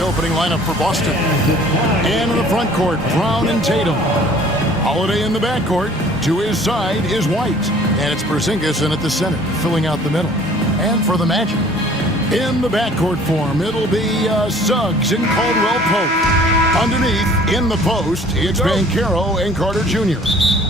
Opening lineup for Boston. And in the front court, Brown and Tatum. Holiday in the backcourt. To his side is White. And it's Porzingis in at the center, filling out the middle. And for the Magic, in the backcourt form, it'll be Suggs and Caldwell Pope. Underneath, in the post, it's Banchero and Carter Jr.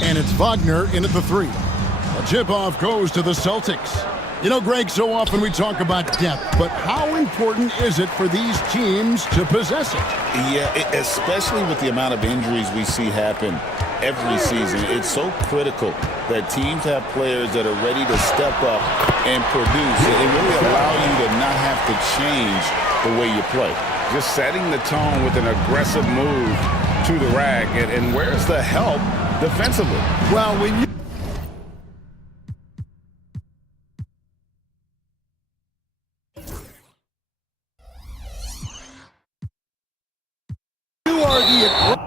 And it's Wagner in at the 3. A tip-off goes to the Celtics. You know, Greg, so often we talk about depth, but how important is it for these teams to possess it? Yeah, especially with the amount of injuries we see happen every season. It's so critical that teams have players that are ready to step up and produce. It really allow you to not have to change the way you play. Just setting the tone with an aggressive move to the rack. And where's the help defensively? Well, when you are the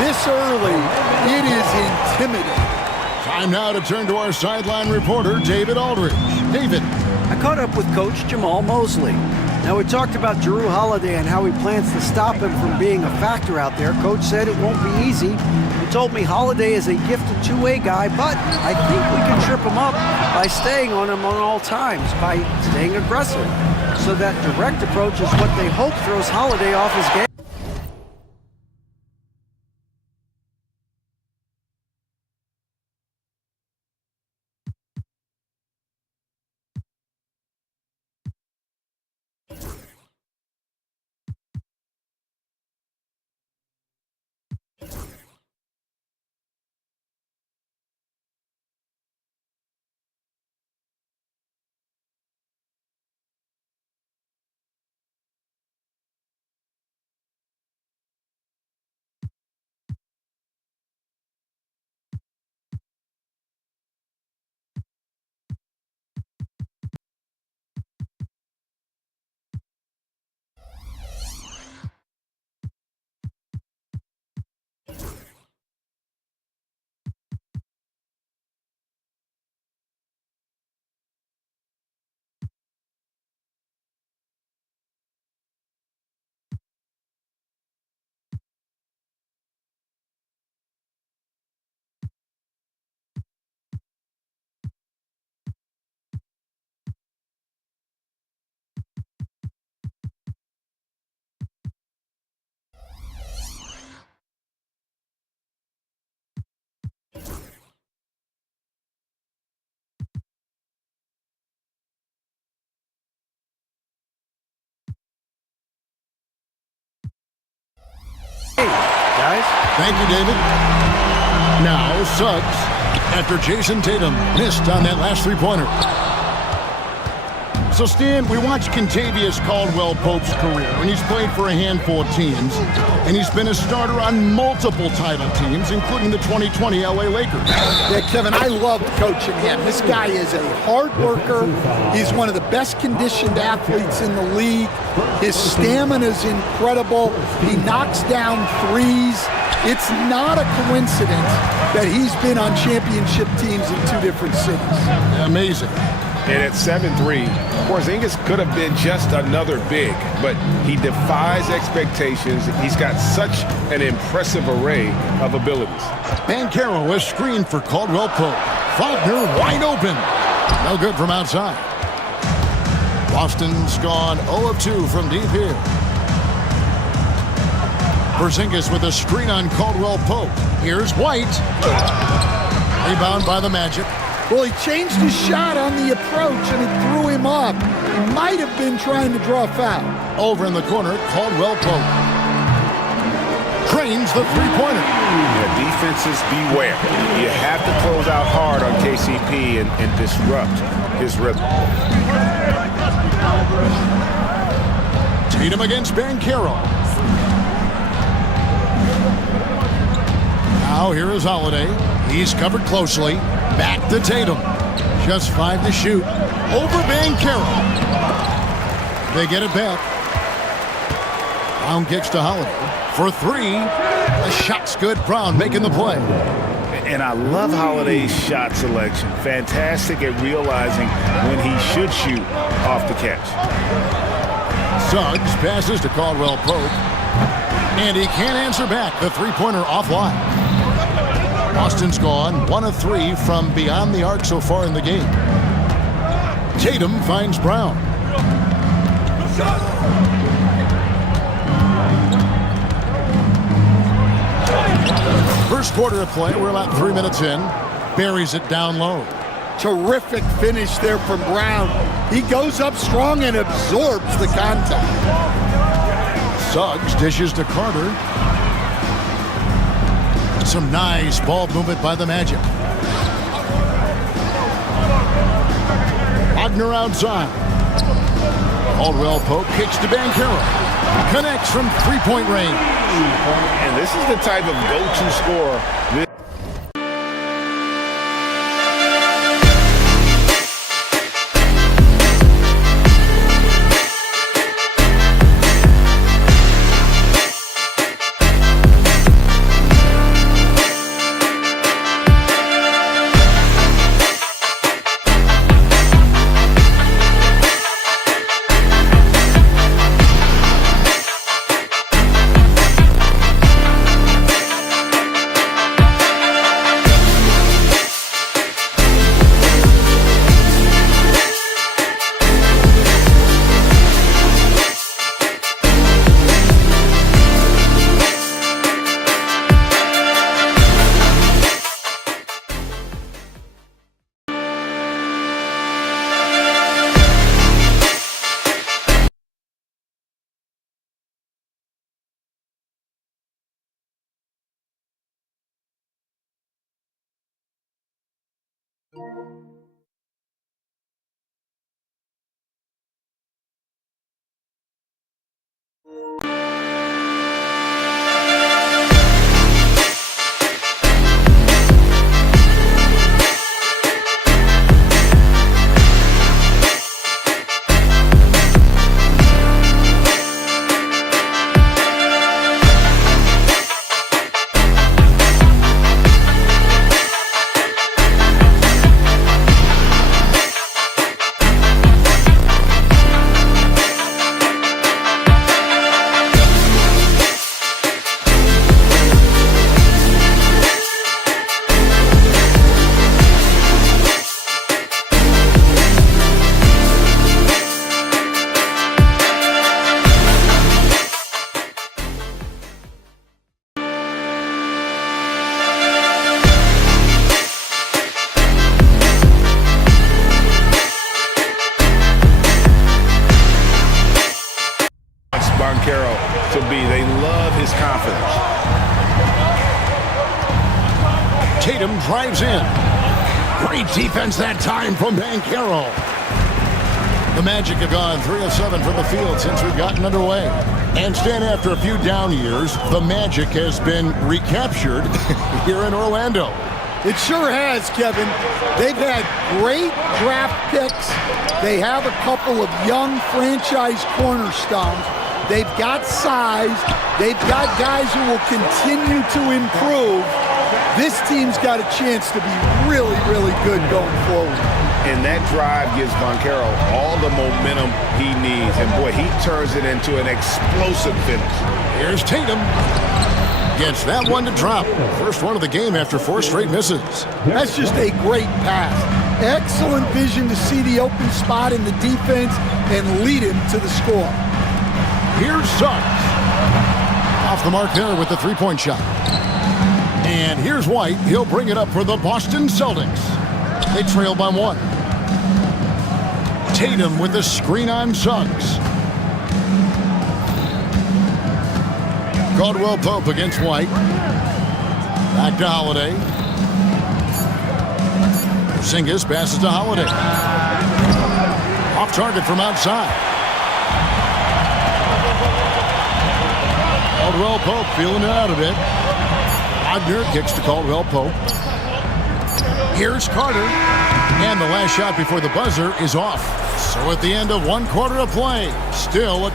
this early, it is intimidating. Time now to turn to our sideline reporter, David Aldridge. David. I caught up with Coach Jamal Mosley. Now, we talked about Jrue Holiday and how he plans to stop him from being a factor out there. Coach said it won't be easy. He told me Holiday is a gifted two-way guy, but I think we can trip him up by staying on him on all times, by staying aggressive. So that direct approach is what they hope throws Holiday off his game. Guys. Thank you, David. Now, Suggs, after Jason Tatum missed on that last three-pointer. So, Stan, we watched Kentavious Caldwell-Pope's career, and he's played for a handful of teams, and he's been a starter on multiple title teams, including the 2020 LA Lakers. Yeah, Kevin, I loved coaching him. This guy is a hard worker. He's one of the best conditioned athletes in the league. His stamina is incredible. He knocks down threes. It's not a coincidence that he's been on championship teams in 2 different cities. Amazing. And at 7'3", Porzingis could have been just another big, but he defies expectations. He's got such an impressive array of abilities. Banchero is screened for Caldwell-Pope. Wagner wide open. No good from outside. Boston's gone 0 of 2 from deep here. Porzingis with a screen on Caldwell-Pope. Here's White. Rebound by the Magic. Well, he changed his shot on the approach, and it threw him off. He might have been trying to draw a foul. Over in the corner, Caldwell Pope trains the three-pointer. Yeah, defenses beware. You have to close out hard on KCP and disrupt his rhythm. Tatum against Banchero. Now here is Holiday. He's covered closely. Back to Tatum. Just 5 to shoot. Over Banchero. They get it back. Brown kicks to Holiday for 3. The shot's good. Brown making the play. And I love Holiday's shot selection. Fantastic at realizing when he should shoot off the catch. Suggs passes to Caldwell Pope. And he can't answer back. The three-pointer offline. Boston's gone 1 of 3 from beyond the arc so far in the game. Tatum finds Brown. First quarter of play, we're about 3 minutes in. Buries it down low. Terrific finish there from Brown. He goes up strong and absorbs the contact. Suggs dishes to Carter. Some nice ball movement by the Magic. Wagner outside. Caldwell Pope kicks to Banchero. Connects from three-point range. And this is the type of go-to scorer. To be. They love his confidence. Tatum drives in. Great defense that time from Banchero. The Magic have gone 3 of 7 from the field since we've gotten underway. And Stan, after a few down years, the Magic has been recaptured here in Orlando. It sure has, Kevin. They've had great draft picks. They have a couple of young franchise cornerstones. They've got size. They've got guys who will continue to improve. This team's got a chance to be really, really good going forward. And that drive gives Banchero all the momentum he needs. And, boy, he turns it into an explosive finish. Here's Tatum. Gets that one to drop. First one of the game after 4 straight misses. That's just a great pass. Excellent vision to see the open spot in the defense and lead him to the score. Here's Suggs. Off the mark there with the three-point shot. And here's White. He'll bring it up for the Boston Celtics. They trail by 1. Tatum with the screen on Suggs. Caldwell Pope against White. Back to Holiday. Porzingis passes to Holiday. Off target from outside. Caldwell Pope feeling it out a bit. Wagner kicks to Caldwell Pope. Here's Carter. And the last shot before the buzzer is off. So at the end of 1 quarter of play, still a...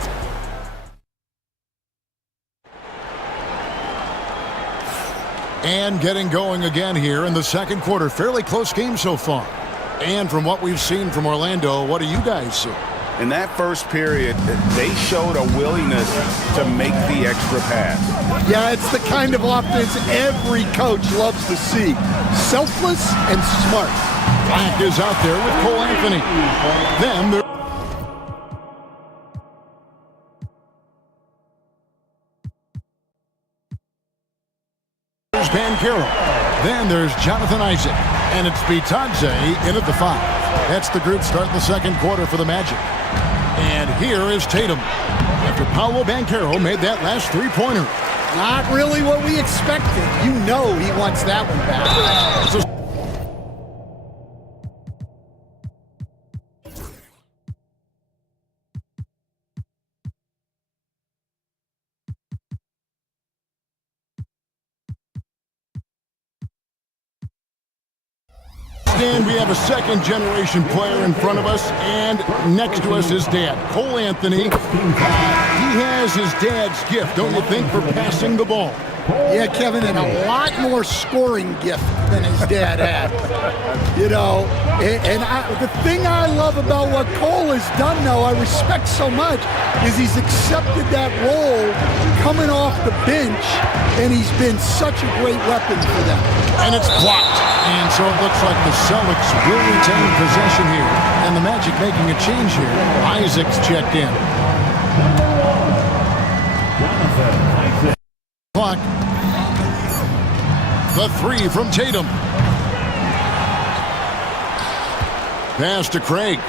And getting going again here in the second quarter. Fairly close game so far. And from what we've seen from Orlando, what do you guys see? In that first period, they showed a willingness to make the extra pass. Yeah, it's the kind of offense every coach loves to see. Selfless and smart. Black is out there with Cole Anthony. Then there's Banchero. Then there's Jonathan Isaac. And it's Bitadze in at the 5. That's the group starting the second quarter for the Magic. And here is Tatum. After Paolo Banchero made that last 3-pointer. Not really what we expected. You know he wants that one back. So and we have a second-generation player in front of us, and next to us is Dad, Cole Anthony. He has his dad's gift, don't you think, for passing the ball? Yeah, Kevin, and a lot more scoring gift than his dad had. You know, the thing I love about what Cole has done, though, I respect so much, is he's accepted that role coming off the bench, and he's been such a great weapon for them. And it's blocked. And so it looks like the Celtics will retain possession here. And the Magic making a change here. Isaac's checked in. Clock. The 3 from Tatum. Pass to Craig.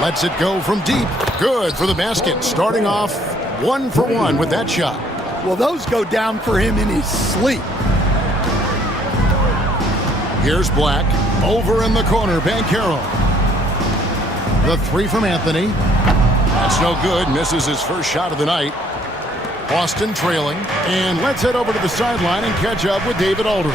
Lets it go from deep. Good for the basket. Starting off 1 for 1 with that shot. Well, those go down for him in his sleep. Here's Black. Over in the corner, Banchero. The 3 from Anthony. That's no good. Misses his first shot of the night. Boston trailing. And let's head over to the sideline and catch up with David Aldridge.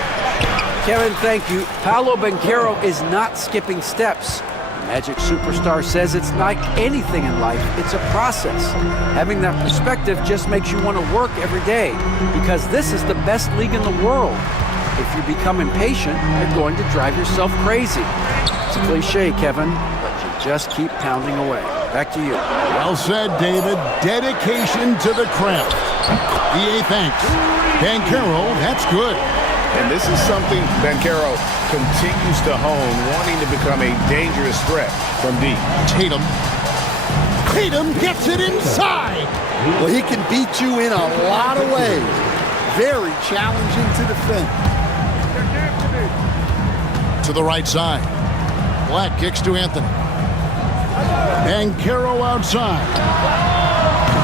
Kevin, thank you. Paolo Banchero is not skipping steps. Magic superstar says it's like anything in life. It's a process. Having that perspective just makes you want to work every day because this is the best league in the world. If you become impatient, you're going to drive yourself crazy. It's a cliche, Kevin, but you just keep pounding away. Back to you. Well said, David. Dedication to the craft. EA thanks. Banchero, that's good. And this is something Banchero continues to hone, wanting to become a dangerous threat from deep. Tatum. Tatum gets it inside. Well, he can beat you in a lot of ways. Very challenging to defend. To the right side. Black kicks to Anthony. Banchero outside.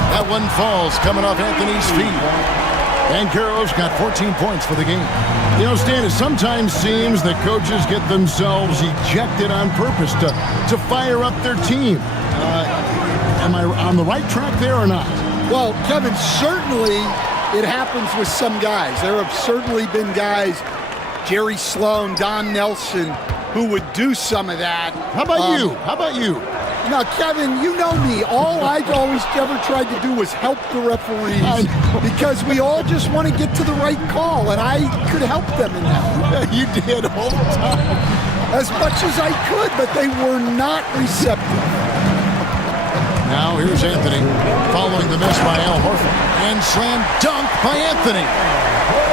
That one falls coming off Anthony's feet. Banchero's got 14 points for the game. You know, Stan, it sometimes seems that coaches get themselves ejected on purpose to fire up their team. Am I on the right track there or not? Well, Kevin, certainly it happens with some guys. There have certainly been guys, Jerry Sloan, Don Nelson, who would do some of that. How about you? How about you? Now, Kevin, you know me. All I've always ever tried to do was help the referees because we all just want to get to the right call, and I could help them in that. You did all the time. As much as I could, but they were not receptive. Now here's Anthony following the miss by Al Horford. And slam dunk by Anthony.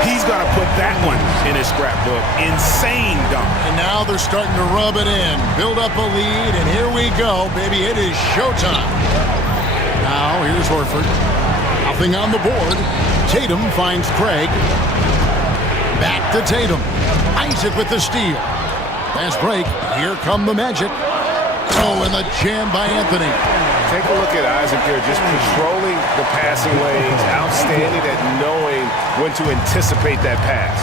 He's going to put that one in his scrapbook. Insane dunk. And now they're starting to rub it in. Build up a lead, and here we go, baby. It is showtime. Now here's Horford. Nothing on the board. Tatum finds Craig. Back to Tatum. Isaac with the steal. Fast break. Here come the Magic. Oh, and the jam by Anthony. Take a look at Isaac there, just controlling the passing lanes, outstanding at knowing when to anticipate that pass.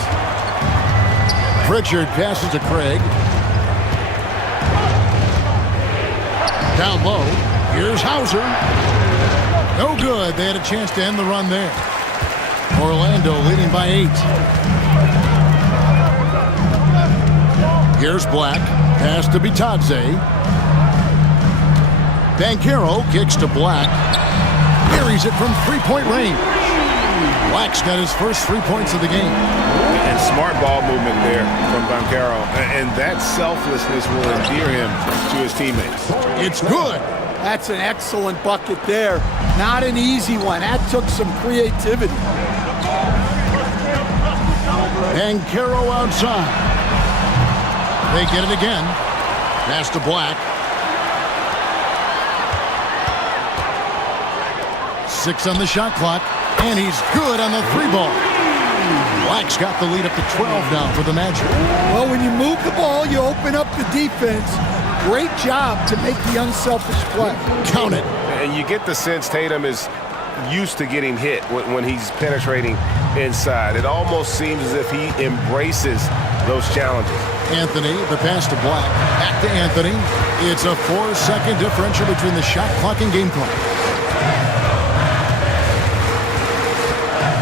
Pritchard passes to Craig. Down low. Here's Hauser. No good. They had a chance to end the run there. Orlando leading by 8. Here's Black. Pass to Bitadze. Banchero kicks to Black. Buries it from three-point range. Black's got his first 3 points of the game. And smart ball movement there from Banchero. And that selflessness will endear him to his teammates. It's good. That's an excellent bucket there. Not an easy one. That took some creativity. Banchero outside. They get it again. Pass to Black. 6 on the shot clock, and he's good on the 3-ball. Black's got the lead up to 12 now for the Magic. Well, when you move the ball, you open up the defense. Great job to make the unselfish play. Count it. And you get the sense Tatum is used to getting hit when he's penetrating inside. It almost seems as if he embraces those challenges. Anthony, the pass to Black. Back to Anthony. It's a 4-second differential between the shot clock and game clock.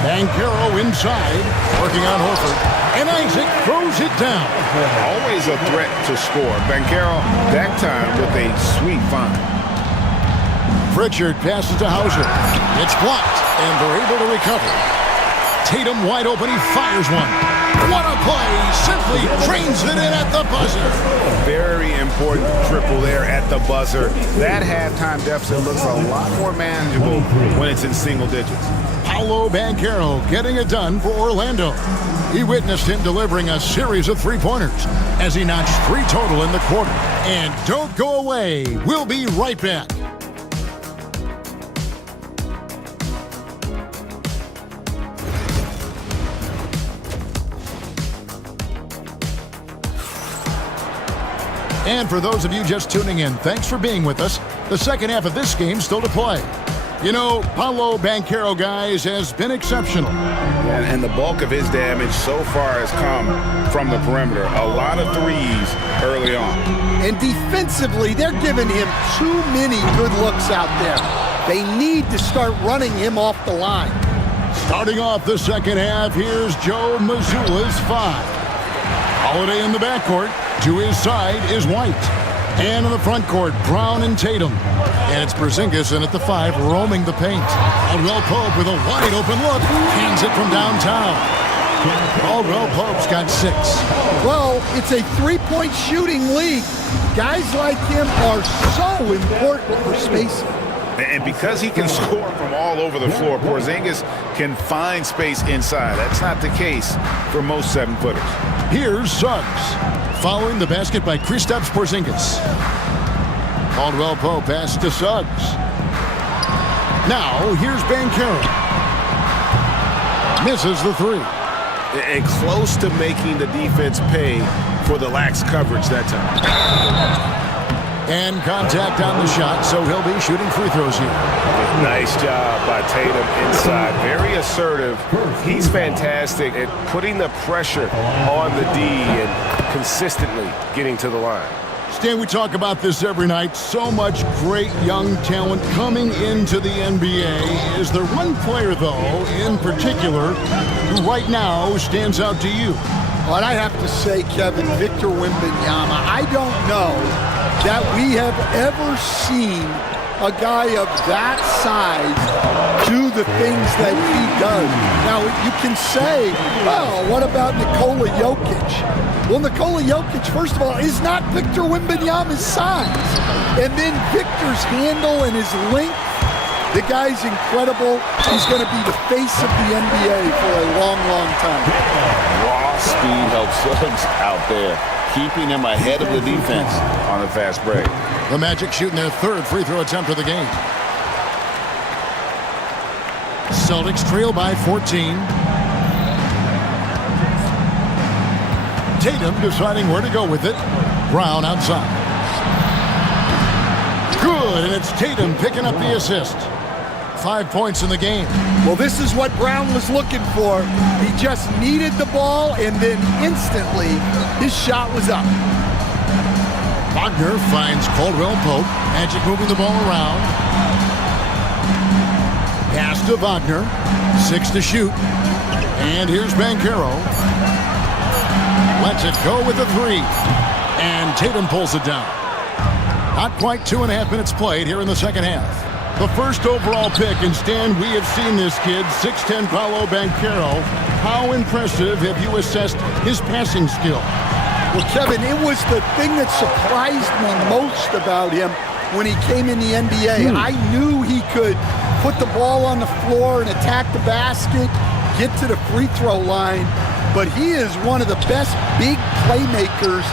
Banchero inside, working on Horford. And Isaac throws it down. Always a threat to score. Banchero, that time with a sweet find. Pritchard passes to Hauser. It's blocked, and they're able to recover. Tatum wide open, he fires one. What a play! Simply trains it in at the buzzer. Very important triple there at the buzzer. That halftime deficit looks a lot more manageable when it's in single digits. Paolo Banchero getting it done for Orlando. He witnessed him delivering a series of three-pointers as he notched 3 total in the quarter. And don't go away. We'll be right back. And for those of you just tuning in, thanks for being with us. The second half of this game still to play. You know, Paolo Banchero, guys, has been exceptional. And the bulk of his damage so far has come from the perimeter. A lot of threes early on. And defensively, they're giving him too many good looks out there. They need to start running him off the line. Starting off the second half, here's Joe Mazzulla's 5. Holiday in the backcourt. To his side is White. And in the front court, Brown and Tatum. And it's Porzingis in at the 5, roaming the paint. Caldwell Pope with a wide-open look. Hands it from downtown. Caldwell Pope's got 6. Well, it's a three-point shooting league. Guys like him are so important for spacing. And because he can score from all over the floor, Porzingis can find space inside. That's not the case for most 7-footers. Here's Suggs. Following the basket by Kristaps Porzingis. Caldwell Pope pass to Suggs. Now, here's Banchero. Misses the 3. And close to making the defense pay for the lax coverage that time. And contact on the shot, so he'll be shooting free throws here. Nice job by Tatum inside. Very assertive. He's fantastic at putting the pressure on the D and consistently getting to the line. Stan, we talk about this every night. So much great young talent coming into the NBA. Is there one player, though, in particular, who right now stands out to you? Well, I have to say, Kevin, Victor Wembanyama. I don't know that we have ever seen a guy of that size do the things that he does. Now, you can say, well, what about Nikola Jokic? Well, Nikola Jokic, first of all, is not Victor Wembanyama's size. And then Victor's handle and his length, the guy's incredible. He's going to be the face of the NBA for a long, long time. Raw speed helps Suggs out there, keeping him ahead of the defense on the fast break. The Magic shooting their 3rd free throw attempt of the game. Celtics trail by 14. Tatum deciding where to go with it. Brown outside. Good, and it's Tatum picking up the assist. 5 points in the game. Well, this is what Brown was looking for. He just needed the ball, and then instantly his shot was up. Wagner finds Caldwell Pope. Magic moving the ball around. Pass to Wagner. 6 to shoot. And here's Banchero. Lets it go with a 3. And Tatum pulls it down. Not quite 2.5 minutes played here in the second half. The first overall pick, and Stan, we have seen this kid, 6'10" Paolo Banchero. How impressive have you assessed his passing skill? Well, Kevin, it was the thing that surprised me most about him when he came in the NBA. I knew he could put the ball on the floor and attack the basket, get to the free throw line, but he is one of the best big playmakers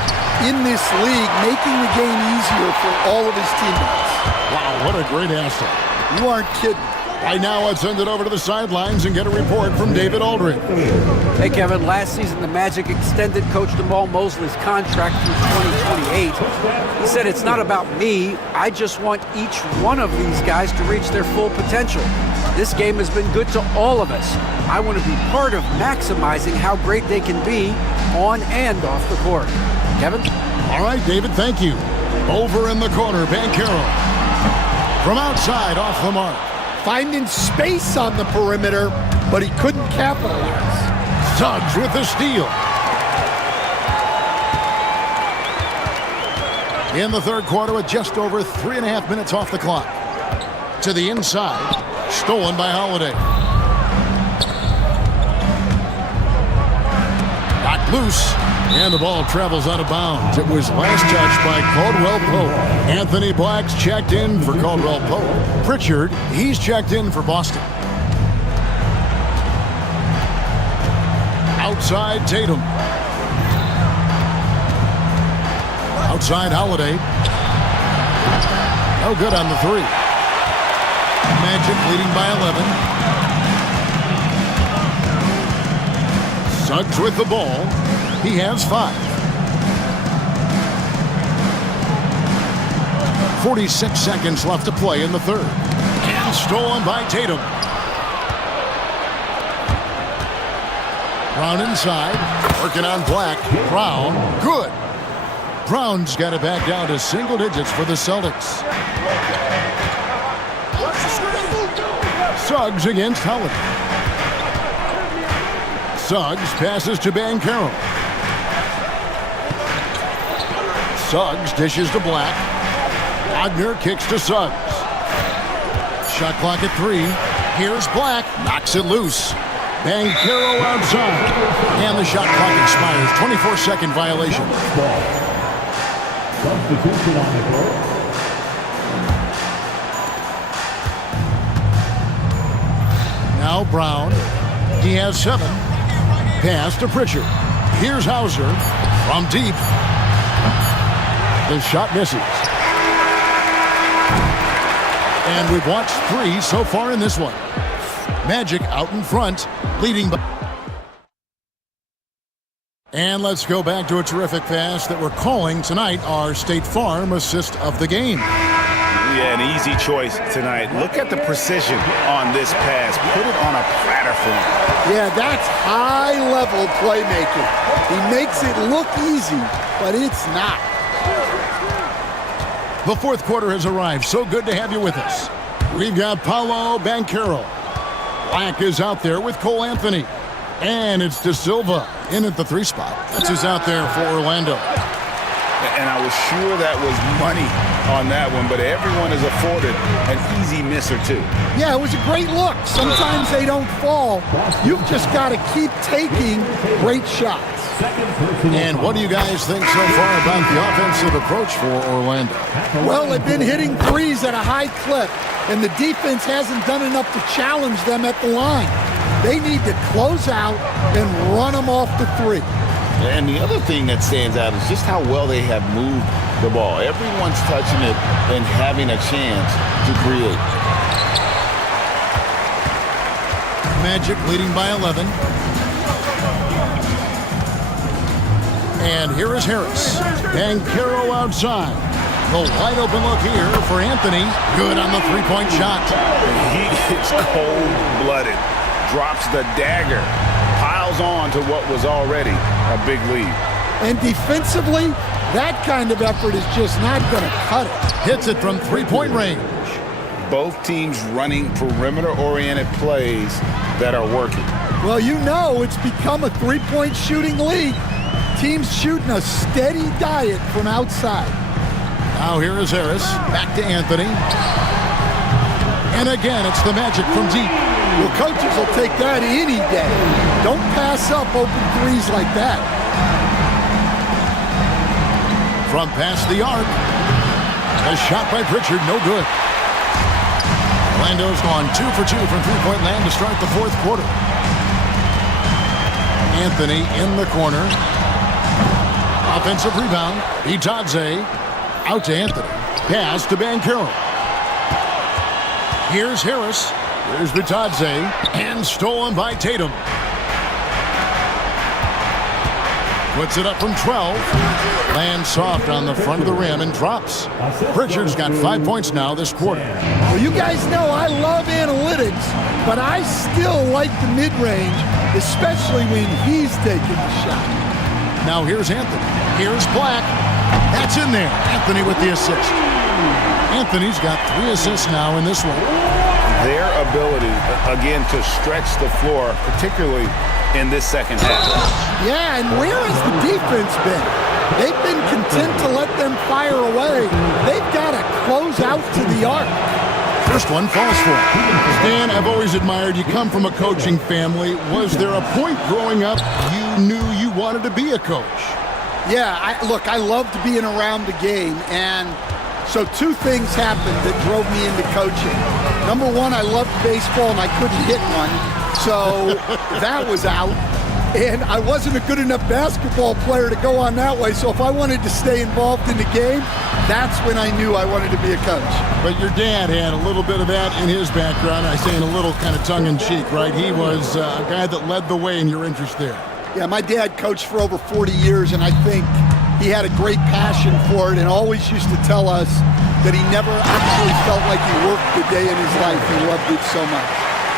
in this league, making the game easier for all of his teammates. Wow, what a great asset. You aren't kidding. Right now, let's send it over to the sidelines and get a report from David Aldridge. Hey, Kevin, last season the Magic extended Coach Jamal Mosley's contract through 2028. He said, it's not about me. I just want each one of these guys to reach their full potential. This game has been good to all of us. I want to be part of maximizing how great they can be on and off the court. Kevin? All right, David, thank you. Over in the corner, Banchero. From outside, off the mark. Finding space on the perimeter, but he couldn't capitalize. Suggs with the steal. In the third quarter with just over 3.5 minutes off the clock. To the inside. Stolen by Holiday. Got loose. And the ball travels out of bounds. It was last touched by Caldwell Pope. Anthony Black's checked in for Caldwell Pope. Pritchard, he's checked in for Boston. Outside Tatum. Outside Holiday. No good on the 3. Magic leading by 11. Suggs with the ball. He has 5. 46 seconds left to play in the third. And stolen by Tatum. Brown inside. Working on Black. Brown. Good. Brown's got it back down to single digits for the Celtics. Suggs against Holiday. Suggs passes to Banchero. Suggs dishes to Black. Wagner kicks to Suggs. Shot clock at 3. Here's Black. Knocks it loose. Banchero outside. And the shot clock expires. 24-second violation. Substitution on the court. Now Brown. He has 7. Pass to Pritchard. Here's Hauser from deep. The shot misses. And we've watched 3 so far in this one. Magic out in front, leading by. And let's go back to a terrific pass that we're calling tonight our State Farm assist of the game. Yeah, an easy choice tonight. Look at the precision on this pass. Put it on a platter for him. Yeah, that's high-level playmaking. He makes it look easy, but it's not. The fourth quarter has arrived. So good to have you with us. We've got Paolo Banchero. Black is out there with Cole Anthony. And it's De Silva in at the 3 spot. That's who's out there for Orlando. And I was sure that was money on that one, but everyone is afforded an easy miss or 2. Yeah, it was a great look. Sometimes they don't fall. You've just got to keep taking great shots. And what do you guys think so far about the offensive approach for Orlando? Well, they've been hitting threes at a high clip, and the defense hasn't done enough to challenge them at the line. They need to close out and run them off the 3. And the other thing that stands out is just how well they have moved the ball. Everyone's touching it and having a chance to create. Magic leading by 11. And here is Harris. Banchero outside. The wide open look here for Anthony. Good on the three-point shot. He is cold-blooded. Drops the dagger. Piles on to what was already a big lead. And defensively, that kind of effort is just not going to cut it. Hits it from three-point range. Both teams running perimeter-oriented plays that are working. Well, you know it's become a three-point shooting league. Teams shooting a steady diet from outside. Now here is Harris. Back to Anthony. And again, it's the Magic from deep. Well, coaches will take that any day. Don't pass up open threes like that. From past the arc. A shot by Pritchard, no good. Orlando's gone 2 for 2 from three-point land to start the fourth quarter. Anthony in the corner. Offensive rebound. Itadze out to Anthony. Pass to Banchero. Here's Harris. Here's Itadze. And stolen by Tatum. Puts it up from 12. Lands soft on the front of the rim and drops. Pritchard's got 5 points now this quarter. Well, you guys know I love analytics, but I still like the mid-range, especially when he's taking the shot. Now here's Anthony. Here's Black. That's in there. Anthony with the assist. Anthony's got 3 assists now in this one. Their ability, again, to stretch the floor, particularly in this second half. Yeah, and where has the defense been? They've been content to let them fire away. They've got to close out to the arc. First one falls for it. Stan, I've always admired you come from a coaching family. Was there a point growing up you knew you wanted to be a coach? Yeah, I loved being around the game, and so 2 things happened that drove me into coaching. Number 1, I loved baseball, and I couldn't hit one, so that was out. And I wasn't a good enough basketball player to go on that way, so if I wanted to stay involved in the game, that's when I knew I wanted to be a coach. But your dad had a little bit of that in his background. I say in a little kind of tongue-in-cheek, right? He was a guy that led the way in your interest there. Yeah, my dad coached for over 40 years, and I think he had a great passion for it and always used to tell us that he never actually felt like he worked a day in his life. He loved it so much.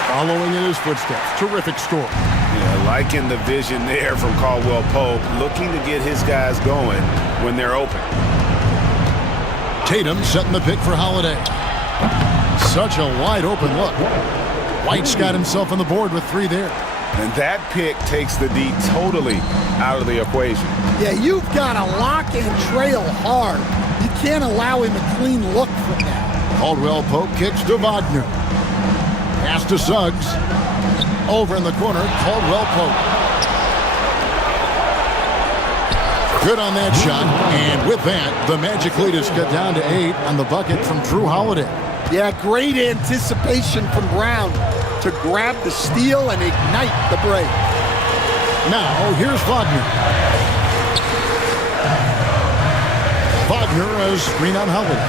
Following in his footsteps. Terrific story. Yeah, liking the vision there from Caldwell Pope, looking to get his guys going when they're open. Tatum setting the pick for Holiday. Such a wide open look. White's got himself on the board with 3 there. And that pick takes the D totally out of the equation. Yeah, you've got to lock and trail hard. You can't allow him a clean look from that. Caldwell Pope kicks to Wagner. Pass to Suggs. Over in the corner, Caldwell Pope. Good on that shot. And with that, the Magic lead is cut down to 8 on the bucket from Drew Holiday. Yeah, great anticipation from Brown to grab the steal and ignite the break. Now, here's Wagner. Wagner has screen on Holiday.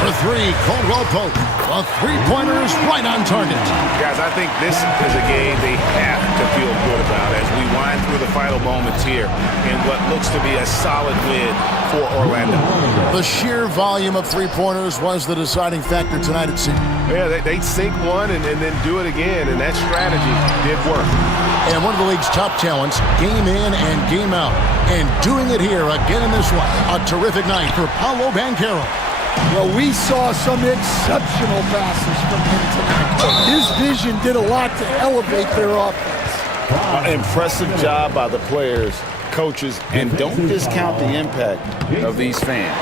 For 3, Caldwell Pope. A three-pointer is right on target. Guys, I think this is a game they have to feel good about as we wind through the final moments here in what looks to be a solid win for Orlando. The sheer volume of three-pointers was the deciding factor tonight, it seemed. Yeah, they sink one and then do it again, and that strategy did work. And one of the league's top talents, game in and game out. And doing it here again in this one. A terrific night for Paolo Banchero. Well, we saw some exceptional passes from him tonight. His vision did a lot to elevate their offense. Impressive job by the players, coaches, and don't discount the impact of these fans.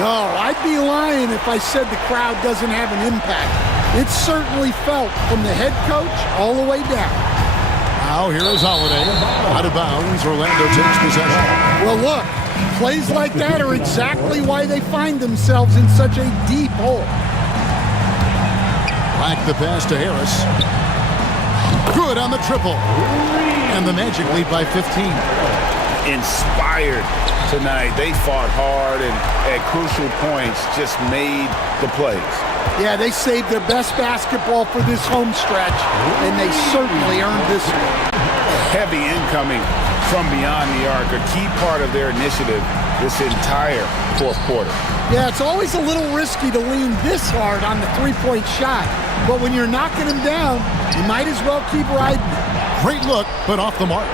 No, I'd be lying if I said the crowd doesn't have an impact. It's certainly felt from the head coach all the way down. Now here is Holiday. Out of bounds, Orlando takes possession. Well, look, plays like that are exactly why they find themselves in such a deep hole. Back the pass to Harris. Good on the triple. And the Magic lead by 15. Inspired tonight. They fought hard and at crucial points just made the plays. Yeah, they saved their best basketball for this home stretch, and they certainly earned this one. Heavy incoming from beyond the arc, a key part of their initiative this entire fourth quarter. Yeah, it's always a little risky to lean this hard on the three-point shot. But when you're knocking him down, you might as well keep riding it. Great look, but off the mark.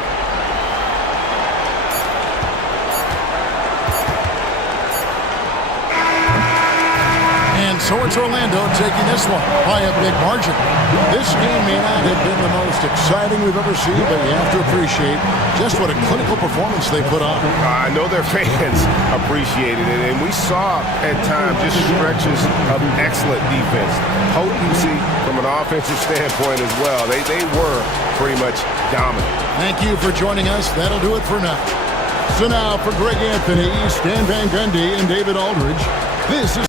And so it's Orlando taking this one by a big margin. This game may not have been the most exciting we've ever seen, but you have to appreciate just what a clinical performance they put on. I know their fans appreciated it, and we saw at times just stretches of excellent defense. Potency from an offensive standpoint as well. They were pretty much dominant. Thank you for joining us. That'll do it for now. So now for Greg Anthony, Stan Van Gundy, and David Aldridge, this is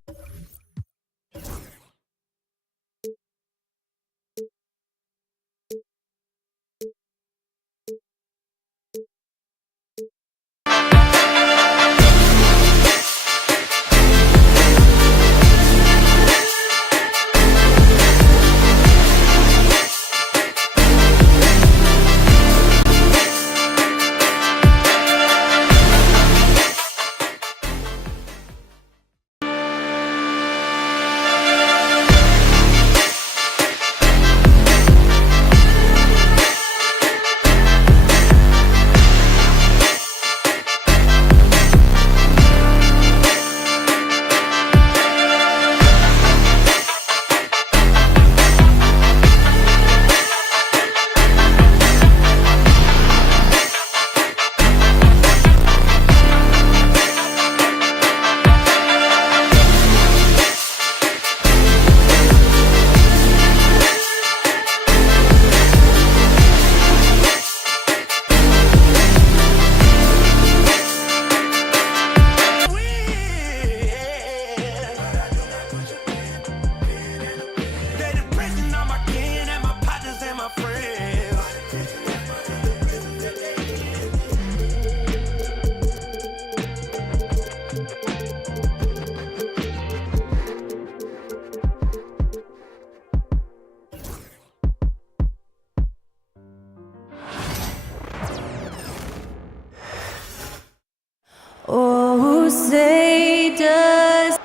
Oh, say does.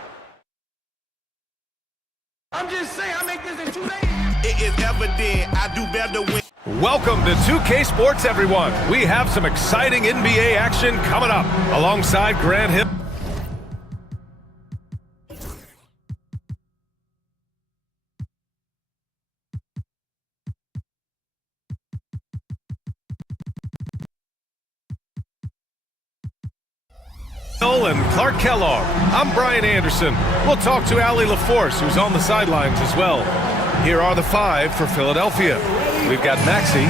I'm just saying, I make this in 2 days. It is evident I do better when. Welcome to 2K Sports, everyone. We have some exciting NBA action coming up alongside Grant Hill. And Clark Kellogg. I'm Brian Anderson. We'll talk to Allie LaForce, who's on the sidelines as well. Here are the five for Philadelphia. We've got Maxey,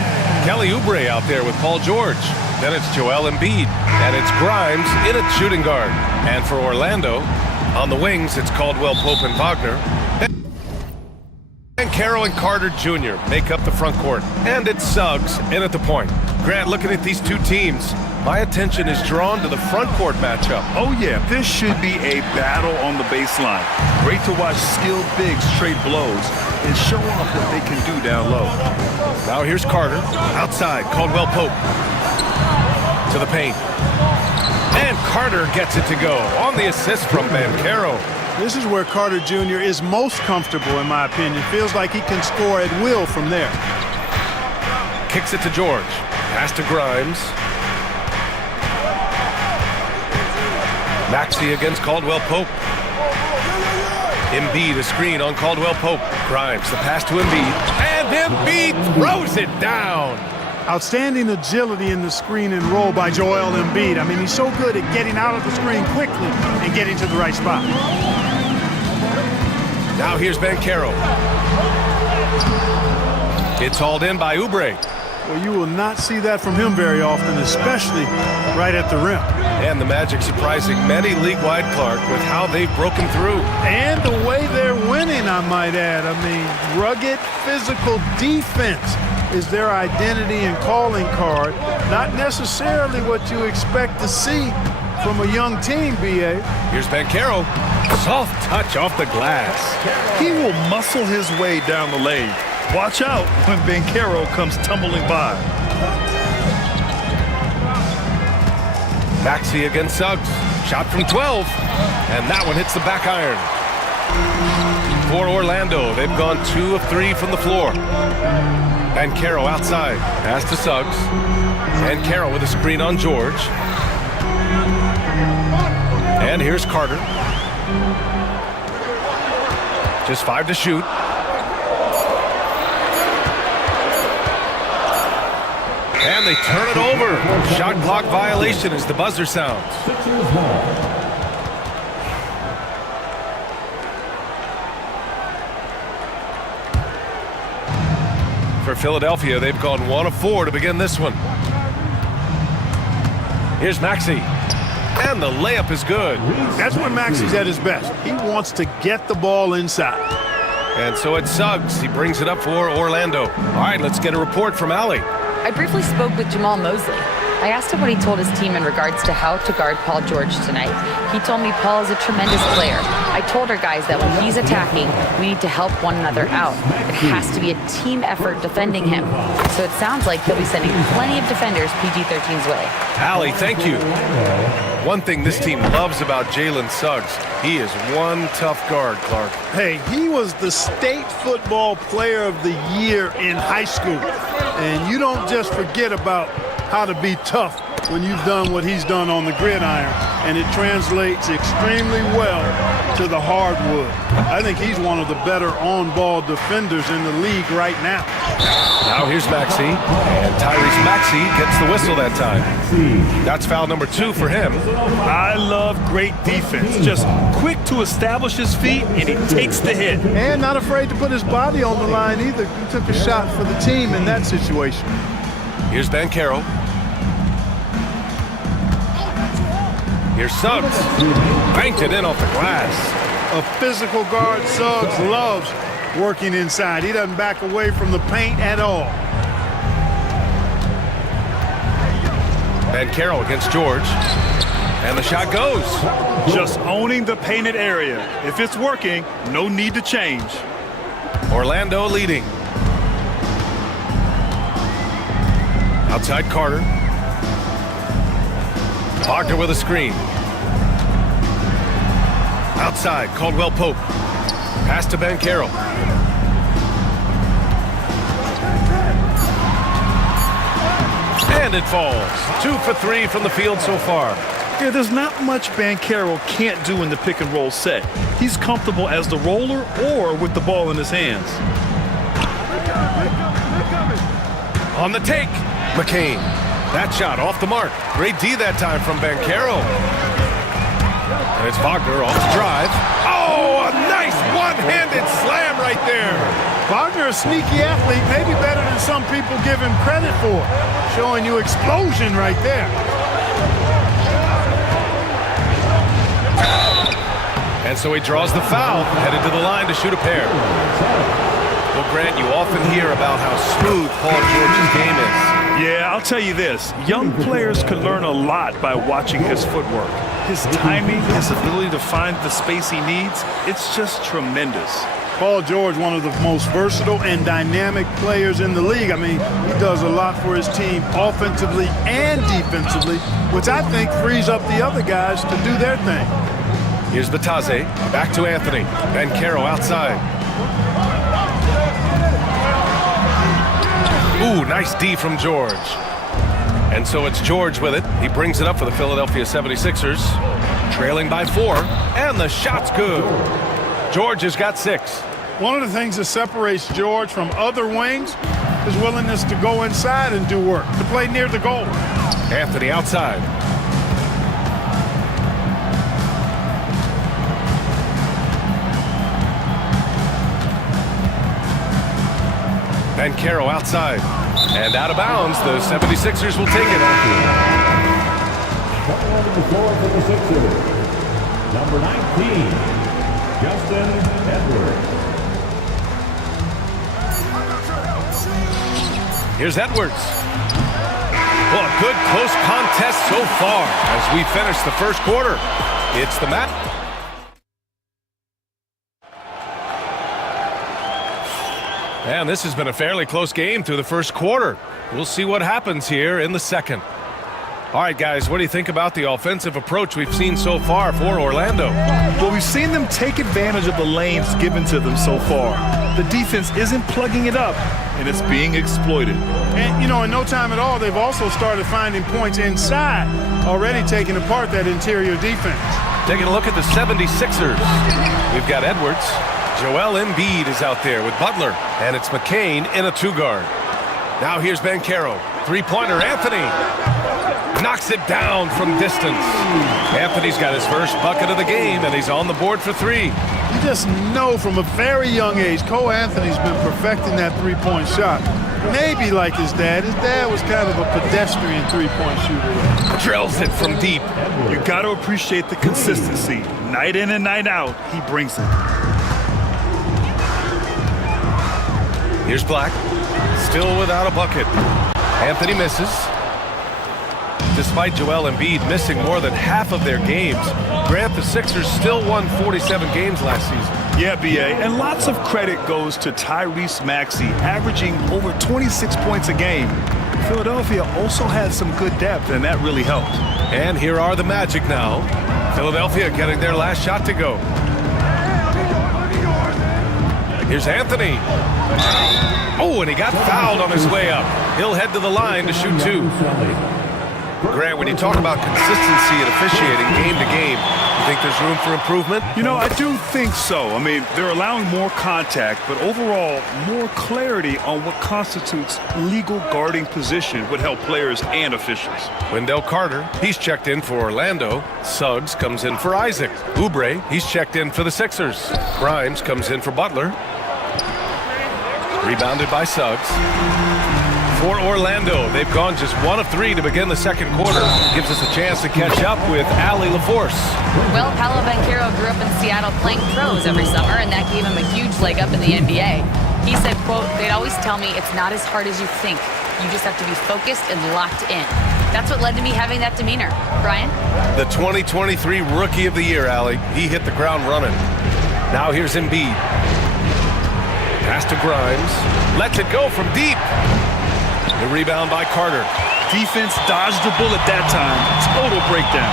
Kelly Oubre out there with Paul George. Then it's Joel Embiid, and it's Grimes in at shooting guard. And for Orlando, on the wings, it's Caldwell Pope and Wagner. And Carroll and Carter Jr. make up the front court. And it's Suggs in at the point. Grant, looking at these two teams, my attention is drawn to the front court matchup. Oh yeah, this should be a battle on the baseline. Great to watch skilled bigs trade blows and show off what they can do down low. Now here's Carter, outside, Caldwell Pope. To the paint. And Carter gets it to go on the assist from Banchero. This is where Carter Jr. is most comfortable, in my opinion. Feels like he can score at will from there. Kicks it to George. Pass to Grimes. Maxey against Caldwell Pope. Embiid, a screen on Caldwell Pope. Grimes, the pass to Embiid. And Embiid throws it down. Outstanding agility in the screen and roll by Joel Embiid. I mean, he's so good at getting out of the screen quickly and getting to the right spot. Now here's Banchero. It's hauled in by Oubre. Well, you will not see that from him very often, especially right at the rim. And the Magic surprising many league-wide, Clark, with how they've broken through. And the way they're winning, I might add. I mean, rugged physical defense is their identity and calling card. Not necessarily what you expect to see from a young team, B.A. Here's Banchero. Soft touch off the glass. He will muscle his way down the lane. Watch out when Banchero comes tumbling by. Maxey against Suggs. Shot from 12, and that one hits the back iron. For Orlando, they've gone 2 of 3 from the floor. Banchero outside. Pass to Suggs. Banchero with a screen on George. And here's Carter. Just 5 to shoot. And they turn it over. Shot clock violation as the buzzer sounds. For Philadelphia, they've gone 1 of 4 to begin this one. Here's Maxey. And the layup is good. That's when Maxey's at his best. He wants to get the ball inside. And so it's Suggs. He brings it up for Orlando. All right, let's get a report from Allie. I briefly spoke with Jamal Mosley. I asked him what he told his team in regards to how to guard Paul George tonight. He told me Paul is a tremendous player. I told our guys that when he's attacking, we need to help one another out. It has to be a team effort defending him. So it sounds like he'll be sending plenty of defenders PG-13's way. Allie, thank you. One thing this team loves about Jalen Suggs, he is one tough guard, Clark. Hey, he was the state football player of the year in high school. And you don't just forget about how to be tough when you've done what he's done on the gridiron, and it translates extremely well to the hardwood. I think he's one of the better on-ball defenders in the league right now. Now here's Maxey, and Tyrese Maxey gets the whistle that time. That's foul number 2 for him. I love great defense. Just quick to establish his feet, and he takes the hit. And not afraid to put his body on the line either. He took a shot for the team in that situation. Here's Banchero. Here's Suggs. Banked it in off the glass. A physical guard, Suggs loves working inside. He doesn't back away from the paint at all. Banchero against George. And the shot goes. Just owning the painted area. If it's working, no need to change. Orlando leading. Outside Carter. Wagner with a screen. Outside, Caldwell Pope. Pass to Banchero. And it falls. 2 for 3 from the field so far. Yeah, there's not much Banchero can't do in the pick and roll set. He's comfortable as the roller or with the ball in his hands. On the take, McCain. That shot off the mark. Great D that time from Banchero. And it's Wagner off the drive. Oh, a nice one-handed slam right there. Wagner, a sneaky athlete, maybe better than some people give him credit for. Showing you explosion right there. And so he draws the foul, headed to the line to shoot a pair. Well, Grant, you often hear about how smooth Paul George's game is. Yeah, I'll tell you this. Young players can learn a lot by watching his footwork. His timing, his ability to find the space he needs, it's just tremendous. Paul George, one of the most versatile and dynamic players in the league. I mean, he does a lot for his team offensively and defensively, which I think frees up the other guys to do their thing. Here's Batase, back to Anthony. Banchero outside. Ooh, nice D from George. And so it's George with it. He brings it up for the Philadelphia 76ers. Trailing by 4, and the shot's good. George has got 6. One of the things that separates George from other wings is willingness to go inside and do work, to play near the goal. Anthony outside. Banchero outside. And out of bounds, the 76ers will take it. Number 19, Justin Edwards. Here's Edwards. Well, a good close contest so far as we finish the first quarter. It's the Matt. And this has been a fairly close game through the first quarter. We'll see what happens here in the second. All right, guys, what do you think about the offensive approach we've seen so far for Orlando? Well, we've seen them take advantage of the lanes given to them so far. The defense isn't plugging it up, and it's being exploited. And, in no time at all, they've also started finding points inside, already taking apart that interior defense. Taking a look at the 76ers. We've got Edwards. Joel Embiid is out there with Butler, and it's McCain in a two-guard. Now here's Banchero. Three-pointer, Anthony. Knocks it down from distance. Anthony's got his first bucket of the game, and he's on the board for three. You just know from a very young age, Cole Anthony's been perfecting that three-point shot. Maybe like his dad. His dad was kind of a pedestrian three-point shooter. Drills it from deep. You got to appreciate the consistency. Night in and night out, he brings it. Here's Black. Still without a bucket. Anthony misses. Despite Joel Embiid missing more than half of their games, Grant, the Sixers still won 47 games last season. Yeah, B.A., and lots of credit goes to Tyrese Maxey, averaging over 26 points a game. Philadelphia also had some good depth, and that really helped. And here are the Magic now. Philadelphia getting their last shot to go. Here's Anthony. Oh, and he got fouled on his way up. He'll head to the line to shoot two. Grant, when you talk about consistency and officiating game to game, you think there's room for improvement? I do think so. I mean, they're allowing more contact, but overall, more clarity on what constitutes legal guarding position would help players and officials. Wendell Carter, he's checked in for Orlando. Suggs comes in for Isaac. Oubre, he's checked in for the Sixers. Grimes comes in for Butler. Rebounded by Suggs. For Orlando, they've gone just 1 of 3 to begin the second quarter. Gives us a chance to catch up with Allie LaForce. Well, Paolo Banchero grew up in Seattle playing pros every summer, and that gave him a huge leg up in the NBA. He said, quote, "They'd always tell me it's not as hard as you think. You just have to be focused and locked in." That's what led to me having that demeanor. Brian? The 2023 Rookie of the Year, Allie. He hit the ground running. Now here's Embiid. Pass to Grimes. Lets it go from deep. The rebound by Carter. Defense dodged the bullet that time. Total breakdown.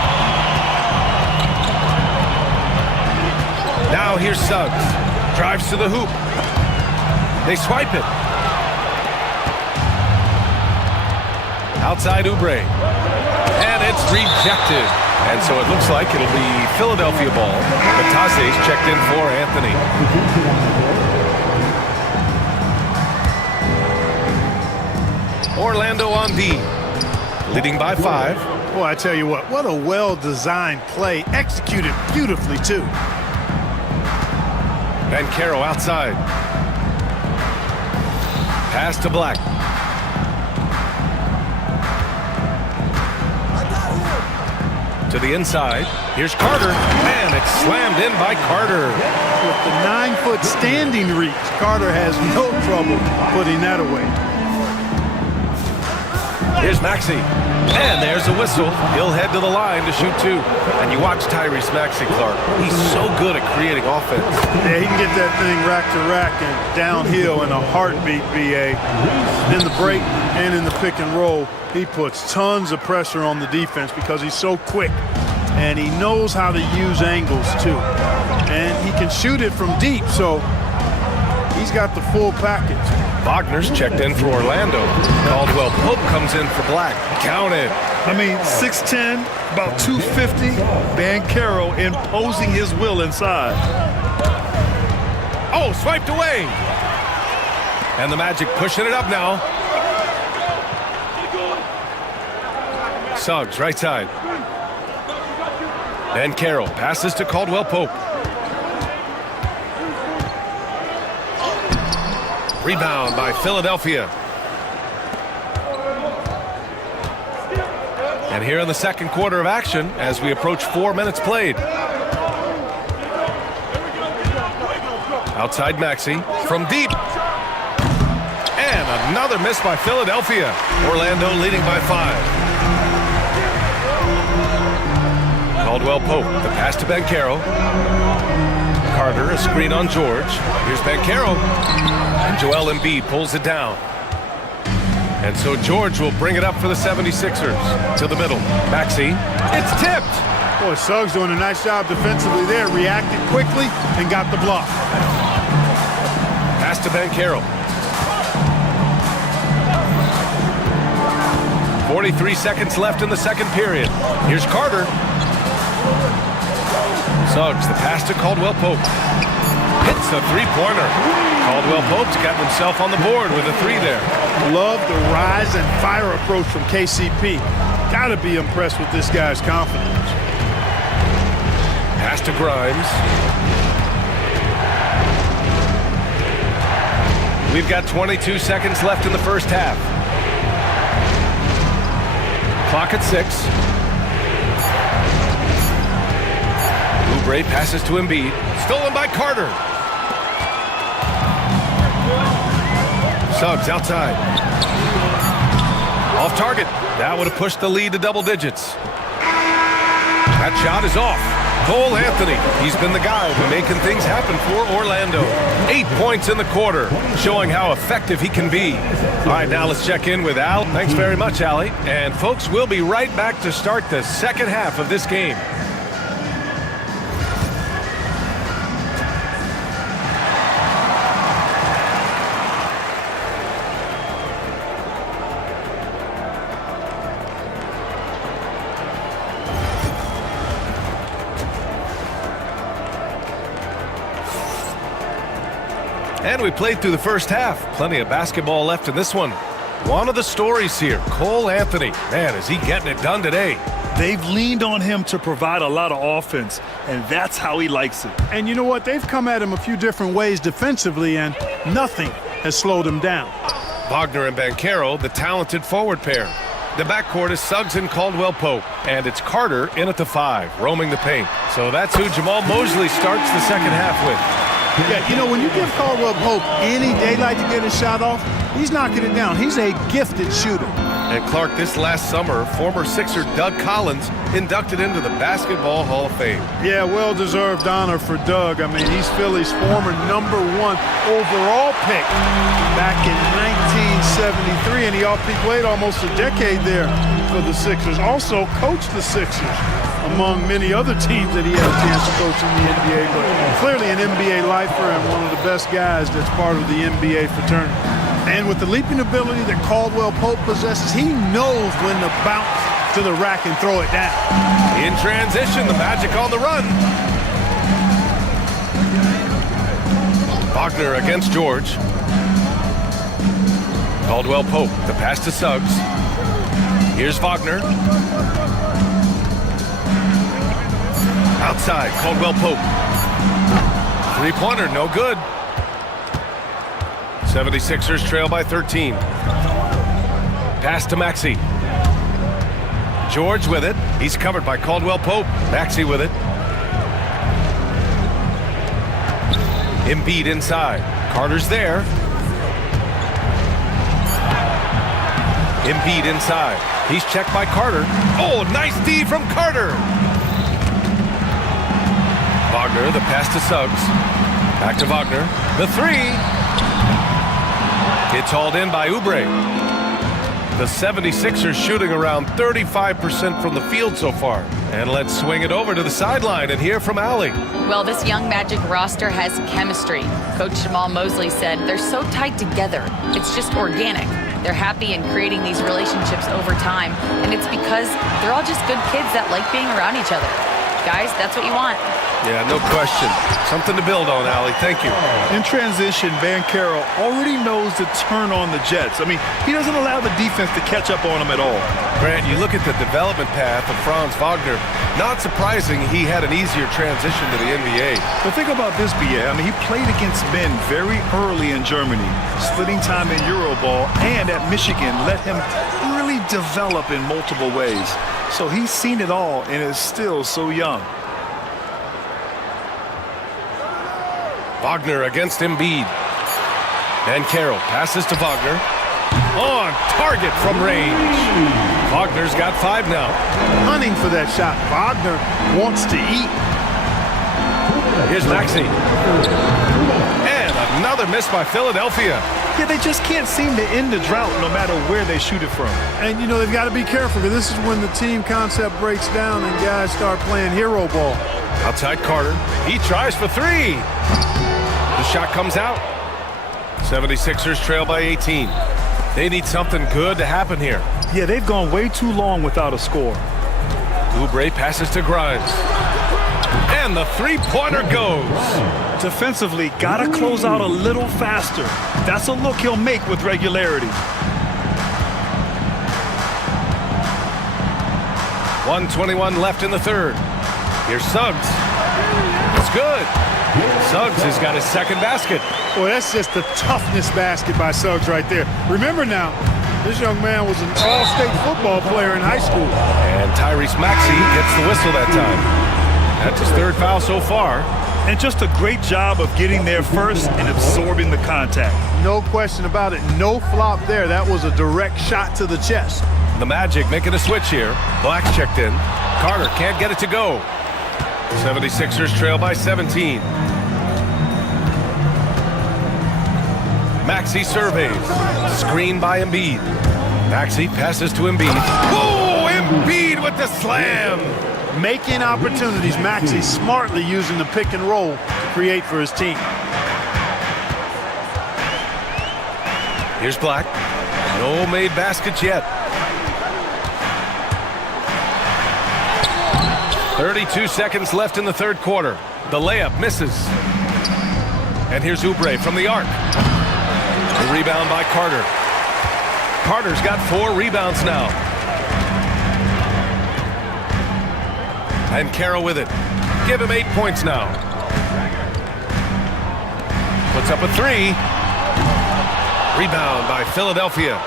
Now here's Suggs. Drives to the hoop. They swipe it. Outside Oubre. And it's rejected. And so it looks like it'll be Philadelphia ball. Batase's checked in for Anthony. Orlando on D, leading by 5. Boy, I tell you what a well-designed play, executed beautifully, too. Banchero outside. Pass to Black. To the inside. Here's Carter. Man, it's slammed in by Carter. With the 9-foot standing reach, Carter has no trouble putting that away. Here's Maxey. And there's a whistle. He'll head to the line to shoot two. And you watch Tyrese Maxey, Clark. He's so good at creating offense. Yeah, he can get that thing rack to rack and downhill in a heartbeat, BA. In the break and in the pick and roll, he puts tons of pressure on the defense because he's so quick. And he knows how to use angles, too. And he can shoot it from deep, so he's got the full package. Wagner's checked in for Orlando. Caldwell Pope comes in for Black. Counted. I mean, 6'10", about 250. Banchero imposing his will inside. Oh, swiped away. And the Magic pushing it up now. Suggs, right side. Banchero passes to Caldwell Pope. Rebound by Philadelphia. And here in the second quarter of action as we approach 4 minutes played. Outside Maxey from deep. And another miss by Philadelphia. Orlando leading by 5. Caldwell Pope, the pass to Banchero. Carter, a screen on George. Here's Banchero. And Joel Embiid pulls it down. And so George will bring it up for the 76ers. To the middle. Maxey. It's tipped. Boy, Suggs doing a nice job defensively there. Reacted quickly and got the block. Pass to Banchero. 43 seconds left in the second period. Here's Carter. Suggs, the pass to Caldwell-Pope. Hits a three-pointer. Caldwell-Pope's gotten himself on the board with a three there. Love the rise and fire approach from KCP. Got to be impressed with this guy's confidence. Pass to Grimes. We've got 22 seconds left in the first half. Clock at 6. Oubre passes to Embiid. Stolen by Carter. Suggs outside. Off target. That would have pushed the lead to double digits. That shot is off. Cole Anthony. He's been the guy making things happen for Orlando. 8 points in the quarter, showing how effective he can be. All right, now let's check in with Al. Thanks very much, Allie. And folks, we'll be right back to start the second half of this game. And we played through the first half. Plenty of basketball left in this one. One of the stories here, Cole Anthony. Man, is he getting it done today. They've leaned on him to provide a lot of offense, and that's how he likes it. And you know what? They've come at him a few different ways defensively, and nothing has slowed him down. Wagner and Banchero, the talented forward pair. The backcourt is Suggs and Caldwell-Pope, and it's Carter in at the 5, roaming the paint. So that's who Jamal Mosley starts the second half with. Yeah, you know, when you give Caldwell-Pope any daylight to get his shot off, he's knocking it down. He's a gifted shooter. And Clark, this last summer, former Sixer Doug Collins inducted into the Basketball Hall of Fame. Yeah, well-deserved honor for Doug. I mean, he's Philly's former #1 overall pick back in 1973, and he played almost a decade there for the Sixers. Also coached the Sixers, among many other teams that he had a chance to coach in the NBA, but clearly an NBA lifer and one of the best guys that's part of the NBA fraternity. And with the leaping ability that Caldwell-Pope possesses, he knows when to bounce to the rack and throw it down. In transition, the Magic on the run. Wagner against George. Caldwell-Pope, the pass to Suggs. Here's Wagner. Outside, Caldwell-Pope. Three-pointer, no good. 76ers trail by 13. Pass to Maxey. George with it. He's covered by Caldwell-Pope. Maxey with it. Embiid inside. Carter's there. Embiid inside. He's checked by Carter. Oh, nice D from Carter. Wagner, the pass to Suggs. Back to Wagner. The three. It's hauled in by Oubre. The 76ers shooting around 35% from the field so far. And let's swing it over to the sideline and hear from Allie. Well, this young Magic roster has chemistry. Coach Jamal Mosley said they're so tied together. It's just organic. They're happy in creating these relationships over time. And it's because they're all just good kids that like being around each other. Guys, that's what you want. Yeah, no question. Something to build on, Allie. Thank you. In transition, Banchero already knows to turn on the Jets. I mean, he doesn't allow the defense to catch up on him at all. Grant, you look at the development path of Franz Wagner. Not surprising he had an easier transition to the NBA. But think about this, B.A. I mean, he played against men very early in Germany, splitting time in Euroball, and at Michigan let him really develop in multiple ways. So he's seen it all and is still so young. Wagner against Embiid. Banchero passes to Wagner. On target from range. Wagner's got 5 now. Hunting for that shot. Wagner wants to eat. Here's Maxey. And another miss by Philadelphia. Yeah, they just can't seem to end the drought no matter where they shoot it from. And, you know, they've got to be careful because this is when the team concept breaks down and guys start playing hero ball. Outside Carter. He tries for three. The shot comes out. 76ers trail by 18. They need something good to happen here. Yeah, they've gone way too long without a score. Oubre passes to Grimes. And the three-pointer goes. Defensively, gotta close out a little faster. That's a look he'll make with regularity. 1:21 left in the third. Here's Suggs. It's good. Suggs has got his second basket. Boy, that's just the toughness basket by Suggs right there. Remember now, this young man was an all-state football player in high school. And Tyrese Maxey gets the whistle that time. That's his third foul so far. And just a great job of getting there first and absorbing the contact. No question about it. No flop there. That was a direct shot to the chest. The Magic making a switch here. Black's checked in. Carter can't get it to go. 76ers trail by 17. Maxey surveys. Screen by Embiid. Maxey passes to Embiid. Whoa! Embiid with the slam! Making opportunities. Maxey smartly using the pick and roll to create for his team. Here's Black. No made baskets yet. 32 seconds left in the third quarter. The layup misses. And here's Oubre from the arc. The rebound by Carter. Carter's got 4 rebounds now. And Carroll with it. Give him 8 points now. Puts up a 3. Rebound by Philadelphia.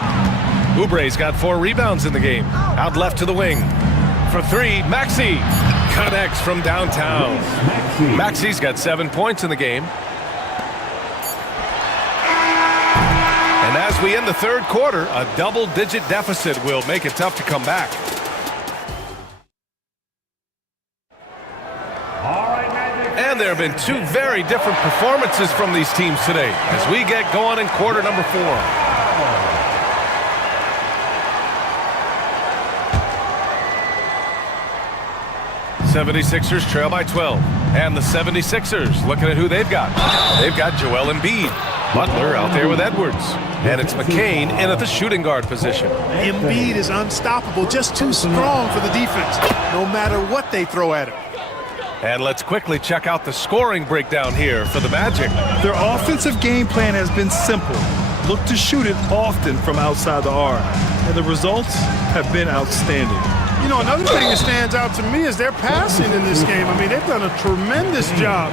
Oubre's got 4 rebounds in the game. Out left to the wing. For 3, Maxey connects from downtown. Maxey's got 7 points in the game. And as we end the third quarter, a double-digit deficit will make it tough to come back. And there have been 2 very different performances from these teams today as we get going in quarter number 4. '76ers trail by 12. And the 76ers looking at who they've got. They've got Joel Embiid. Butler out there with Edwards. And it's McCain in at the shooting guard position. Embiid is unstoppable, just too strong for the defense, no matter what they throw at him. And let's quickly check out the scoring breakdown here for the Magic. Their offensive game plan has been simple. Look to shoot it often from outside the arc. And the results have been outstanding. You know, another thing that stands out to me is their passing in this game. I mean, they've done a tremendous job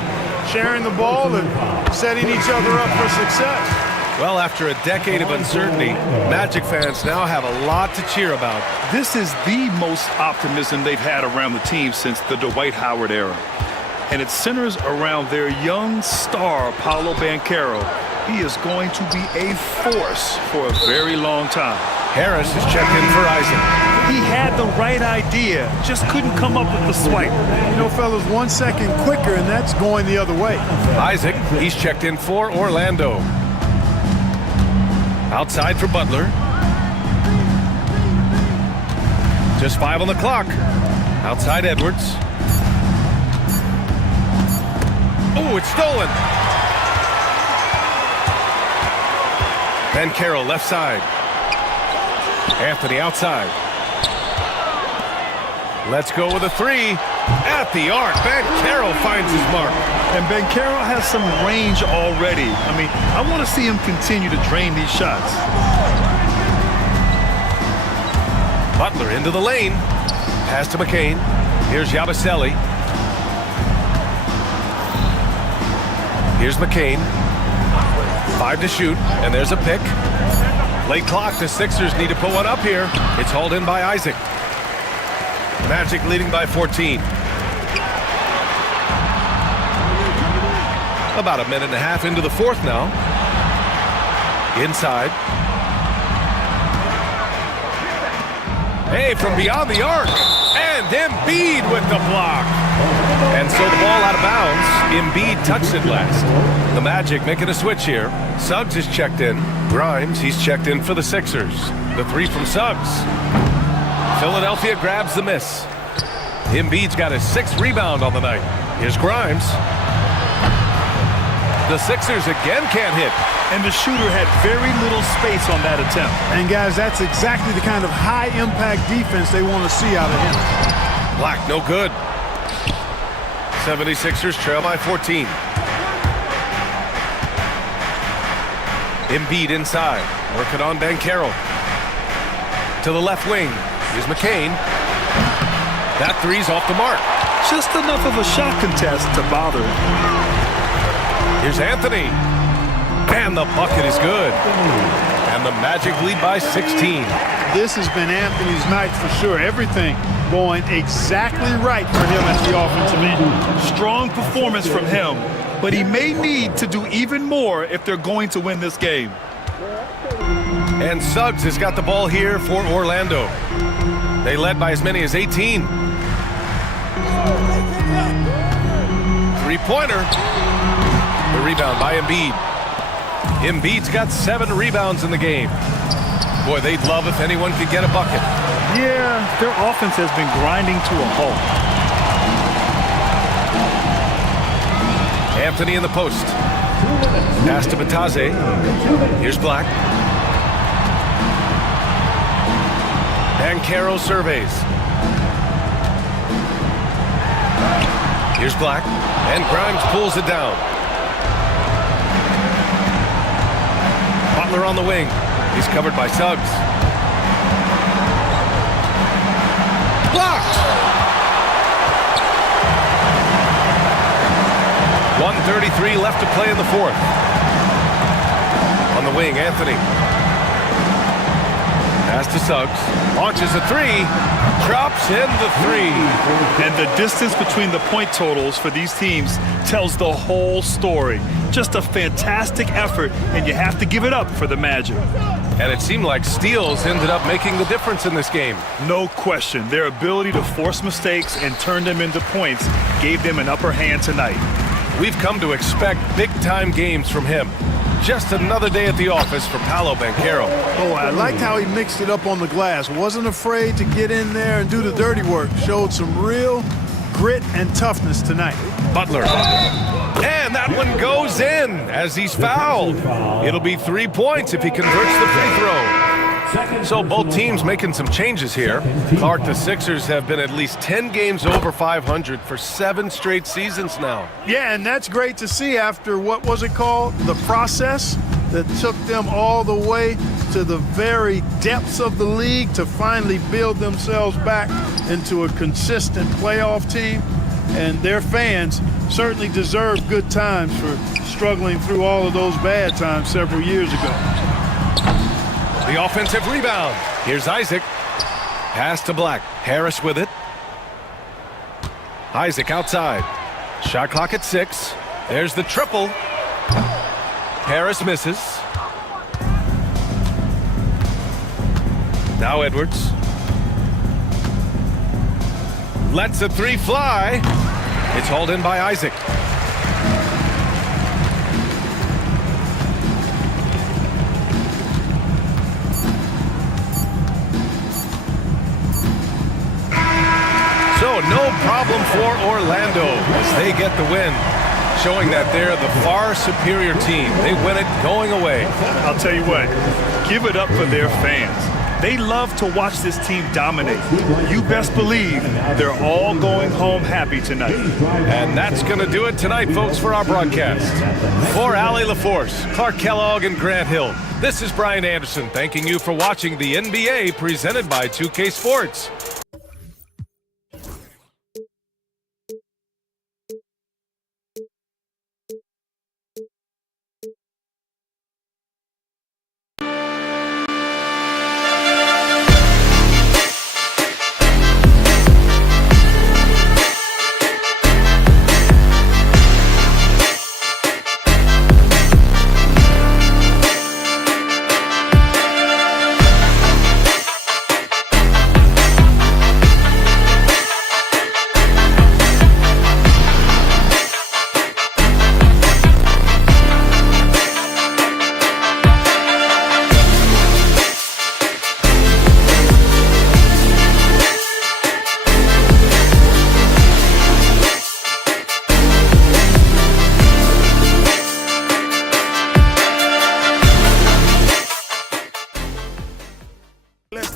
sharing the ball and setting each other up for success. Well, after a decade of uncertainty, Magic fans now have a lot to cheer about. This is the most optimism they've had around the team since the Dwight Howard era. And it centers around their young star, Paolo Banchero. He is going to be a force for a very long time. Harris is checked in for Isaac. He had the right idea, just couldn't come up with the swipe. You know, fellas, 1 second quicker, and that's going the other way. Isaac, he's checked in for Orlando. Outside for Butler. Just 5 on the clock. Outside Edwards. Oh, it's stolen. Ben Carroll left side. Anthony outside. Let's go with a 3. At the arc, Ben Carroll finds his mark. And Ben Carroll has some range already. I mean, I want to see him continue to drain these shots. Butler into the lane. Pass to McCain. Here's Yabusele. Here's McCain. 5 to shoot, and there's a pick. Late clock, the Sixers need to put one up here. It's hauled in by Isaac. Magic leading by 14. About a minute and a half into the fourth now. Inside. Hey, from beyond the arc. And Embiid with the block. And so the ball out of bounds. Embiid touched it last. The Magic making a switch here. Suggs is checked in. Grimes, he's checked in for the Sixers. The three from Suggs. Philadelphia grabs the miss. Embiid's got his 6th rebound on the night. Here's Grimes. The Sixers again can't hit. And the shooter had very little space on that attempt. And guys, that's exactly the kind of high-impact defense they want to see out of him. Black, no good. 76ers trail by 14. Embiid inside, working on Banchero. To the left wing, here's McCain. That three's off the mark. Just enough of a shot contest to bother him. Here's Anthony. And the bucket is good. And the Magic lead by 16. This has been Anthony's night for sure. Everything going exactly right for him at the offensive end. Strong performance from him, but he may need to do even more if they're going to win this game. And Suggs has got the ball here for Orlando. They led by as many as 18. Three-pointer. The rebound by Embiid. Embiid's got 7 rebounds in the game. Boy, they'd love if anyone could get a bucket. Yeah, their offense has been grinding to a halt. Anthony in the post. Pass to Bataze. Here's Black. Banchero surveys. Here's Black. And Grimes pulls it down. Butler on the wing. He's covered by Suggs. Blocked! 1:33 left to play in the 4th. On the wing, Anthony. Pass to Suggs. Launches a 3. Drops in the 3. And the distance between the point totals for these teams tells the whole story. Just a fantastic effort, and you have to give it up for the Magic. And it seemed like steals ended up making the difference in this game. No question. Their ability to force mistakes and turn them into points gave them an upper hand tonight. We've come to expect big-time games from him. Just another day at the office for Paolo Banchero. Oh, I liked how he mixed it up on the glass. Wasn't afraid to get in there and do the dirty work. Showed some real grit and toughness tonight. Butler. And that one goes in as he's fouled. It'll be 3 points if he converts the free throw. So both teams making some changes here. Clark, the Sixers have been at least 10 games over 500 for 7 straight seasons now. Yeah, and that's great to see after, what was it called? The process that took them all the way to the very depths of the league to finally build themselves back into a consistent playoff team. And their fans certainly deserve good times for struggling through all of those bad times several years ago. The offensive rebound. Here's Isaac. Pass to Black. Harris with it. Isaac outside. Shot clock at 6. There's the triple. Harris misses. Now Edwards. Lets a 3 fly. It's hauled in by Isaac. So no problem for Orlando as they get the win, showing that they're the far superior team. They win it going away. I'll tell you what, give it up for their fans. They love to watch this team dominate. You best believe they're all going home happy tonight. And that's going to do it tonight, folks, for our broadcast. For Allie LaForce, Clark Kellogg, and Grant Hill, this is Brian Anderson thanking you for watching the NBA presented by 2K Sports.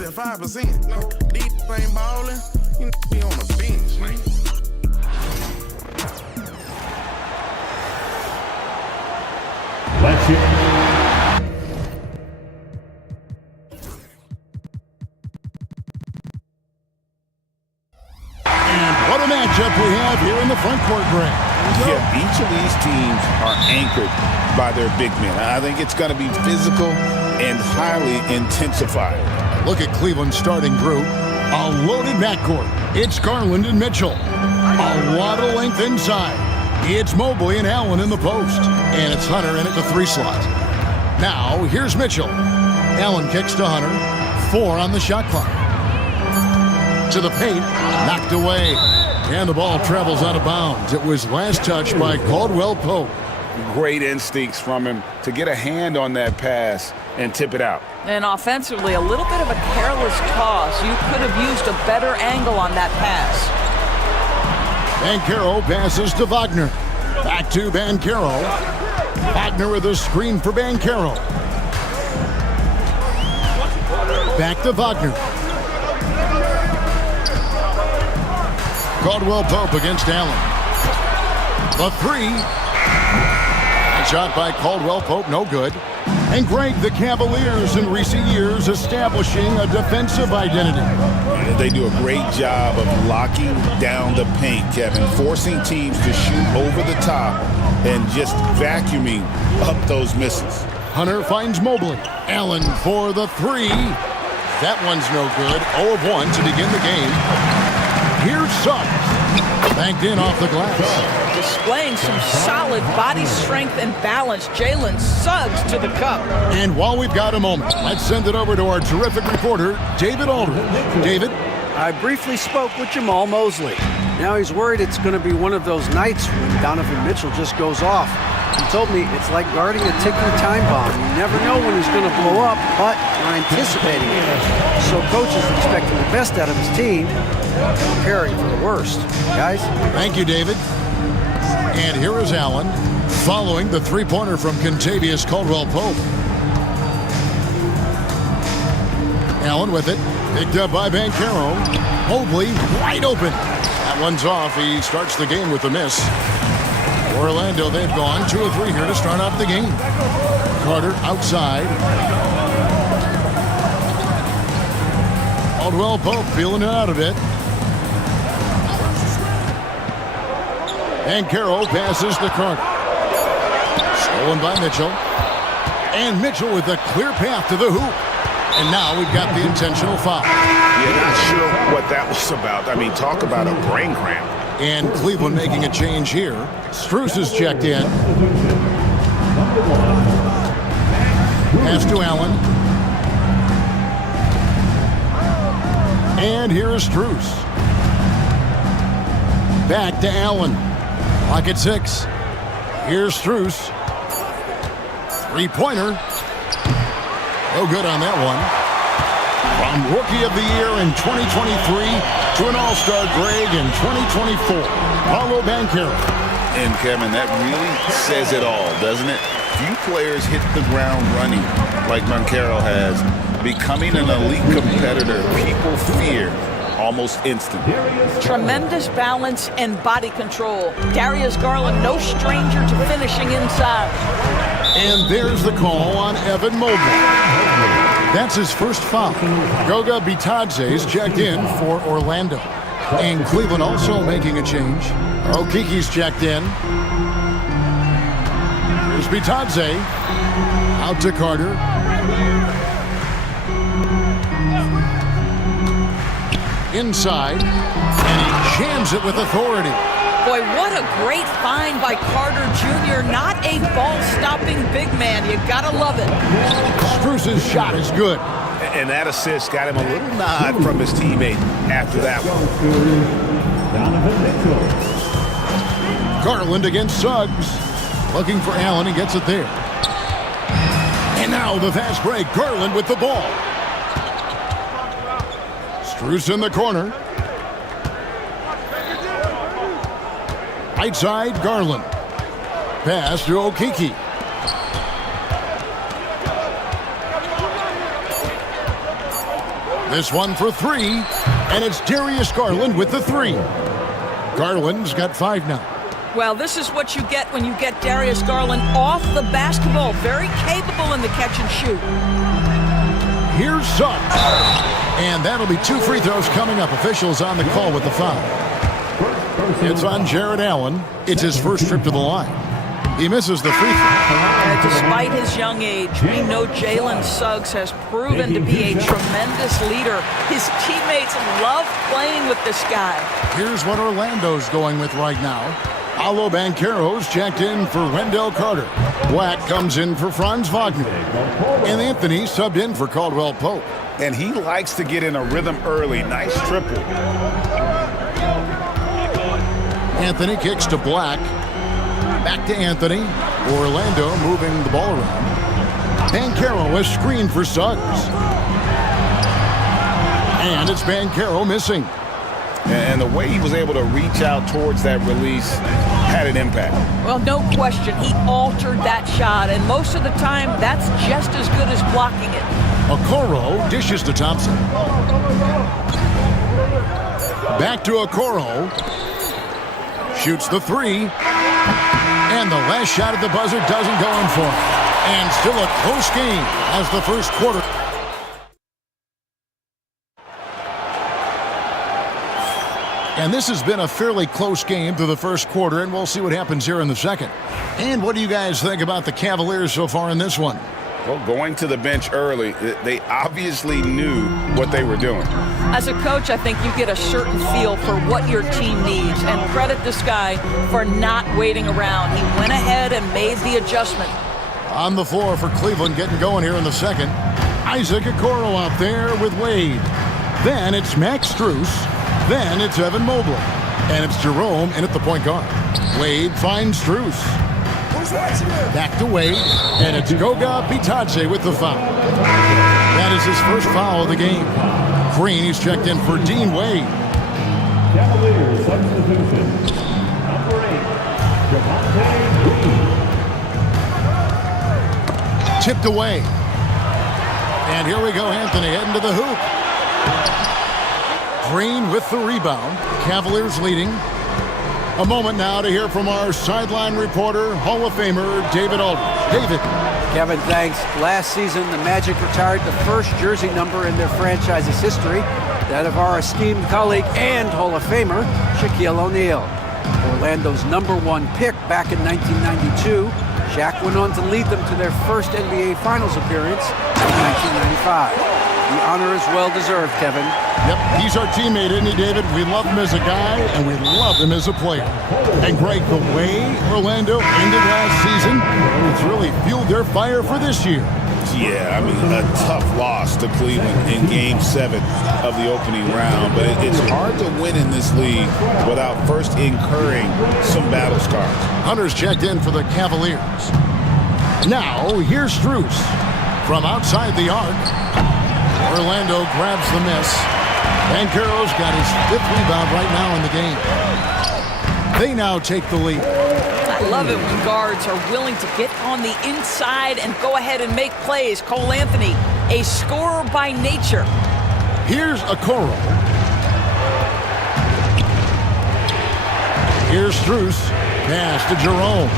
said 5%. These ain't ballin', you be on the bench, man. Let's hear. What a matchup we have here in the front court, Greg. Yeah, each of these teams are anchored by their big men. I think it's going to be physical and highly intensified. Look at Cleveland's starting group. A loaded backcourt. It's Garland and Mitchell. A lot of length inside. It's Mobley and Allen in the post. And it's Hunter in at the 3 slot. Now, here's Mitchell. Allen kicks to Hunter. 4 on the shot clock. To the paint. Knocked away. And the ball travels out of bounds. It was last touched by Caldwell Pope. Great instincts from him to get a hand on that pass and tip it out. And offensively, a little bit of a careless toss. You could have used a better angle on that pass. Banchero passes to Wagner. Back to Banchero. Wagner with a screen for Banchero. Back to Wagner. Caldwell Pope against Allen. The 3. A shot by Caldwell Pope, no good. And Greg, the Cavaliers in recent years establishing a defensive identity. They do a great job of locking down the paint, Kevin, forcing teams to shoot over the top and just vacuuming up those misses. Hunter finds Mobley. Allen for the 3. That one's no good. 0 of 1 to begin the game. Here's Suggs. Banked in off the glass. Displaying some solid body strength and balance. Jalen Suggs to the cup. And while we've got a moment, let's send it over to our terrific reporter, David Aldridge. David? I briefly spoke with Jamal Mosley. Now he's worried it's going to be one of those nights when Donovan Mitchell just goes off. He told me it's like guarding a ticking time bomb. You never know when he's going to blow up, but we're anticipating it. So coach is expecting the best out of his team, preparing for the worst. Guys? Thank you, David. And here is Allen following the 3-pointer from Contavious Caldwell-Pope. Allen with it. Picked up by Banchero. Mobley wide open. That one's off. He starts the game with a miss. Orlando, they've gone 2 of 3 here to start off the game. Carter outside. Caldwell-Pope feeling it out a bit. Banchero passes to Carter. Stolen by Mitchell. And Mitchell with a clear path to the hoop. And now we've got the intentional foul. Yeah, not sure what that was about. I mean, talk about a brain cramp. And Cleveland making a change here. Strus is checked in. Pass to Allen. And here is Strus. Back to Allen. Clock at 6. Here's Strus. 3-pointer. No good on that one. From Rookie of the Year in 2023 to an All-Star Greg in 2024, Paolo Banchero. And Kevin, that really says it all, doesn't it? Few players hit the ground running like Banchero has, becoming an elite competitor people fear almost instantly. Tremendous balance and body control. Darius Garland, no stranger to finishing inside. And there's the call on Evan Mobley. That's his first foul. Goga Bitadze is checked in for Orlando. And Cleveland also making a change. Okiki's checked in. Here's Bitadze. Out to Carter. Inside. And he jams it with authority. Boy, what a great find by Carter Jr. Not a ball-stopping big man. You gotta love it. Strus's shot is good. And that assist got him a little nod from his teammate after that one. Garland against Suggs. Looking for Allen. He gets it there. And now the fast break. Garland with the ball. Strus in the corner. Right side, Garland. Pass to Okiki. This one for three, and it's Darius Garland with the three. Garland's got 5 now. Well, this is what you get when you get Darius Garland off the basketball. Very capable in the catch and shoot. Here's Suggs. And that'll be 2 free throws coming up. Officials on the call with the foul. It's on Jared Allen. It's his first trip to the line. He misses the free throw. And despite his young age, we know Jalen Suggs has proven to be a tremendous leader. His teammates love playing with this guy. Here's what Orlando's going with right now. Alo Banchero's checked in for Wendell Carter. Black comes in for Franz Wagner. And Anthony subbed in for Caldwell Pope. And he likes to get in a rhythm early. Nice triple. Anthony kicks to Black. Back to Anthony. Orlando moving the ball around. Banchero is screened for Suggs. And it's Banchero missing. And the way he was able to reach out towards that release had an impact. Well, no question. He altered that shot, and most of the time, that's just as good as blocking it. Okoro dishes to Thompson. Back to Okoro. Shoots the three. And the last shot at the buzzer doesn't go in for him. And still a close game as the first quarter. And this has been a fairly close game through the first quarter, and we'll see what happens here in the second. And what do you guys think about the Cavaliers so far in this one? Well, going to the bench early, they obviously knew what they were doing. As a coach, I think you get a certain feel for what your team needs, and credit this guy for not waiting around. He went ahead and made the adjustment. On the floor for Cleveland getting going here in the second. Isaac Okoro out there with Wade. Then it's Max Strus. Then it's Evan Mobley. And it's Jerome in at the point guard. Wade finds Strus. Back to Wade. And it's Goga Bitadze with the foul. That is his first foul of the game. Green, he's checked in for Dean Wade. Cavaliers substitution. Number 8, Javonte Green. Tipped away. And here we go, Anthony heading to the hoop. Green with the rebound. Cavaliers leading. A moment now to hear from our sideline reporter, Hall of Famer David Aldridge. David. Kevin, thanks. Last season, the Magic retired the first jersey number in their franchise's history, that of our esteemed colleague and Hall of Famer, Shaquille O'Neal. Orlando's #1 pick back in 1992, Shaq went on to lead them to their first NBA Finals appearance in 1995. The honor is well-deserved, Kevin. Yep, he's our teammate, isn't he, David? We love him as a guy, and we love him as a player. And Greg, the way Orlando ended last season, it's really fueled their fire for this year. Yeah, I mean, a tough loss to Cleveland in Game 7 of the opening round. But it's hard to win in this league without first incurring some battle scars. Hunter's checked in for the Cavaliers. Now, here's Strus from outside the arc. Orlando grabs the miss. Banchero's got his 5th rebound right now in the game. They now take the lead. I love it when guards are willing to get on the inside and go ahead and make plays. Cole Anthony, a scorer by nature. Here's Okoro. Here's Strus. Pass to Jerome.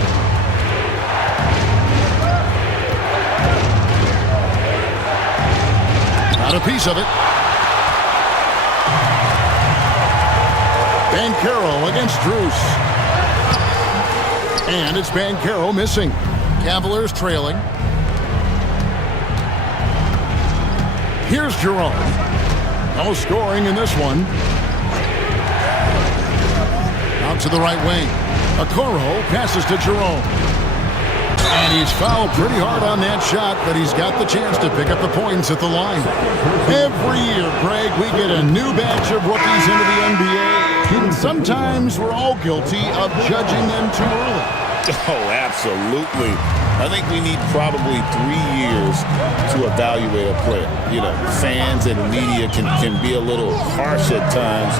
Got a piece of it. Banchero against Strus. And it's Banchero missing. Cavaliers trailing. Here's Jerome. No scoring in this one. Out to the right wing. Okoro passes to Jerome. And he's fouled pretty hard on that shot, but he's got the chance to pick up the points at the line. Every year, Greg, we get a new batch of rookies into the NBA. And sometimes we're all guilty of judging them too early. Oh, absolutely. I think we need probably 3 years to evaluate a player. You know, fans and media can be a little harsh at times,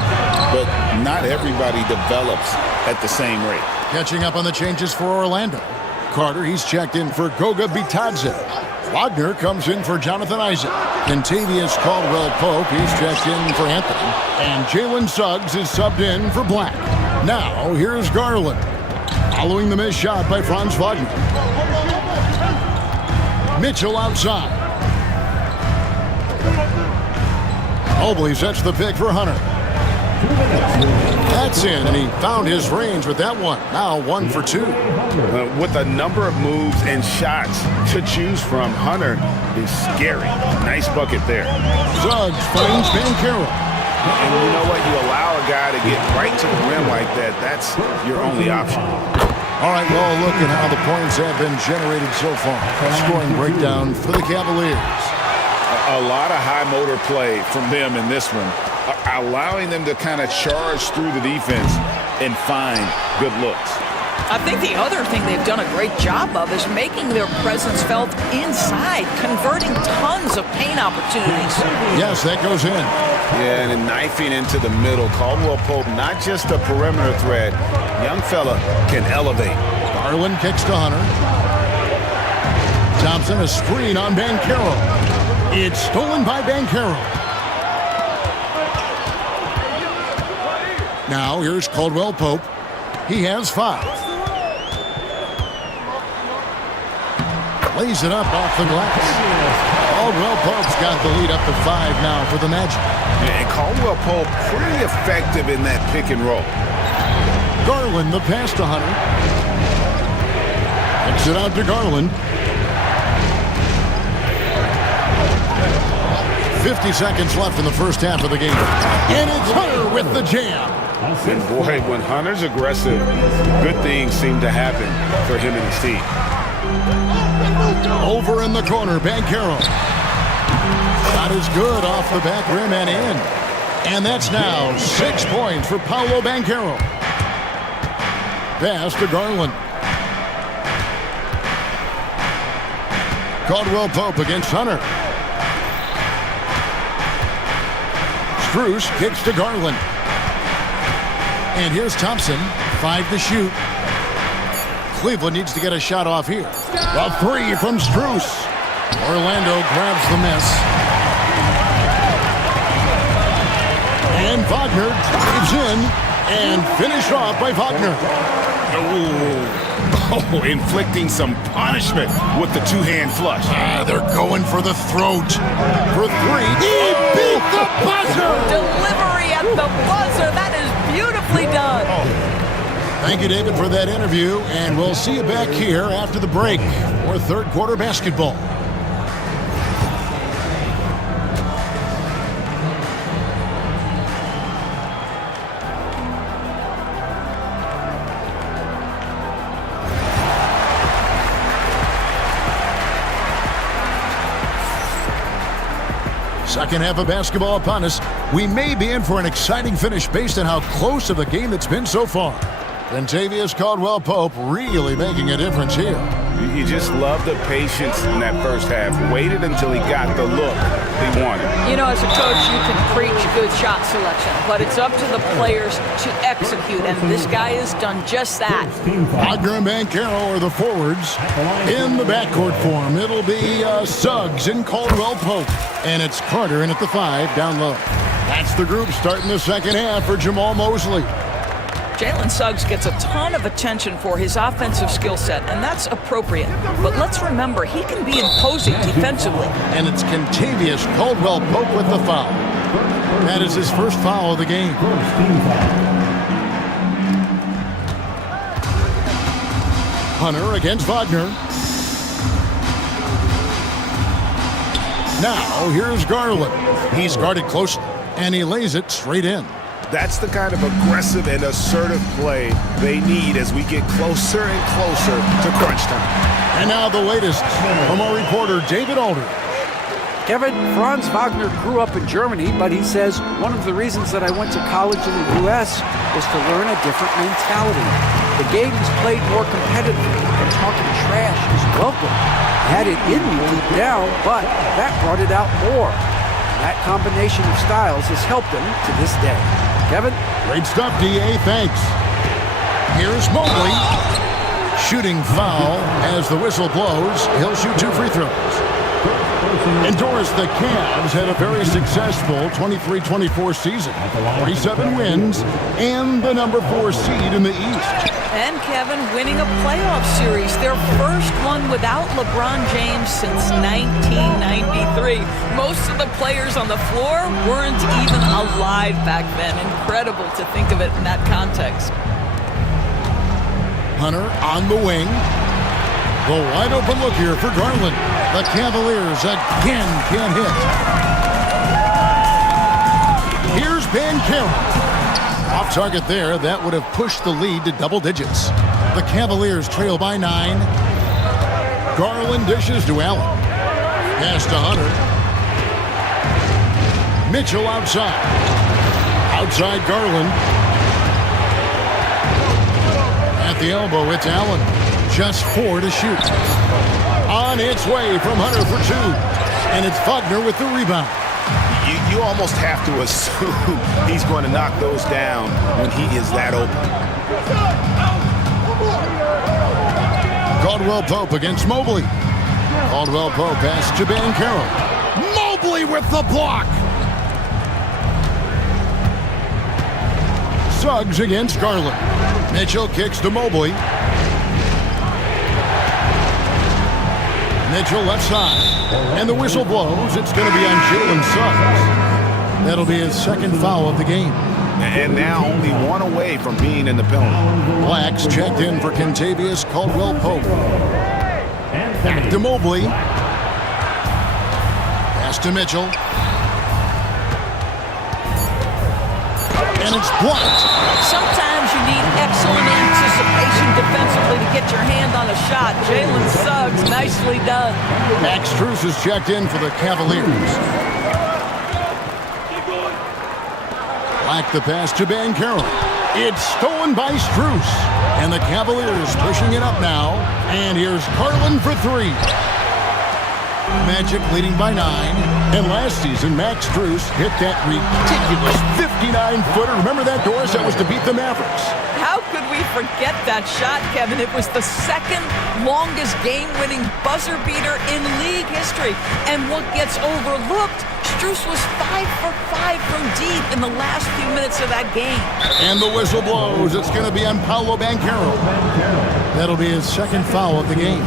but not everybody develops at the same rate. Catching up on the changes for Orlando. Carter, he's checked in for Goga Bitadze. Wagner comes in for Jonathan Isaac. Contavious Caldwell-Pope, he's checked in for Anthony. And Jalen Suggs is subbed in for Black. Now, here's Garland. Following the missed shot by Franz Wagner. Mitchell outside. Mobley sets the pick for Hunter. That's in, and he found his range with that one. Now 1 for 2. With a number of moves and shots to choose from, Hunter is scary. Nice bucket there. Suggs finds Banchero. And you know what? You allow a guy to get right to the rim like that. That's your only option. All right, well, look at how the points have been generated so far. A scoring breakdown for the Cavaliers. A lot of high motor play from them in this one, allowing them to kind of charge through the defense and find good looks. I think the other thing they've done a great job of is making their presence felt inside, converting tons of paint opportunities. Yes, that goes in. Yeah, and then knifing into the middle. Caldwell-Pope, not just a perimeter threat. Young fella can elevate. Garland kicks to Hunter. Thompson, a screen on Banchero. It's stolen by Banchero. Now here's Caldwell-Pope. He has 5. Lays it up off the glass. Caldwell-Pope's got the lead up to 5 now for the Magic. Yeah, and Caldwell-Pope pretty effective in that pick and roll. Garland, the pass to Hunter. Kicks it out to Garland. 50 seconds left in the first half of the game. And it's Hunter with the jam. And boy, when Hunter's aggressive, good things seem to happen for him and his team. Over in the corner, Banchero. Shot is good off the back rim and in. And that's now 6 points for Paolo Banchero. Pass to Garland. Caldwell-Pope against Hunter. Strus kicks to Garland. And here's Thompson, 5 to shoot. Cleveland needs to get a shot off here. A 3 from Strus. Orlando grabs the miss. And Wagner drives in and finished off by Wagner. Oh, inflicting some punishment with the two-hand flush. They're going for the throat. For 3. He beat the buzzer. Delivery at the buzzer. That is beautifully done. Thank you, David, for that interview, and we'll see you back here after the break for third quarter basketball. Second half of basketball upon us. We may be in for an exciting finish based on how close of a game it's been so far. Contavious Caldwell-Pope really making a difference here. You just love the patience in that first half. Waited until he got the look he wanted. You know, as a coach, you can preach good shot selection, but it's up to the players to execute, and this guy has done just that. Wagner and Banchero are the forwards. In the backcourt form, it'll be Suggs and Caldwell-Pope. And it's Carter in at the 5 down low. That's the group starting the second half for Jamal Mosley. Jalen Suggs gets a ton of attention for his offensive skill set, and that's appropriate. But let's remember, he can be imposing defensively. And it's Contavious Caldwell-Pope with the foul. That is his first foul of the game. Hunter against Wagner. Now, here's Garland. He's guarded closely, and he lays it straight in. That's the kind of aggressive and assertive play they need as we get closer and closer to crunch time. And now the latest from our reporter, David Alder. Kevin, Franz Wagner grew up in Germany, but he says one of the reasons that I went to college in the U.S. was to learn a different mentality. The game is played more competitively, and talking trash is welcome. I had it in me deep down, but that brought it out more. And that combination of styles has helped him to this day. Kevin? Great stuff, D.A. Thanks. Here's Mobley. Shooting foul as the whistle blows. He'll shoot 2 free throws. And Doris, the Cavs had a very successful 23-24 season. 47 wins and the number 4 seed in the East. And Kevin winning a playoff series, their first one without LeBron James since 1993. Most of the players on the floor weren't even alive back then. Incredible to think of it in that context. Hunter on the wing. The wide open look here for Garland. The Cavaliers again can't hit. Here's Banchero. Off target there, that would have pushed the lead to double digits. The Cavaliers trail by 9. Garland dishes to Allen. Pass to Hunter. Mitchell outside. Outside Garland. At the elbow, it's Allen. Just 4 to shoot. On its way from Hunter for 2. And it's Wagner with the rebound. You almost have to assume he's going to knock those down when he is that open. Caldwell Pope against Mobley. Caldwell Pope pass to Banchero. Mobley with the block. Suggs against Garland. Mitchell kicks to Mobley. Mitchell left side. And the whistle blows. It's going to be on Jalen Suggs. That'll be his second foul of the game. And now only 1 away from being in the penalty. Blacks checked in for Kentavious Caldwell Pope. Back to Mobley. Pass to Mitchell. And it's blocked. Sometimes you need excellent anticipation defensively to get your hand on a shot. Jalen Suggs, nicely done. Max Strus is checked in for the Cavaliers. Black the pass to Banchero. It's stolen by Strus. And the Cavaliers pushing it up now. And here's Garland for 3. Magic leading by 9. And last season, Max Strus hit that ridiculous 59-footer. Remember that, Doris? That was to beat the Mavericks. How could we forget that shot, Kevin? It was the second longest game-winning buzzer beater in league history. And what gets overlooked, Strus was 5 for 5 from deep in the last few minutes of that game. And the whistle blows. It's going to be on Paolo Banchero. That'll be his second foul of the game.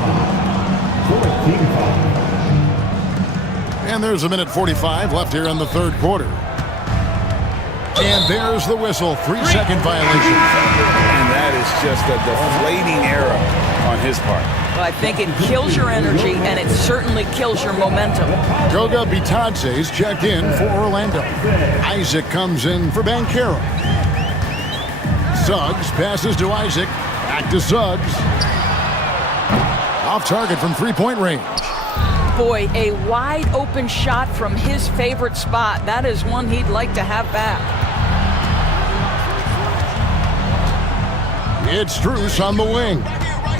And there's 1:45 left here in the third quarter. And there's the whistle. 3-second violation. And that is just a deflating error on his part. Well, I think it kills your energy, and it certainly kills your momentum. Goga Bitadze's checked in for Orlando. Isaac comes in for Banchero. Suggs passes to Isaac. Back to Suggs. Off target from three-point range. Boy, a wide open shot from his favorite spot. That is one he'd like to have back. It's Strus on the wing.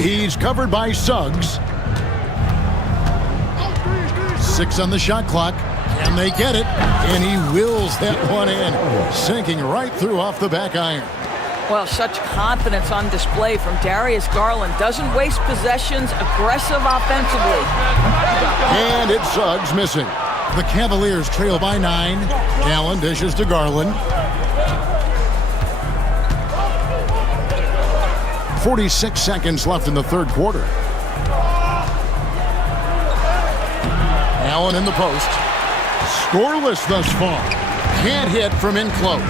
He's covered by Suggs. 6 on the shot clock. Can they get it? And he wills that one in, sinking right through off the back iron. Well, such confidence on display from Darius Garland. Doesn't waste possessions, aggressive offensively. And it's Suggs missing. The Cavaliers trail by 9. Allen dishes to Garland. 46 seconds left in the third quarter. Allen in the post. Scoreless thus far. Can't hit from in close.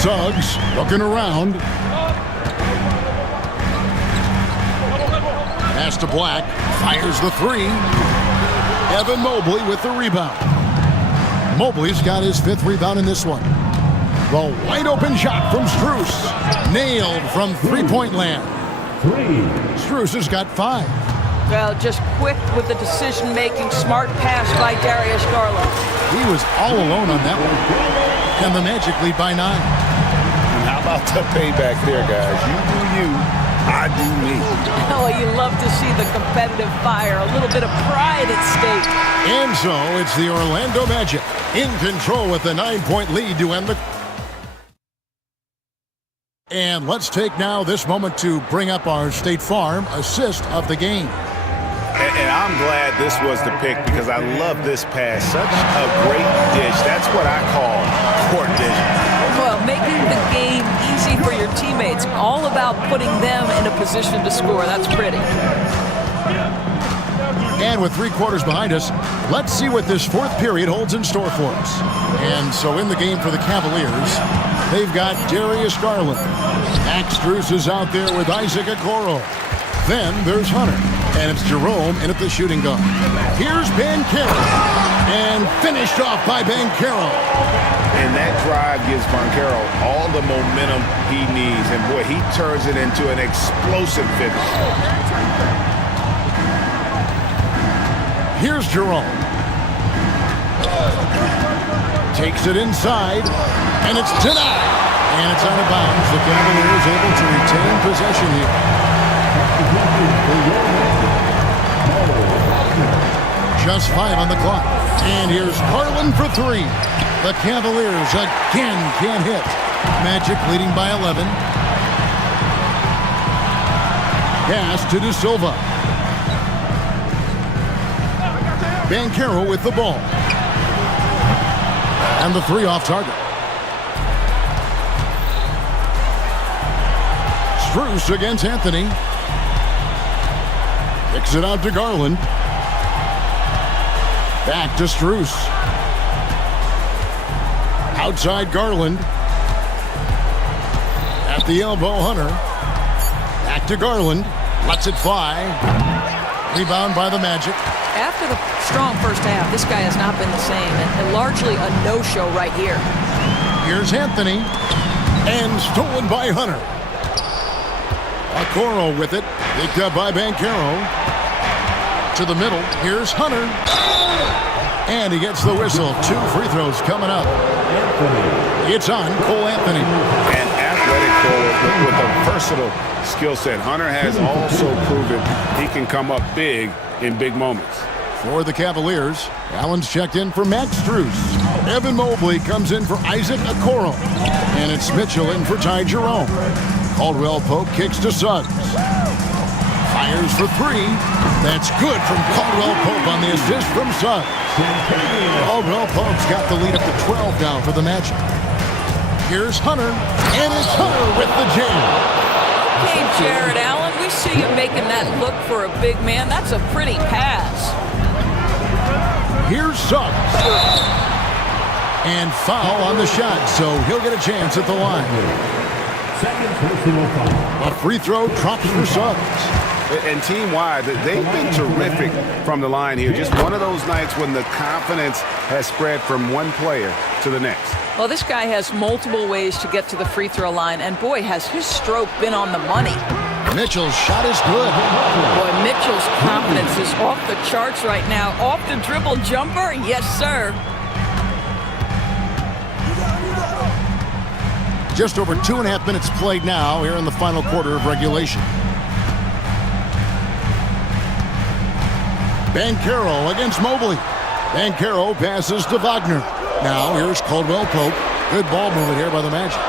Suggs looking around. Pass to Black. Fires the 3. Evan Mobley with the rebound. Mobley's got his 5th rebound in this one. The wide open shot from Strus. Nailed from three-point land. Strus has got 5. Well, just quick with the decision-making, smart pass by Darius Garland. He was all alone on that one. And the Magic lead by 9. And how about the payback there, guys? You do you, I do me. Oh, you love to see the competitive fire, a little bit of pride at stake. And so it's the Orlando Magic in control with the 9-point lead to end the... And let's take now this moment to bring up our State Farm assist of the game. And I'm glad this was the pick because I love this pass. Such a great dish. That's what I call court vision. Well, making the game easy for your teammates. All about putting them in a position to score. That's pretty. And with 3 quarters behind us, let's see what this fourth period holds in store for us. And so in the game for the Cavaliers, they've got Darius Garland. Max Strus is out there with Isaac Okoro. Then there's Hunter, and it's Jerome in at the shooting guard. Here's Banchero, and finished off by Banchero. And that drive gives Banchero all the momentum he needs. And, boy, he turns it into an explosive finish. Here's Jerome. Takes it inside, and it's denied. And it's out of bounds. The Cavaliers able to retain possession here. Just 5 on the clock. And here's Garland for 3. The Cavaliers again can't hit. Magic leading by 11. Pass to De Silva. Banchero with the ball. And the 3 off target. Strus against Anthony. Kicks it out to Garland. Back to Strus. Outside Garland. At the elbow, Hunter. Back to Garland. Lets it fly. Rebound by the Magic. After the strong first half, this guy has not been the same, and largely a no-show right here. Here's Anthony. And stolen by Hunter. Okoro with it. Picked up by Banchero. To the middle. Here's Hunter. And he gets the whistle. 2 free throws coming up. It's on Cole Anthony. An athletic forward with a versatile skill set. Hunter has also proven he can come up big in big moments. For the Cavaliers, Allen's checked in for Max Strus. Evan Mobley comes in for Isaac Okoro. And it's Mitchell in for Ty Jerome. Caldwell Pope kicks to Suggs. Fires for 3. That's good from Caldwell Pope on the assist from Suggs. Caldwell Pope's got the lead up to 12 now for the Magic. Here's Hunter, and it's Hunter with the jam. Okay, Jared Allen, we see you making that look for a big man. That's a pretty pass. Here's Suggs. And foul on the shot, so he'll get a chance at the line. A free throw drops for Suggs. And team-wide, they've been terrific from the line here. Just one of those nights when the confidence has spread from one player to the next. Well, this guy has multiple ways to get to the free throw line, and boy, has his stroke been on the money. Mitchell's shot is good. Boy, Mitchell's confidence is off the charts right now. Off the dribble jumper, yes, sir. Just over 2.5 minutes played now here in the final quarter of regulation. Banchero against Mobley. Banchero passes to Wagner. Now here's Caldwell Pope. Good ball movement here by the Magic.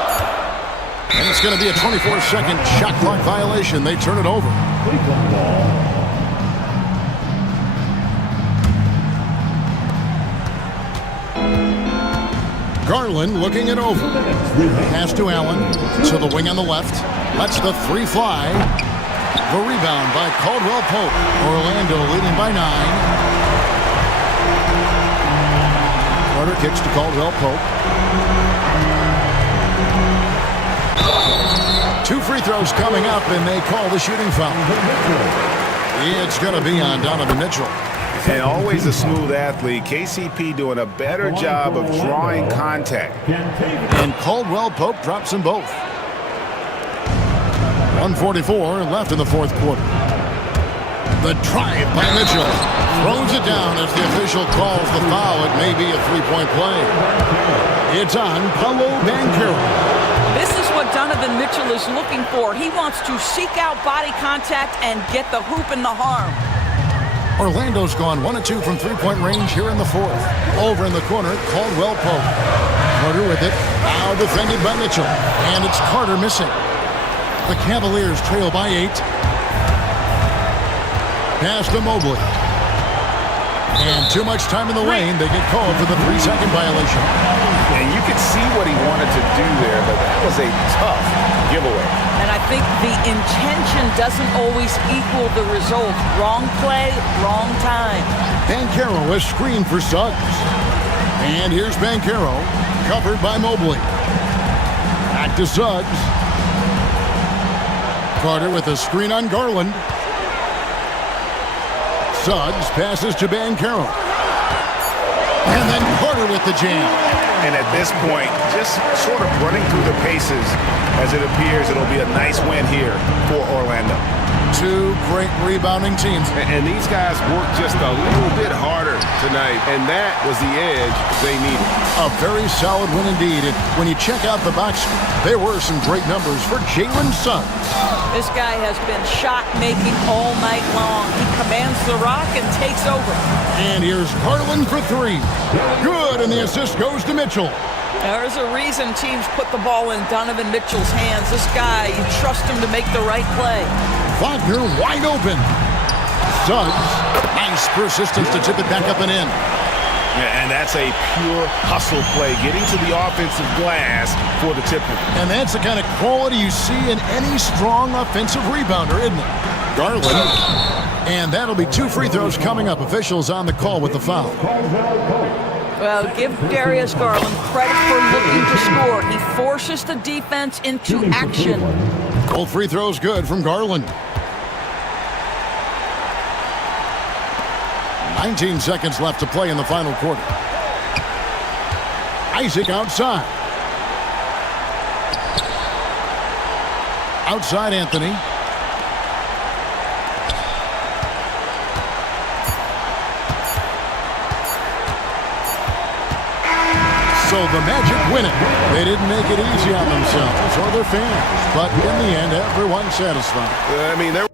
And it's going to be a 24-second shot clock violation. They turn it over. Garland looking it over. Pass to Allen. To the wing on the left. Lets the 3 fly. The rebound by Caldwell Pope. Orlando leading by 9. Carter kicks to Caldwell Pope. 2 free throws coming up, and they call the shooting foul. It's going to be on Donovan Mitchell. And always a smooth athlete. KCP doing a better job of drawing contact. And Caldwell Pope drops them both. 1:44 left in the fourth quarter. The drive by Mitchell. Throws it down as the official calls the foul. It may be a 3-point play. It's on Paolo Banchero. This is what Donovan Mitchell is looking for. He wants to seek out body contact and get the hoop in the harm. Orlando's gone 1 of 2 from 3-point range here in the fourth. Over in the corner, Caldwell Pope. Carter with it. Now defended by Mitchell. And it's Carter missing. The Cavaliers trail by 8. Pass to Mobley. And too much time in the lane. They get called for the 3-second violation. And you could see what he wanted to do there, but that was a tough giveaway. And I think the intention doesn't always equal the result. Wrong play, wrong time. Banchero is screened for Suggs. And here's Banchero, covered by Mobley. Back to Suggs. Carter with a screen on Garland. Suggs passes to Banchero. And then Carter with the jam. And at this point, just sort of running through the paces as it appears it'll be a nice win here for Orlando. Two great rebounding teams. And these guys worked just a little bit harder tonight, and that was the edge they needed. A very solid win indeed. And when you check out the box score, there were some great numbers for Jalen Suggs. This guy has been shot-making all night long. He commands the rock and takes over. And here's Garland for three. Good, and the assist goes to Mitchell. There's a reason teams put the ball in Donovan Mitchell's hands. This guy, you trust him to make the right play. Wagner wide open. Suggs, nice persistence to tip it back up and in. Yeah, and that's a pure hustle play, getting to the offensive glass for the tipper. And that's the kind of quality you see in any strong offensive rebounder, isn't it? Garland. And that'll be 2 free throws coming up. Officials on the call with the foul. Well, give Darius Garland credit for looking to score. He forces the defense into action. Both free throws good from Garland. 19 seconds left to play in the final quarter. Isaac outside. Outside Anthony. So the Magic win it. They didn't make it easy on themselves or their fans, but in the end, everyone's satisfied. I mean, there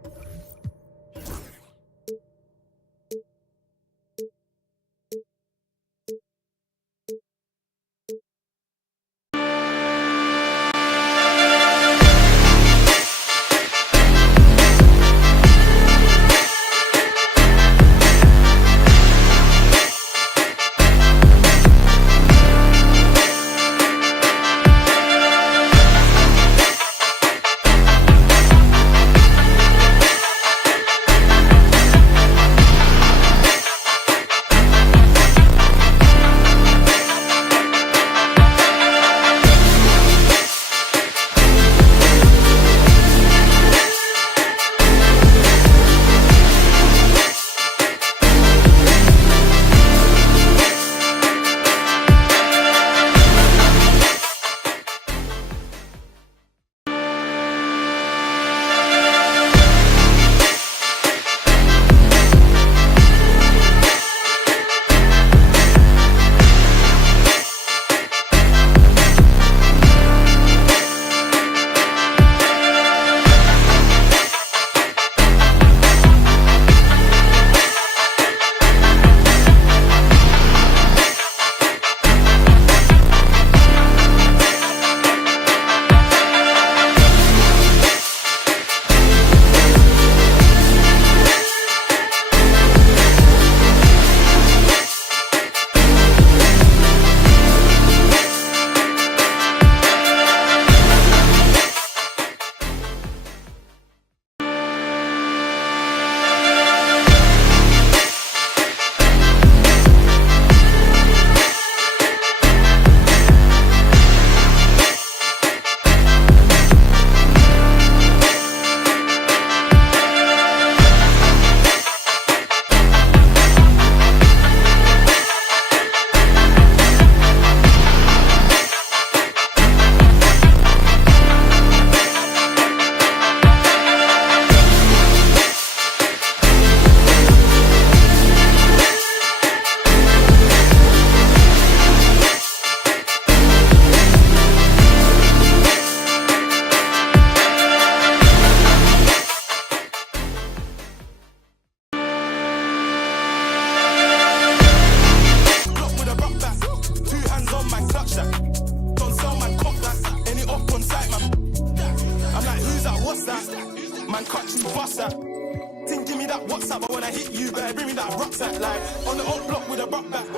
me that WhatsApp, but when I hit you, better bring me that rucksack. Like on the old block with a buck back, 2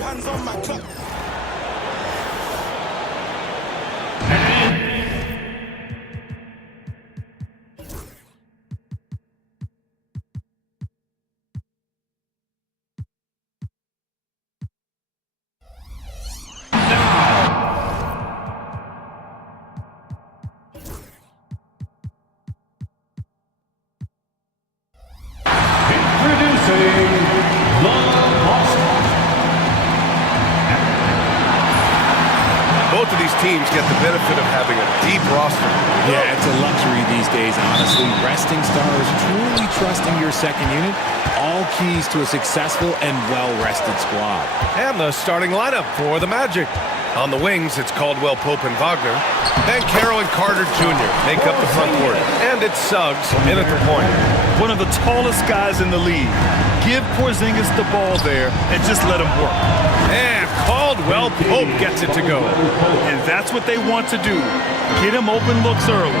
hands on my clock. Both of these teams get the benefit of having a deep roster. Yeah, it's a luxury these days, honestly. Resting stars, truly trusting your second unit, all keys to a successful and well-rested squad. And the starting lineup for the Magic. On the wings, it's Caldwell Pope and Wagner. Bancaro and Carter Jr. make up the front court. And it's Suggs in at the point. One of the tallest guys in the league. Give Porzingis the ball there and just let him work. And Caldwell Pope gets it to go. And that's what they want to do. Get him open looks early.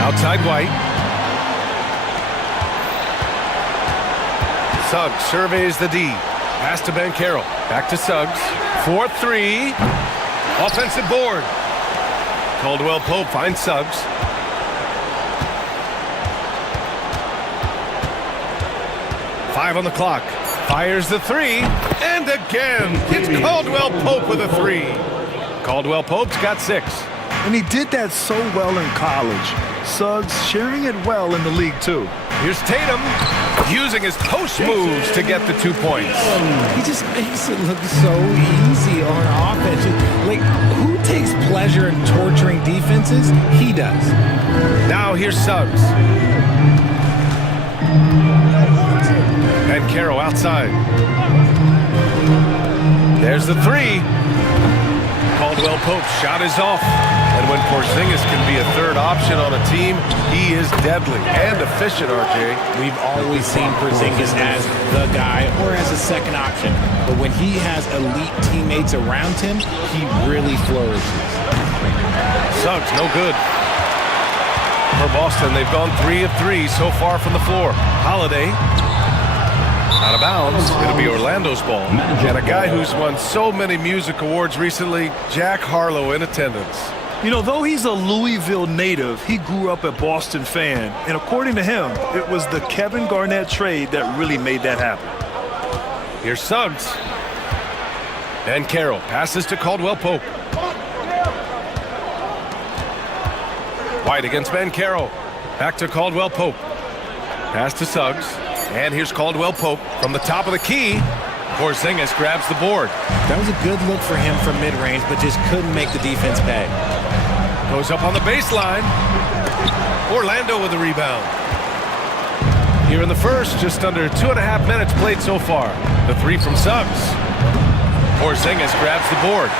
Outside White. Suggs surveys the D. Pass to Bancaro. Back to Suggs. 4-3. Offensive board. Caldwell Pope finds Suggs. Five on the clock. Fires the three. And again, it's Caldwell Pope with a three. Caldwell Pope's got 6. And he did that so well in college. Suggs sharing it well in the league, too. Here's Tatum using his post moves to get the 2 points. He just makes it look so easy on offense. Like, who takes pleasure in torturing defenses? He does. Now here's Suggs. Bancaro outside. There's the 3. Caldwell Pope's shot is off. And when Porzingis can be a third option on a team, he is deadly and efficient, RJ. We've always seen Porzingis as the guy or as a second option. But when he has elite teammates around him, he really flourishes. Suggs, no good. For Boston, they've gone 3 of 3 so far from the floor. Holiday. Out of bounds. It'll be Orlando's ball. And a guy who's won so many music awards recently, Jack Harlow, in attendance. You know, though he's a Louisville native, he grew up a Boston fan. And according to him, it was the Kevin Garnett trade that really made that happen. Here's Suggs. Bancaro passes to Caldwell Pope. White against Bancaro. Back to Caldwell Pope. Pass to Suggs. And here's Caldwell Pope from the top of the key. Porzingis grabs the board. That was a good look for him from mid-range, but just couldn't make the defense pay. Goes up on the baseline. Orlando with the rebound. Here in the first, just under 2.5 minutes played so far. The 3 from Suggs. Porzingis grabs the board.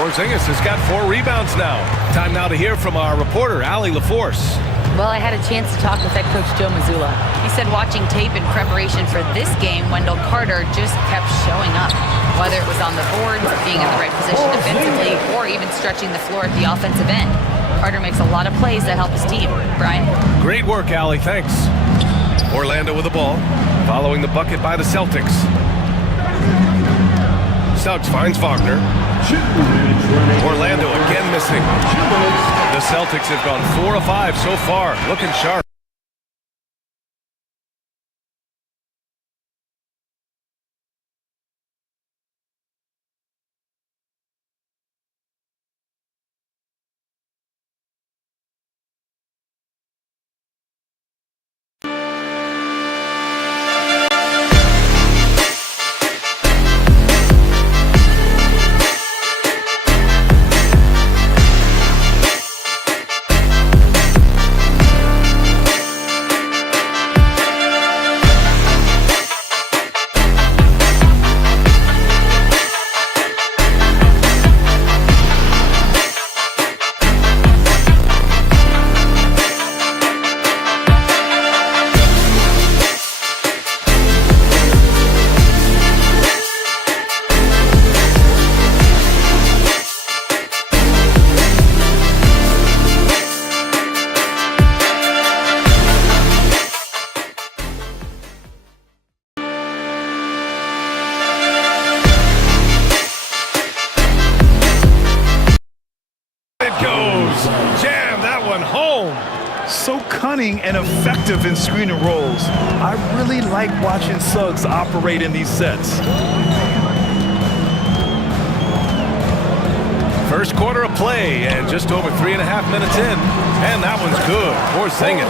Porzingis has got 4 rebounds now. Time now to hear from our reporter, Allie LaForce. Well, I had a chance to talk with head coach Joe Mazzulla. He said watching tape in preparation for this game, Wendell Carter just kept showing up. Whether it was on the boards, being in the right position defensively, or even stretching the floor at the offensive end. Carter makes a lot of plays that help his team. Brian? Great work, Allie. Thanks. Orlando with the ball, following the bucket by the Celtics. Suggs finds Wagner. Orlando again missing. The Celtics have gone 4 of 5 so far, looking sharp. cunning and effective in screening roles. I really like watching Suggs operate in these sets. First quarter of play, and just over 3.5 minutes in, and that one's good for Zingis.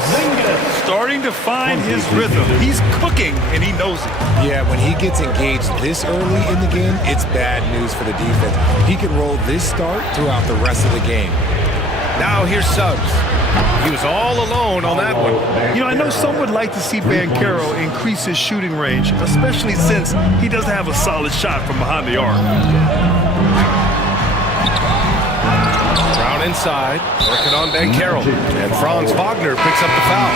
Starting to find his rhythm. He's cooking, and he knows it. Yeah, when he gets engaged this early in the game, it's bad news for the defense. He can roll this start throughout the rest of the game. Now here's Suggs. He was all alone on that one. You know, I know some would like to see Banchero increase his shooting range, especially since he doesn't have a solid shot from behind the arc. Inside, working on Banchero, and Franz Wagner picks up the foul.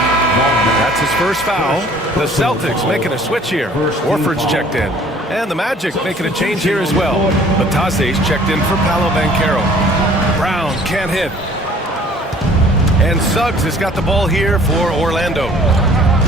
That's his first foul. The Celtics making a switch here. Horford's checked in, and the Magic making a change here as well. Batase's checked in for Paolo Banchero. Brown can't hit. And Suggs has got the ball here for Orlando.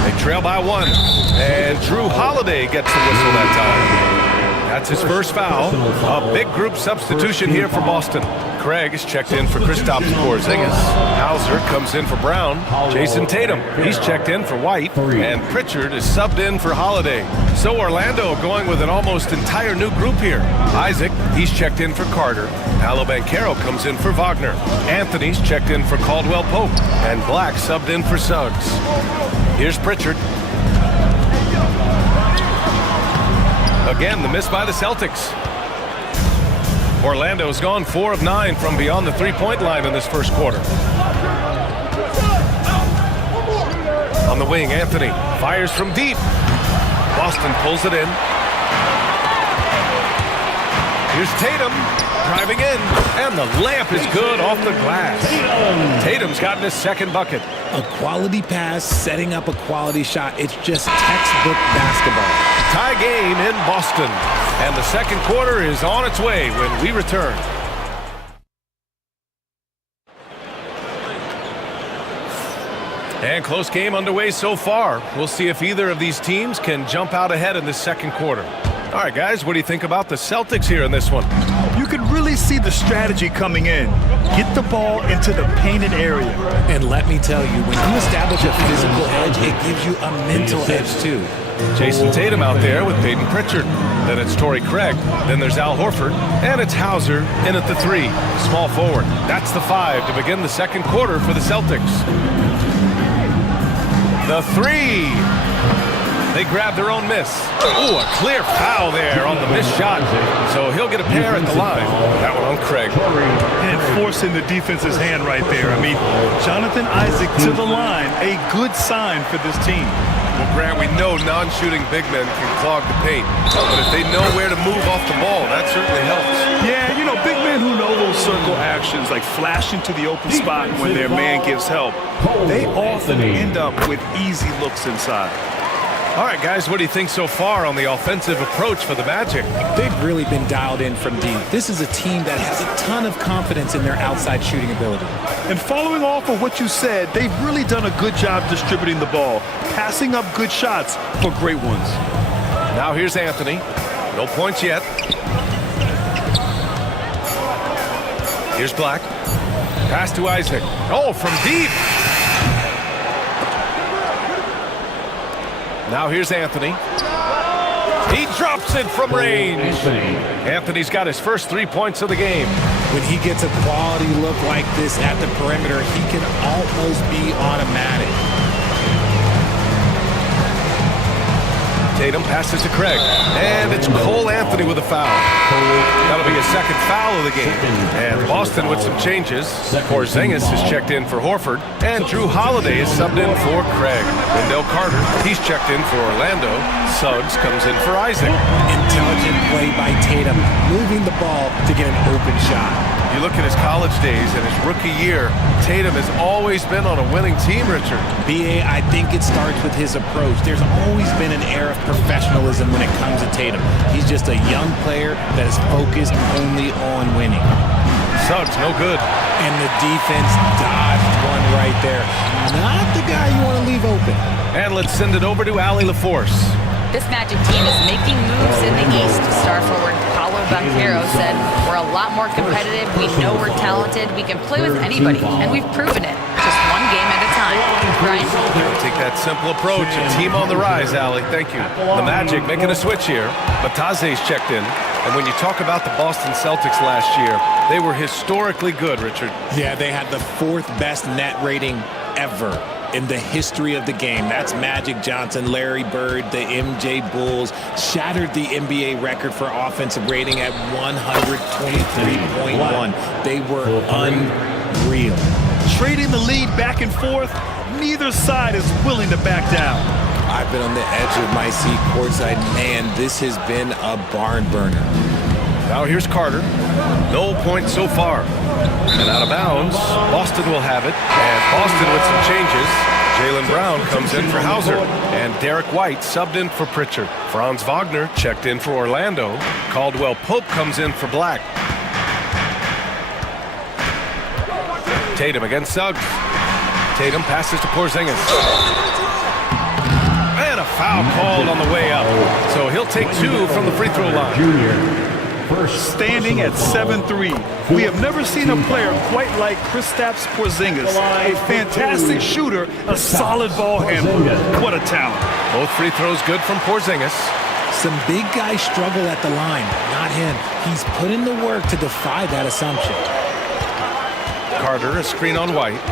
They trail by 1, and Drew Holiday gets the whistle that time. That's his first foul. A big group substitution here for Boston. Craig is checked in for Kristaps Porzingis. Hauser comes in for Brown. Jason Tatum, he's checked in for White. And Pritchard is subbed in for Holiday. So Orlando going with an almost entire new group here. Isaac, he's checked in for Carter. Paolo Banchero comes in for Wagner. Anthony's checked in for Caldwell Pope. And Black subbed in for Suggs. Here's Pritchard. Again, the miss by the Celtics. Orlando's gone 4 of 9 from beyond the three-point line in this first quarter. On the wing, Anthony fires from deep. Boston pulls it in. Here's Tatum driving in, and the layup is good off the glass. Tatum's gotten his second bucket. A quality pass, setting up a quality shot. It's just textbook basketball. Tie game in Boston. And the second quarter is on its way when we return. And close game underway so far. We'll see if either of these teams can jump out ahead in this second quarter. All right, guys, what do you think about the Celtics here in this one? You can really see the strategy coming in. Get the ball into the painted area. And let me tell you, when you establish a physical edge, it gives you a mental edge too. Jason Tatum out there with Peyton Pritchard. Then it's Torrey Craig. Then there's Al Horford. And it's Hauser in at the 3. Small forward. That's the 5 to begin the second quarter for the Celtics. The 3. They grab their own miss. Ooh, a clear foul there on the missed shot. So he'll get a pair at the line. That one on Craig. And forcing the defense's hand right there. I mean, Jonathan Isaac to the line. A good sign for this team. Well, Grant, we know non-shooting big men can clog the paint. But if they know where to move off the ball, that certainly helps. Yeah, you know, big men who know those circle actions, like flashing to the open spot when their man gives help, they often end up with easy looks inside. All right, guys, what do you think so far on the offensive approach for the Magic? They've really been dialed in from deep. This is a team that has a ton of confidence in their outside shooting ability. And following off of what you said, they've really done a good job distributing the ball, passing up good shots for great ones. Now here's Anthony. No points yet. Here's Black. Pass to Isaac. Oh, from deep. Now here's Anthony. He drops it from range. Anthony's got his first 3 points of the game. When he gets a quality look like this at the perimeter, he can almost be automatic. Tatum passes to Craig. And it's Cole Anthony with a foul. That'll be his second foul of the game. And Boston with some changes. Porzingis is checked in for Horford. And Drew Holiday is subbed in for Craig. Wendell Carter, he's checked in for Orlando. Suggs comes in for Isaac. Intelligent play by Tatum, moving the ball to get an open shot. You look at his college days and his rookie year, Tatum has always been on a winning team, Richard. B.A., I think it starts with his approach. There's always been an air of professionalism when it comes to Tatum. He's just a young player that is focused only on winning. Suggs, no good. And the defense dodged one right there. Not the guy you want to leave open. And let's send it over to Allie LaForce. This Magic team is making moves in the East. Star forward Paolo Banchero said, "We're a lot more competitive. We know we're talented. We can play with anybody, and we've proven it. Just one game at a time." Brian. Take that simple approach and team on the rise, Allie. Thank you. The Magic making a switch here. Bataze's checked in. And when you talk about the Boston Celtics last year, they were historically good, Richard. Yeah, they had the 4th best net rating ever in the history of the game. That's Magic Johnson, Larry Bird, the MJ Bulls, shattered the NBA record for offensive rating at 123.1. They were unreal. Trading the lead back and forth, neither side is willing to back down. I've been on the edge of my seat courtside. Man, this has been a barn burner. Now here's Carter. No points so far. And out of bounds, Boston will have it. And Boston with some changes. Jaylen Brown comes in for Hauser. And Derek White subbed in for Pritchard. Franz Wagner checked in for Orlando. Caldwell Pope comes in for Black. Tatum against Suggs. Tatum passes to Porzingis. And a foul called on the way up. So he'll take 2 from the free throw line. Standing at 7'3", we have never seen a player quite like Kristaps Porzingis. A fantastic shooter, a solid ball handler. What a talent. Both free throws good from Porzingis. Some big guys struggle at the line, not him. He's put in the work to defy that assumption. Carter, a screen on White.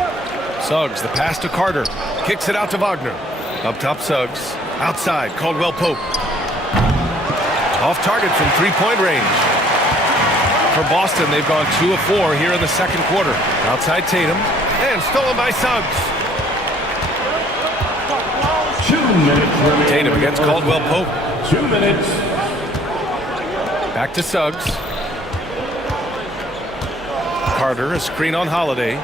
Suggs, the pass to Carter. Kicks it out to Wagner. Up top, Suggs. Outside, Caldwell Pope. Off target from three-point range. For Boston, they've gone 2 of 4 here in the second quarter. Outside Tatum. And stolen by Suggs. 2 minutes remaining. Tatum against Caldwell Pope. 2 minutes. Back to Suggs. Carter, a screen on Holiday.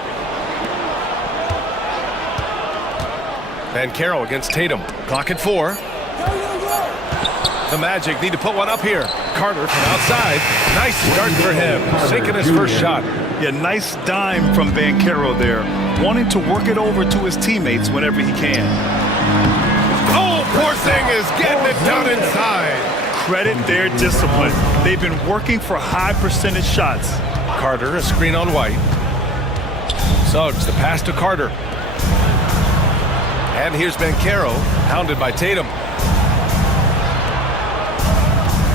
Banchero against Tatum. Clock at 4. The Magic need to put one up here. Carter from outside. Nice start for him. Sinking his first shot. Yeah, nice dime from Banchero there. Wanting to work it over to his teammates whenever he can. Oh, Porzingis getting it done inside. Credit their discipline. They've been working for high percentage shots. Carter, a screen on White. Suggs, the pass to Carter. And here's Banchero, hounded by Tatum.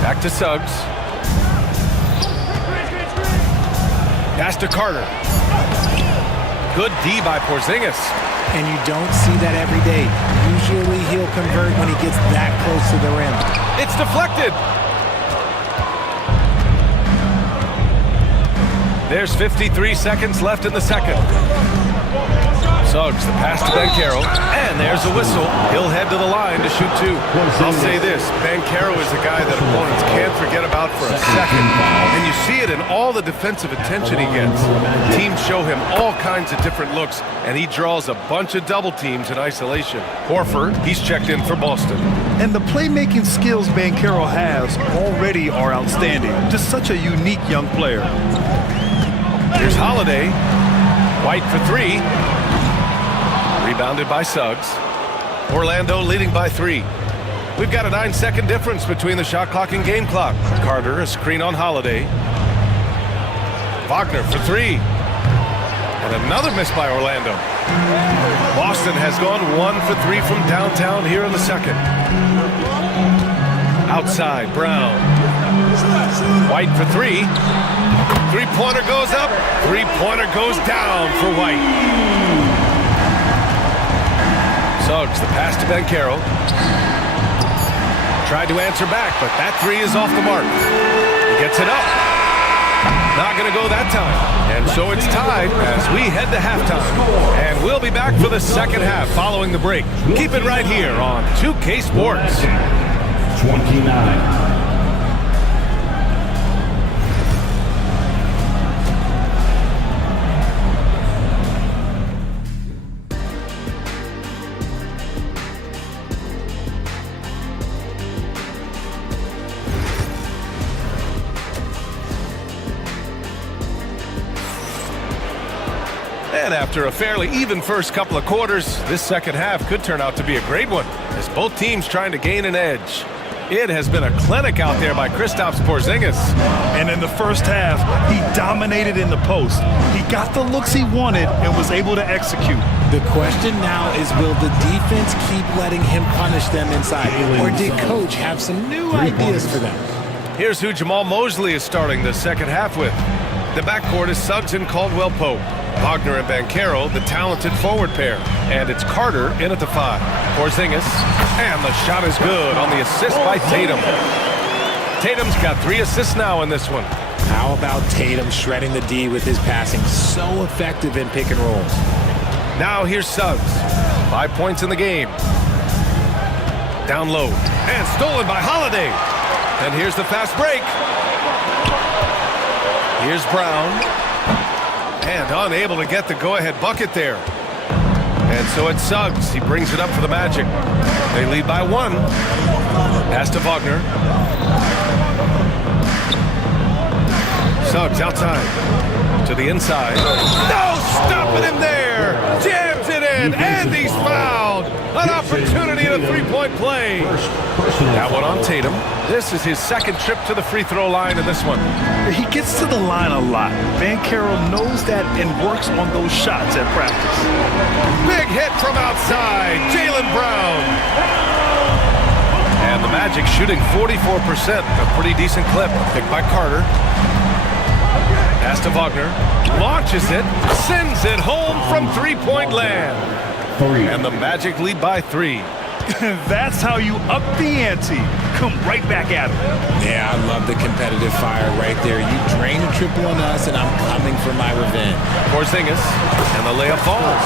Back to Suggs. Pass to Carter. Good D by Porzingis. And you don't see that every day. Usually he'll convert when he gets that close to the rim. It's deflected. There's 53 seconds left in the second. Suggs, the pass to Banchero, and there's a whistle. He'll head to the line to shoot 2. I'll say this, Banchero is a guy that opponents can't forget about for a second. And you see it in all the defensive attention he gets. Teams show him all kinds of different looks, and he draws a bunch of double teams in isolation. Horford, he's checked in for Boston. And the playmaking skills Banchero has already are outstanding. Just such a unique young player. Here's Holiday. White for 3. Rebounded by Suggs. Orlando leading by 3. We've got a 9-second difference between the shot clock and game clock. Carter, a screen on Holiday. Wagner for 3. And another miss by Orlando. Boston has gone 1 for 3 from downtown here in the second. Outside, Brown. White for 3. Three-pointer goes up. Three-pointer goes down for White. Suggs, the pass to Banchero. Tried to answer back, but that 3 is off the mark. He gets it up. Not going to go that time. And so it's tied as we head to halftime. And we'll be back for the second half following the break. Keep it right here on 2K Sports. 29. And after a fairly even first couple of quarters, this second half could turn out to be a great one, as both teams trying to gain an edge. It has been a clinic out there by Kristaps Porzingis. And in the first half, he dominated in the post. He got the looks he wanted and was able to execute. The question now is, will the defense keep letting him punish them inside? Or did Coach have some new ideas for them? Here's who Jamal Mosley is starting the second half with. The backcourt is Suggs and Caldwell Pope. Wagner and Banchero, the talented forward pair. And it's Carter in at the 5. Porzingis, and the shot is good on the assist by Tatum. Tatum's got 3 assists now in this one. How about Tatum shredding the D with his passing? So effective in pick and rolls. Now here's Suggs. 5 points in the game. Down low, and stolen by Holiday. And here's the fast break. Here's Brown. And unable to get the go-ahead bucket there. And so it's Suggs. He brings it up for the Magic. They lead by 1. Pass to Wagner. Suggs outside. To the inside. No! Stopping him there! Jams it in! And he's fouled! An opportunity in a three-point play. That one on Tatum. This is his second trip to the free throw line in this one. He gets to the line a lot. Banchero knows that and works on those shots at practice. Big hit from outside. Jaylen Brown. And the Magic shooting 44%. A pretty decent clip. Picked by Carter. Pass to Wagner. Launches it. Sends it home from three-point land. And the Magic lead by 3. That's how you up the ante. Come right back at him. Yeah, I love the competitive fire right there. You drain a triple on us, and I'm coming for my revenge. Porzingis, and the layup falls.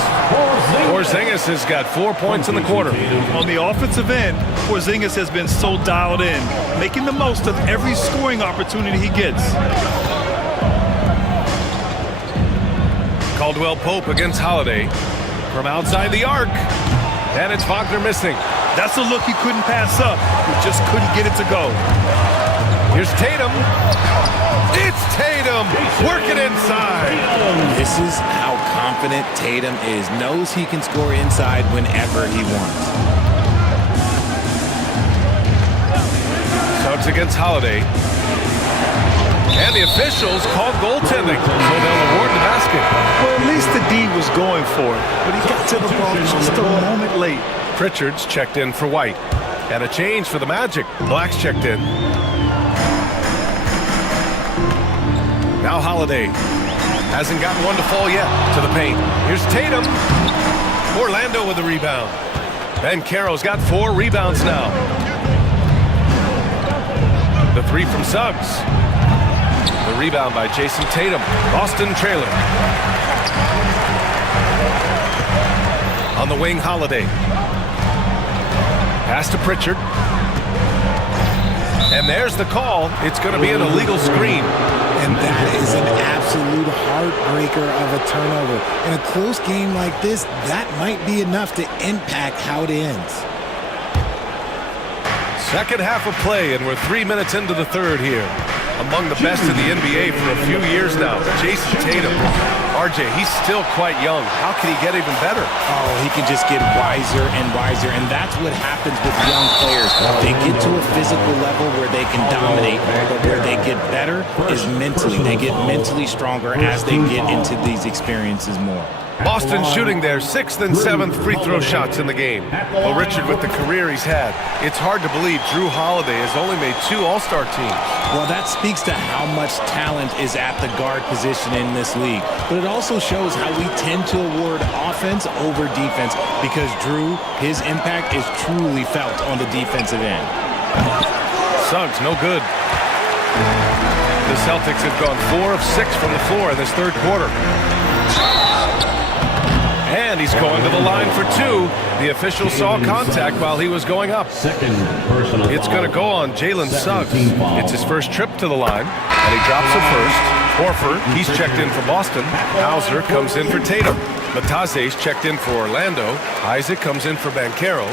Porzingis has got 4 points in the quarter. On the offensive end, Porzingis has been so dialed in, making the most of every scoring opportunity he gets. Caldwell Pope against Holiday from outside the arc. And it's Wagner missing. That's a look he couldn't pass up. He just couldn't get it to go. Here's Tatum. It's Tatum working inside. This is how confident Tatum is. Knows he can score inside whenever he wants. Suggs against Holiday. And the officials called goaltending, so they'll award the basket. Well, at least the D was going for it, but he got to the ball just a moment late. Pritchard's checked in for White. And a change for the Magic. Black's checked in. Now Holiday. Hasn't gotten one to fall yet. To the paint. Here's Tatum. Orlando with the rebound. Banchero's got 4 rebounds now. The 3 from Suggs. The rebound by Jason Tatum. Boston trailing. On the wing, Holiday. Pass to Pritchard. And there's the call. It's going to be an illegal screen. And that is an absolute heartbreaker of a turnover. In a close game like this, that might be enough to impact how it ends. Second half of play, and we're 3 minutes into the third here. Among the best in the NBA for a few years now, Jason Tatum. RJ, he's still quite young. How can he get even better? Oh, he can just get wiser and wiser, and that's what happens with young players. They get to a physical level where they can dominate, but where they get better is mentally. They get mentally stronger as they get into these experiences more. Boston shooting their 6th and 7th free throw shots in the game. Well, Richard, with the career he's had, it's hard to believe Drew Holiday has only made 2 All-Star teams. Well, that speaks to how much talent is at the guard position in this league. But it also shows how we tend to award offense over defense because Drew, his impact is truly felt on the defensive end. Suggs, no good. The Celtics have gone 4 of 6 from the floor in this third quarter. And he's going to the line for 2. The official saw contact while he was going up. It's going to go on Jalen Suggs. It's his first trip to the line, and he drops it first. Horford, he's checked in for Boston. Hauser comes in for Tatum. Matase's checked in for Orlando. Isaac comes in for Banchero.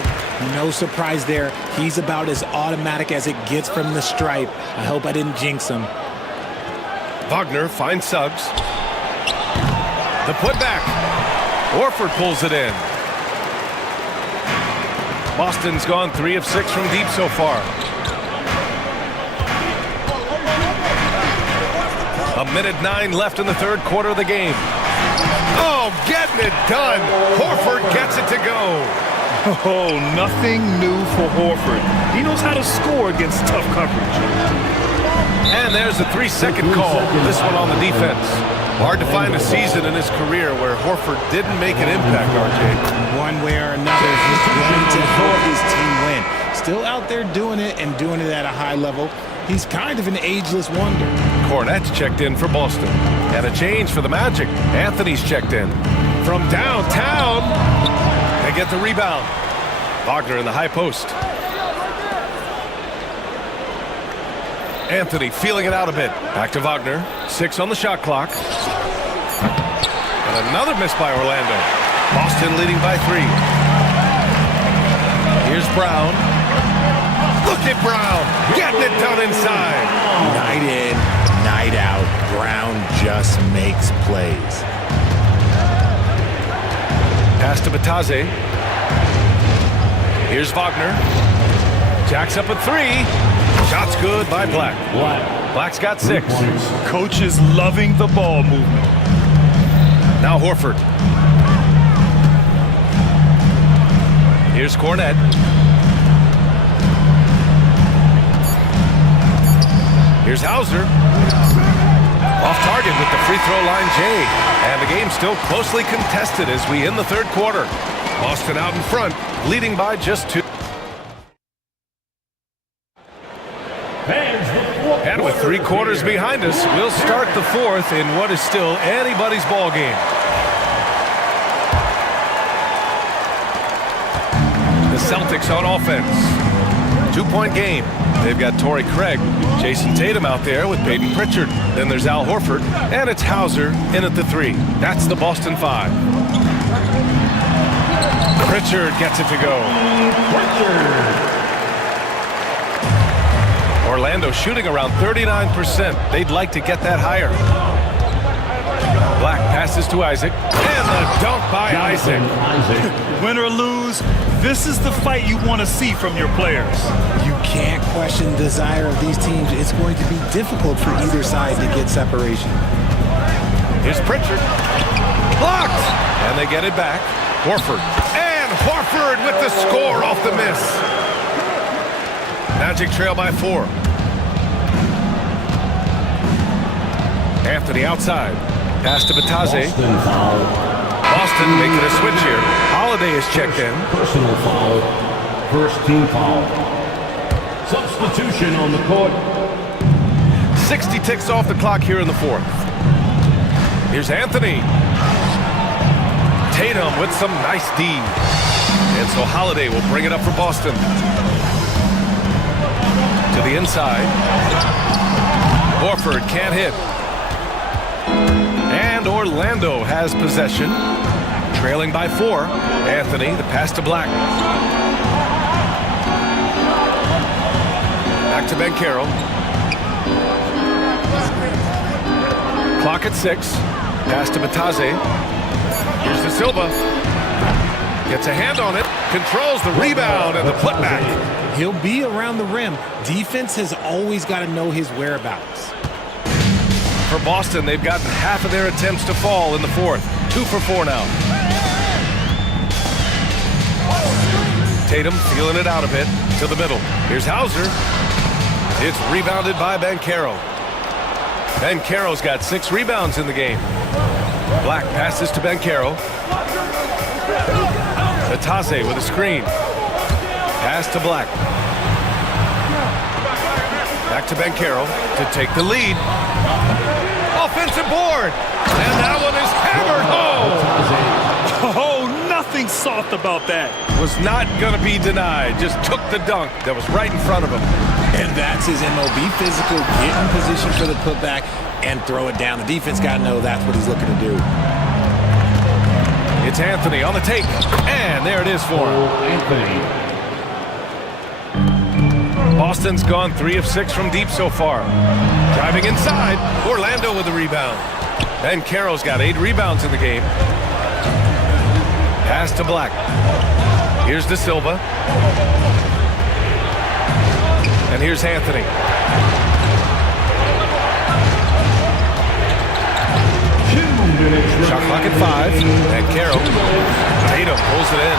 No surprise there. He's about as automatic as it gets from the stripe. I hope I didn't jinx him. Wagner finds Suggs. The putback. Horford pulls it in. Boston's gone 3 of 6 from deep so far. A minute 9 left in the third quarter of the game. Oh, getting it done. Horford gets it to go. Oh, nothing new for Horford. He knows how to score against tough coverage. And there's a 3-second call. This one on the defense. Hard to find a season in his career where Horford didn't make an impact, RJ. One way or another, he's going to help his team win. Still out there doing it and doing it at a high level. He's kind of an ageless wonder. Cornette's checked in for Boston. And a change for the Magic. Anthony's checked in. From downtown, they get the rebound. Wagner in the high post. Anthony feeling it out a bit. Back to Wagner. 6 on the shot clock. And another miss by Orlando. Boston leading by 3. Here's Brown. Look at Brown. Getting it done inside. Night in, night out. Brown just makes plays. Pass to Batase. Here's Wagner. Jacks up at 3. Shot's good by Black. Black's got 6. Coach is loving the ball movement. Now Horford. Here's Cornette. Here's Hauser. Off target with the free throw line, Jay. And the game's still closely contested as we end the third quarter. Boston out in front, leading by just 2. And with 3 quarters behind us, we'll start the fourth in what is still anybody's ball game. The Celtics on offense. 2-point game. They've got Torrey Craig, Jason Tatum out there with Peyton Pritchard. Then there's Al Horford, and it's Hauser in at the 3. That's the Boston 5. Pritchard gets it to go. Orlando shooting around 39%. They'd like to get that higher. Black passes to Isaac. And the dunk by Isaac. Win or lose, this is the fight you want to see from your players. You can't question the desire of these teams. It's going to be difficult for either side to get separation. Here's Pritchard. Blocked! And they get it back. Horford. And Horford with the score off the miss. Magic trail by 4. Anthony outside. Pass to Batase. Boston making a switch here. Holiday is checked in. Personal foul. First team foul. Substitution on the court. 60 ticks off the clock here in the fourth. Here's Anthony. Tatum with some nice D. And so Holiday will bring it up for Boston. To the inside. Horford can't hit. And Orlando has possession. Trailing by 4. Anthony, the pass to Black. Back to Banchero. Clock at 6. Pass to Batase. Here's De Silva. Gets a hand on it. Controls the rebound and the putback. He'll be around the rim. Defense has always got to know his whereabouts. For Boston, they've gotten half of their attempts to fall in the fourth. 2 for 4 now. Tatum feeling it out a bit to the middle. Here's Hauser. It's rebounded by Banchero. Banchero's got 6 rebounds in the game. Black passes to Banchero. Batase with a screen. Pass to Black. Back to Banchero to take the lead. Offensive board. And that one is hammered home. Oh, nothing soft about that. Was not going to be denied. Just took the dunk that was right in front of him. And that's his MOB, physical, get in position for the putback and throw it down. The defense got to know that's what he's looking to do. It's Anthony on the take. And there it is for him. Anthony. Boston's gone 3 of 6 from deep so far. Driving inside. Orlando with the rebound. Banchero's got 8 rebounds in the game. Pass to Black. Here's De Silva. And here's Anthony. Shot clock at 5. And Carroll. Tatum pulls it in.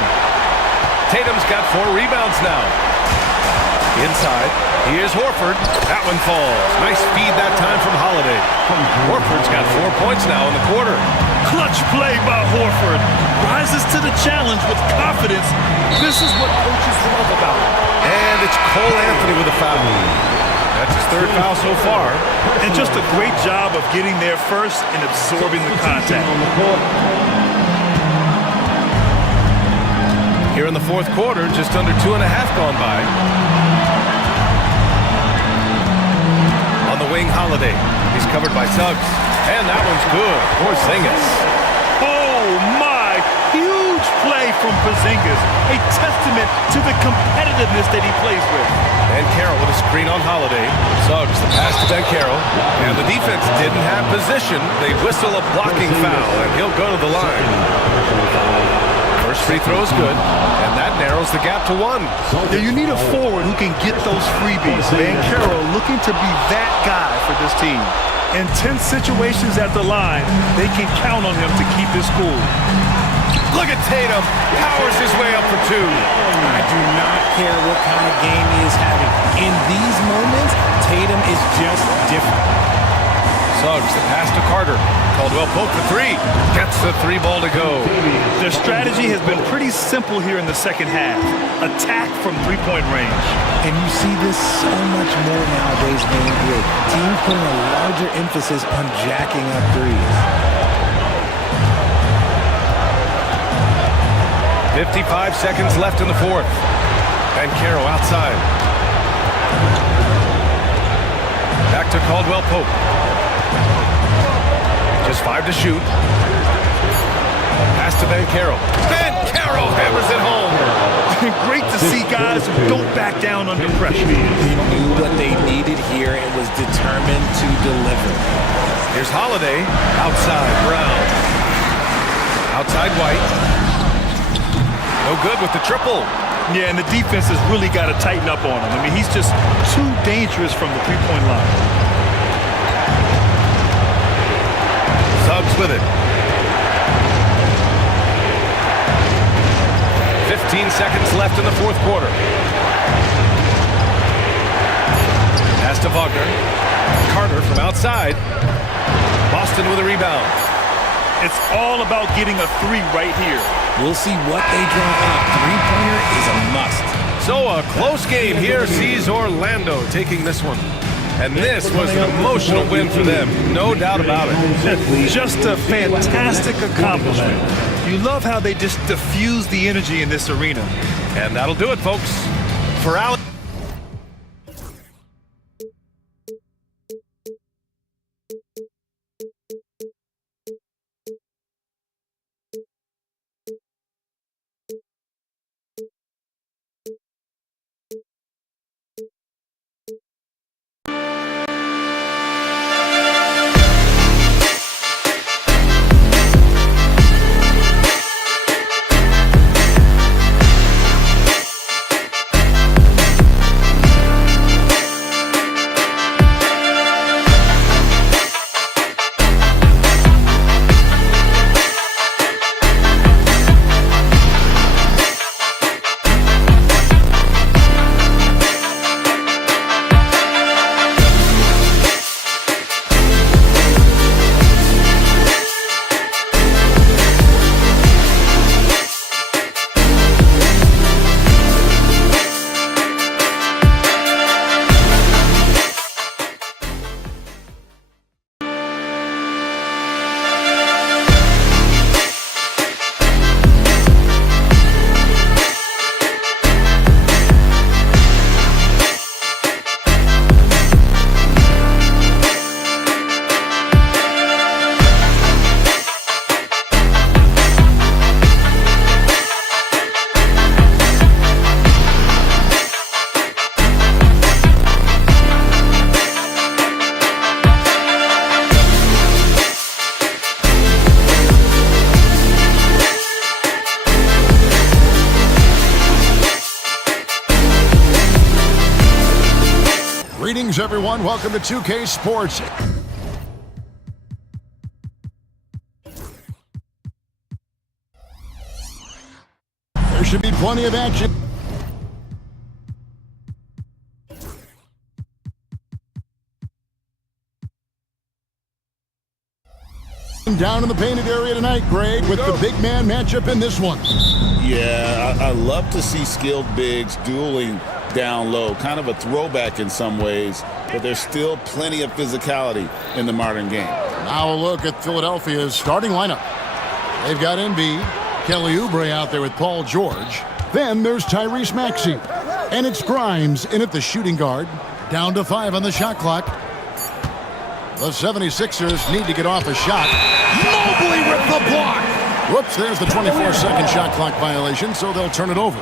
Tatum's got 4 rebounds now. Inside. Here's Horford. That one falls. Nice feed that time from Holiday. Horford's got 4 points now in the quarter. Clutch play by Horford. Rises to the challenge with confidence. This is what coaches love about him. And it's Cole Anthony with a foul. That's his 3rd foul so far. And just a great job of getting there first and absorbing the contact. Here in the 4th quarter, just under 2.5 gone by. On the wing, Holiday. He's covered by Suggs. And that one's good. Porzingis. Oh, my. Huge play from Porzingis. A testament to the competitiveness that he plays with. And Carroll with a screen on Holiday. Suggs, the pass to Ben Carroll. And the defense didn't have position. They whistle a blocking foul, and he'll go to the line. First free throw is good, and that narrows the gap to 1. Now you need a forward who can get those freebies. Ben Carroll looking to be that guy for this team. In tense situations at the line, they can count on him to keep his cool. Look at Tatum. Powers his way up for 2. I do not care what kind of game he is having. In these moments, Tatum is just different. Suggs, the pass to Carter. Caldwell Pope for 3. Gets the 3 ball to go. Their strategy has been pretty simple here in the second half. Attack from 3-point range. And you see this so much more nowadays in the NBA. Teams putting a larger emphasis on jacking up threes. 55 seconds left in the 4th. And Carroll outside. Back to Caldwell Pope. Just 5 to shoot. Pass to Ben Carroll. Ben Carroll hammers it home. Great to see guys who don't back down under pressure. He knew what they needed here and was determined to deliver. Here's Holiday. Outside Brown. Outside White. No good with the triple. Yeah, and the defense has really got to tighten up on him. I mean, he's just too dangerous from the 3-point line. Suggs with it. 15 seconds left in the 4th quarter. Pass to Wagner. Carter from outside. Boston with a rebound. It's all about getting a 3 right here. We'll see what they draw up. 3-pointer is a must. So a close game here sees Orlando taking this one. And this was an emotional win for them. No doubt about it. Just a fantastic accomplishment. You love how they just diffuse the energy in this arena. And that'll do it, folks. For Alex. Greetings, everyone. Welcome to 2K Sports. should be plenty of action. Down in the painted area tonight, Greg, with the big man matchup in this one. Yeah, I love to see skilled bigs dueling down low. Kind of a throwback in some ways, but there's still plenty of physicality in the modern game. Now a look at Philadelphia's starting lineup. They've got Embiid, Kelly Oubre out there with Paul George. Then there's Tyrese Maxey. And it's Grimes in at the shooting guard. Down to 5 on the shot clock. The 76ers need to get off a shot. Mobley with the block! Whoops, there's the 24-second shot clock violation, so they'll turn it over.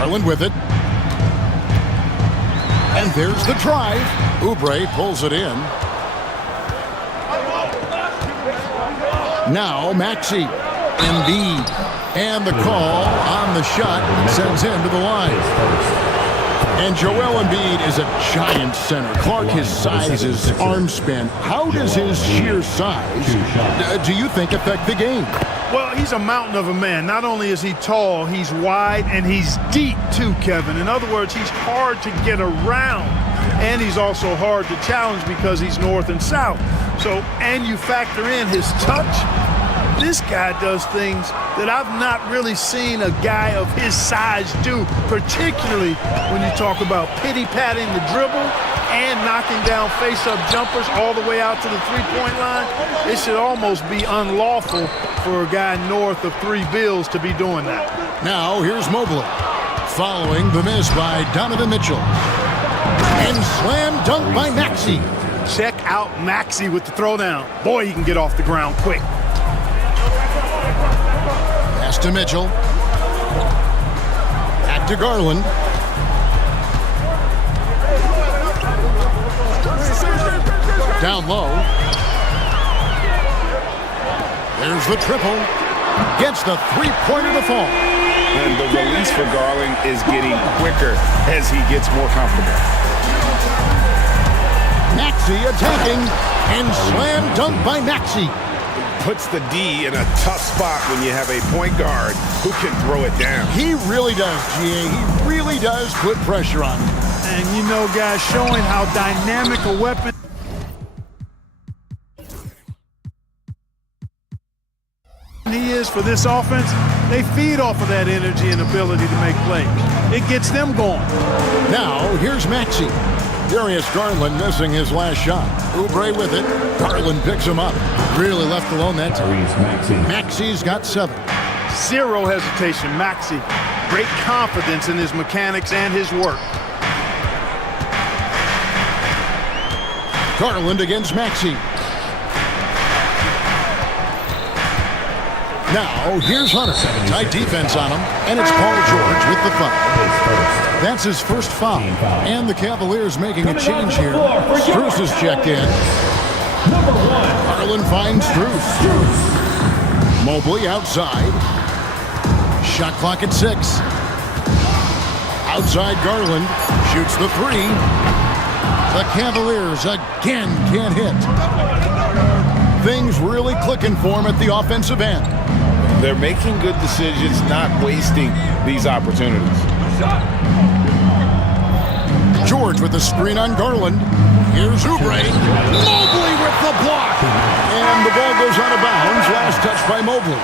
Garland with it. And there's the drive. Oubre pulls it in. Now Maxey. Embiid. And the call on the shot sends him to the line. And Joel Embiid is a giant center. Clark, his size, his arm span. How does his sheer size, do you think, affect the game? Well, he's a mountain of a man. Not only is he tall, he's wide, and he's deep too, Kevin. In other words, he's hard to get around. And he's also hard to challenge because he's north and south. So, and you factor in his touch. This guy does things that I've not really seen a guy of his size do, particularly when you talk about pity-patting the dribble and knocking down face-up jumpers all the way out to the three-point line. It should almost be unlawful for a guy north of 3 bills to be doing that. Now here's Mobley, following the miss by Donovan Mitchell. And slam dunk by Maxey. Check out Maxey with the throwdown. Boy, he can get off the ground quick. Pass to Mitchell. Back to Garland. Down low. There's the triple. Gets the three-pointer to fall. And the release for Garland is getting quicker as he gets more comfortable. Maxey attacking, and slam dunk by Maxey. Puts the D in a tough spot when you have a point guard who can throw it down. He really does, GA. He really does put pressure on him. And you know, guys, showing how dynamic a weapon he is for this offense, they feed off of that energy and ability to make plays. It gets them going. Now, here's Maxey. Darius Garland missing his last shot. Oubre with it. Garland picks him up. Really left alone that time. Maxey's got 7. Zero hesitation, Maxey. Great confidence in his mechanics and his work. Garland against Maxey. Now, here's Hunter. Tight defense on him, and it's Paul George with the foul. That's his first foul. And the Cavaliers making a change here. Strus is checked in. Garland finds Strus. Mobley outside. Shot clock at 6. Outside Garland. Shoots the 3. The Cavaliers again can't hit. Things really clicking for him at the offensive end. They're making good decisions, not wasting these opportunities. George with the screen on Garland. Here's Oubre. Mobley with the block. And the ball goes out of bounds. Last touch by Mobley.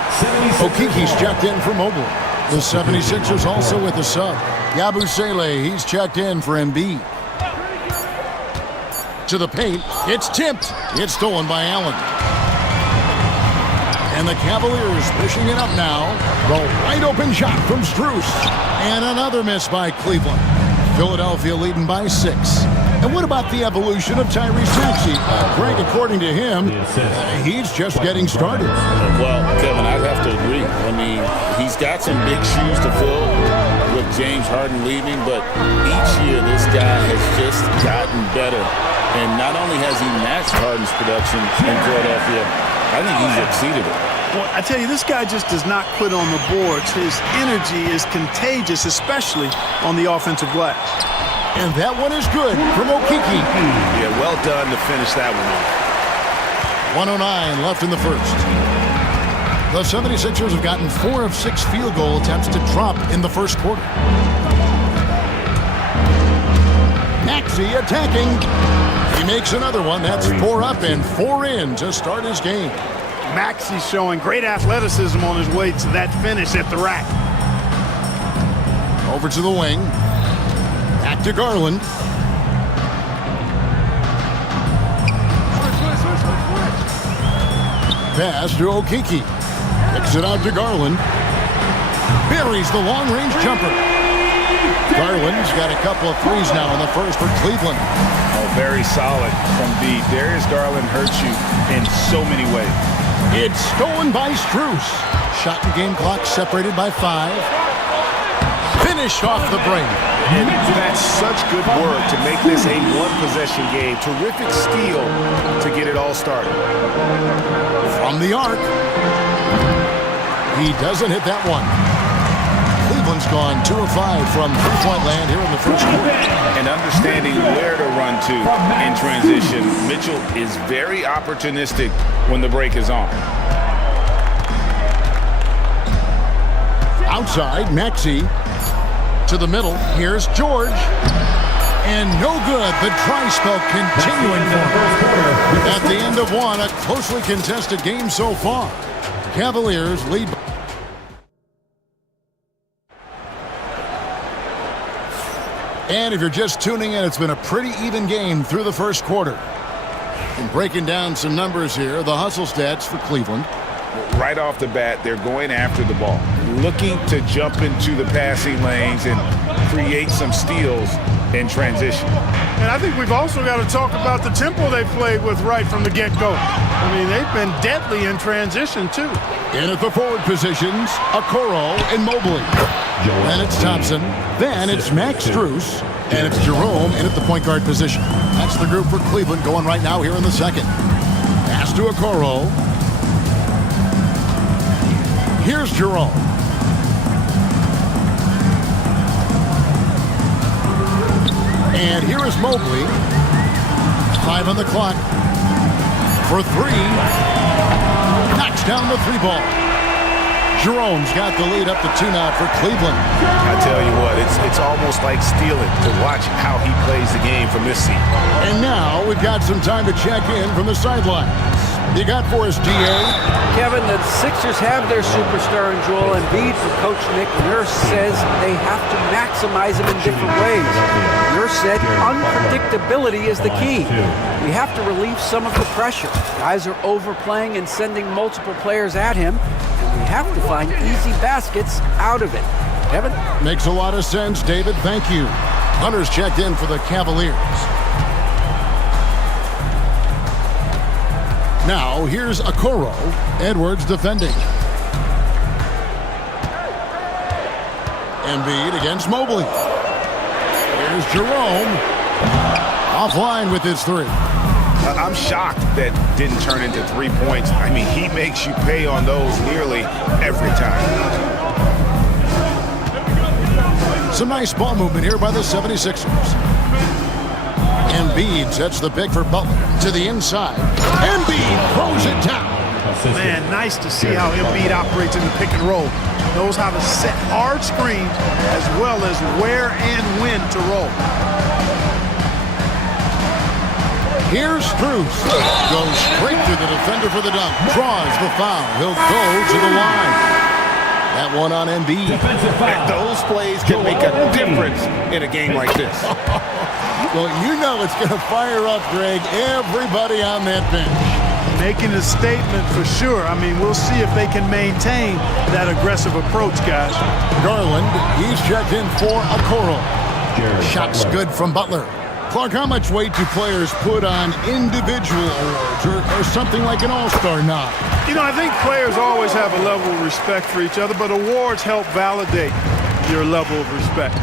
Okiki's checked in for Mobley. The 76ers also with a sub. Yabusele, he's checked in for Embiid. To the paint. It's tipped. It's stolen by Allen. And the Cavaliers pushing it up now. The wide open shot from Strus. And another miss by Cleveland. Philadelphia leading by 6. And what about the evolution of Tyrese Maxey? Greg, according to him, he's just getting started. Well, Kevin, I'd have to agree. I mean, he's got some big shoes to fill with James Harden leaving, but each year this guy has just gotten better. And not only has he matched Harden's production in Philadelphia, I think he's exceeded it. Well, I tell you, this guy just does not quit on the boards. His energy is contagious, especially on the offensive glass. And that one is good from Okiki. Yeah, well done to finish that one off. 109 left in the first. The 76ers have gotten 4 of 6 field goal attempts to drop in the first quarter. Maxey attacking. He makes another one. That's 4 up and 4 in to start his game. Maxey's showing great athleticism on his way to that finish at the rack. Over to the wing. Back to Garland. Pass to Okiki. Kicks it out to Garland. Buries the long-range jumper. Garland's got a couple of threes now in the first for Cleveland. Oh, very solid from deep. Darius Garland hurts you in so many ways. It's stolen by Strus. Shot and game clock separated by 5. Finished off the break. And that's such good work to make this a one-possession game. Terrific steal to get it all started. From the arc. He doesn't hit that one. Cleveland's gone 2 of 5 from three-point land here in the first quarter. And understanding where to run to in transition, Mitchell is very opportunistic when the break is on. Outside, Maxey to the middle. Here's George. And no good. The dry spell continuing for him. At the end of one, a closely contested game so far. Cavaliers lead. And if you're just tuning in, it's been a pretty even game through the first quarter. And breaking down some numbers here, the hustle stats for Cleveland. Right off the bat, they're going after the ball, looking to jump into the passing lanes and create some steals in transition. And I think we've also got to talk about the tempo they played with right from the get-go. I mean, they've been deadly in transition, too. In at the forward positions, Okoro and Mobley. Then it's Thompson. Then it's Max Strus. And it's Jerome in at the point guard position. That's the group for Cleveland going right now here in the second. Pass to Okoro. Here's Jerome. And here is Mobley. 5 on the clock. For 3. Knocks down the 3 ball. Jerome's got the lead up to 2 now for Cleveland. I tell you what, it's almost like stealing to watch how he plays the game from this seat. And now we've got some time to check in from the sideline. You got for us, DA? Kevin, the Sixers have their superstar in Joel Embiid, but Coach Nick Nurse says they have to maximize him in different ways. Nurse said unpredictability is the key. We have to relieve some of the pressure. Guys are overplaying and sending multiple players at him, and we have to find easy baskets out of it. Kevin? Makes a lot of sense, David. Thank you. Hunter's checked in for the Cavaliers. Now, here's Okoro. Edwards defending. Embiid against Mobley. Here's Jerome. Offline with his 3. I'm shocked that didn't turn into 3 points. I mean, he makes you pay on those nearly every time. Some nice ball movement here by the 76ers. Embiid sets the pick for Butler to the inside. Embiid throws it down. Man, nice to see how Embiid operates in the pick and roll. Knows how to set hard screens as well as where and when to roll. Here's Strus. Goes straight through the defender for the dunk. Draws the foul. He'll go to the line. That one on Embiid. Those plays can make a difference in a game like this. Well, you know it's going to fire up, Greg, everybody on that bench. Making a statement for sure. I mean, we'll see if they can maintain that aggressive approach, guys. Garland, he's checked in for Okoro. Shots good from Butler. Clark, how much weight do players put on individual awards or something like an all-star nod? You know, I think players always have a level of respect for each other, but awards help validate your level of respect.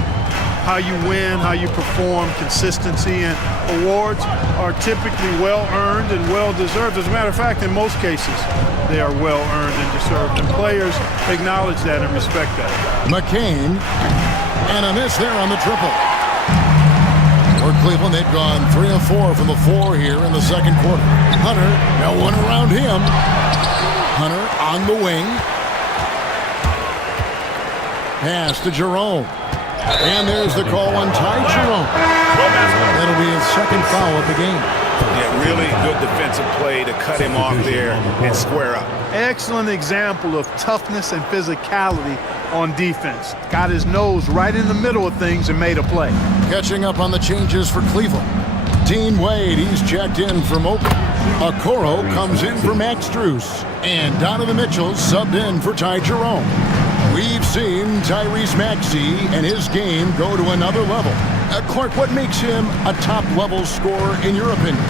How you win, how you perform, consistency, and awards are typically well-earned and well-deserved. As a matter of fact, in most cases, they are well-earned and deserved, and players acknowledge that and respect that. McCain, and a miss there on the triple. For Cleveland, they've gone 3 of 4 from the floor here in the second quarter. Hunter, no one around him. Hunter on the wing. Pass to Jerome. And there's the call on Ty Jerome. That'll be his second foul of the game. Yeah, really good defensive play to cut him off there and square up. Excellent example of toughness and physicality on defense. Got his nose right in the middle of things and made a play. Catching up on the changes for Cleveland. Dean Wade, he's checked in for Mobley. Okoro comes in for Max Strus. And Donovan Mitchell subbed in for Ty Jerome. We've seen Tyrese Maxey and his game go to another level. Clark, what makes him a top-level scorer in your opinion?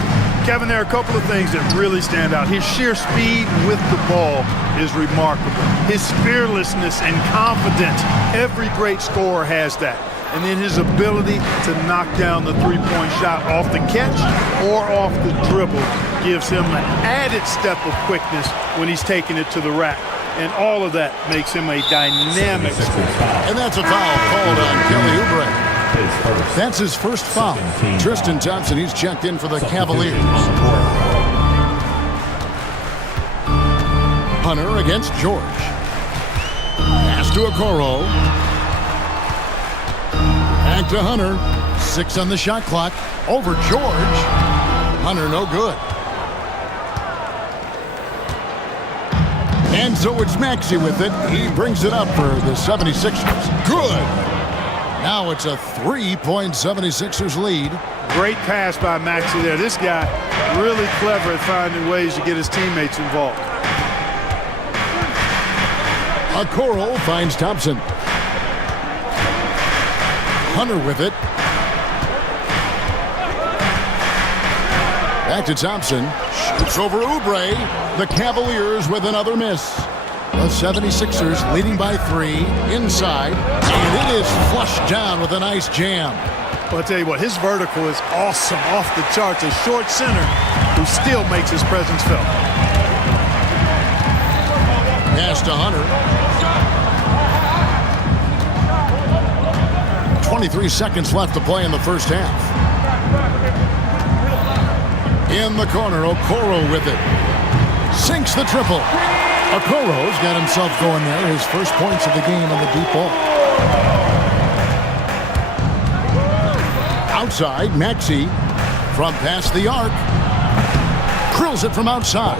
Kevin, there are a couple of things that really stand out. His sheer speed with the ball is remarkable. His fearlessness and confidence, every great scorer has that. And then his ability to knock down the three-point shot off the catch or off the dribble gives him an added step of quickness when he's taking it to the rack. And all of that makes him a dynamic scorer. And that's a foul called on Kelly Oubre. That's his first foul. Tristan Thompson, he's checked in for the Cavaliers. Hunter against George. Pass to Okoro. Back to Hunter. 6 on the shot clock. Over George. Hunter no good. And so it's Maxey with it. He brings it up for the 76ers. Good. Now it's a 3-point 76ers lead. Great pass by Maxey there. This guy really clever at finding ways to get his teammates involved. Okoro finds Thompson. Hunter with it. Back to Thompson. Shoots over Oubre. The Cavaliers with another miss. The 76ers leading by 3 inside. And it is flushed down with a nice jam. Well, I'll tell you what, his vertical is awesome, off the charts. A short center who still makes his presence felt. Pass to Hunter. 23 seconds left to play in the first half. In the corner, Okoro with it. Sinks the triple. Okoro's got himself going there. His first points of the game on the deep ball. Outside, Maxey from past the arc. Drills it from outside.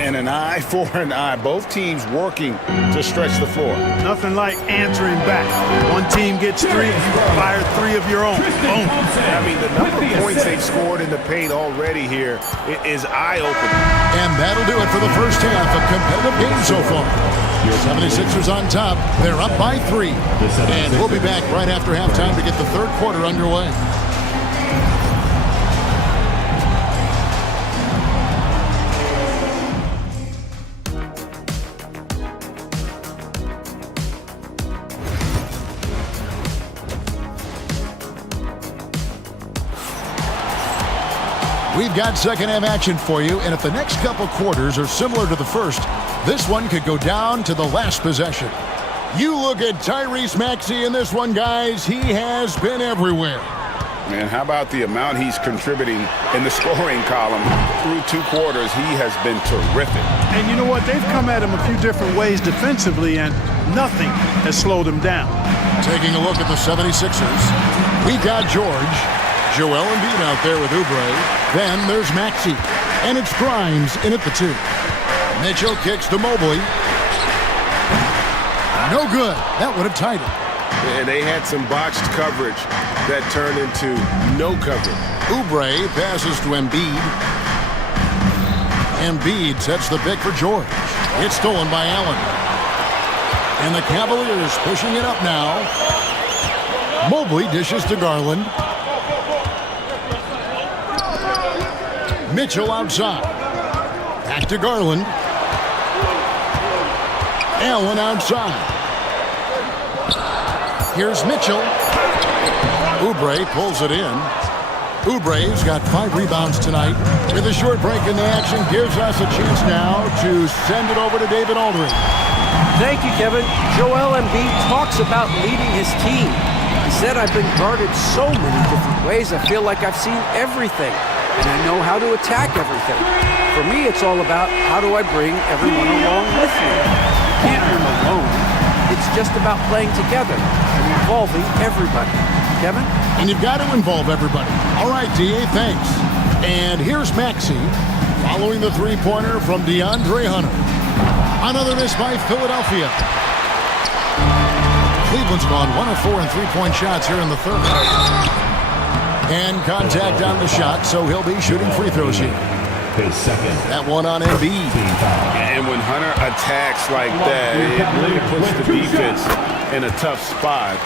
And an eye for an eye. Both teams working to stretch the floor. Nothing like answering back. One team gets 3, you fire 3 of your own. Boom. I mean, the number of points they've scored in the paint already here is eye-opening. And that'll do it for the first half. A competitive game so far. 76ers on top. They're up by 3. And we'll be back right after halftime to get the third quarter underway. We've got second half action for you, and if the next couple quarters are similar to the first, this one could go down to the last possession. You look at Tyrese Maxey in this one, guys. He has been everywhere. Man, how about the amount he's contributing in the scoring column? Through 2 quarters, he has been terrific. And you know what? They've come at him a few different ways defensively, and nothing has slowed him down. Taking a look at the 76ers, we've got George. Joel Embiid out there with Oubre. Then there's Maxey. And it's Grimes in at the 2. Mitchell kicks to Mobley. No good. That would have tied it. And they had some botched coverage that turned into no coverage. Oubre passes to Embiid. Embiid sets the pick for George. It's stolen by Allen. And the Cavaliers pushing it up now. Mobley dishes to Garland. Mitchell outside. Back to Garland. Allen outside. Here's Mitchell. Oubre pulls it in. Oubre's got 5 rebounds tonight. With a short break in the action, gives us a chance now to send it over to David Aldridge. Thank you, Kevin. Joel Embiid talks about leading his team. He said, I've been guarded so many different ways, I feel like I've seen everything, and I know how to attack everything. For me, it's all about how do I bring everyone along with me. You can't win alone. It's just about playing together and involving everybody. Kevin? And you've got to involve everybody. All right, D.A., thanks. And here's Maxey following the three-pointer from DeAndre Hunter. Another miss by Philadelphia. Cleveland's gone 1 of 4 in three-point shots here in the third. And contact on the shot, so he'll be shooting free throws here. That one on Embiid. And when Hunter attacks like that, it really puts the defense in a tough spot.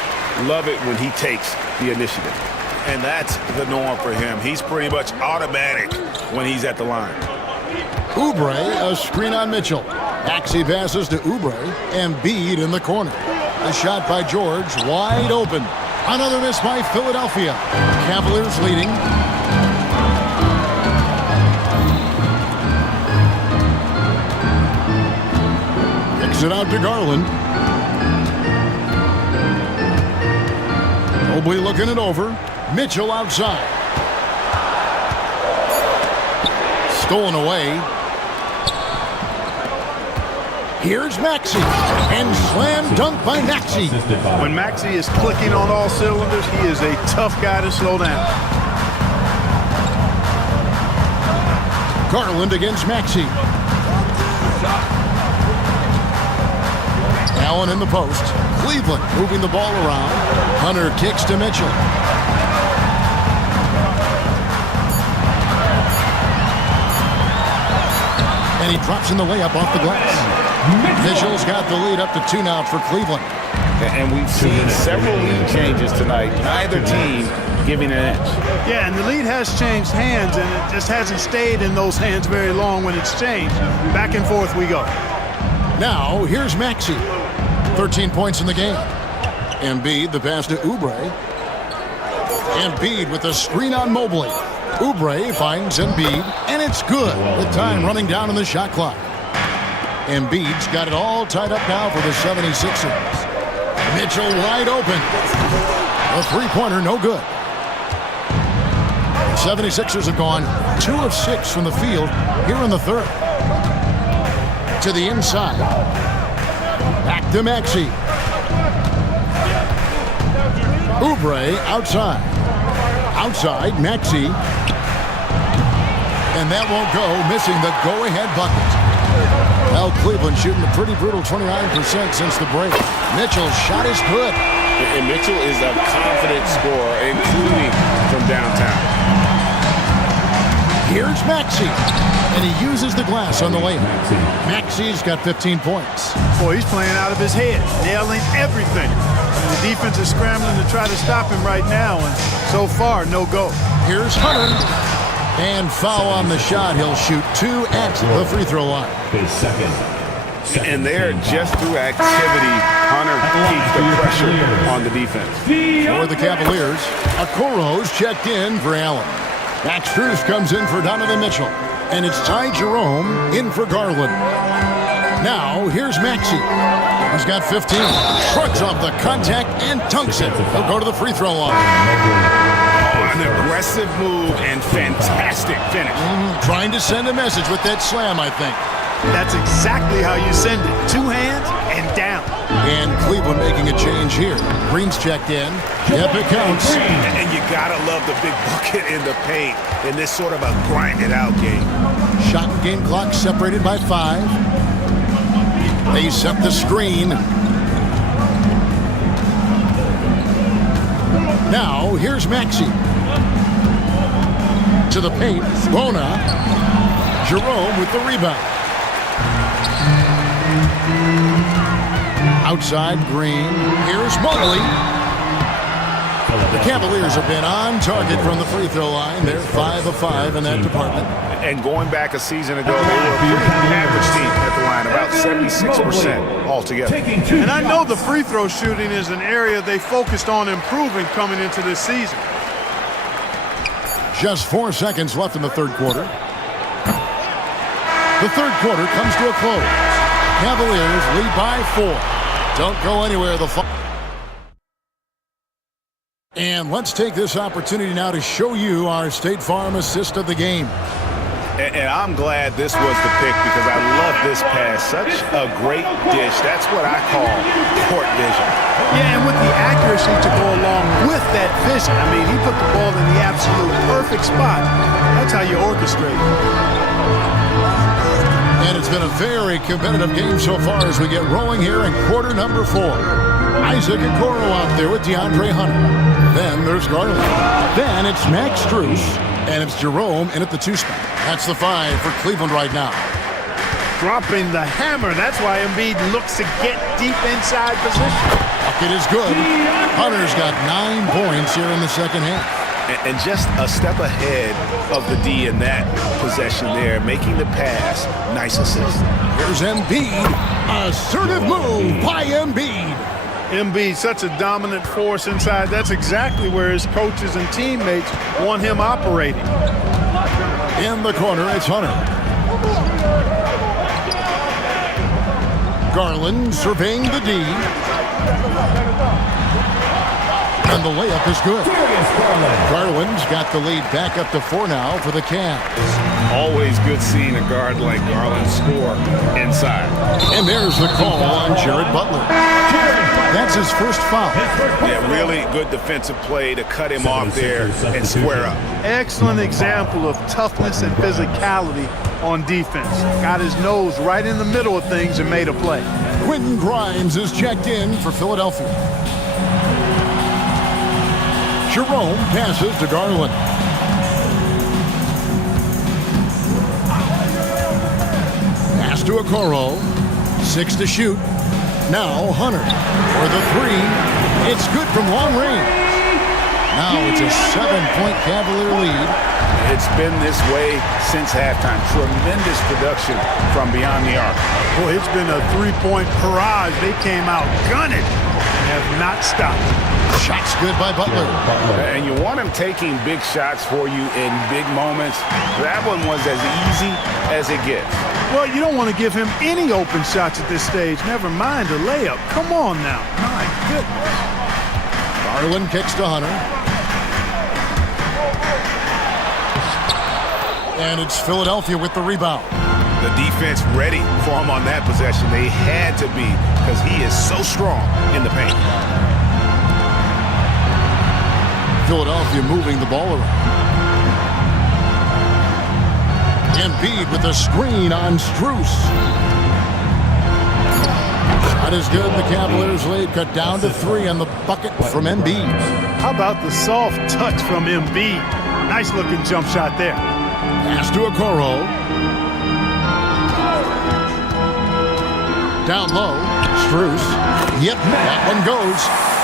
Love it when he takes the initiative. And that's the norm for him. He's pretty much automatic when he's at the line. Oubre, a screen on Mitchell. Maxey passes to Oubre, and Embiid in the corner. The shot by George, wide open. Another miss by Philadelphia. Cavaliers leading. Kicks it out to Garland. Mobley looking it over. Mitchell outside. Stolen away. Here's Maxey, and slam dunk by Maxey. When Maxey is clicking on all cylinders, he is a tough guy to slow down. Garland against Maxey. Allen in the post. Cleveland moving the ball around. Hunter kicks to Mitchell. And he drops in the layup off the glass. Mitchell's got the lead up to 2 now for Cleveland. And we've seen several lead changes tonight. Neither team giving an edge. Yeah, and the lead has changed hands, and it just hasn't stayed in those hands very long when it's changed. Back and forth we go. Now, here's Maxey. 13 points in the game. Embiid, the pass to Oubre. Embiid with the screen on Mobley. Oubre finds Embiid, and it's good. With time running down on the shot clock. Embiid's got it all tied up now for the 76ers. Mitchell wide open. A three-pointer, no good. The 76ers have gone 2 of 6 from the field here in the third. To the inside. Back to Maxey. Oubre outside. Outside, Maxey. And that won't go, missing the go-ahead bucket. Well, Cleveland shooting a pretty brutal 29% since the break. Mitchell's shot is good. And Mitchell is a confident scorer, including from downtown. Here's Maxey, and he uses the glass on the layup. Maxey's got 15 points. Boy, he's playing out of his head, nailing everything. And the defense is scrambling to try to stop him right now, and so far, no go. Here's Hunter. And foul on the shot. He'll shoot 2 at the free throw line. And there, just through activity, Hunter keeps the pressure on the defense. For the Cavaliers, Okoro's checked in for Allen. Max Strus comes in for Donovan Mitchell. And it's Ty Jerome in for Garland. Now, here's Maxey. He's got 15. Shrugs off the contact and dunks it. He'll go to the free throw line. An aggressive move and fantastic finish. Trying to send a message with that slam, I think. That's exactly how you send it. 2 hands and down. And Cleveland making a change here. Green's checked in. Yep, it counts. And you gotta love the big bucket in the paint in this sort of a grinded-out game. Shot and game clock separated by 5. They set the screen. Now, here's Maxey. To the paint, Bona. Jerome with the rebound. Outside, Green. Here's Mobley. The Cavaliers have been on target from the free throw line. They're 5 of 5 in that department. And going back a season ago, they were a pretty average team at the line, about 76% altogether. And I know the free throw shooting is an area they focused on improving coming into this season. Just 4 seconds left in the third quarter. The third quarter comes to a close. Cavaliers lead by 4. Don't go anywhere. The And let's take this opportunity now to show you our State Farm assist of the game. And I'm glad this was the pick because I love this pass. Such a great dish. That's what I call court vision. Yeah, and with the accuracy to go along with that vision. I mean, he put the ball in the absolute perfect spot. That's how you orchestrate. And it's been a very competitive game so far as we get rolling here in quarter number 4. Isaac Okoro out there with DeAndre Hunter. Then there's Garland. Then it's Max Strus. And it's Jerome in at the 2 spot. That's the 5 for Cleveland right now. Dropping the hammer. That's why Embiid looks to get deep inside position. Bucket is good. Hunter's got 9 points here in the second half. And just a step ahead of the D in that possession there, making the pass. Nice assist. Here's Embiid. Assertive move by Embiid. Embiid, such a dominant force inside. That's exactly where his coaches and teammates want him operating. In the corner, it's Hunter. Garland surveying the D. And the layup is good. Garland's got the lead back up to 4 now for the Cavs. Always good seeing a guard like Garland score inside. And there's the call on Jared Butler. That's his first foul. Yeah, really good defensive play to cut him off there and square up. Excellent example of toughness and physicality on defense. Got his nose right in the middle of things and made a play. Quentin Grimes is checked in for Philadelphia. Jerome passes to Garland. Pass to Okoro. 6 to shoot. Now Hunter for the 3. It's good from long range. Now it's a 7-point Cavalier lead. It's been this way since halftime. Tremendous production from beyond the arc. Boy, it's been a 3-point barrage. They came out gunning and have not stopped. Shots good by Butler. And you want him taking big shots for you in big moments. That one was as easy as it gets. Well, you don't want to give him any open shots at this stage. Never mind a layup. Come on now. My goodness. Garland kicks to Hunter. And it's Philadelphia with the rebound. The defense ready for him on that possession. They had to be because he is so strong in the paint. Philadelphia moving the ball around. Embiid with a screen on Strus. Shot is good. The Cavaliers lead cut down to 3 on the bucket from Embiid. How about the soft touch from Embiid? Nice looking jump shot there. Pass to Okoro. Down low. Strus. Yep, that one goes.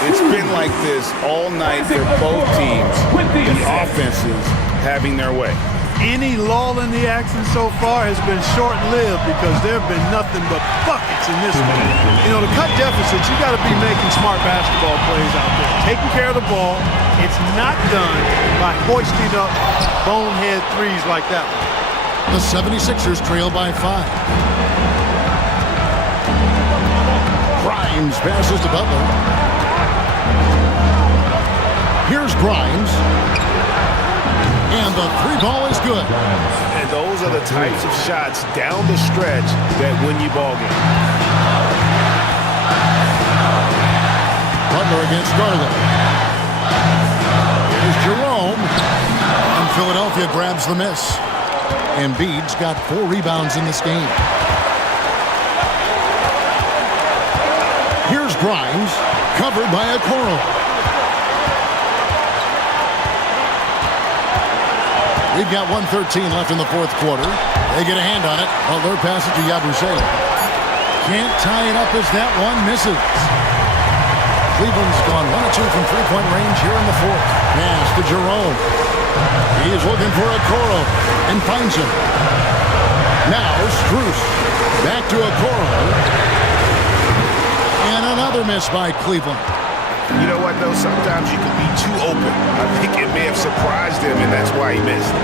It's been like this all night for both teams. The offenses having their way. Any lull in the action so far has been short-lived because there have been nothing but buckets in this one. You know, to cut deficits, you got to be making smart basketball plays out there. Taking care of the ball. It's not done by hoisting up bonehead threes like that one. The 76ers trail by 5. Grimes passes to Butler. Here's Grimes. And the 3 ball is good. And those are the types of shots down the stretch that win you ball games. Butler against Garland. Here's Jerome. And Philadelphia grabs the miss. Embiid's got 4 rebounds in this game. Here's Grimes, covered by Okoro. We've got 1:13 left in the 4th quarter. They get a hand on it. Butler passes to Yabusele. Can't tie it up as that one misses. Cleveland's gone 1 of 2 from 3-point range here in the 4th. Pass to Jerome. He's looking for Okoro and finds him. Now Strus. Back to Okoro. And another miss by Cleveland. You know what, though? Sometimes you can be too open. I think it may have surprised him, and that's why he missed.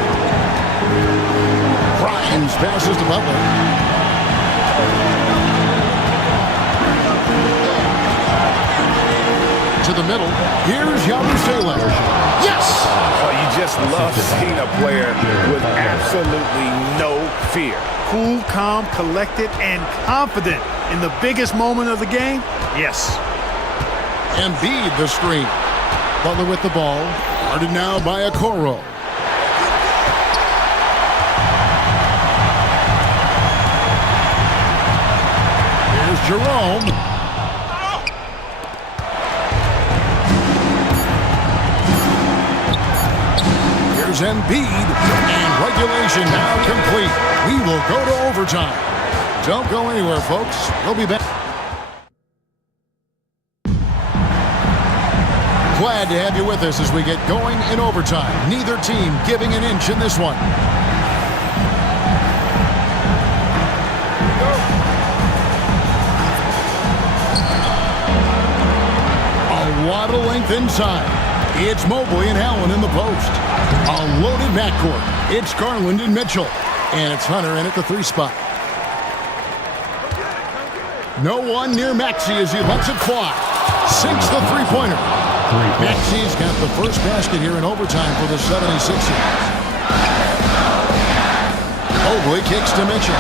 Grimes passes to Butler. To the middle. Here's Yabusele. Yes! Oh, you just love seeing a player with absolutely no fear. Cool, calm, collected, and confident in the biggest moment of the game? Yes. Embiid the screen. Butler with the ball. Guarded now by Okoro. Here's Jerome. Here's Embiid. And regulation now complete. We will go to overtime. Don't go anywhere, folks. We'll be back. Glad to have you with us as we get going in overtime. Neither team giving an inch in this one. A lot of length inside. It's Mobley and Allen in the post. A loaded backcourt. It's Garland and Mitchell. And it's Hunter in at the 3 spot. No one near Maxey as he lets it fly. Sinks the three-pointer. Maxey's got the first basket here in overtime for the 76ers. Mobley kicks to Mitchell.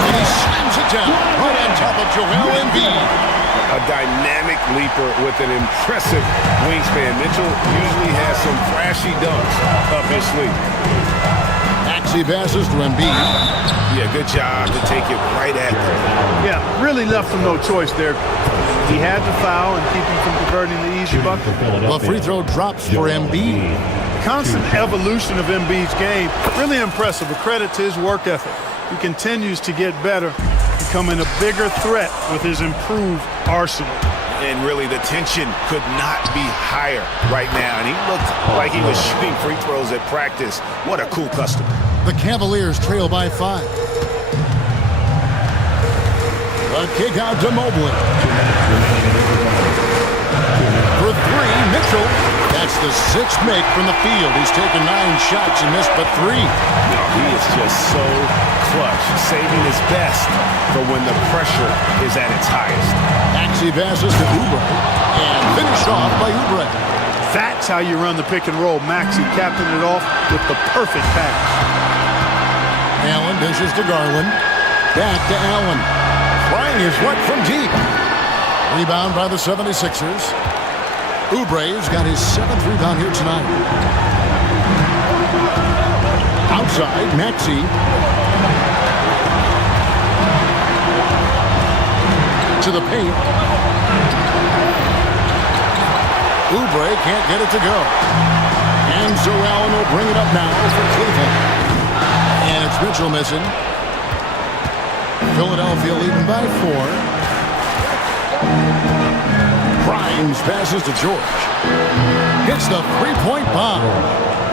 And he slams it down right on top of Joel Embiid. A dynamic leaper with an impressive wingspan. Mitchell usually has some flashy dunks up his sleeve. Maxey passes to Embiid. Yeah, good job to take it right at them. Yeah, really left him no choice there. He had to foul and keep him from converting the easy bucket. The free throw drops for Embiid. Constant evolution of Embiid's game, really impressive. A credit to his work ethic. He continues to get better, becoming a bigger threat with his improved arsenal. And really, the tension could not be higher right now. And he looked like he was shooting free throws at practice. What a cool customer. The Cavaliers trail by 5. The kick out to Mobley. For 3, Mitchell. That's the 6th make from the field. He's taken 9 shots and missed but 3. He is just so clutch, saving his best for when the pressure is at its highest. Maxey passes to Oubre and finished off by Oubre. That's how you run the pick and roll. Maxey capping it off with the perfect pass. Allen dishes to Garland. Back to Allen. Trying his luck from deep. Rebound by the 76ers. Oubre's got his 7th rebound here tonight. Outside, Maxey. To the paint. Oubre can't get it to go. And so Allen will bring it up now for Cleveland. And it's Mitchell missing. Philadelphia leading by 4. Grimes passes to George. Hits the three-point bomb.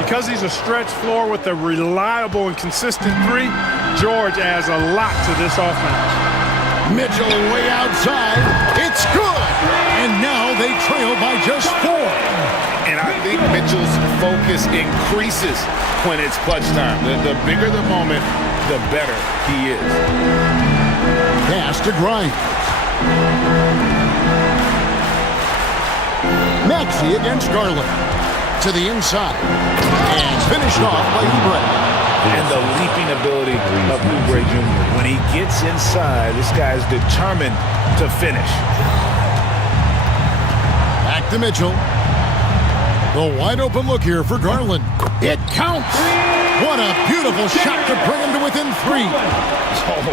Because he's a stretch floor with a reliable and consistent 3, George adds a lot to this offense. Mitchell way outside. It's good. And now they trail by just 4. And I think Mitchell's focus increases when it's clutch time. The bigger the moment, the better he is. Pass to Grimes. Maxey against Garland. To the inside. And finished off by Oubre. And the leaping ability of Oubre Jr. When he gets inside, this guy's determined to finish. Back to Mitchell. The wide open look here for Garland. It counts. What a beautiful shot to bring him to within 3. Oh,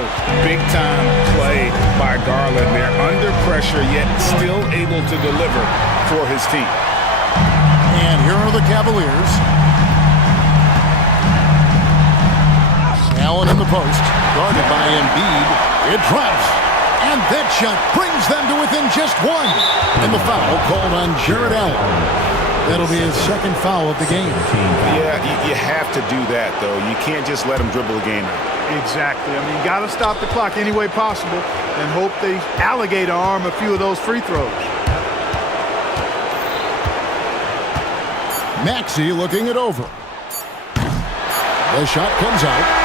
big time play by Garland. They're under pressure, yet still able to deliver for his team. And here are the Cavaliers. Allen in the post, guarded by Embiid. It drops. And that shot brings them to within just 1. And the foul called on Jared Allen. That'll be his 2nd foul of the game. Yeah, you have to do that, though. You can't just let him dribble the game out. Exactly. I mean, you got to stop the clock any way possible and hope they alligator arm a few of those free throws. Maxey looking it over. The shot comes out.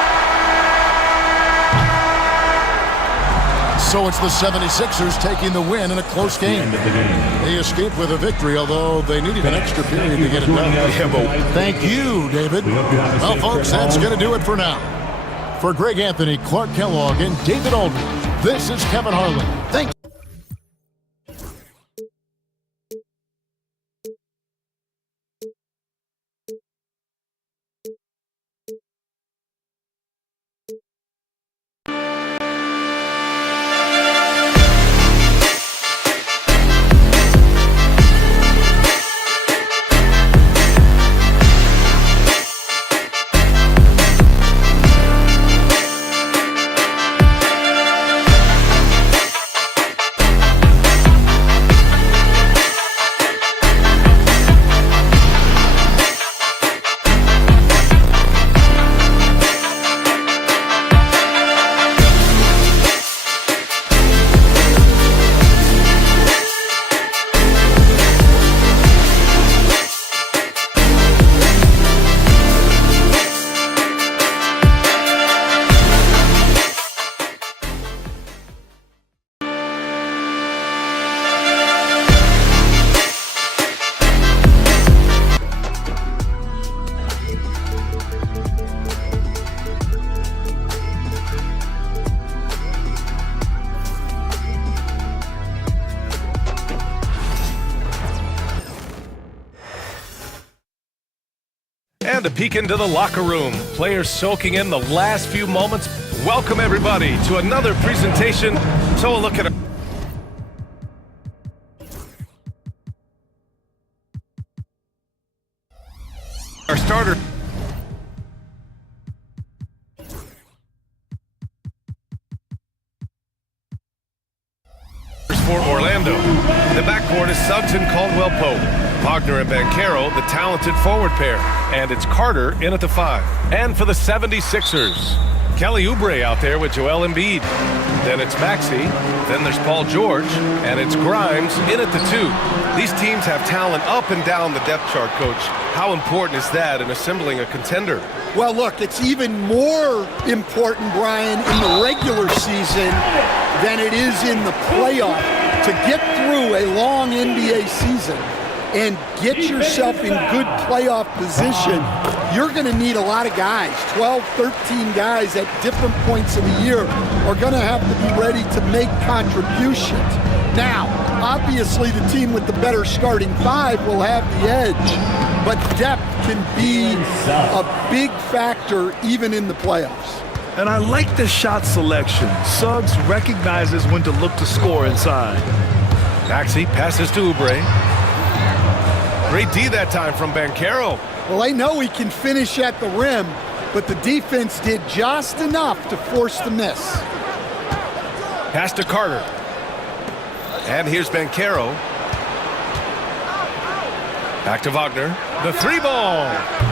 So it's the 76ers taking the win in a close game. They escaped with a victory, although they needed an extra period to get it done. Thank you, David. Well, folks, that's going to do it for now. For Greg Anthony, Clark Kellogg, and David Aldridge, this is Kevin Harlan. Thank you. And a peek into the locker room. Players soaking in the last few moments. Welcome, everybody, to another presentation. So a look at our starter. For Orlando. The backcourt is Suggs and Caldwell-Pope. Wagner and Banchero, the talented forward pair. And it's Carter in at the 5. And for the 76ers, Kelly Oubre out there with Joel Embiid. Then it's Maxey. Then there's Paul George. And it's Grimes in at the 2. These teams have talent up and down the depth chart, Coach. How important is that in assembling a contender? Well, look, it's even more important, Brian, in the regular season than it is in the playoff. To get through a long NBA season and get yourself in good playoff position, you're going to need a lot of guys. 12, 13 guys at different points of the year are going to have to be ready to make contributions. Now, obviously, the team with the better starting 5 will have the edge, but depth can be a big factor even in the playoffs. And I like the shot selection. Suggs recognizes when to look to score inside. Maxey passes to Oubre. Great D that time from Banchero. Well, they know he can finish at the rim, but the defense did just enough to force the miss. Pass to Carter. And here's Banchero. Back to Wagner. The 3-ball.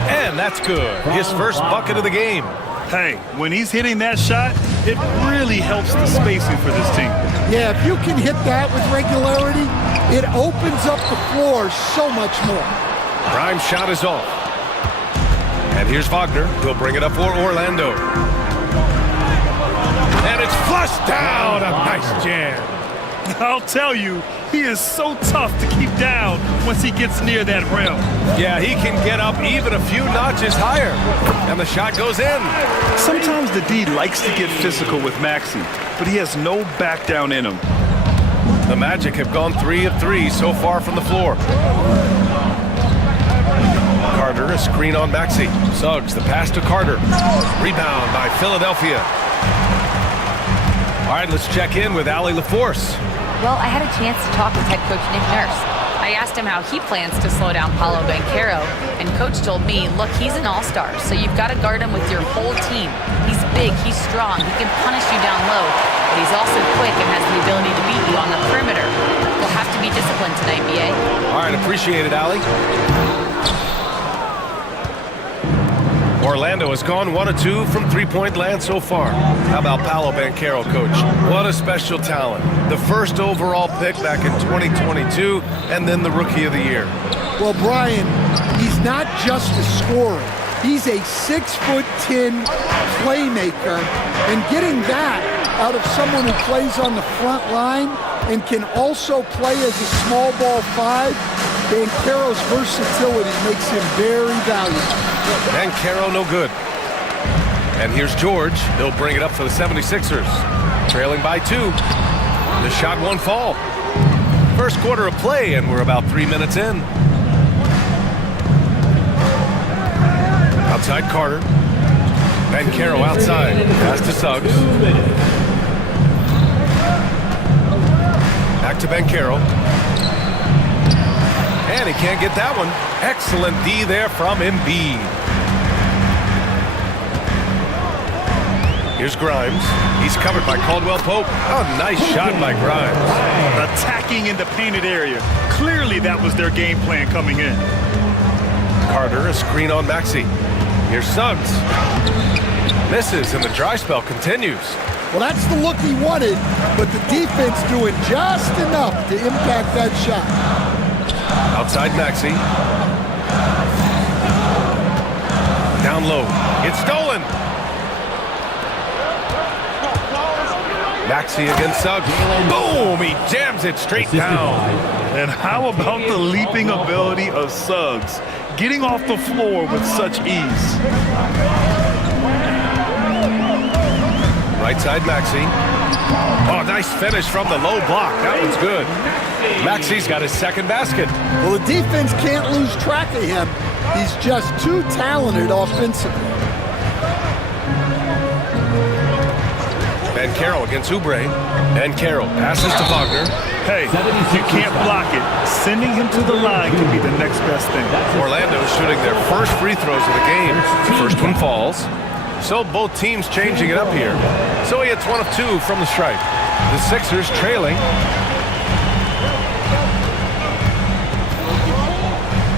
And that's good. His first bucket of the game. Hey, when he's hitting that shot, it really helps the spacing for this team. Yeah, if you can hit that with regularity, it opens up the floor so much more. Grimes' shot is off. And here's Wagner. He'll bring it up for Orlando. And it's flushed down. A nice jam. I'll tell you, he is so tough to keep down once he gets near that rim. Yeah, he can get up even a few notches higher. And the shot goes in. Sometimes the D likes to get physical with Maxey, but he has no back down in him. The Magic have gone 3 of 3 so far from the floor. Carter, a screen on Maxey. Suggs, the pass to Carter. Rebound by Philadelphia. All right, let's check in with Allie LaForce. Well, I had a chance to talk with head coach Nick Nurse. I asked him how he plans to slow down Paolo Banchero, and coach told me, look, he's an all-star, so you've got to guard him with your whole team. He's big, he's strong, he can punish you down low, but he's also quick and has the ability to beat you on the perimeter. You'll have to be disciplined tonight, BA. All right, appreciate it, Allie. Orlando has gone 1 of 2 from three-point land so far. How about Paolo Banchero, coach? What a special talent. The first overall pick back in 2022, and then the Rookie of the Year. Well, Brian, he's not just a scorer. He's a 6'10" playmaker, and getting that out of someone who plays on the front line and can also play as a small ball 5. Banchero's versatility makes him very valuable. Banchero no good. And here's George. He'll bring it up for the 76ers. Trailing by 2. The shot won't fall. First quarter of play, and we're about 3 minutes in. Outside Carter. Banchero outside. Pass to Suggs. Back to Banchero. And he can't get that one. Excellent D there from Embiid. Here's Grimes. He's covered by Caldwell Pope. Oh, nice shot by Grimes. Attacking in the painted area. Clearly that was their game plan coming in. Carter, a screen on Maxey. Here's Suggs. Misses, and the dry spell continues. Well, that's the look he wanted, but the defense doing just enough to impact that shot. Outside Maxey. Down low. It's stolen. Maxey against Suggs. Boom! He jams it straight down. And how about the leaping ability of Suggs? Getting off the floor with such ease. Right side Maxey. Oh, nice finish from the low block. That one's good. Maxey's got his second basket. Well, the defense can't lose track of him. He's just too talented offensively. Banchero against Oubre. Banchero passes to Wagner. Hey, you can't block it. Sending him to the line can be the next best thing. Orlando shooting their first free throws of the game. First one falls. So both teams changing it up here. So he hits 1 of 2 from the stripe. The Sixers trailing.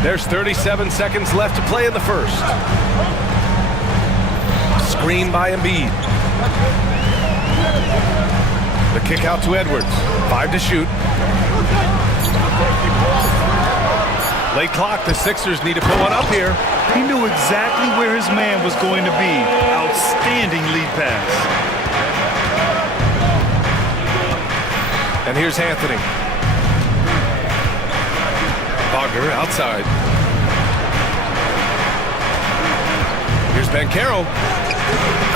There's 37 seconds left to play in the first. Screen by Embiid. The kick out to Edwards. 5 to shoot. Late clock, the Sixers need to put one up here. He knew exactly where his man was going to be. Outstanding lead pass. And here's Anthony. Wagner outside. Here's Banchero.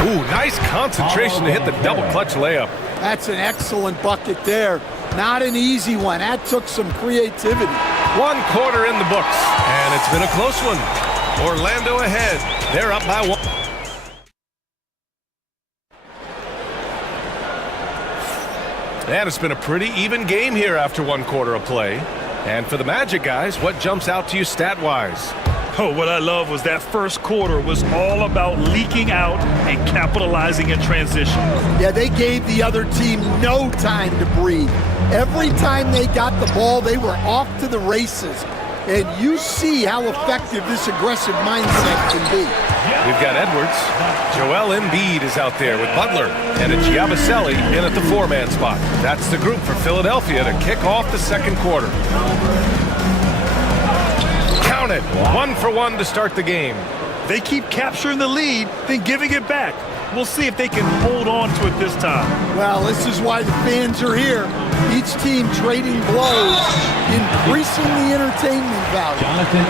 Ooh, nice concentration to hit the double clutch layup. That's an excellent bucket there. Not an easy one. That took some creativity. 1 quarter in the books, and it's been a close one. Orlando ahead. They're up by 1. And it's been a pretty even game here after 1 quarter of play. And for the Magic guys, what jumps out to you stat-wise? Oh, what I love was that first quarter was all about leaking out and capitalizing in transition. Yeah, they gave the other team no time to breathe. Every time they got the ball, they were off to the races. And you see how effective this aggressive mindset can be. We've got Edwards. Joel Embiid is out there with Butler. And it's Yabusele in at the 4-man spot. That's the group for Philadelphia to kick off the second quarter. Count it. 1 for 1 to start the game. They keep capturing the lead, then giving it back. We'll see if they can hold on to it this time. Well, this is why the fans are here. Each team trading blows, increasing the entertainment value.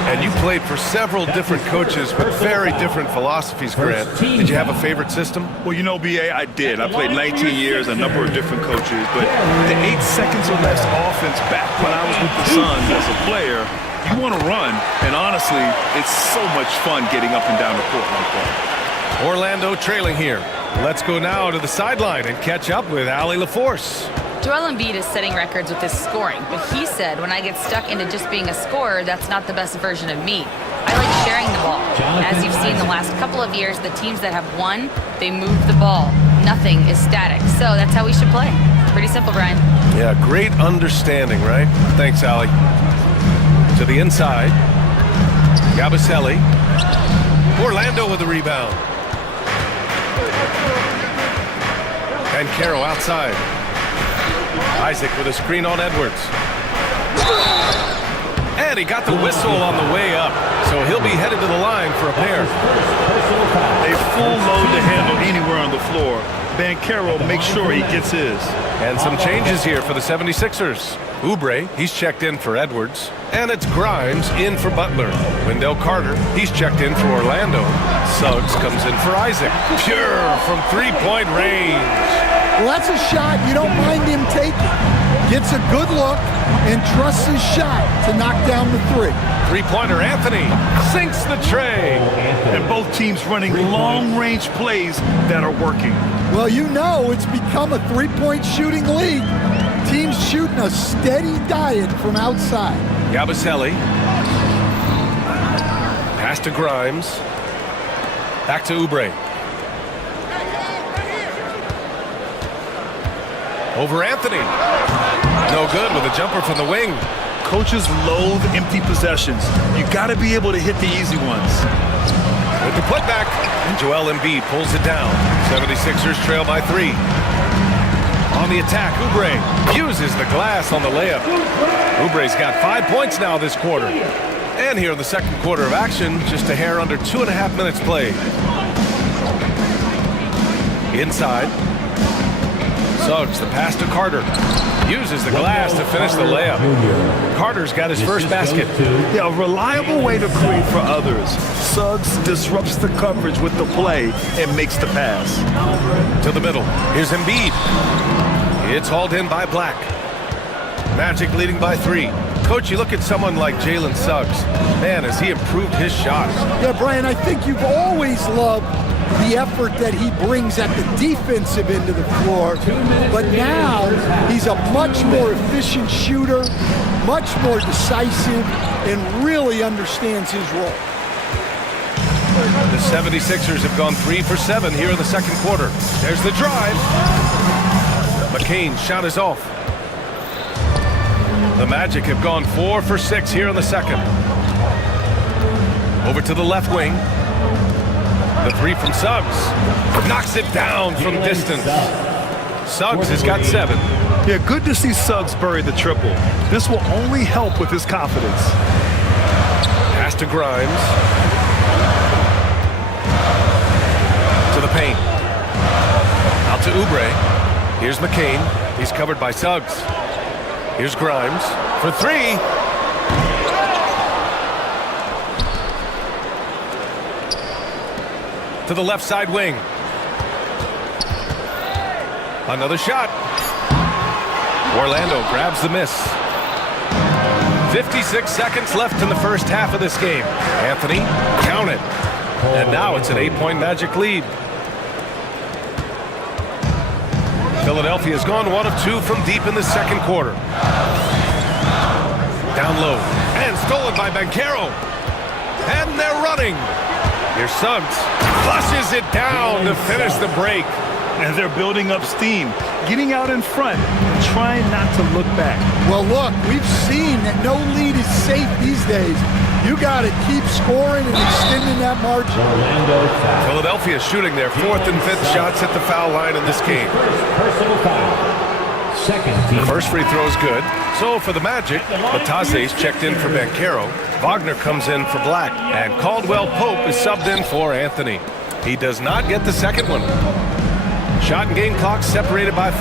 And you played for several different coaches with very different philosophies, Grant. Did you have a favorite system? Well, you know, B.A., I did. I played 19 years, a number of different coaches. But the 8 seconds or less offense back when I was with the Suns as a player, you want to run. And honestly, it's so much fun getting up and down the court like that. Orlando trailing here. Let's go now to the sideline and catch up with Allie LaForce. Joel Embiid is setting records with his scoring, but he said, when I get stuck into just being a scorer, that's not the best version of me. I like sharing the ball. As you've seen the last couple of years, the teams that have won, they move the ball. Nothing is static. So that's how we should play. Pretty simple, Brian. Yeah, great understanding, right? Thanks, Allie. To the inside. Yabusele. Orlando with the rebound. Banchero outside. Isaac with a screen on Edwards. And he got the whistle on the way up, so he'll be headed to the line for a pair. A full load to handle anywhere on the floor. Banchero makes sure he gets his. And some changes here for the 76ers. Oubre, he's checked in for Edwards. And it's Grimes in for Butler. Wendell Carter, he's checked in for Orlando. Suggs comes in for Isaac. Pure from three-point range. Well, that's a shot you don't mind him taking. Gets a good look and trusts his shot to knock down the three. Three-pointer Anthony sinks the tray. And both teams running long-range plays that are working. Well, you know it's become a three-point shooting league. Teams shooting a steady diet from outside. Yabusele. Pass to Grimes. Back to Oubre. Over Anthony. No good with a jumper from the wing. Coaches loathe empty possessions. You got to be able to hit the easy ones. With the putback, and Joel Embiid pulls it down. 76ers trail by 3. On the attack, Oubre uses the glass on the layup. Oubre's got 5 points now this quarter. And here in the second quarter of action, just a hair under 2.5 minutes played. Inside. Suggs, the pass to Carter. Uses the glass to finish the layup. Carter's got his first basket. Yeah, a reliable way to create for others. Suggs disrupts the coverage with the play and makes the pass. To the middle. Here's Embiid. It's hauled in by Black. Magic leading by 3. Coach, you look at someone like Jalen Suggs. Man, has he improved his shot. Yeah, Brian, I think you've always loved the effort that he brings at the defensive end of the floor. But now he's a much more efficient shooter, much more decisive, and really understands his role. The 76ers have gone 3 for 7 here in the second quarter. There's the drive. McCain's shot is off. The Magic have gone 4 for 6 here in the second. Over to the left wing. The 3 from Suggs. Knocks it down from distance. Suggs has got 7. Yeah, good to see Suggs bury the triple. This will only help with his confidence. Pass to Grimes. To the paint. Out to Oubre. Here's McCain. He's covered by Suggs. Here's Grimes for 3. To the left side wing. Another shot. Orlando grabs the miss. 56 seconds left in the first half of this game. Anthony, count it. And now it's an 8-point Magic lead. Philadelphia's gone 1 of 2 from deep in the second quarter. Down low. And stolen by Banchero. And they're running. Here's Suggs. Flushes it down to finish the break. And they're building up steam, getting out in front, and trying not to look back. Well, look, we've seen that no lead is safe these days. You got to keep scoring and extending that margin. Philadelphia shooting their 4th and 5th shots at the foul line in this game. First free throw is good. So for the Magic, Batase's checked in for Banchero. Wagner comes in for Black. And Caldwell Pope is subbed in for Anthony. He does not get the second one. Shot and game clock separated by 5.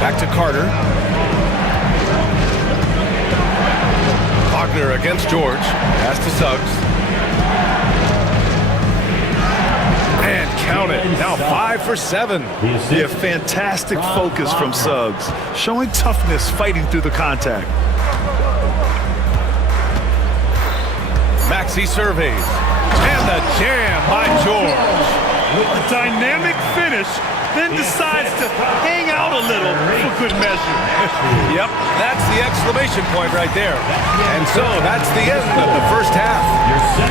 Back to Carter. Wagner against George. Pass to Suggs. And count it. Now 5 for 7. Yeah, fantastic focus from Suggs. Showing toughness fighting through the contact. Maxey surveys. And the jam by George. A dynamic finish, then decides to hang out a little for good measure. Yep, that's the exclamation point right there. And so that's the end of the first half.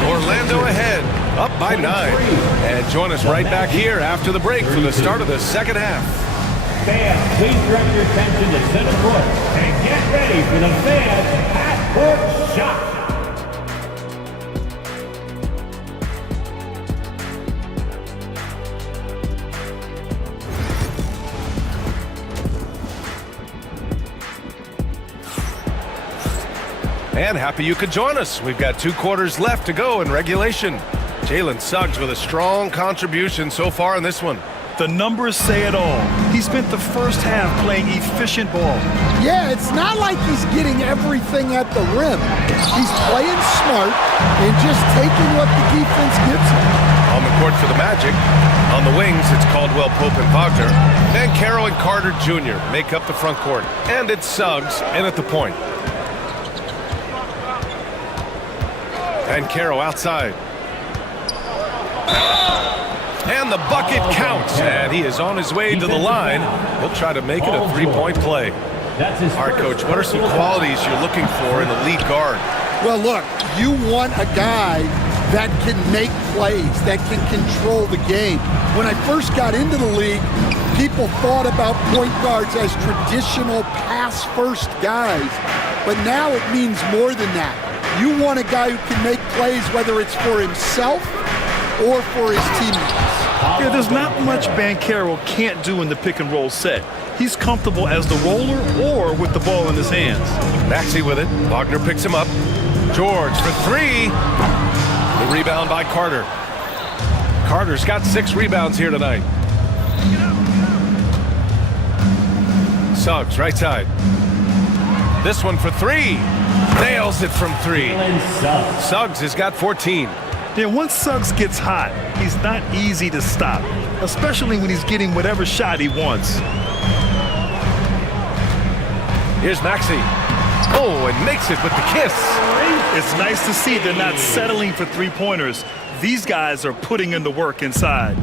Orlando ahead, up by 9. And join us right back here after the break for the start of the second half. Fans, please direct your attention to center court and get ready for the fans half-court shot. And happy you could join us. We've got 2 quarters left to go in regulation. Jalen Suggs with a strong contribution so far in this one. The numbers say it all. He spent the first half playing efficient ball. Yeah, it's not like he's getting everything at the rim. He's playing smart and just taking what the defense gives him. On the court for the Magic. On the wings, it's Caldwell Pope and Wagner. Then Carroll and Carter Jr. make up the front court. And it's Suggs in at the point. And Carroll outside. And the bucket counts. And he is on his way to the line. He'll try to make it a three-point play. All right, Coach, what are some qualities you're looking for in the lead guard? Well, look, you want a guy that can make plays, that can control the game. When I first got into the league, people thought about point guards as traditional pass-first guys. But now it means more than that. You want a guy who can make plays, whether it's for himself or for his teammates. Yeah, there's not much Banchero can't do in the pick-and-roll set. He's comfortable as the roller or with the ball in his hands. Maxey with it. Wagner picks him up. George for three. The rebound by Carter. Carter's got 6 rebounds here tonight. Suggs, right side. This one for 3. Nails it from 3. Suggs has got 14. Yeah, once Suggs gets hot, he's not easy to stop, especially when he's getting whatever shot he wants. Here's Maxey. Oh, and makes it with the kiss. It's nice to see they're not settling for three-pointers. These guys are putting in the work inside.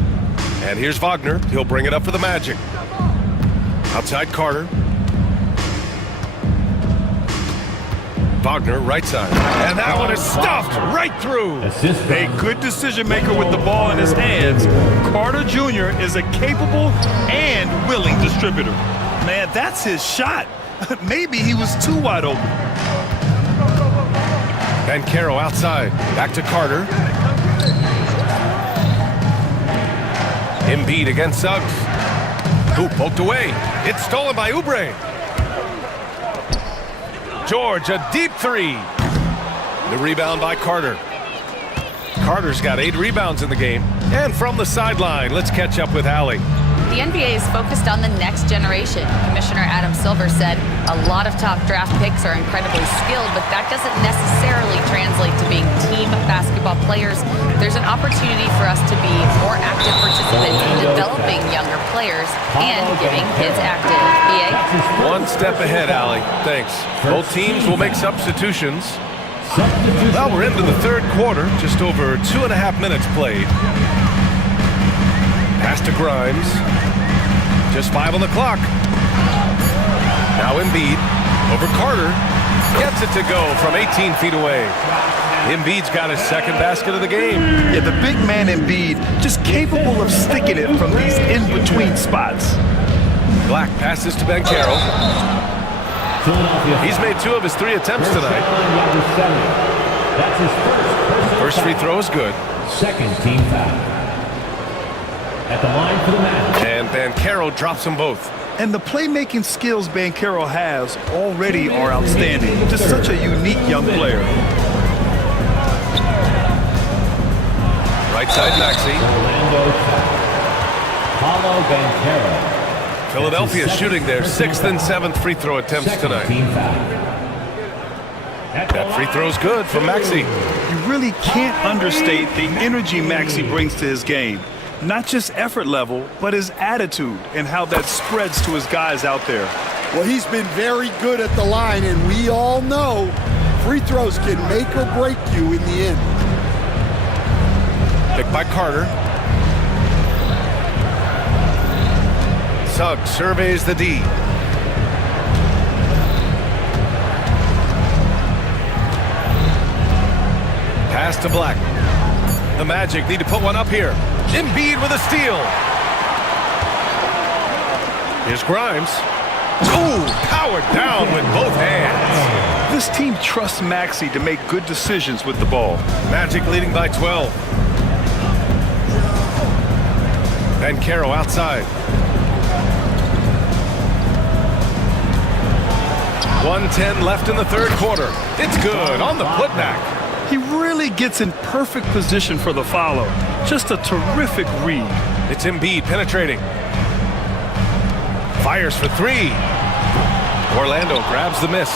And here's Wagner. He'll bring it up for the Magic. Outside Carter. Wagner, right side. And that one is stuffed right through. A good decision maker with the ball in his hands. Carter Jr. is a capable and willing distributor. Man, that's his shot. Maybe he was too wide open. Banchero outside. Back to Carter. Embiid against Suggs. Who poked away. It's stolen by Oubre. George, a deep 3. The rebound by Carter. Carter's got 8 rebounds in the game. And from the sideline, let's catch up with Allie. The NBA is focused on the next generation. Commissioner Adam Silver said a lot of top draft picks are incredibly skilled, but that doesn't necessarily translate to being team basketball players. There's an opportunity for us to be more active participants in developing younger players and giving kids active. BA? One step ahead, Allie. Thanks. Both teams will make substitutions. Well, we're into the third quarter, just over 2.5 minutes played. Pass to Grimes. Just 5 on the clock. Now Embiid over Carter. Gets it to go from 18 feet away. Embiid's got his second basket of the game. Yeah, the big man Embiid just capable of sticking it from these in-between spots. Black passes to Banchero. He's made 2 of his 3 attempts tonight. That's his First free throw is good. Second team foul. At the line for the match. And Banchero drops them both. And the playmaking skills Banchero has already are outstanding. Just such a unique young player. Right side Maxey. Paulo Banchero. Philadelphia shooting their 6th and 7th free throw attempts tonight. That free throw's good from Maxey. You really can't understate the energy Maxey brings to his game. Not just effort level, but his attitude and how that spreads to his guys out there. Well, he's been very good at the line, and we all know free throws can make or break you in the end. Picked by Carter. Suggs surveys the D. Pass to Black. The Magic need to put one up here. Embiid with a steal. Here's Grimes. Ooh, powered down with both hands. This team trusts Maxey to make good decisions with the ball. Magic leading by 12. Banchero outside. 1:10 left in the third quarter. It's good on the putback. He really gets in perfect position for the follow. Just a terrific read. It's Embiid penetrating. Fires for three. Orlando grabs the miss.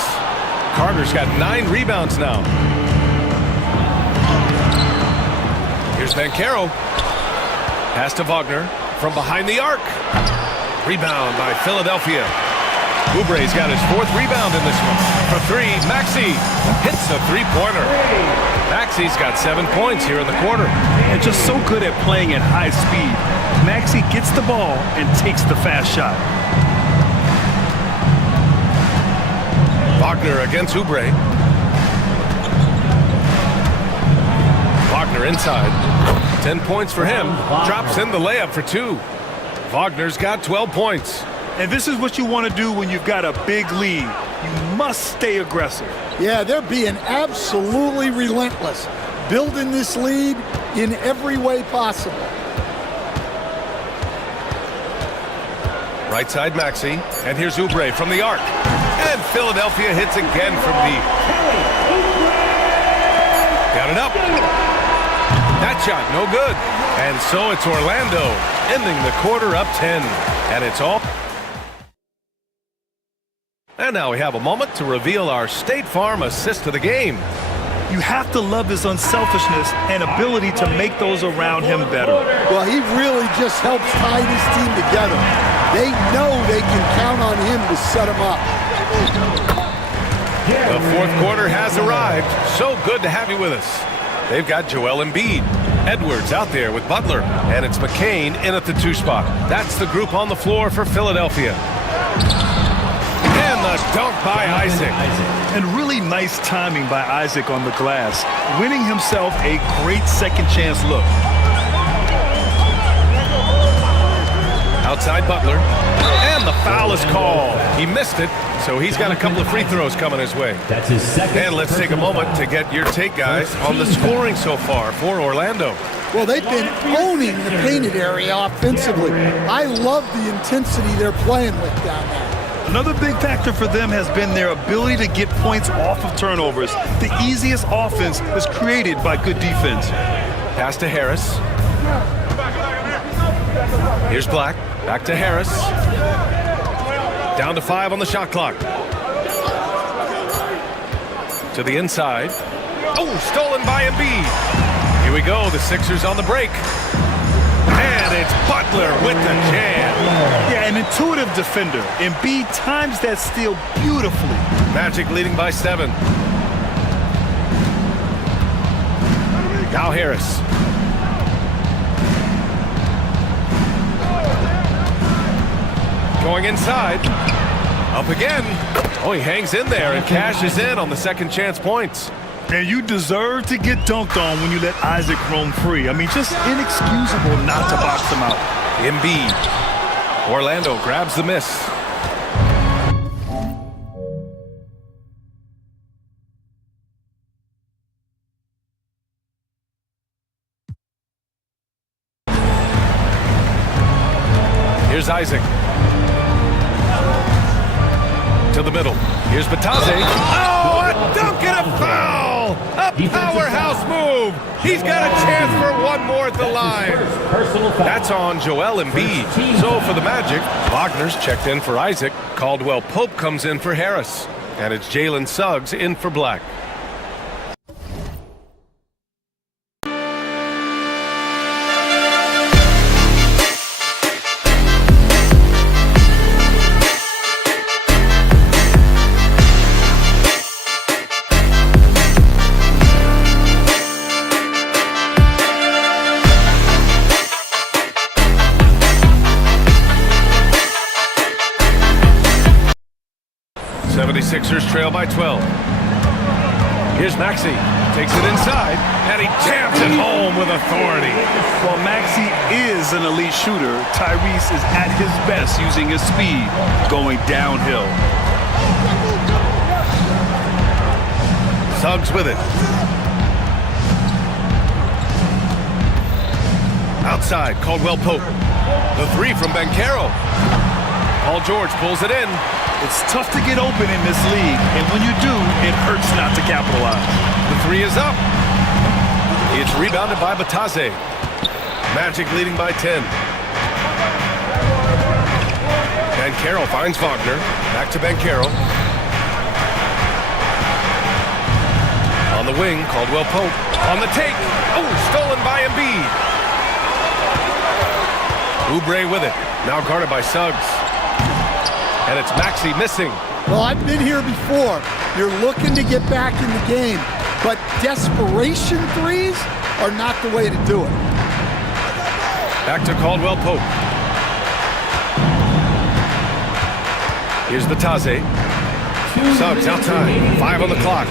Carter's got 9 rebounds now. Here's Banchero. Pass to Wagner from behind the arc. Rebound by Philadelphia. Oubre's got his 4th rebound in this one. For three, Maxey hits a three-pointer. Maxey's got 7 points here in the quarter. And just so good at playing at high speed. Maxey gets the ball and takes the fast shot. Wagner against Oubre. Wagner inside. 10 points for him. Drops in the layup for 2. Wagner's got 12 points. And this is what you want to do when you've got a big lead. You must stay aggressive. Yeah, they're being absolutely relentless, building this lead in every way possible. Right side Maxey, and here's Oubre from the arc. And Philadelphia hits again from deep. Got it up. That shot, no good. And so it's Orlando, ending the quarter up 10. And it's all. And now we have a moment to reveal our State Farm assist to the game. You have to love his unselfishness and ability to make those around him better. Well, he really just helps tie this team together. They know they can count on him to set them up. The 4th quarter has arrived. So good to have you with us. They've got Joel Embiid. Edwards out there with Butler. And it's McCain in at the 2 spot. That's the group on the floor for Philadelphia. And the dunk by Isaac. And really nice timing by Isaac on the glass, winning himself a great second chance look. Outside Butler. And the foul is called. He missed it, so he's got a couple of free throws coming his way. That's his second. And let's take a moment to get your take, guys, on the scoring so far for Orlando. Well, they've been owning the painted area offensively. I love the intensity they're playing with down there. Another big factor for them has been their ability to get points off of turnovers. The easiest offense is created by good defense. Pass to Harris. Here's Black. Back to Harris. Down to 5 on the shot clock. To the inside. Oh, stolen by Embiid. Here we go. The Sixers on the break. And it's Butler with the jam. Yeah, an intuitive defender. Embiid times that steal beautifully. Magic leading by 7. Now Harris. Going inside. Up again. Oh, he hangs in there and cashes in on the second chance points. And you deserve to get dunked on when you let Isaac roam free. I mean, just inexcusable not to box him out. Embiid. Orlando grabs the miss. Here's Isaac. To the middle. Here's Batase. Oh, a dunk and a foul! A powerhouse move! He's got a chance for one more at the line. That's on Joel Embiid. So for the Magic, Wagner's checked in for Isaac. Caldwell Pope comes in for Harris. And it's Jalen Suggs in for Black. Sixers trail by 12. Here's Maxey. Takes it inside, and he jams it home with authority. While Maxey is an elite shooter, Tyrese is at his best using his speed, going downhill. Suggs with it. Outside, Caldwell Pope. The 3 from Banchero. Paul George pulls it in. It's tough to get open in this league, and when you do, it hurts not to capitalize. The 3 is up. It's rebounded by Batase. Magic leading by 10. Banchero finds Wagner. Back to Banchero. On the wing, Caldwell Pope. On the take. Oh, stolen by Embiid. Oubre with it. Now guarded by Suggs. And it's Maxey missing. Well, I've been here before. You're looking to get back in the game, but desperation threes are not the way to do it. Back to Caldwell Pope. Here's Batase. Suggs outside. 5 on the clock.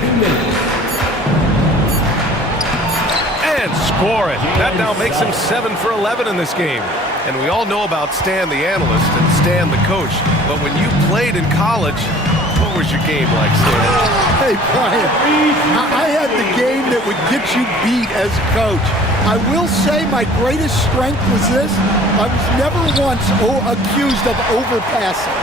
And score it. That now makes him 7 for 11 in this game. And we all know about Stan the analyst and Stan the coach. But when you played in college, what was your game like, Stan? Hey, Brian, I had the game that would get you beat as a coach. I will say my greatest strength was this. I was never once accused of overpassing.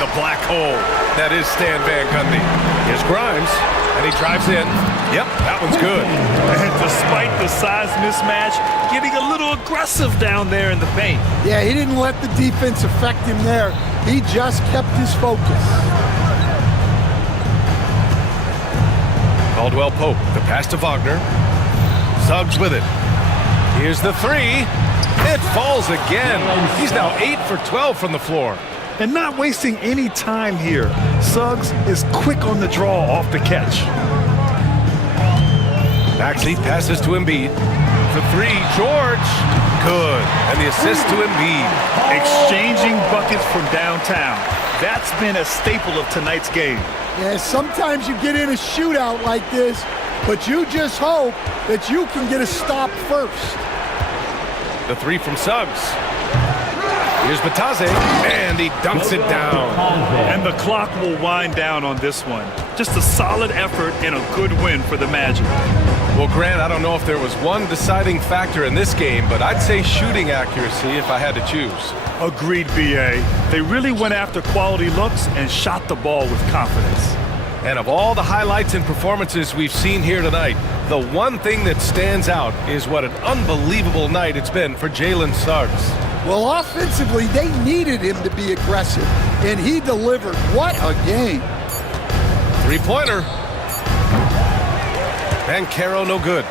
The black hole. That is Stan Van Gundy. Here's Grimes, and he drives in. Yep, that one's good. And despite the size mismatch, getting a little aggressive down there in the paint. Yeah, he didn't let the defense affect him there. He just kept his focus. Caldwell Pope, the pass to Wagner. Suggs with it. Here's the three. It falls again. He's now 8 for 12 from the floor. And not wasting any time here. Suggs is quick on the draw off the catch. Maxey passes to Embiid. For three, George. Good. And the assist to Embiid. Exchanging buckets from downtown. That's been a staple of tonight's game. Yeah, sometimes you get in a shootout like this, but you just hope that you can get a stop first. The three from Suggs. Here's Batase, and he dunks it down. And the clock will wind down on this one. Just a solid effort and a good win for the Magic. Well, Grant, I don't know if there was one deciding factor in this game, but I'd say shooting accuracy if I had to choose. Agreed, B.A. They really went after quality looks and shot the ball with confidence. And of all the highlights and performances we've seen here tonight, the one thing that stands out is what an unbelievable night it's been for Jalen Suggs. Well, offensively, they needed him to be aggressive, and he delivered. What a game. Three-pointer. Banchero no good.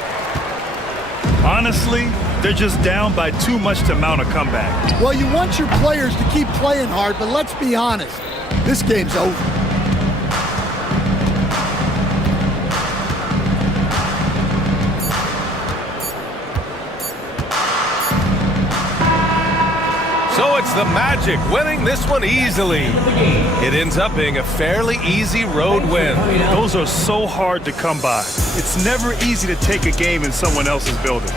Honestly, they're just down by too much to mount a comeback. Well, you want your players to keep playing hard, but let's be honest. This game's over. So it's the Magic winning this one easily. It ends up being a fairly easy road win. Those are so hard to come by. It's never easy to take a game in someone else's building.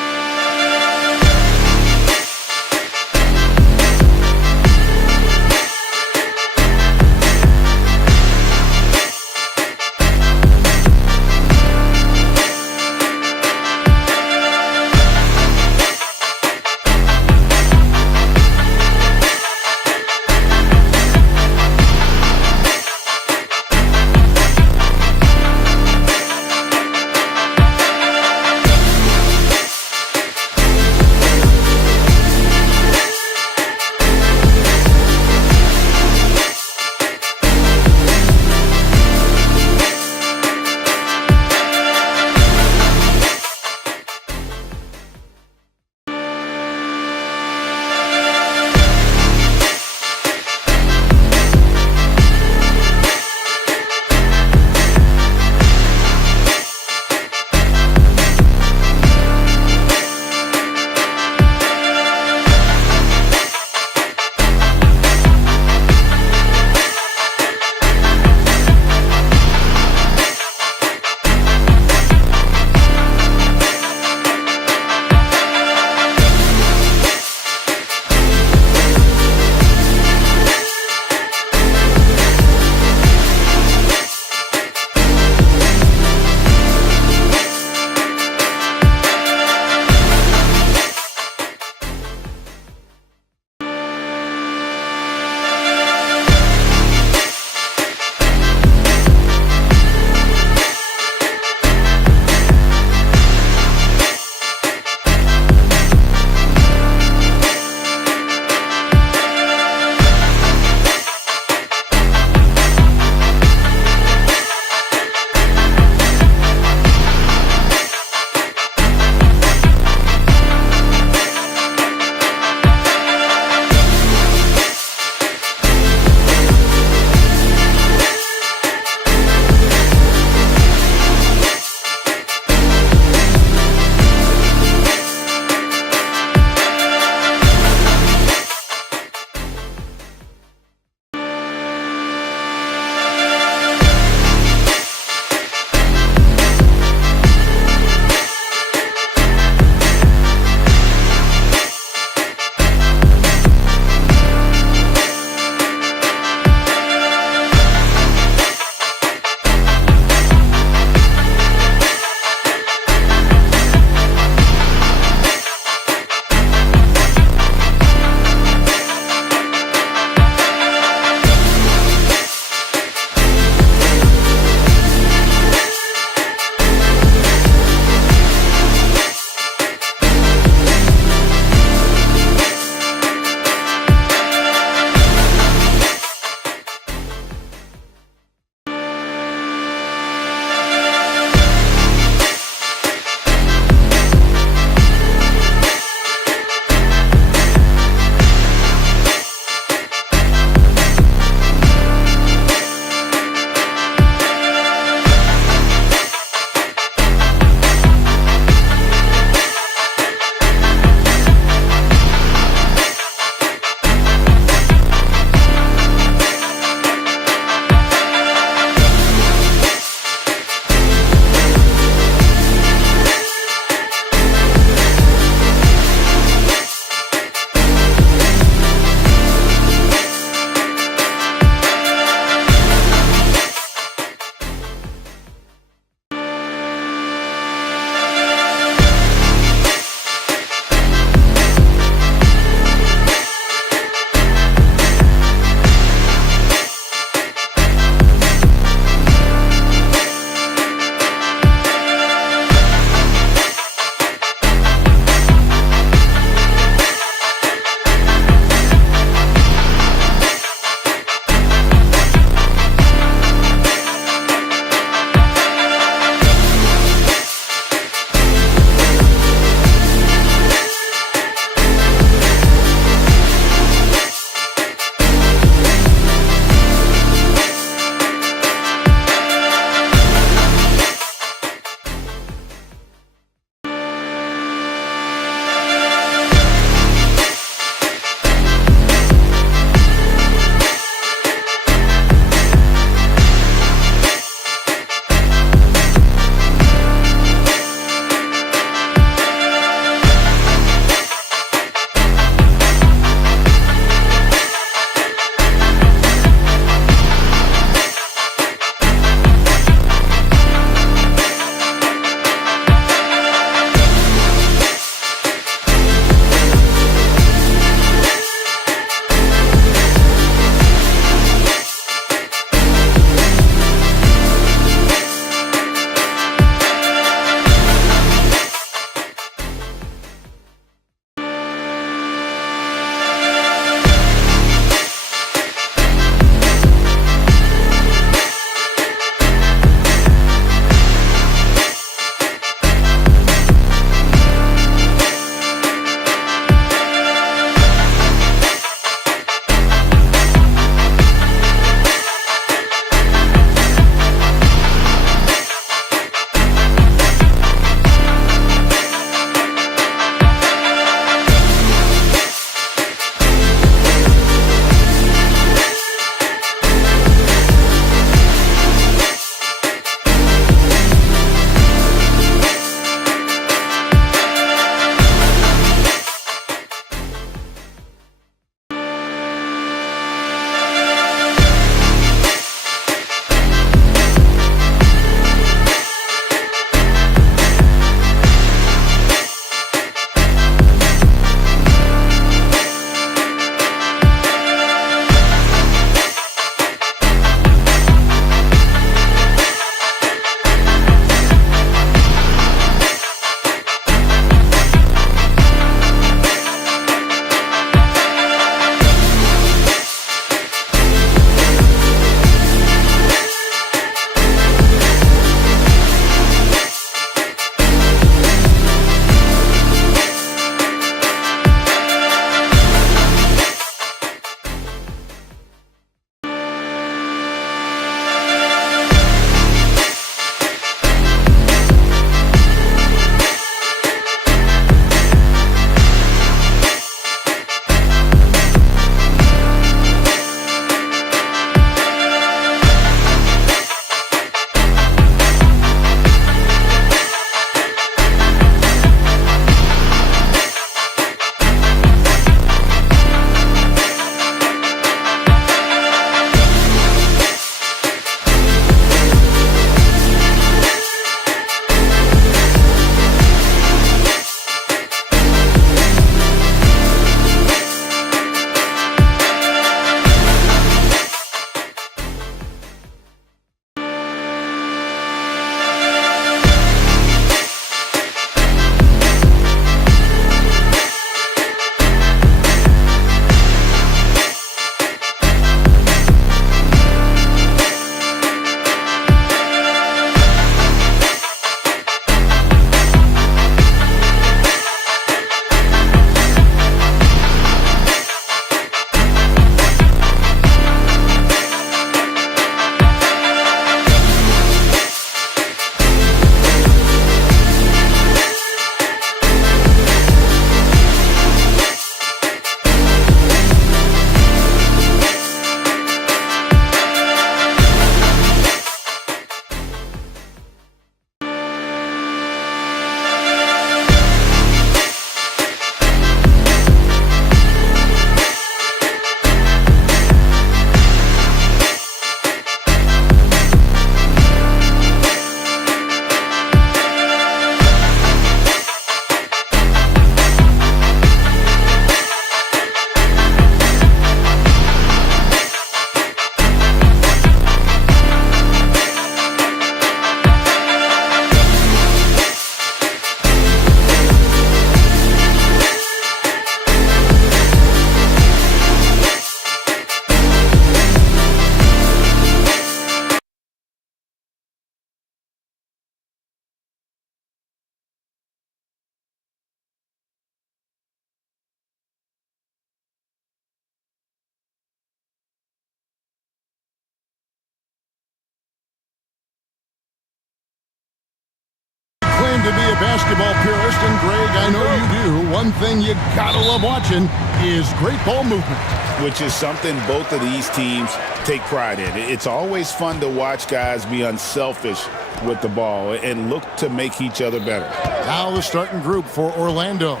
basketball purist, and Greg, I know you do, one thing you gotta love watching is great ball movement. Which is something both of these teams take pride in. It's always fun to watch guys be unselfish with the ball and look to make each other better. Now the starting group for Orlando.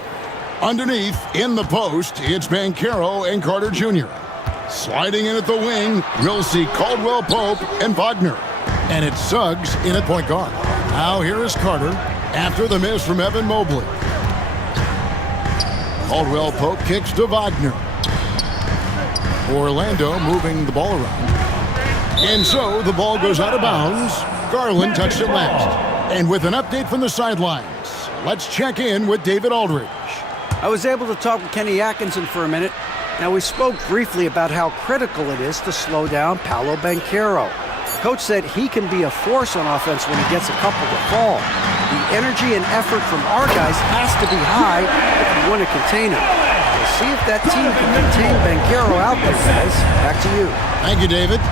Underneath, in the post, it's Banchero and Carter Jr. Sliding in at the wing, we'll see Caldwell Pope and Wagner. And it's Suggs in at point guard. Now here is Carter after the miss from Evan Mobley. Caldwell Pope kicks to Wagner. Orlando moving the ball around. And so the ball goes out of bounds. Garland touched it last. And with an update from the sidelines, let's check in with David Aldridge. I was able to talk with Kenny Atkinson for a minute. Now, we spoke briefly about how critical it is to slow down Paolo Banchero. Coach said he can be a force on offense when he gets a couple to fall. The energy and effort from our guys has to be high if we want to contain him. We'll see if that team can contain Banchero out there, guys. Back to you. Thank you, David.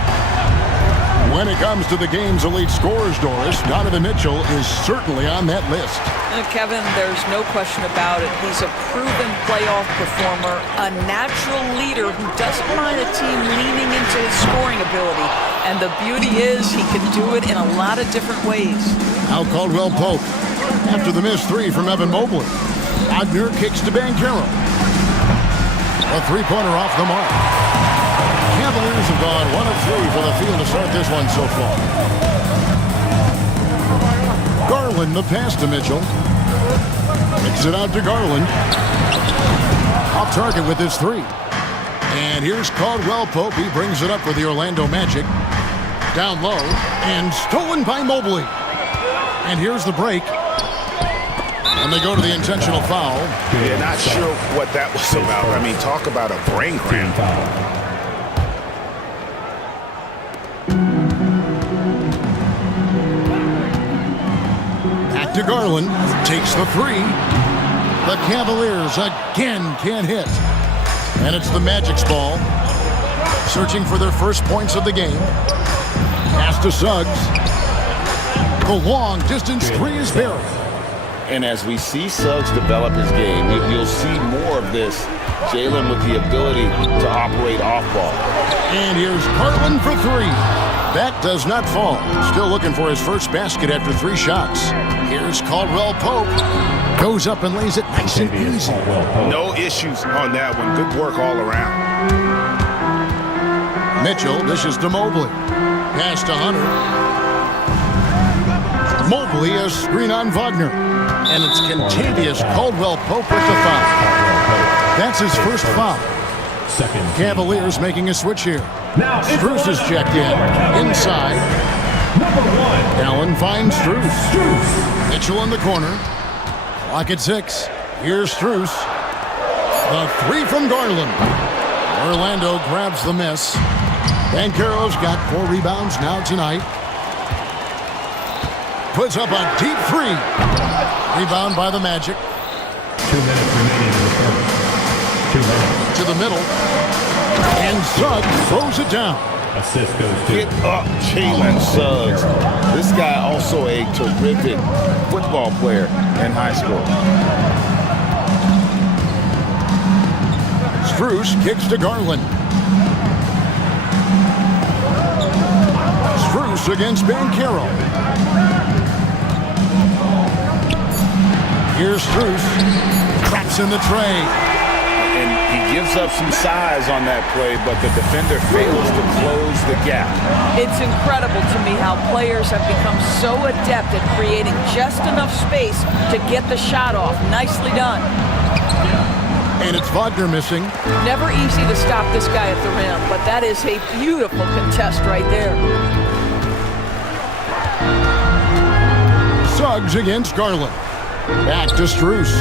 When it comes to the game's elite scorers, Doris, Donovan Mitchell is certainly on that list. Kevin, there's no question about it. He's a proven playoff performer, a natural leader who doesn't mind a team leaning into his scoring ability. And the beauty is he can do it in a lot of different ways. Now Caldwell Pope. After the missed three from Evan Mobley. Wagner kicks to Banchero. A three-pointer off the mark. Cavaliers have gone 1 of 3 for the field to start this one so far. Garland, the pass to Mitchell. Kicks it out to Garland. Off target with his three. And here's Caldwell Pope. He brings it up for the Orlando Magic. Down low. And stolen by Mobley. And here's the break. And they go to the intentional foul. Yeah, not sure what that was about. I mean, talk about a brain cramp. Back to Garland. Takes the three. The Cavaliers again can't hit. And it's the Magic's ball. Searching for their first points of the game. Pass to Suggs. The long distance three is buried. And as we see Suggs develop his game, you'll see more of this. Jalen with the ability to operate off ball. And here's Garland for three. That does not fall. Still looking for his first basket after 3 shots. Here's Caldwell Pope. Goes up and lays it nice and easy. No issues on that one. Good work all around. Mitchell dishes to Mobley. Pass to Hunter. Mobley a screen on Wagner. And it's Kentavious Caldwell Pope with the foul. That's his first foul. Cavaliers making a switch here. Strus is checked in. Inside. Allen finds Strus. Mitchell in the corner. Clock at 6. Here's Strus. The three from Garland. Orlando grabs the miss. Banchero's got 4 rebounds now tonight. Puts up a deep three. Rebound by the Magic. 2 minutes remaining in the first. 2 minutes. To the middle. And Suggs throws it down. Assist goes to Get up, Jalen Suggs. This guy also a terrific football player in high school. Strus kicks to Garland. Strus against Banchero. Here's Strus. Traps in the tray. And he gives up some size on that play, but the defender fails to close the gap. It's incredible to me how players have become so adept at creating just enough space to get the shot off. Nicely done. And it's Wagner missing. Never easy to stop this guy at the rim, but that is a beautiful contest right there. Suggs against Garland. Back to Strus.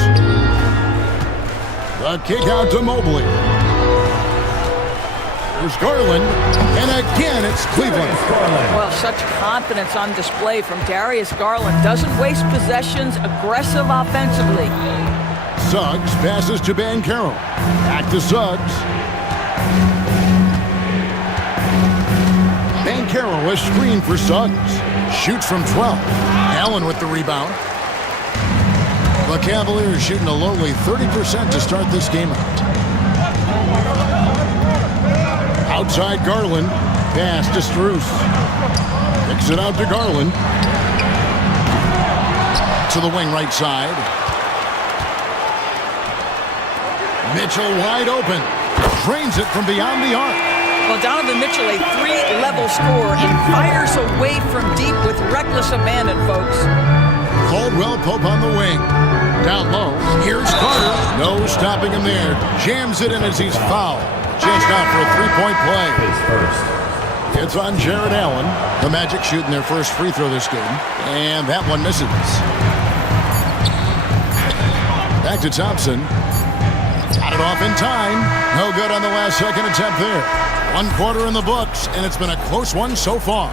The kick out to Mobley. There's Garland. And again, it's Cleveland. Well, such confidence on display from Darius Garland. Doesn't waste possessions, aggressive offensively. Suggs passes to Banchero. Back to Suggs. Banchero a screen for Suggs. Shoots from 12. Allen with the rebound. The Cavaliers shooting a lowly 30% to start this game out. Outside Garland. Pass to Strus. Kicks it out to Garland. To the wing right side. Mitchell wide open. Drains it from beyond the arc. Well, Donovan Mitchell, a 3-level scorer, and fires away from deep with reckless abandon, folks. Caldwell Pope on the wing. Down low. Here's Carter. No stopping him there. Jams it in as he's fouled. Just out for a three-point play. It's on Jared Allen. The Magic shooting their first free throw this game. And that one misses. Back to Thompson. Got it off in time. No good on the last second attempt there. 1 quarter in the books, and it's been a close one so far.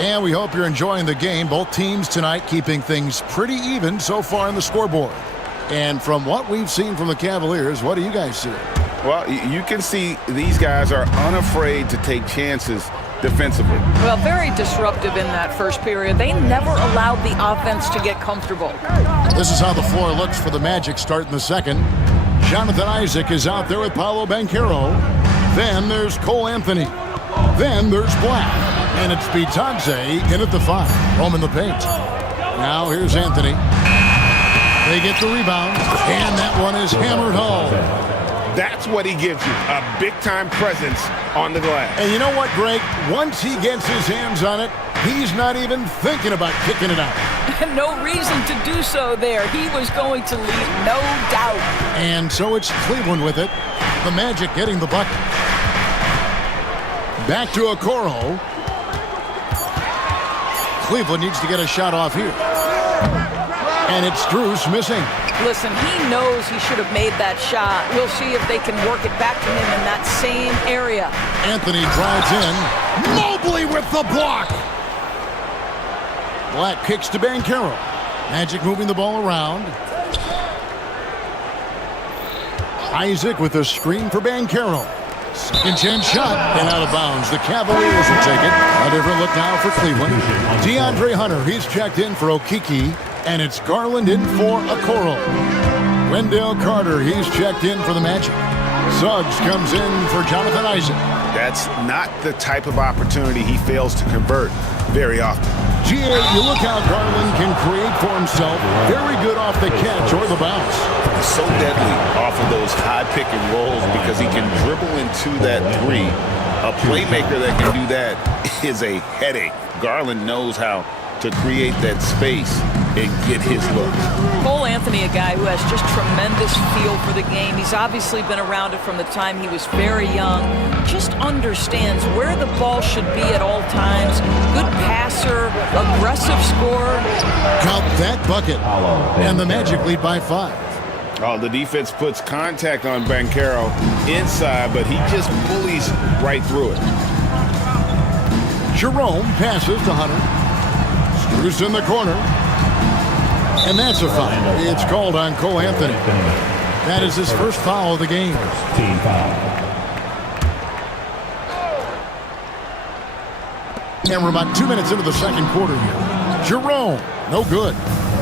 And we hope you're enjoying the game. Both teams tonight keeping things pretty even so far on the scoreboard. And from what we've seen from the Cavaliers, what do you guys see? Well, you can see these guys are unafraid to take chances defensively. Well, very disruptive in that first period. They never allowed the offense to get comfortable. This is how the floor looks for the Magic start in the second. Jonathan Isaac is out there with Paolo Banchero. Then there's Cole Anthony. Then there's Black. And it's Bitadze in at the 5. Roaming the paint. Now here's Anthony. They get the rebound. And that one is hammered home. That's what he gives you, a big-time presence on the glass. And you know what, Greg? Once he gets his hands on it, he's not even thinking about kicking it out. No reason to do so there. He was going to lead, no doubt. And so it's Cleveland with it. The Magic getting the bucket. Back to Okoro. Cleveland needs to get a shot off here. And it's Strus missing. Listen, he knows he should have made that shot. We'll see if they can work it back to him in that same area. Anthony drives in. Mobley with the block. Black kicks to Banchero. Magic moving the ball around. Isaac with a screen for Banchero. Second chance shot and out of bounds. The Cavaliers will take it. A different look now for Cleveland. DeAndre Hunter, he's checked in for Okiki. And it's Garland in for Okoro. Wendell Carter, he's checked in for the Magic. Suggs comes in for Jonathan Isaac. That's not the type of opportunity he fails to convert very often. GA, you look how Garland can create for himself. Very good off the catch or the bounce. So deadly off of those high pick and rolls because he can dribble into that 3. A playmaker that can do that is a headache. Garland knows how to create that space and get his look. Cole Anthony, a guy who has just tremendous feel for the game. He's obviously been around it from the time he was very young. Just understands where the ball should be at all times. Good passer, aggressive scorer. Count that bucket. And the Magic lead by 5. Oh, the defense puts contact on Banchero inside, but he just bullies right through it. Jerome passes to Hunter. Strus in the corner. And that's a foul. It's called on Cole Anthony. That is his first foul of the game. Team foul. And we're about 2 minutes into the second quarter here. Jerome, no good.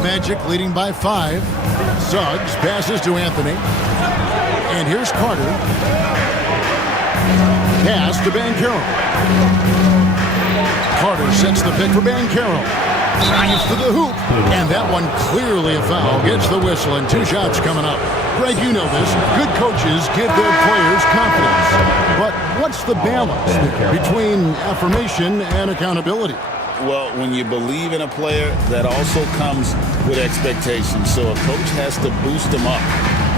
Magic leading by 5. Suggs passes to Anthony. And here's Carter. Pass to Banchero. Carter sets the pick for Banchero. Drives to the hoop. And that one clearly a foul. Gets the whistle and 2 shots coming up. Greg, you know this. Good coaches give their players confidence. But what's the balance between affirmation and accountability? Well, when you believe in a player, that also comes with expectations. So a coach has to boost them up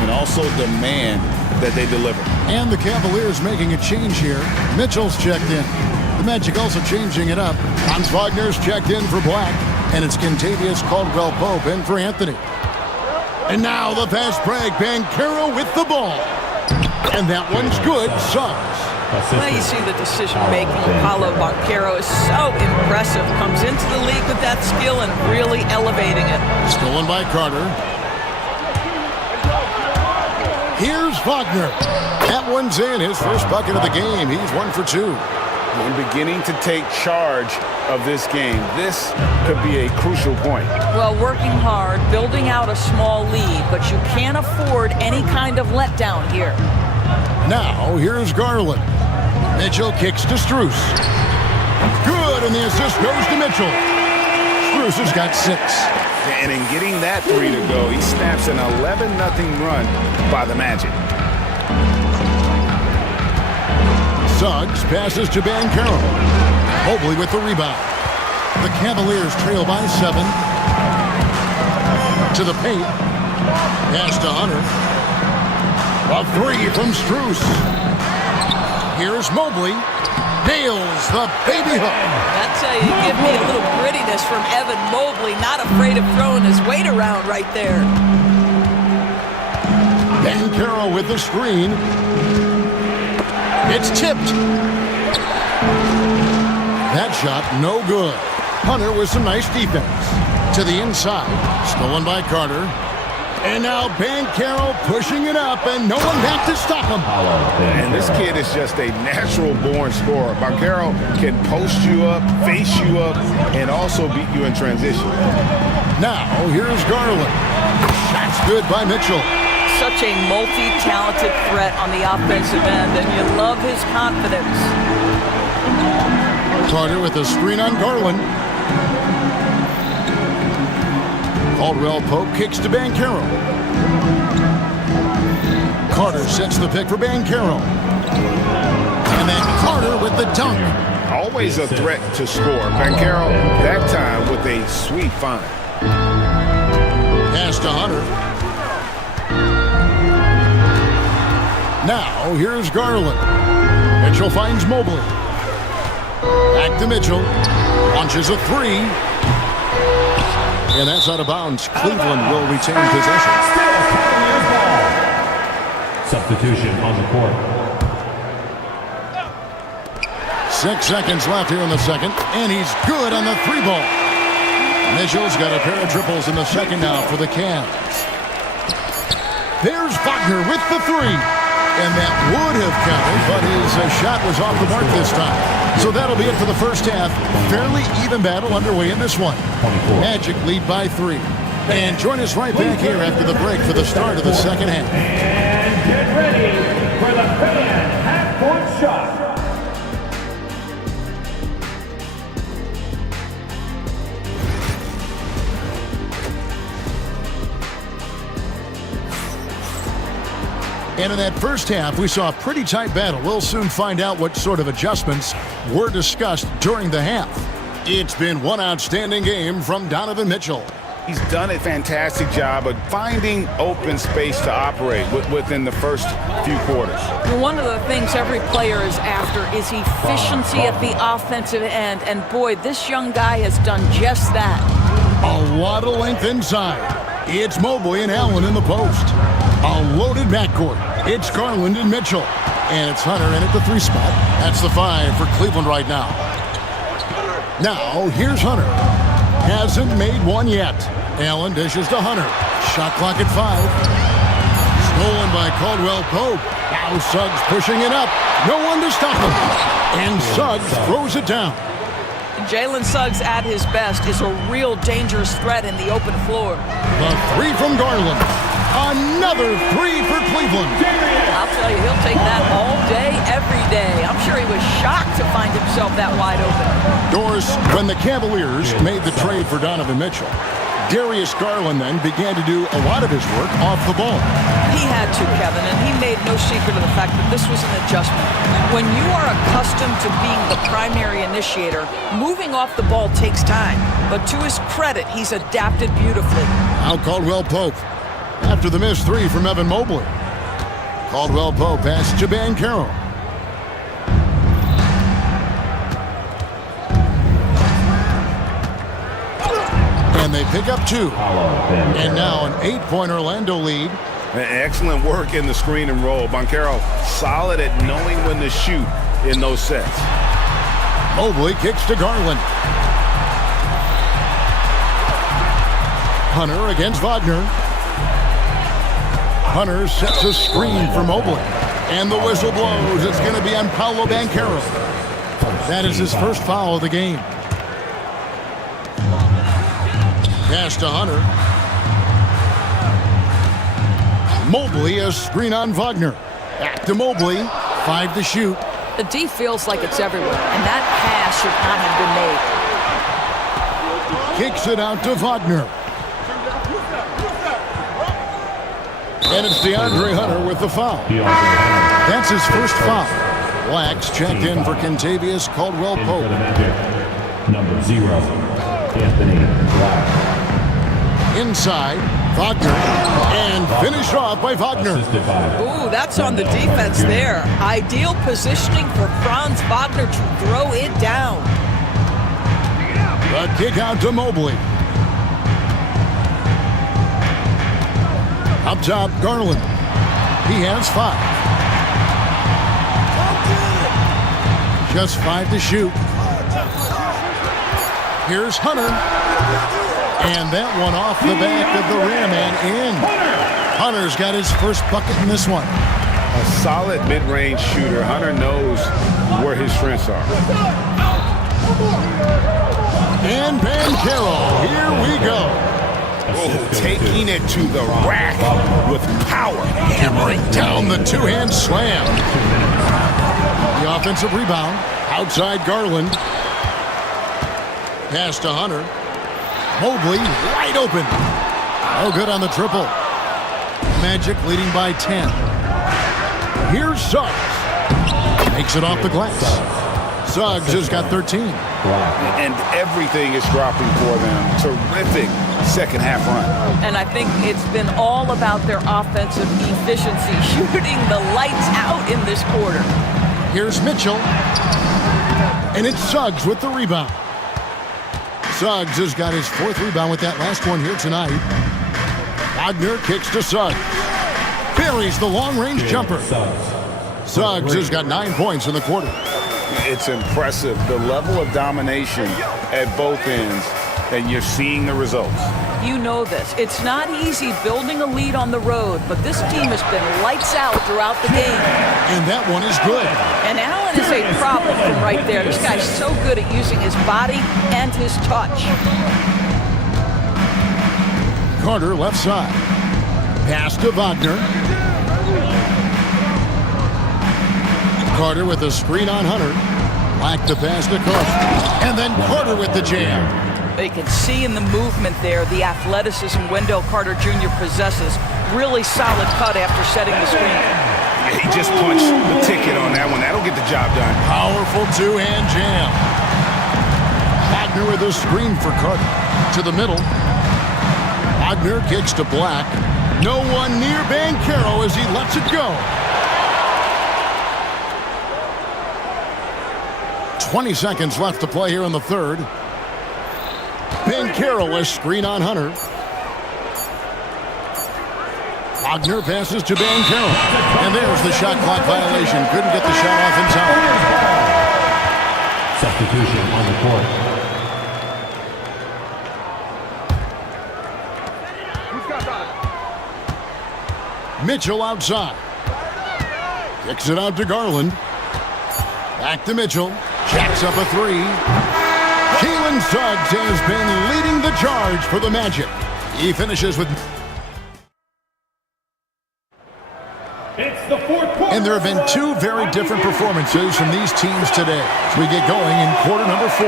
and also demand that they deliver. And the Cavaliers making a change here. Mitchell's checked in. The Magic also changing it up. Hans Wagner's checked in for Black. And it's Kentavious Caldwell-Pope in for Anthony. And now the fast break. Banchero with the ball. And that one's good. Suggs. Well, you see the decision-making. Paolo Banchero is so impressive. Comes into the league with that skill and really elevating it. Stolen by Carter. Here's Wagner. That one's in. His first bucket of the game. He's 1 for 2. and beginning to take charge of this game. This could be a crucial point. Well, working hard, building out a small lead, but you can't afford any kind of letdown here. Now, here's Garland. Mitchell kicks to Strus. Good, and the assist goes to Mitchell. Strus has got 6. And in getting that 3 to go, he snaps an 11-0 run by the Magic. Suggs passes to Banchero. Mobley with the rebound. The Cavaliers trail by 7. To the paint. Pass to Hunter. A 3 from Strus. Here's Mobley. Nails the baby hook. That's how you give me a little grittiness from Evan Mobley. Not afraid of throwing his weight around right there. Banchero with the screen. It's tipped. That shot no good. Hunter with some nice defense. To the inside. Stolen by Carter. And now Banchero pushing it up, and no one back to stop him. And this kid is just a natural-born scorer. Banchero can post you up, face you up, and also beat you in transition. Now, here's Garland. Shot's good by Mitchell. Such a multi-talented threat on the offensive end, and you love his confidence. Carter with a screen on Garland. Caldwell Pope kicks to Banchero. Carter sets the pick for Banchero. And then Carter with the dunk. Always a threat to score. Banchero, that time with a sweet find. Pass to Hunter. Now, here's Garland. Mitchell finds Mobley. Back to Mitchell. Launches a 3. And that's out of bounds. Cleveland will retain possession. Substitution on the court. 6 seconds left here in the second, and he's good on the 3 ball. Mitchell's got a pair of triples in the second now for the Cavs. There's Wagner with the 3. And that would have counted, but his shot was off the mark this time. So that'll be it for the first half. Fairly even battle underway in this one. Magic lead by 3. And join us right back here after the break for the start of the second half. And get ready for the fan half-court shot. And in that first half, we saw a pretty tight battle. We'll soon find out what sort of adjustments were discussed during the half. It's been one outstanding game from Donovan Mitchell. He's done a fantastic job of finding open space to operate within the first few quarters. One of the things every player is after is efficiency at the offensive end. And boy, this young guy has done just that. A lot of length inside. It's Mobley and Allen in the post. A loaded backcourt. It's Garland and Mitchell. And it's Hunter in at the 3 spot. That's the 5 for Cleveland right now. Now, here's Hunter. Hasn't made one yet. Allen dishes to Hunter. Shot clock at 5. Stolen by Caldwell Pope. Now Suggs pushing it up. No one to stop him. And Suggs throws it down. Jalen Suggs at his best is a real dangerous threat in the open floor. The 3 from Garland. Another 3 for Cleveland. I'll tell you, he'll take that all day, every day. I'm sure he was shocked to find himself that wide open. Doris, when the Cavaliers made the trade for Donovan Mitchell, Darius Garland then began to do a lot of his work off the ball. He had to, Kevin, and he made no secret of the fact that this was an adjustment. When you are accustomed to being the primary initiator, moving off the ball takes time. But to his credit, he's adapted beautifully. Now Caldwell Pope. After the missed 3 from Evan Mobley. Caldwell Pope passes to Banchero. And they pick up 2. And now an 8-point Orlando lead. Excellent work in the screen and roll. Banchero solid at knowing when to shoot in those sets. Mobley kicks to Garland. Hunter against Wagner. Hunter sets a screen for Mobley. And the whistle blows. It's going to be on Paolo Banchero. That is his first foul of the game. Pass to Hunter. Mobley, a screen on Wagner. Back to Mobley. 5 to shoot. The D feels like it's everywhere, and that pass should not have been made. Kicks it out to Wagner. And it's DeAndre Hunter with the foul. That's his first foul. Blacks checked in for Kentavious Caldwell-Pope. Number 0, Anthony Black. Inside, Wagner, and finished off by Wagner. Ooh, that's on the defense there. Ideal positioning for Franz Wagner to throw it down. The kick out to Mobley. Up top, Garland. He has 5. Just 5 to shoot. Here's Hunter. And that one off the back of the rim and in. Hunter's got his first bucket in this one. A solid mid-range shooter. Hunter knows where his strengths are. And Banchero, here we go. Oh, taking it to the rack with power. Hammering down the two-hand slam. The offensive rebound. Outside Garland. Pass to Hunter. Mobley wide open. No good on the triple. Magic leading by 10. Here's Suggs. Makes it off the glass. Suggs has got 13. And everything is dropping for them. Terrific second half run. And I think it's been all about their offensive efficiency, shooting the lights out in this quarter. Here's Mitchell. And it's Suggs with the rebound. Suggs has got his 4th rebound with that last one here tonight. Wagner kicks to Suggs. Buries the long-range jumper. Suggs has got 9 points in the quarter. It's impressive, the level of domination at both ends, and you're seeing the results. You know this. It's not easy building a lead on the road, but this team has been lights out throughout the game. And that one is good. And Allen is a problem from right there. This guy's so good at using his body and his touch. Carter left side. Pass to Wagner. Carter with a screen on Hunter. Black to pass to Carter. And then Carter with the jam. You can see in the movement there the athleticism Wendell Carter Jr. possesses. Really solid cut after setting the screen. He just punched the ticket on that one. That'll get the job done. Powerful two-hand jam. Wagner with a screen for Carter. To the middle. Wagner kicks to Black. No one near Banchero as he lets it go. 20 seconds left to play here in the third. Banchero a screen on Hunter. Wagner passes to Banchero. And there's the shot clock violation. Couldn't get the shot off in time. Substitution on the court. Mitchell outside. Kicks it out to Garland. Back to Mitchell. Jacks up a 3. Jalen Suggs has been leading the charge for the Magic. He finishes with... It's the fourth quarter. And there have been 2 very different performances from these teams today as we get going in quarter number 4.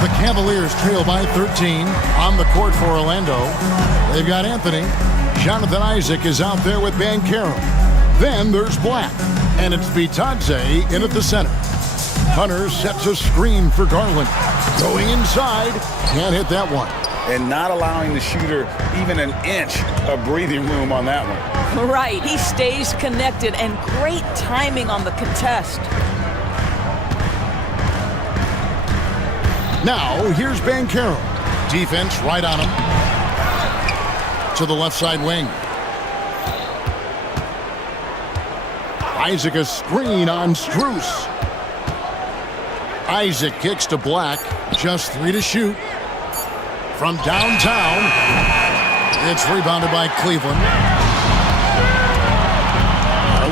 The Cavaliers trail by 13 on the court for Orlando. They've got Anthony. Jonathan Isaac is out there with Banchero. Then there's Black. And it's Bitadze in at the center. Hunter sets a screen for Garland. Going inside. Can't hit that one. And not allowing the shooter even an inch of breathing room on that one. Right. He stays connected and great timing on the contest. Now, here's Banchero. Defense right on him. To the left side wing. Isaac a screen on Strus. Isaac kicks to Black. Just 3 to shoot. From downtown. It's rebounded by Cleveland.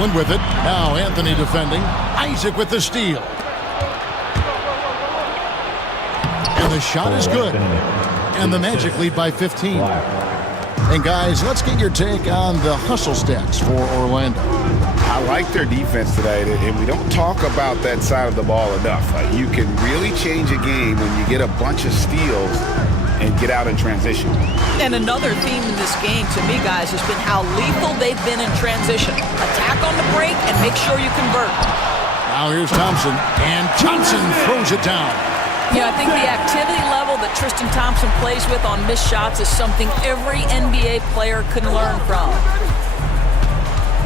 Garland with it. Now Anthony defending. Isaac with the steal. And the shot is good. And the Magic lead by 15. And guys, let's get your take on the hustle stats for Orlando. I like their defense tonight, and we don't talk about that side of the ball enough. You can really change a game when you get a bunch of steals and get out in transition. And another theme in this game, to me, guys, has been how lethal they've been in transition. Attack on the break and make sure you convert. Now here's Thompson, and Thompson throws it down. Yeah, I think the activity level that Tristan Thompson plays with on missed shots is something every NBA player can learn from.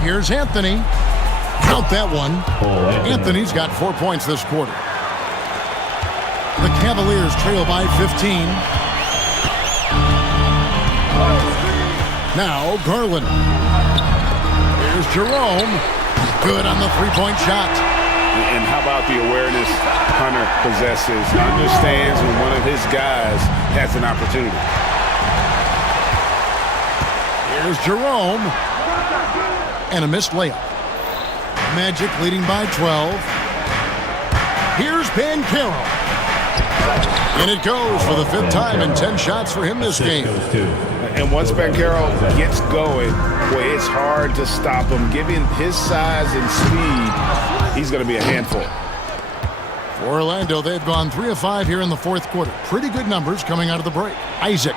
Here's Anthony. Count that one. Anthony's got 4 points this quarter. The Cavaliers trail by 15. Now Garland. Here's Jerome. Good on the three-point shot. And how about the awareness Hunter possesses? Understands when one of his guys has an opportunity. Here's Jerome. And a missed layup. Magic leading by 12. Here's Banchero. And it goes for the 5th time and 10 shots for him this game. And once Banchero gets going, boy, it's hard to stop him. Given his size and speed, he's going to be a handful. For Orlando, they've gone 3 of 5 here in the 4th quarter. Pretty good numbers coming out of the break. Isaac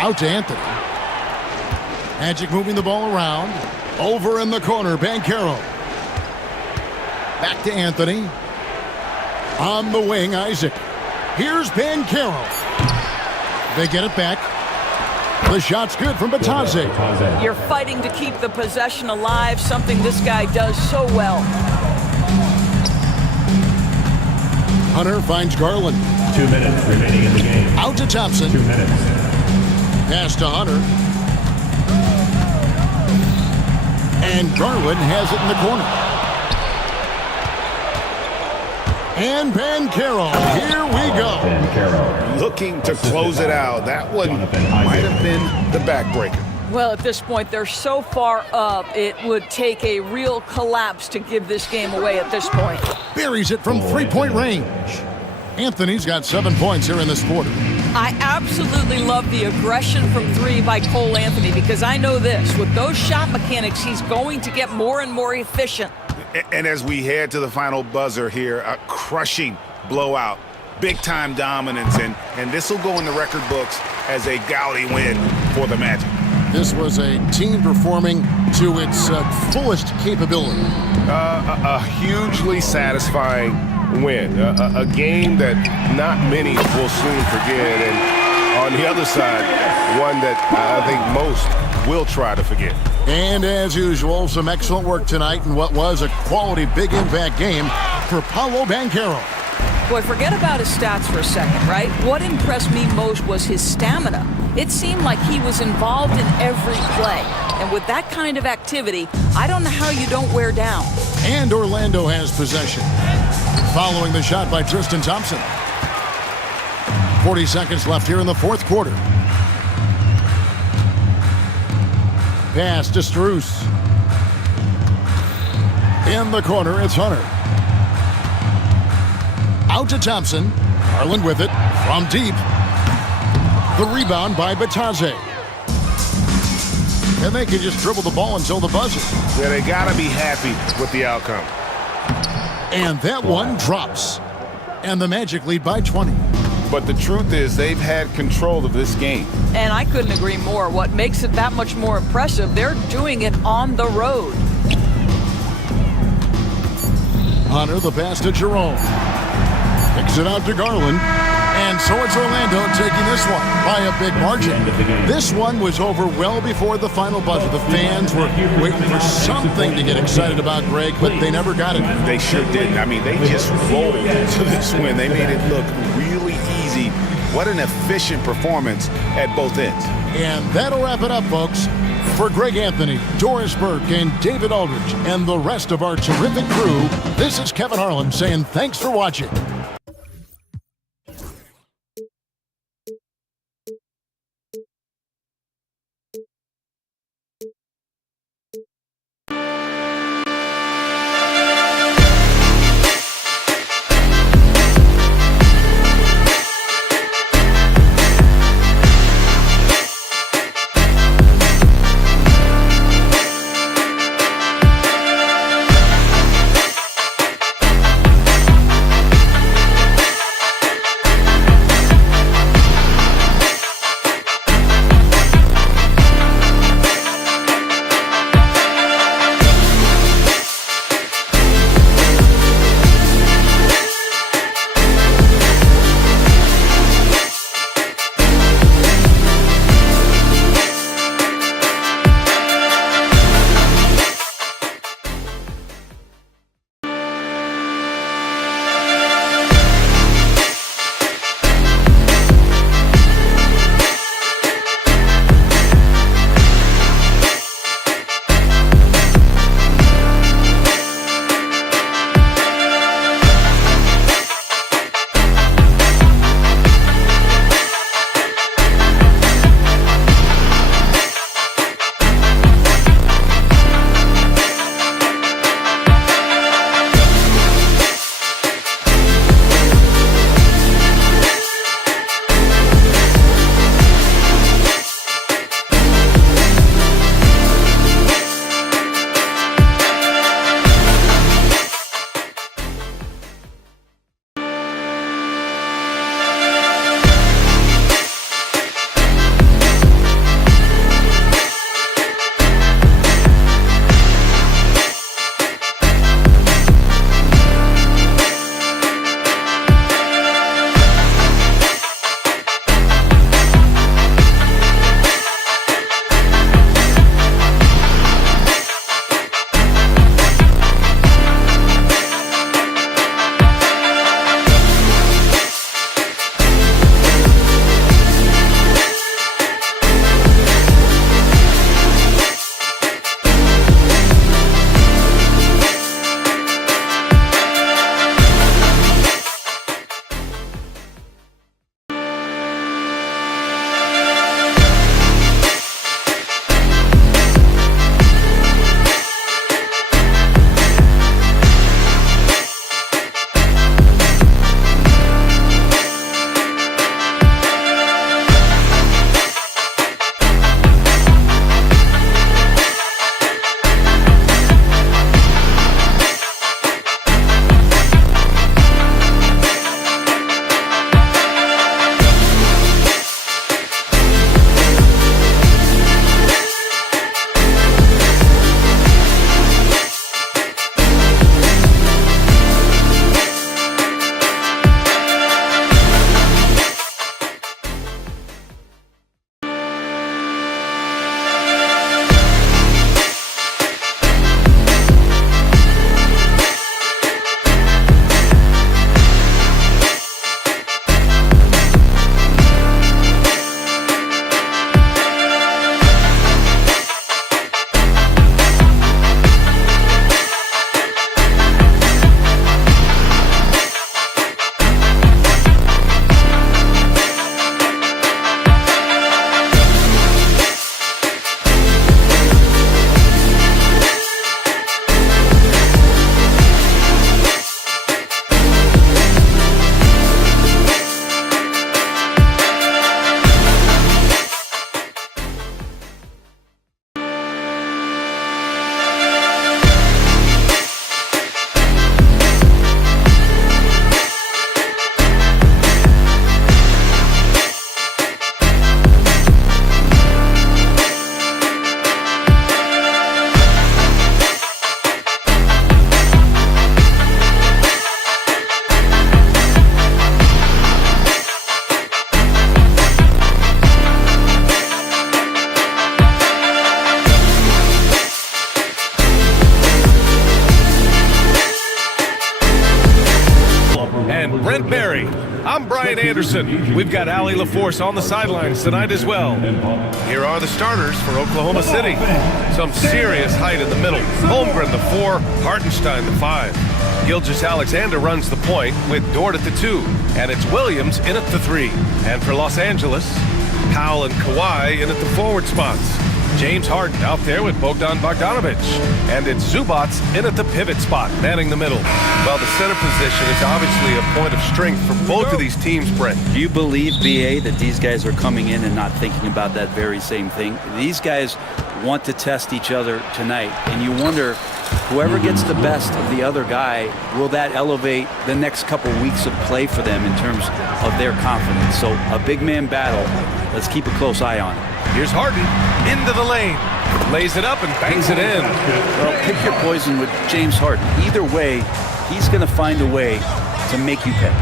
out to Anthony. Magic moving the ball around. Over in the corner, Banchero. Back to Anthony. On the wing, Isaac. Here's Banchero. They get it back. The shot's good from Batadze. You're fighting to keep the possession alive, something this guy does so well. Hunter finds Garland. 2 minutes remaining in the game. Out to Thompson. 2 minutes. Pass to Hunter. And Garland has it in the corner. And Banchero, here we go. Banchero. Looking to close it out. That one might have been the backbreaker. Well, at this point, they're so far up, it would take a real collapse to give this game away at this point. Buries it from three-point range. Anthony's got 7 points here in this quarter. I absolutely love the aggression from 3 by Cole Anthony because I know this. With those shot mechanics, he's going to get more and more efficient. And as we head to the final buzzer here, a crushing blowout, big-time dominance, and this will go in the record books as a gaudy win for the Magic. This was a team performing to its fullest capability. A hugely satisfying win, a game that not many will soon forget, and on the other side, one that I think most will try to forget. And as usual, some excellent work tonight in what was a quality big impact game for Paolo Banchero. Boy, forget about his stats for a second, right? What impressed me most was his stamina. It seemed like he was involved in every play. And with that kind of activity, I don't know how you don't wear down. And Orlando has possession. Following the shot by Tristan Thompson. 40 seconds left here in the 4th quarter. Pass to Strus. In the corner, it's Hunter. Out to Thompson. Garland with it from deep. The rebound by Batadze. And they can just dribble the ball until the buzzer. Yeah, they got to be happy with the outcome. And that one drops. And the Magic lead by 20. But the truth is they've had control of this game. And I couldn't agree more. What makes it that much more impressive, they're doing it on the road. Hunter, the pass to Jerome. Kicks it out to Garland. And so it's Orlando taking this one by a big margin. This one was over well before the final buzzer. The fans were waiting for something to get excited about, Greg, but they never got it. They sure didn't. I mean, they just rolled to this win. They made it look really easy. What an efficient performance at both ends. And that'll wrap it up, folks. For Greg Anthony, Doris Burke, and David Aldridge, and the rest of our terrific crew, this is Kevin Harlan saying thanks for watching. I'm Brian Anderson. We've got Allie LaForce on the sidelines tonight as well. Here are the starters for Oklahoma City. Some serious height in the middle. Holmgren the 4, Hartenstein the 5. Gilgeous-Alexander runs the point with Dort at the 2, and it's Williams in at the 3. And for Los Angeles, Powell and Kawhi in at the forward spots. James Harden out there with Bogdan Bogdanovic. And it's Zubats in at the pivot spot, manning the middle. Well, the center position is obviously a point of strength for both of these teams, Brent. Do you believe, BA, that these guys are coming in and not thinking about that very same thing? These guys want to test each other tonight, and you wonder, whoever gets the best of the other guy, will that elevate the next couple weeks of play for them in terms of their confidence? So a big man battle. Let's keep a close eye on it. Here's Harden into the lane. Lays it up and bangs it in. Well, pick your poison with James Harden. Either way, he's going to find a way to make you pay.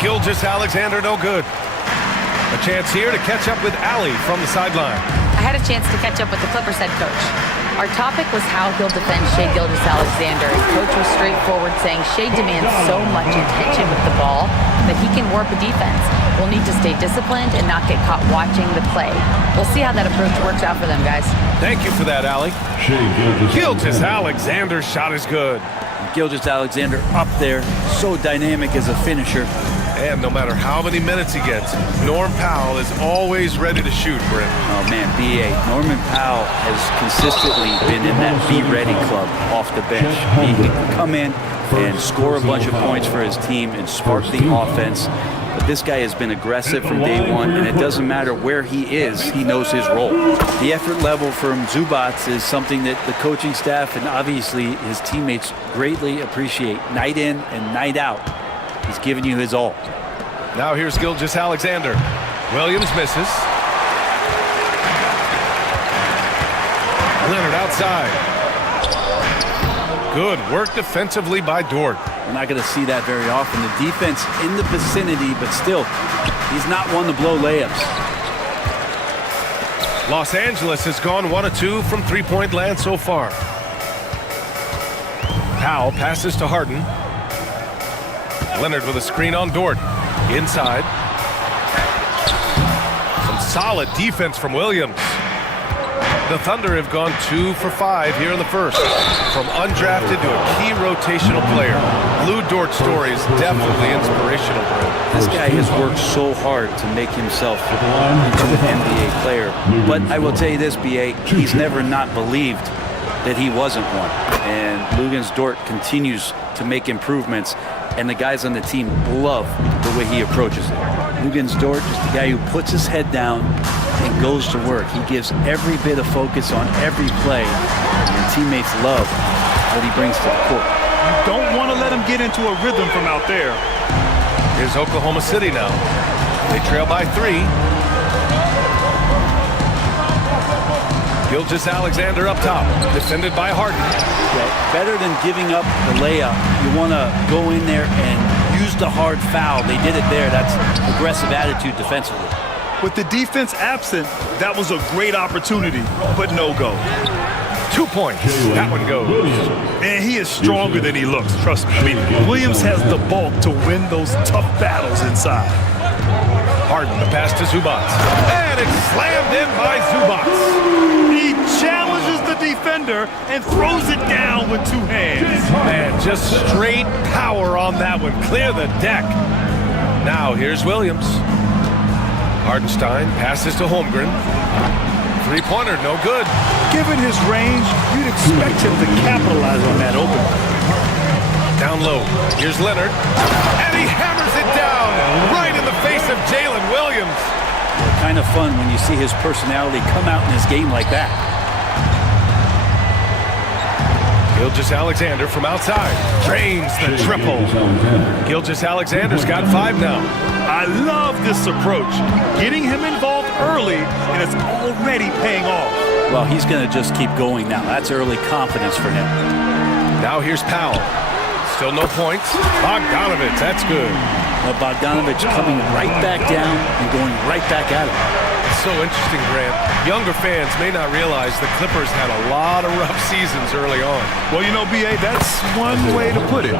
Gilgeous-Alexander no good. A chance here to catch up with Allie from the sideline. I had a chance to catch up with the Clippers head coach. Our topic was how he'll defend Shai Gilgeous-Alexander. Coach was straightforward, saying Shai demands so much attention with the ball that he can warp a defense. We'll need to stay disciplined and not get caught watching the play. We'll see how that approach works out for them, guys. Thank you for that, Allie. Gilgeous-Alexander's shot is good. Gilgeous-Alexander up there, so dynamic as a finisher. And no matter how many minutes he gets, Norm Powell is always ready to shoot, Brent. Oh, man, B.A. Norman Powell has consistently been in that Be Ready club off the bench. He can come in and score a bunch of points for his team and spark the offense. But this guy has been aggressive from day one, and it doesn't matter where he is, he knows his role. The effort level from Zubats is something that the coaching staff and obviously his teammates greatly appreciate. Night in and night out, he's giving you his all. Now here's Gilgeous-Alexander. Williams misses. Leonard outside. Good work defensively by Dort. We're not going to see that very often. The defense in the vicinity, but still, he's not one to blow layups. Los Angeles has gone 1 of 2 from three-point land so far. Powell passes to Harden. Leonard with a screen on Dort. Inside. Some solid defense from Williams. The Thunder have gone 2 for 5 here in the first. From undrafted to a key rotational player, Lou Dort's story is definitely inspirational. This guy has worked so hard to make himself into an NBA player. But I will tell you this, B.A., he's never not believed that he wasn't one. And Luguentz Dort continues to make improvements, and the guys on the team love the way he approaches it. Luguentz Dort is the guy who puts his head down and goes to work. He gives every bit of focus on every play, and teammates love what he brings to the court. You don't want to let him get into a rhythm from out there. Here's Oklahoma City now. They trail by 3. Gilgeous-Alexander up top, defended by Harden. Yeah, better than giving up the layup, you want to go in there and use the hard foul. They did it there. That's aggressive attitude defensively. With the defense absent, that was a great opportunity, but no go. 2 points. That one goes. And he is stronger than he looks, trust me. I mean, Williams has the bulk to win those tough battles inside. Harden, the pass to Zubats. And it's slammed in by Zubats. He challenges the defender and throws it down with 2 hands. Man, just straight power on that one. Clear the deck. Now here's Williams. Hardenstein passes to Holmgren. Three-pointer, no good. Given his range, you'd expect him to capitalize on that open. Down low. Here's Leonard. And he hammers it down right in the face of Jalen Williams. Kind of fun when you see his personality come out in his game like that. Gilgeous-Alexander from outside. Drains the triple. Gilgeous-Alexander's got 5 now. I love this approach. Getting him involved early, and it's already paying off. Well, he's going to just keep going now. That's early confidence for him. Now here's Powell. Still no points. Bogdanovic, that's good. Well, Bogdanovic coming right back down and going right back at him. so interesting, Grant. Younger fans may not realize the Clippers had a lot of rough seasons early on. Well, you know, B.A., that's one way to put it.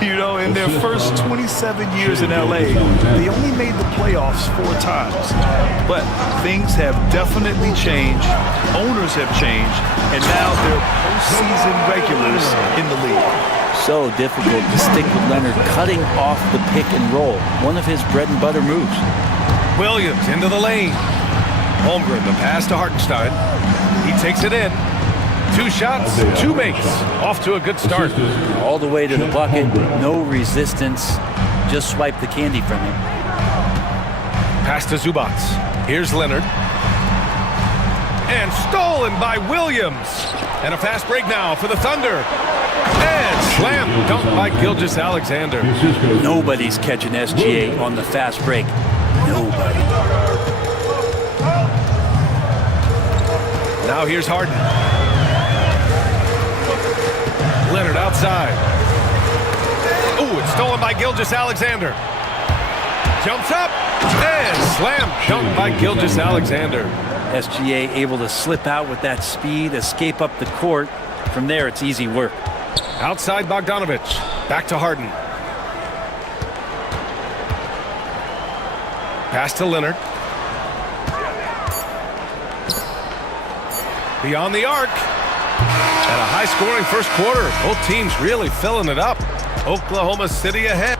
You know, in their first 27 years in L.A., they only made the playoffs 4 times. But things have definitely changed. Owners have changed. And now they're postseason regulars in the league. So difficult to stick with Leonard cutting off the pick and roll, one of his bread and butter moves. Williams into the lane. Holmgren, the pass to Hartenstein. He takes it in. 2 shots, 2 makes. Off to a good start. All the way to the bucket, no resistance. Just swipe the candy from him. Pass to Zubats. Here's Leonard. And stolen by Williams. And a fast break now for the Thunder. And slam dunk by Gilgeous-Alexander. Nobody's catching SGA on the fast break. Nobody. Now here's Harden. Leonard outside. Ooh, it's stolen by Gilgeous-Alexander. Jumps up and slam dunk by Gilgeous-Alexander. SGA able to slip out with that speed, escape up the court. From there, it's easy work. Outside Bogdanovich. Back to Harden. Pass to Leonard. Beyond the arc. And a high-scoring first quarter. Both teams really filling it up. Oklahoma City ahead.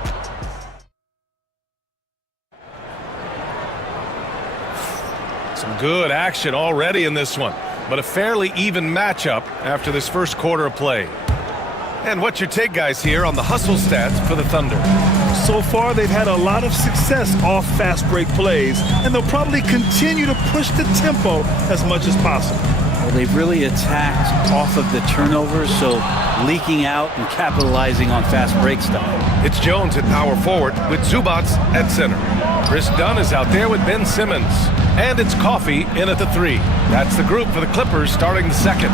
Some good action already in this one, but a fairly even matchup after this first quarter of play. And what's your take, guys, here on the hustle stats for the Thunder? So far, they've had a lot of success off fast break plays, and they'll probably continue to push the tempo as much as possible. Well, they've really attacked off of the turnovers, so leaking out and capitalizing on fast break stuff. It's Jones at power forward with Zubats at center. Chris Dunn is out there with Ben Simmons. And it's Coffey in at the 3. That's the group for the Clippers starting the second.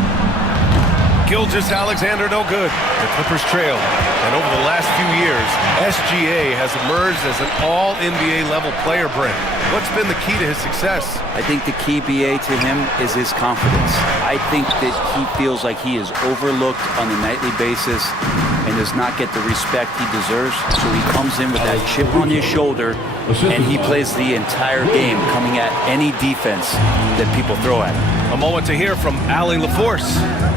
Gilgeous-Alexander no good. The Clippers trail. And over the last few years, SGA has emerged as an all-NBA level player, Brent. What's been the key to his success? I think the key, BA, to him is his confidence. I think that he feels like he is overlooked on a nightly basis and does not get the respect he deserves. So he comes in with that chip on his shoulder and he plays the entire game, coming at any defense that people throw at him. A moment to hear from Allie LaForce.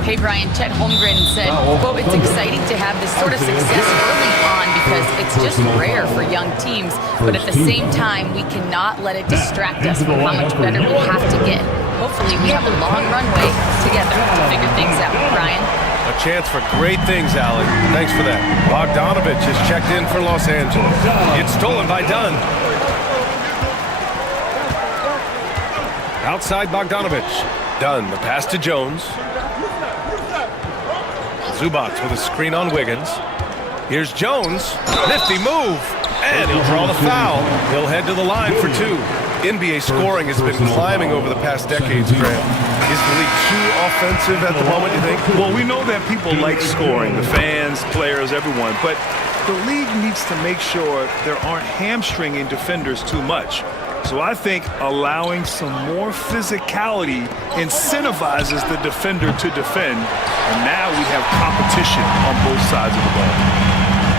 Hey, Brian, Chet Holmgren said, quote, it's exciting to have this sort of success early on because it's just rare for young teams. But at the same time, we cannot let it distract us from how much better we have to get. Hopefully, we have a long runway together to figure things out. Brian? A chance for great things, Allie. Thanks for that. Bogdanovich is checked in for Los Angeles. It's stolen by Dunn. Outside Bogdanovich. Dunn, the pass to Jones. Zubats with a screen on Wiggins. Here's Jones. Nifty move. And he'll draw the foul. He'll head to the line for 2. NBA scoring has been climbing over the past decades, Grant. Is the league too offensive at the moment, you think? Well, we know that people like scoring, the fans, players, everyone, but the league needs to make sure there aren't hamstringing defenders too much. So I think allowing some more physicality incentivizes the defender to defend, and now we have competition on both sides of the ball.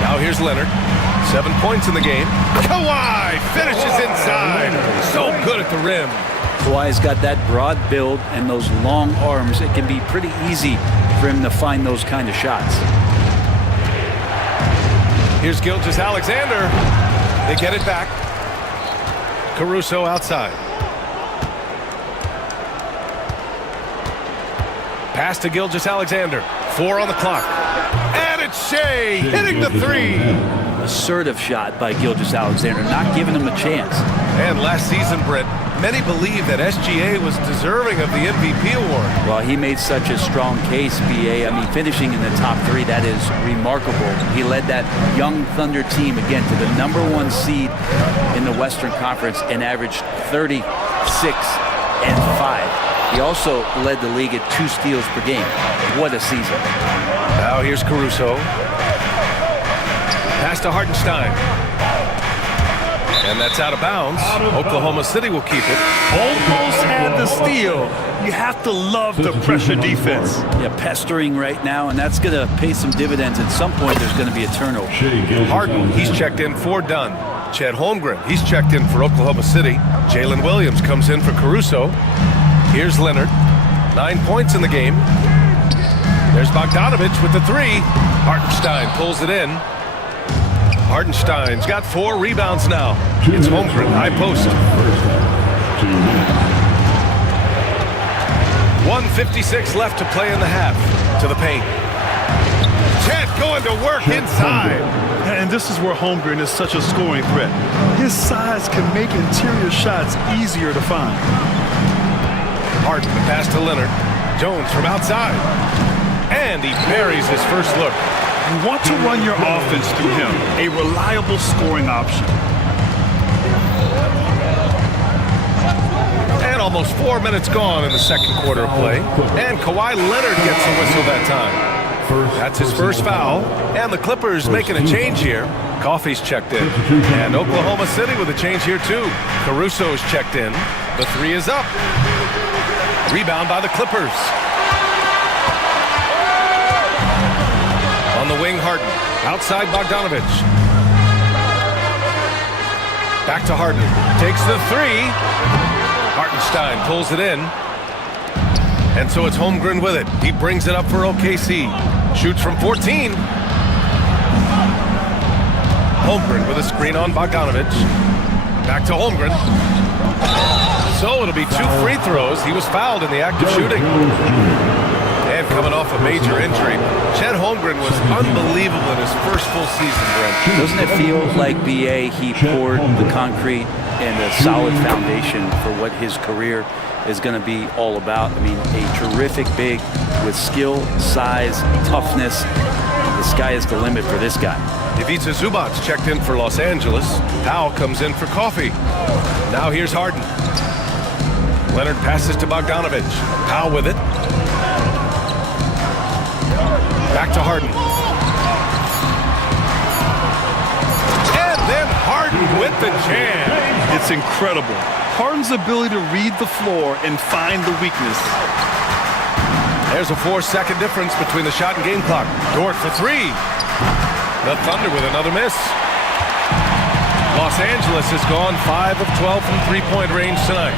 Now here's Leonard. 7 points in the game. Kawhi finishes inside. So good at the rim. Kawhi's got that broad build and those long arms. It can be pretty easy for him to find those kind of shots. Here's Gilgeous-Alexander. They get it back. Caruso outside. Pass to Gilgeous-Alexander. 4 on the clock. And it's Shea hitting the 3. Assertive shot by Gilgeous-Alexander, not giving him a chance. And last season, Brett, many believe that SGA was deserving of the MVP award. Well, he made such a strong case, BA. I mean, finishing in the top 3, that is remarkable. He led that young Thunder team, again, to the #1 seed in the Western Conference and averaged 36 and 5. He also led the league at 2 steals per game. What a season. Now here's Caruso. Pass to Hartenstein. And that's out of bounds. Oklahoma City will keep it. Almost had the steal. You have to love the pressure defense. Yeah, pestering right now, and that's going to pay some dividends. At some point, there's going to be a turnover. Harden, he's checked in for Dunn. Chet Holmgren, he's checked in for Oklahoma City. Jalen Williams comes in for Caruso. Here's Leonard. 9 points in the game. There's Bogdanovich with the three. Hartenstein pulls it in. Hartenstein's got 4 rebounds now. It's Holmgren, high post. 1:56 left to play in the half. To the paint. Chet going to work inside. And this is where Holmgren is such a scoring threat. His size can make interior shots easier to find. Harden, the pass to Leonard. Jones from outside. And he buries his first look. You want to run your offense through him, a reliable scoring option. And almost 4 minutes gone in the second quarter of play. And Kawhi Leonard gets a whistle that time. That's his first foul. And the Clippers making a change here. Coffey's checked in. And Oklahoma City with a change here too. Caruso's checked in. The three is up. Rebound by the Clippers. On the wing, Harden. Outside Bogdanovich. Back to Harden. Takes the three. Hartenstein pulls it in. And so it's Holmgren with it. He brings it up for OKC. Shoots from 14. Holmgren with a screen on Bogdanovich. Back to Holmgren. So it'll be 2 free throws. He was fouled in the act of shooting. And coming off a major injury, Chet Holmgren was unbelievable in his first full season, Brent. Doesn't it feel like, BA, he poured the concrete and a solid foundation for what his career is going to be all about? I mean, a terrific big with skill, size, toughness. The sky is the limit for this guy. Ivica Zubac checked in for Los Angeles. Powell comes in for Coffey. Now here's Harden. Leonard passes to Bogdanovich. Powell with it. Back to Harden. And then Harden with the jam. It's incredible. Harden's ability to read the floor and find the weakness. There's a 4-second difference between the shot and game clock. Dort for three. The Thunder with another miss. Los Angeles has gone 5 of 12 from three-point range tonight.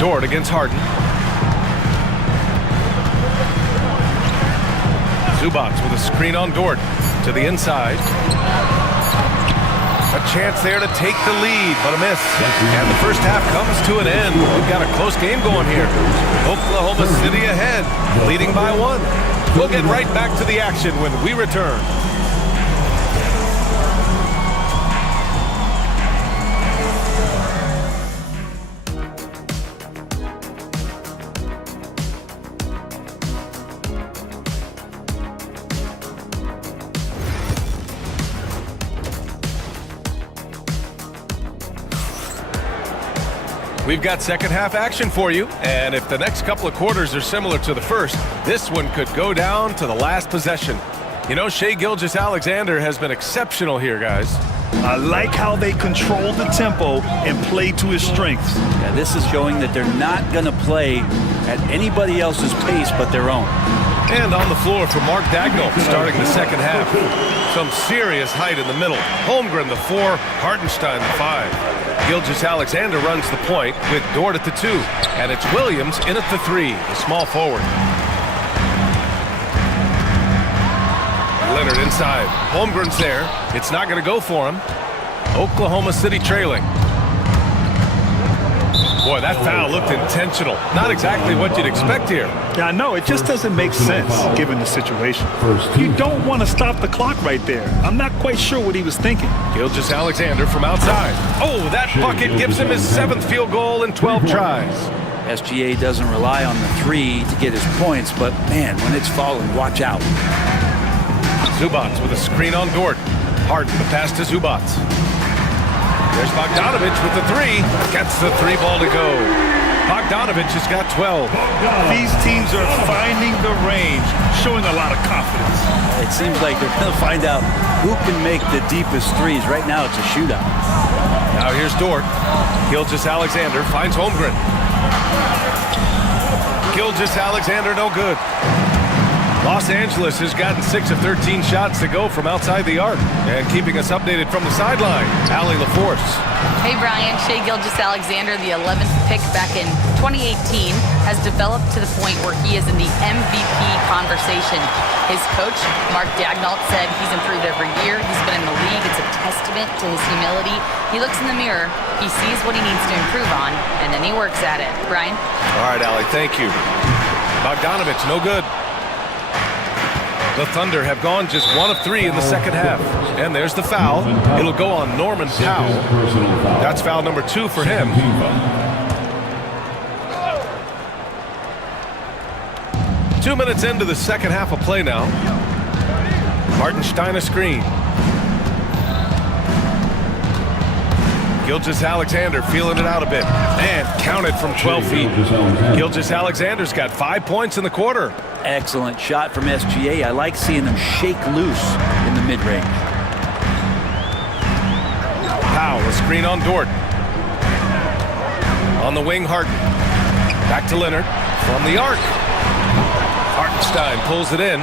Dort against Harden. Zubac with a screen on Dort to the inside. A chance there to take the lead, but a miss. And the first half comes to an end. We've got a close game going here. Oklahoma City ahead, leading by 1. We'll get right back to the action when we return. We've got second half action for you, and if the next couple of quarters are similar to the first, this one could go down to the last possession. You know, Shai Gilgeous-Alexander has been exceptional here, guys. I like how they control the tempo and play to his strengths. Yeah, this is showing that they're not going to play at anybody else's pace but their own. And on the floor for Mark Dagnall starting the second half. Some serious height in the middle. Holmgren the 4, Hartenstein the 5. Gilgeous-Alexander runs the point with Dort at the 2. And it's Williams in at the 3, the small forward. Leonard inside. Holmgren's there. It's not going to go for him. Oklahoma City trailing. Boy, that foul looked intentional. Not exactly what you'd expect here. Yeah, I know. It just doesn't make sense given the situation. You don't want to stop the clock right there. I'm not quite sure what he was thinking. Gilgeous-Alexander from outside. Oh, that bucket gives him his 7th field goal in 12 tries. SGA doesn't rely on the 3 to get his points, but man, when it's falling, watch out. Zubac with a screen on Dort. Harden, the pass to Zubac. There's Bogdanovich with the 3. Gets the 3 ball to go. Bogdanovich has got 12. These teams are finding the range, showing a lot of confidence. It seems like they're going to find out who can make the deepest threes. Right now, it's a shootout. Now here's Dort. Gilgeous-Alexander finds Holmgren. Gilgeous-Alexander, no good. Los Angeles has gotten 6 of 13 shots to go from outside the arc. And keeping us updated from the sideline, Allie LaForce. Hey, Brian. Shai Gilgeous-Alexander, the 11th pick back in 2018, has developed to the point where he is in the MVP conversation. His coach, Mark Daigneault, said he's improved every year. He's been in the league. It's a testament to his humility. He looks in the mirror, he sees what he needs to improve on, and then he works at it. Brian? All right, Allie, thank you. Bogdanovich, no good. The Thunder have gone just 1 of 3 in the second half. And there's the foul. It'll go on Norman Powell. That's foul number 2 for him. 2 minutes into the second half of play now. Hartenstein a screen. Gilgeous-Alexander feeling it out a bit. And counted from 12 feet. Gilgeous-Alexander's got 5 points in the quarter. Excellent shot from SGA. I like seeing them shake loose in the mid-range. Powell, a screen on Dort. On the wing, Harden. Back to Leonard. From the arc. Hartenstein pulls it in.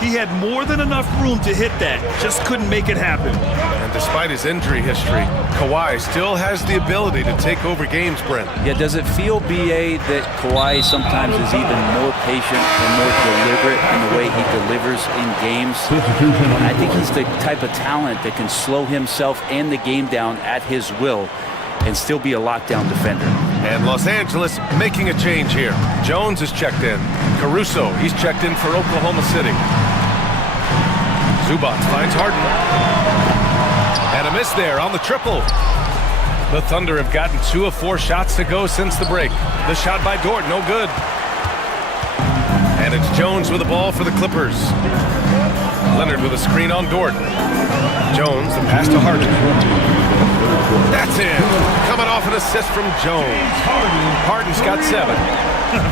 He had more than enough room to hit that, just couldn't make it happen. And despite his injury history, Kawhi still has the ability to take over games, Brent. Yeah, does it feel, BA, that Kawhi sometimes is even more patient and more deliberate in the way he delivers in games? I think he's the type of talent that can slow himself and the game down at his will and still be a lockdown defender. And Los Angeles making a change here. Jones is checked in. Caruso, he's checked in for Oklahoma City. Zubac finds Harden. And a miss there on the triple. The Thunder have gotten 2 of 4 shots to go since the break. The shot by Dort, no good. And it's Jones with the ball for the Clippers. Leonard with a screen on Dort. Jones, the pass to Harden. That's in. Coming off an assist from Jones. Harden's got 7.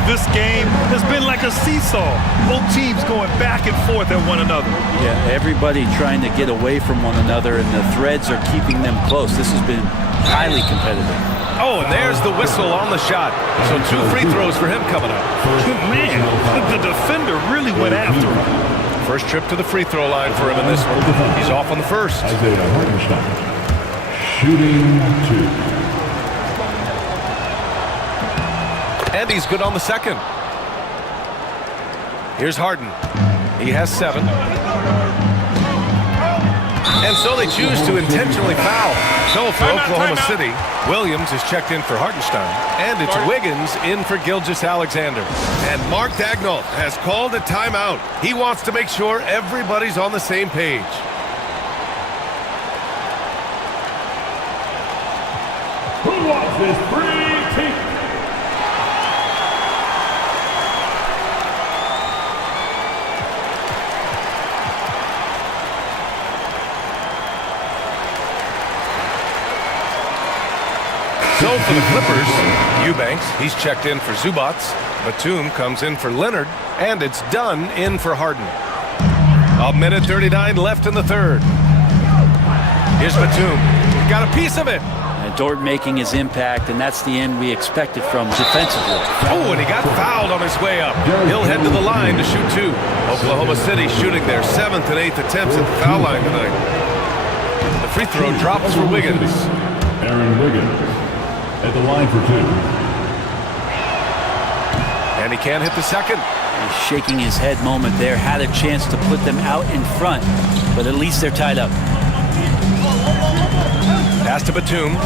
This game has been like a seesaw. Both teams going back and forth at one another. Yeah, everybody trying to get away from one another, and the threads are keeping them close. This has been highly competitive. Oh, and there's the whistle on the shot. So 2 free throws for him coming up. Man, the defender really went after him. First trip to the free throw line for him in this one. He's off on the first. Isaiah Hartenstein, shooting 2. And he's good on the second. Here's Harden. He has 7. And so they choose to intentionally foul. So for Oklahoma City, Williams is checked in for Hartenstein. And it's Wiggins in for Gilgeous-Alexander. And Mark Daigneault has called a timeout. He wants to make sure everybody's on the same page. Who wants this free kick? So for the Clippers, Eubanks, he's checked in for Zubac. Batum comes in for Leonard, and it's Dunn in for Harden. 1:39 left in the third. Here's Batum. Got a piece of it. And Dort making his impact, and that's the end we expected from defensively. Oh, and he got fouled on his way up. He'll head to the line to shoot 2. Oklahoma City shooting their 7th and 8th attempts at the foul line tonight. The free throw drops for Wiggins. Aaron Wiggins at the line for 2. And he can't hit the second. He's shaking his head moment there. Had a chance to put them out in front, but at least they're tied up. Pass to Batum.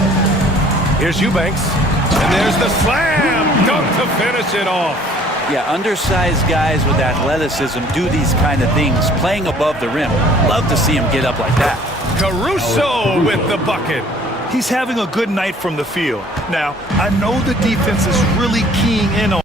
Here's Eubanks. And there's the slam dunk to finish it off. Yeah, undersized guys with athleticism do these kind of things, playing above the rim. Love to see him get up like that. Caruso with the bucket. He's having a good night from the field. Now, I know the defense is really keying in on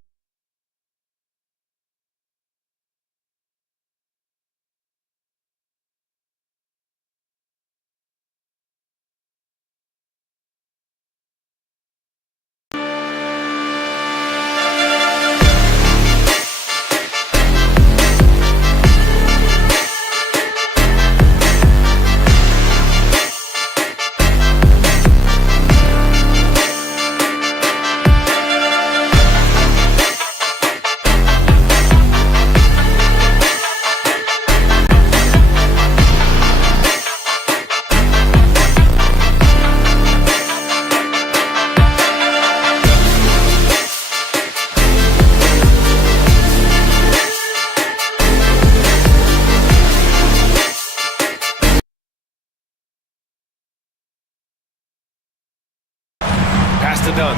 to Dunn.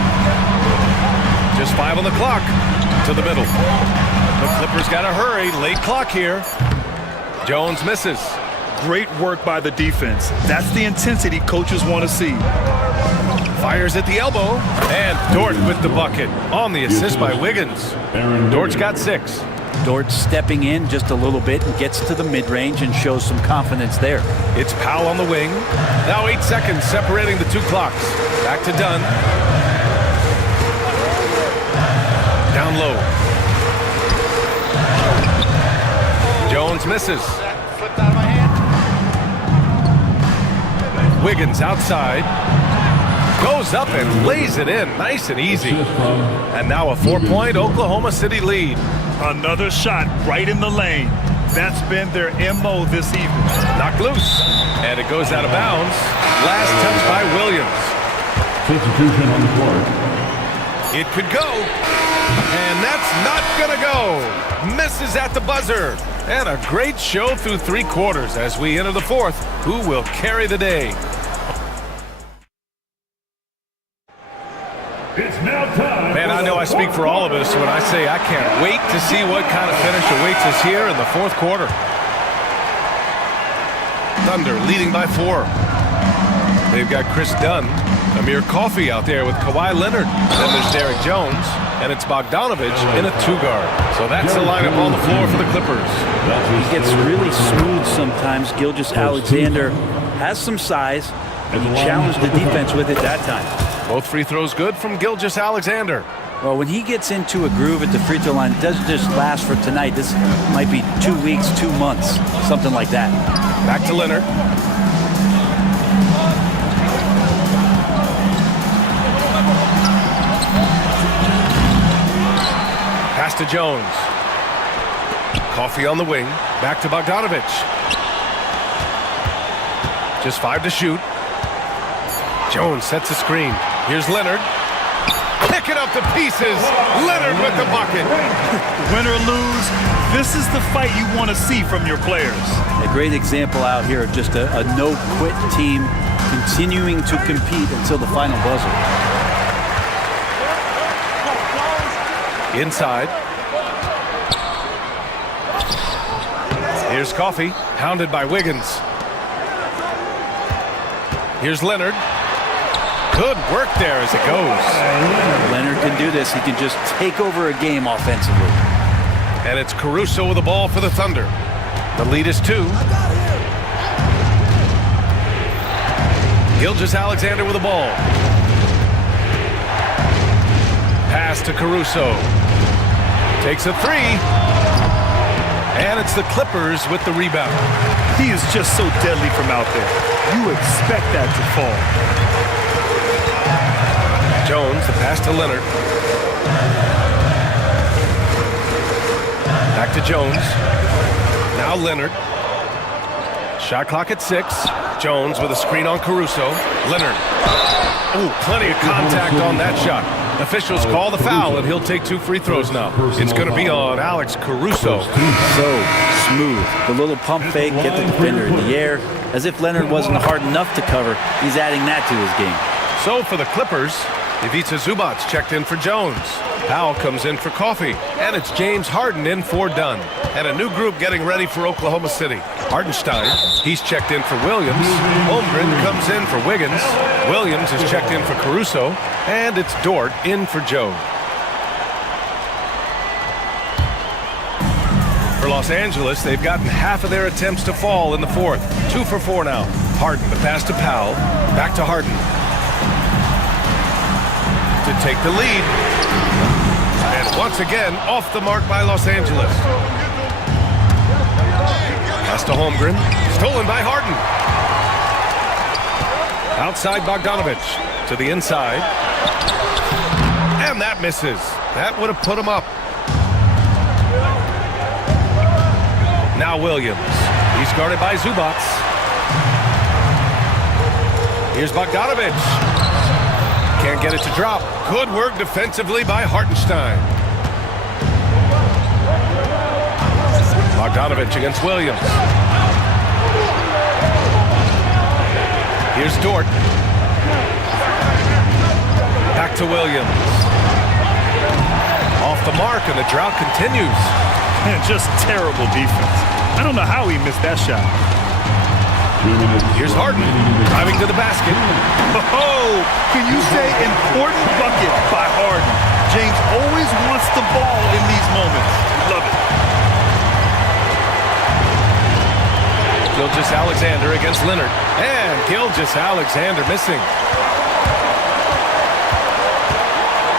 Just 5 on the clock. To the middle. The Clippers got to hurry. Late clock here. Jones misses. Great work by the defense. That's the intensity coaches want to see. Fires at the elbow. And Dort with the bucket on the assist by Wiggins. Dort's got 6. Dort stepping in just a little bit and gets to the mid-range and shows some confidence there. It's Powell on the wing. Now 8 seconds separating the 2 clocks. Back to Dunn. Down low. Jones misses. Wiggins outside. Goes up and lays it in. Nice and easy. And now a 4-point Oklahoma City lead. Another shot right in the lane. That's been their MO this evening. Knocked loose. And it goes out of bounds. Last touch by Williams. Substitution on the court. It could go. And that's not going to go. Misses at the buzzer. And a great show through 3 quarters as we enter the 4th. Who will carry the day? It's now time. Man, I know I speak for all of us when I say I can't wait to see what kind of finish awaits us here in the 4th quarter. Thunder leading by 4. They've got Chris Dunn, Amir Coffey out there with Kawhi Leonard. Then there's Derek Jones, and it's Bogdanovich in a 2-guard. So that's the lineup on the floor for the Clippers. He gets really smooth sometimes. Gilgeous-Alexander has some size, and he challenged the defense with it that time. Both free throws good from Gilgeous-Alexander. Well, when he gets into a groove at the free throw line, it doesn't just last for tonight. This might be 2 weeks, 2 months, something like that. Back to Leonard. Pass to Jones. Coffey on the wing. Back to Bogdanovich. Just 5 to shoot. Jones sets a screen. Here's Leonard. Picking up the pieces. Leonard with the bucket. Win or lose, this is the fight you want to see from your players. A great example out here of just a no-quit team continuing to compete until the final buzzer. Inside. Here's Coffey, hounded by Wiggins. Here's Leonard. Good work there as it goes. Leonard can do this. He can just take over a game offensively. And it's Caruso with the ball for the Thunder. The lead is 2. Gilgeous-Alexander with the ball. Pass to Caruso. Takes a 3. And it's the Clippers with the rebound. He is just so deadly from out there. You expect that to fall. Jones, the pass to Leonard. Back to Jones. Now Leonard. Shot clock at 6. Jones with a screen on Caruso. Leonard. Oh, plenty of contact on that shot. Officials call the foul, and he'll take 2 free throws now. It's going to be on Alex Caruso. So smooth. The little pump fake, get the defender in the air. As if Leonard wasn't hard enough to cover, he's adding that to his game. So for the Clippers, Ivica Zubac checked in for Jones. Powell comes in for Coffey. And it's James Harden in for Dunn. And a new group getting ready for Oklahoma City. Hardenstein, he's checked in for Williams. Holmgren comes in for Wiggins. Williams is checked in for Caruso. And it's Dort in for Joe. For Los Angeles, they've gotten half of their attempts to fall in the 4th. 2 for 4 now. Harden, the pass to Powell. Back to Harden. To take the lead. And once again, off the mark by Los Angeles. Pass to Holmgren. Stolen by Harden. Outside Bogdanovich. To the inside. And that misses. That would have put him up. Now Williams. He's guarded by Zubac. Here's Bogdanovich. Can't get it to drop. Good work defensively by Hartenstein. Bogdanovich against Williams. Here's Dort. Back to Williams. Off the mark, and the drought continues. And just terrible defense. I don't know how he missed that shot. Here's Harden, driving to the basket. Oh, can you say important bucket by Harden? James always wants the ball in these moments. Love it. Gilgeous-Alexander against Leonard. And Gilgeous-Alexander missing.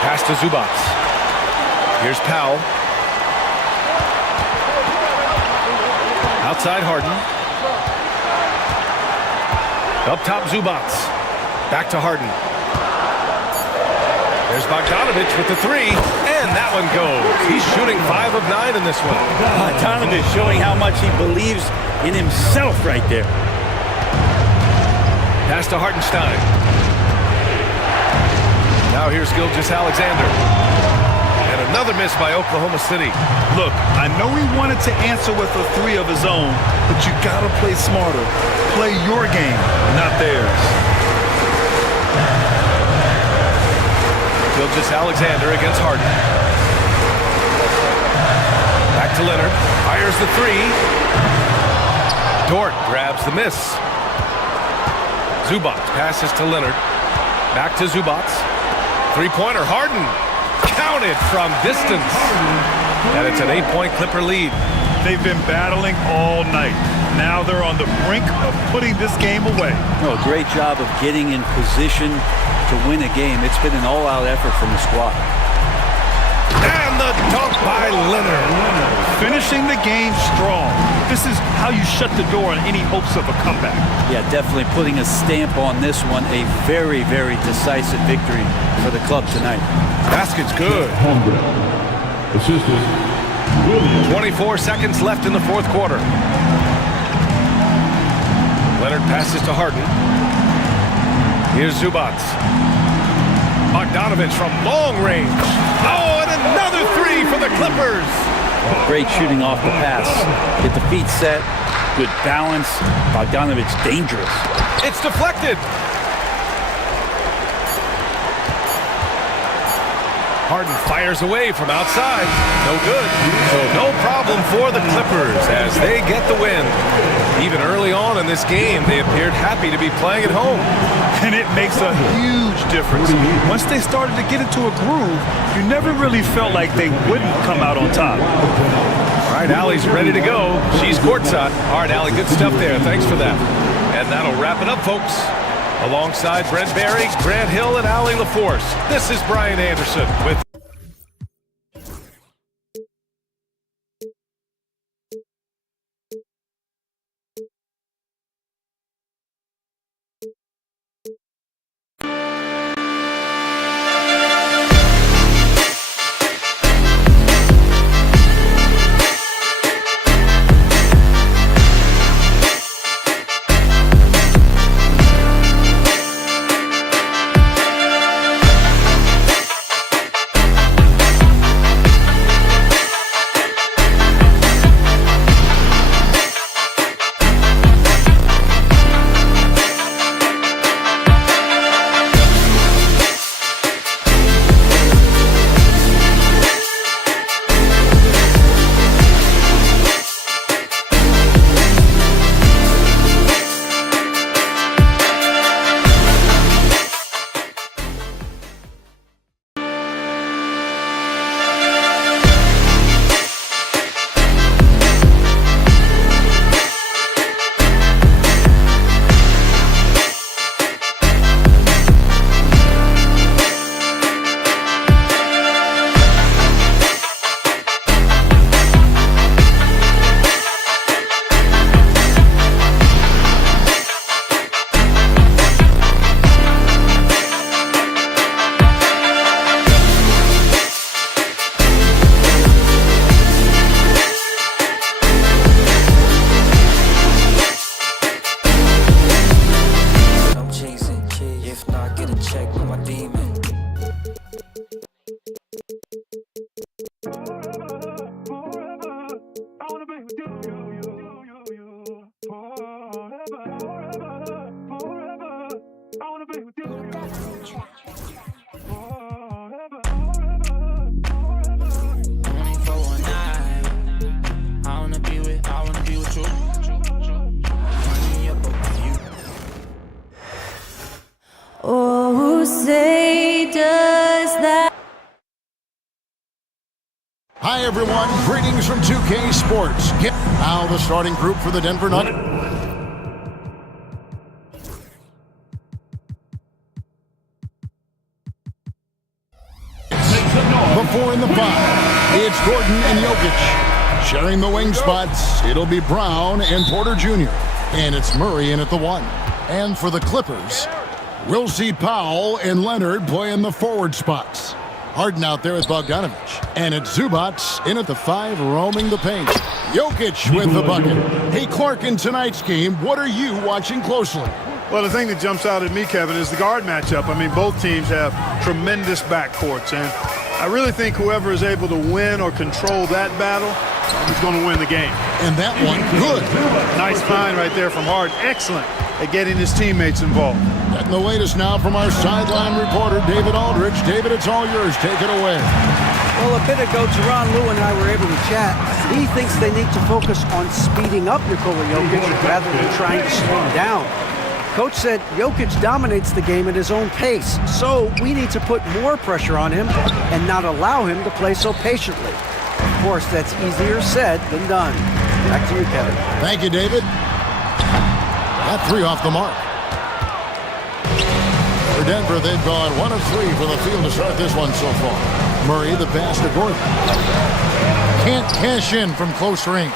Pass to Zubac. Here's Powell. Outside Harden. Up top Zubac. Back to Harden. There's Bogdanovich with the three. And that one goes. He's shooting 5 of 9 in this one. Bogdanovich showing how much he believes in himself right there. Pass to Hartenstein. Now here's Gilgeous-Alexander. And another miss by Oklahoma City. Look, I know he wanted to answer with a three of his own, but you gotta play smarter. Play your game, not theirs. Gilgeous-Alexander against Harden. Back to Leonard. Fires the three. Dort grabs the miss. Zubac passes to Leonard. Back to Zubac. Three-pointer, Harden. Counted from distance. And it's an 8-point Clipper lead. They've been battling all night. Now they're on the brink of putting this game away. Oh, great job of getting in position to win a game. It's been an all-out effort from the squad. And the dunk by Leonard. Finishing the game strong. This is how you shut the door on any hopes of a comeback. Yeah, definitely putting a stamp on this one. A very, very decisive victory for the club tonight. Basket's good. 24 seconds left in the fourth quarter. Leonard passes to Harden. Here's Zubac. Bogdanovich from long range. Oh, and another three for the Clippers. Great shooting off the pass. Get the feet set. Good balance. Bogdanovich dangerous. It's deflected. Harden fires away from outside. No good. So no problem for the Clippers as they get the win. Even early on in this game, they appeared happy to be playing at home. And it makes a huge difference. Once they started to get into a groove, you never really felt like they wouldn't come out on top. All right, Allie's ready to go. She's courtside. All right, Allie, good stuff there. Thanks for that. And that'll wrap it up, folks. Alongside Brent Barry, Grant Hill, and Allie LaForce, this is Brian Anderson with say does that? Hi, everyone. Greetings from 2K Sports. Now the starting group for the Denver Nuggets. Before in the 5, it's Gordon and Jokic. Sharing the wing spots, it'll be Brown and Porter Jr. And it's Murray in at the 1. And for the Clippers, we'll see Powell and Leonard play in the forward spots. Harden out there with Bogdanovich. And it's Zubats in at the 5, roaming the paint. Jokic with the bucket. Hey, Clark, in tonight's game, what are you watching closely? Well, the thing that jumps out at me, Kevin, is the guard matchup. I mean, both teams have tremendous backcourts, and I really think whoever is able to win or control that battle is going to win the game. And that one, good. Nice find right there from Harden. Excellent at getting his teammates involved. Getting the latest now from our sideline reporter, David Aldridge. David, it's all yours. Take it away. Well, a bit ago, Teron Lou and I were able to chat. He thinks they need to focus on speeding up Nikola Jokic rather than trying to slow him down. Coach said Jokic dominates the game at his own pace, so we need to put more pressure on him and not allow him to play so patiently. Of course, that's easier said than done. Back to you, Kevin. Thank you, David. That 3 off the mark. For Denver, they've gone 1 of 3 from the field to start this one so far. Murray, the pass to Gordon. Can't cash in from close range.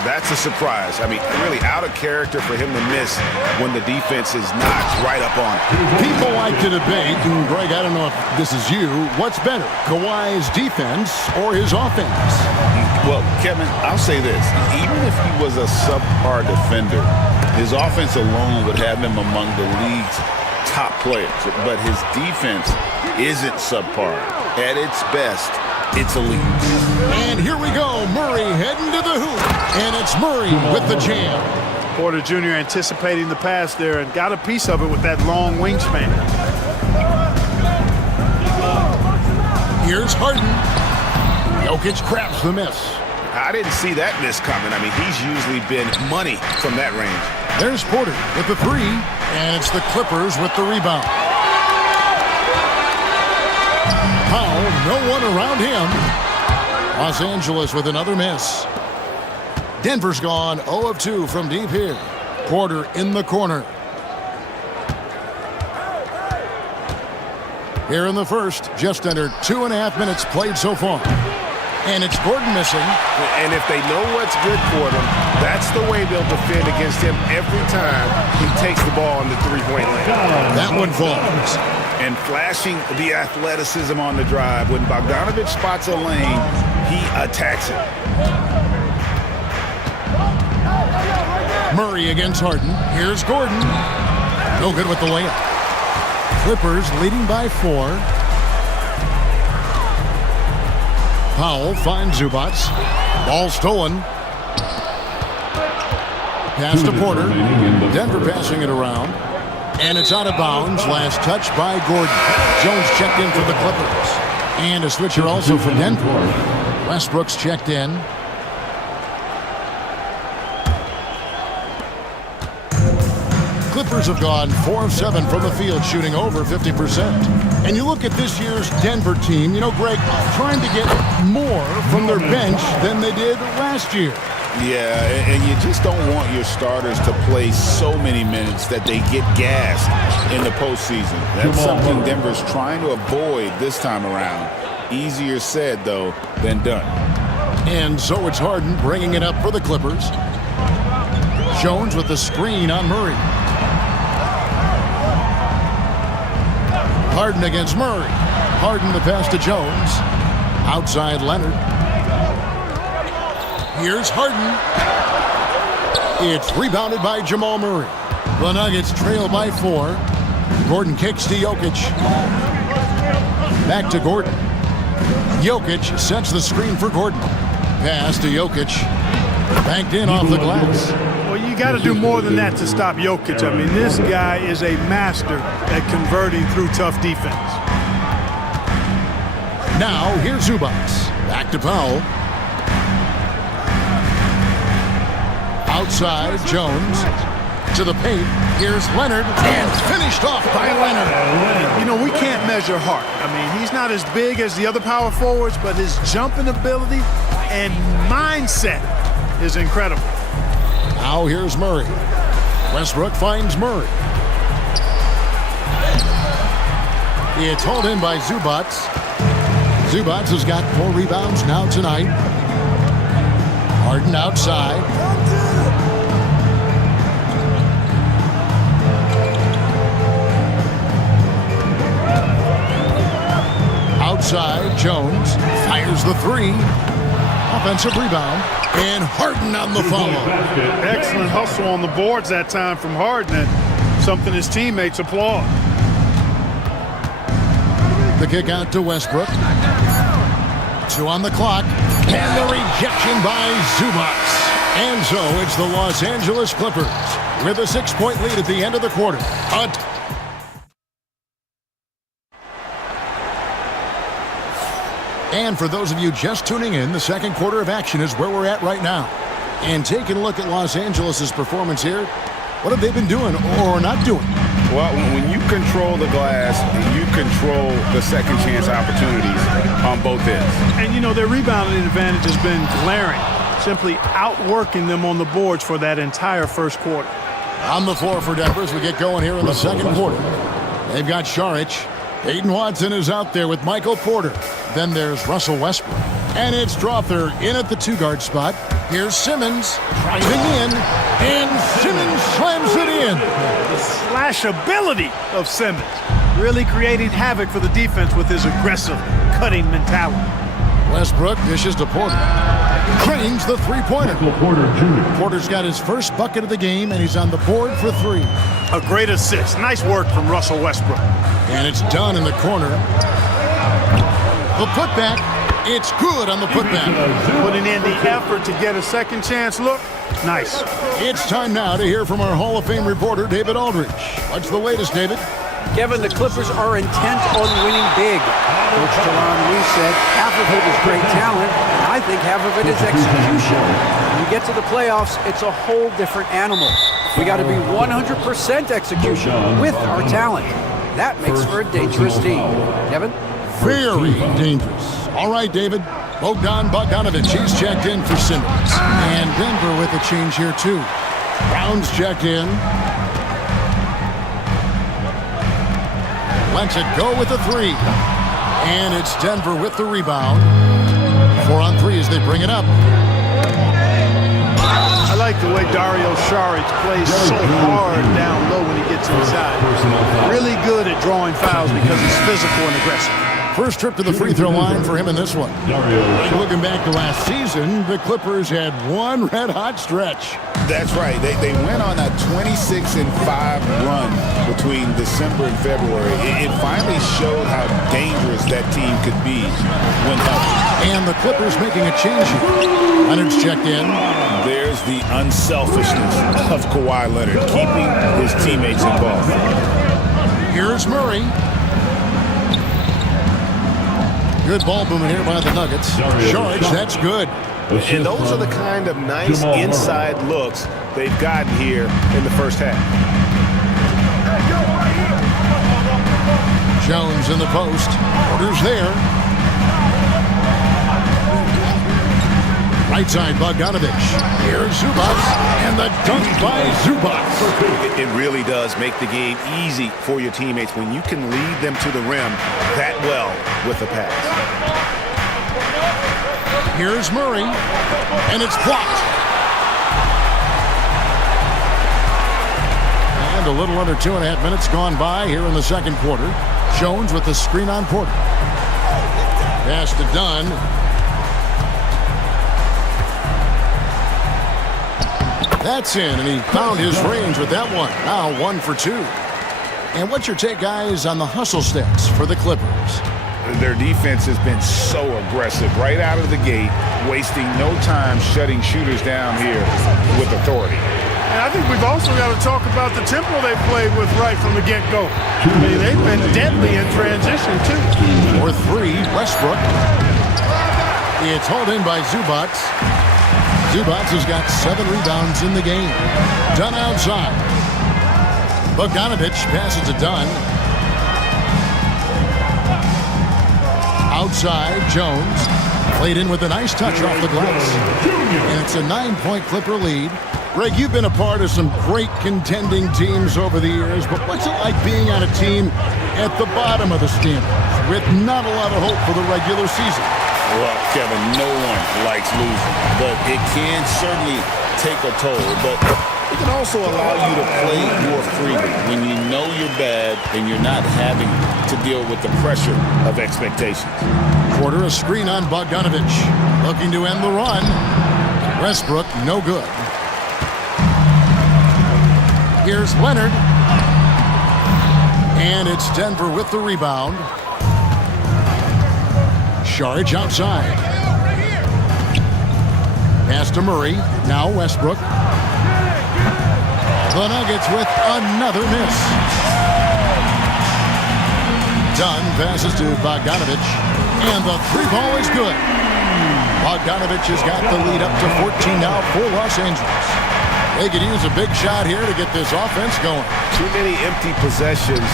That's a surprise. I mean, really out of character for him to miss when the defense is not right up on it. People like to debate, and Greg, I don't know if this is you, what's better, Kawhi's defense or his offense? Well, Kevin, I'll say this. Even if he was a subpar defender, his offense alone would have him among the league's top players. But his defense isn't subpar. At its best, it's elite. And here we go. Murray heading to the hoop. And it's Murray with the jam. Porter Jr. anticipating the pass there and got a piece of it with that long wingspan. Here's Harden. Jokic craps the miss. I didn't see that miss coming. I mean, he's usually been money from that range. There's Porter with the 3. And it's the Clippers with the rebound. Powell, no one around him. Los Angeles with another miss. Denver's gone 0 of 2 from deep here. Porter in the corner. Here in the first, just under 2.5 minutes played so far. And it's Gordon missing. And if they know what's good for them, that's the way they'll defend against him every time he takes the ball in the three-point lane. That one falls. And flashing the athleticism on the drive. When Bogdanovich spots a lane, he attacks it. Murray against Harden. Here's Gordon. No good with the layup. Clippers leading by 4. Powell finds Zubats. Ball stolen. Pass to Porter. Denver passing it around. And it's out of bounds. Last touch by Gordon. Jones checked in for the Clippers. And a switcher also for Denver. Westbrook's checked in. Clippers have gone 4 of 7 from the field, shooting over 50%. And you look at this year's Denver team, you know, Greg, trying to get more from their bench than they did last year. Yeah, and you just don't want your starters to play so many minutes that they get gassed in the postseason. That's something Denver's trying to avoid this time around. Easier said, though, than done. And so it's Harden bringing it up for the Clippers. Jones with the screen on Murray. Harden against Murray. Harden the pass to Jones. Outside Leonard. Here's Harden. It's rebounded by Jamal Murray. The Nuggets trail by 4. Gordon kicks to Jokic. Back to Gordon. Jokic sets the screen for Gordon. Pass to Jokic. Banked in off the glass. Well, you got to do more than that to stop Jokic. I mean, this guy is a master at converting through tough defense. Now, here's Zubats. Back to Powell. Outside, Jones. To the paint. Here's Leonard. And finished off by Leonard. You know, we measure Hart. I mean, he's not as big as the other power forwards, but his jumping ability and mindset is incredible. Now here's Murray. Westbrook finds Murray. It's hauled in by Zubats. Zubats has got 4 rebounds now tonight. Harden outside. Outside, Jones fires the 3. Offensive rebound. And Harden on the follow. Excellent hustle on the boards that time from Harden, and something his teammates applaud. The kick out to Westbrook. 2 on the clock. And the rejection by Zubats. And so it's the Los Angeles Clippers with a 6-point lead at the end of the quarter. And for those of you just tuning in, the second quarter of action is where we're at right now. And taking a look at Los Angeles' performance here, what have they been doing or not doing? Well, when you control the glass, you control the second chance opportunities on both ends. And, you know, their rebounding advantage has been glaring, simply outworking them on the boards for that entire first quarter. On the floor for Denver as we get going here in the second quarter. They've got Šarić. Peyton Watson is out there with Michael Porter. Then there's Russell Westbrook. And it's Strawther in at the 2-guard spot. Here's Simmons driving in. And Simmons slams it in. The slash ability of Simmons really creating havoc for the defense with his aggressive, cutting mentality. Westbrook dishes to Porter. Cranes the 3-pointer. Porter's got his first bucket of the game, and he's on the board for 3. A great assist. Nice work from Russell Westbrook. And it's done in the corner. The putback. It's good on the putback. Putting in the effort to get a second chance look. Nice. It's time now to hear from our Hall of Fame reporter, David Aldridge. What's the latest, David? Kevin, the Clippers are intent on winning big. Coach Jaron Lee said half of it is great talent, and I think half of it is execution. When you get to the playoffs, it's a whole different animal. We got to be 100% execution with our talent. That makes for a dangerous team. Kevin? Very dangerous. All right, David. Bogdanović, he's checked in for Simmons. And Denver with a change here, too. Brown's checked in. Lets it go with a 3. And it's Denver with the rebound. 4 on 3 as they bring it up. I like the way Dario Šarić plays so hard down low when he gets inside. Really good at drawing fouls because he's physical and aggressive. First trip to the free throw line for him in this one. Looking back to last season, the Clippers had one red-hot stretch. That's right. They went on a 26-5 run between December and February. It finally showed how dangerous that team could be when healthy. And the Clippers making a change here. Leonard's checked in. There's the unselfishness of Kawhi Leonard, keeping his teammates involved. Here's Murray. Good ball movement here by the Nuggets. Šarić, that's good. And those are the kind of nice inside looks they've gotten here in the first half. Jones in the post. Porter's there. Right side, Bogdanović. Here's Zubats, and the dunk by Zubats. It really does make the game easy for your teammates when you can lead them to the rim that well with a pass. Here's Murray, and it's blocked. And a little under 2.5 minutes gone by here in the second quarter. Jones with the screen on Porter. Pass to Dunn. That's in, and he found his range with that one. Now 1 for 2. And what's your take, guys, on the hustle stats for the Clippers? Their defense has been so aggressive right out of the gate, wasting no time shutting shooters down here with authority. And I think we've also got to talk about the tempo they played with right from the get-go. I mean, they've been deadly in transition, too. For 3, Westbrook. It's hauled in by Zubats. Zubats has got 7 rebounds in the game. Dunn outside. Bogdanović passes to Dunn. outside. Jones played in with a nice touch off the glass. And it's a 9-point Clipper lead. Greg, you've been a part of some great contending teams over the years, but what's it like being on a team at the bottom of the standings with not a lot of hope for the regular season? Well, Kevin, no one likes losing, but it can certainly take a toll. But it can also allow you to play more freely when you know you're bad and you're not having to deal with the pressure of expectations. Quarter a screen on Bogdanovich. Looking to end the run. Westbrook, no good. Here's Leonard. And it's Denver with the rebound. Saric outside. Pass to Murray. Now Westbrook. The Nuggets with another miss. Dunn passes to Bogdanovich. And the three ball is good. Bogdanovich has got the lead up to 14 now for Los Angeles. They could use a big shot here to get this offense going. Too many empty possessions.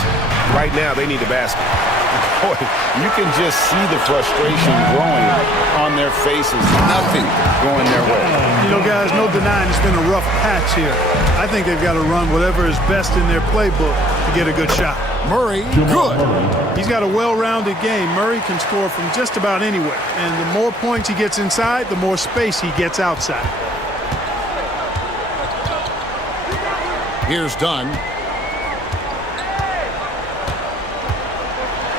Right now, they need a basket. Boy, you can just see the frustration growing on their faces. Nothing going their way. You know, guys, no denying it's been a rough patch here. I think they've got to run whatever is best in their playbook to get a good shot. Murray, good. He's got a well-rounded game. Murray can score from just about anywhere. And the more points he gets inside, the more space he gets outside. Here's Dunn.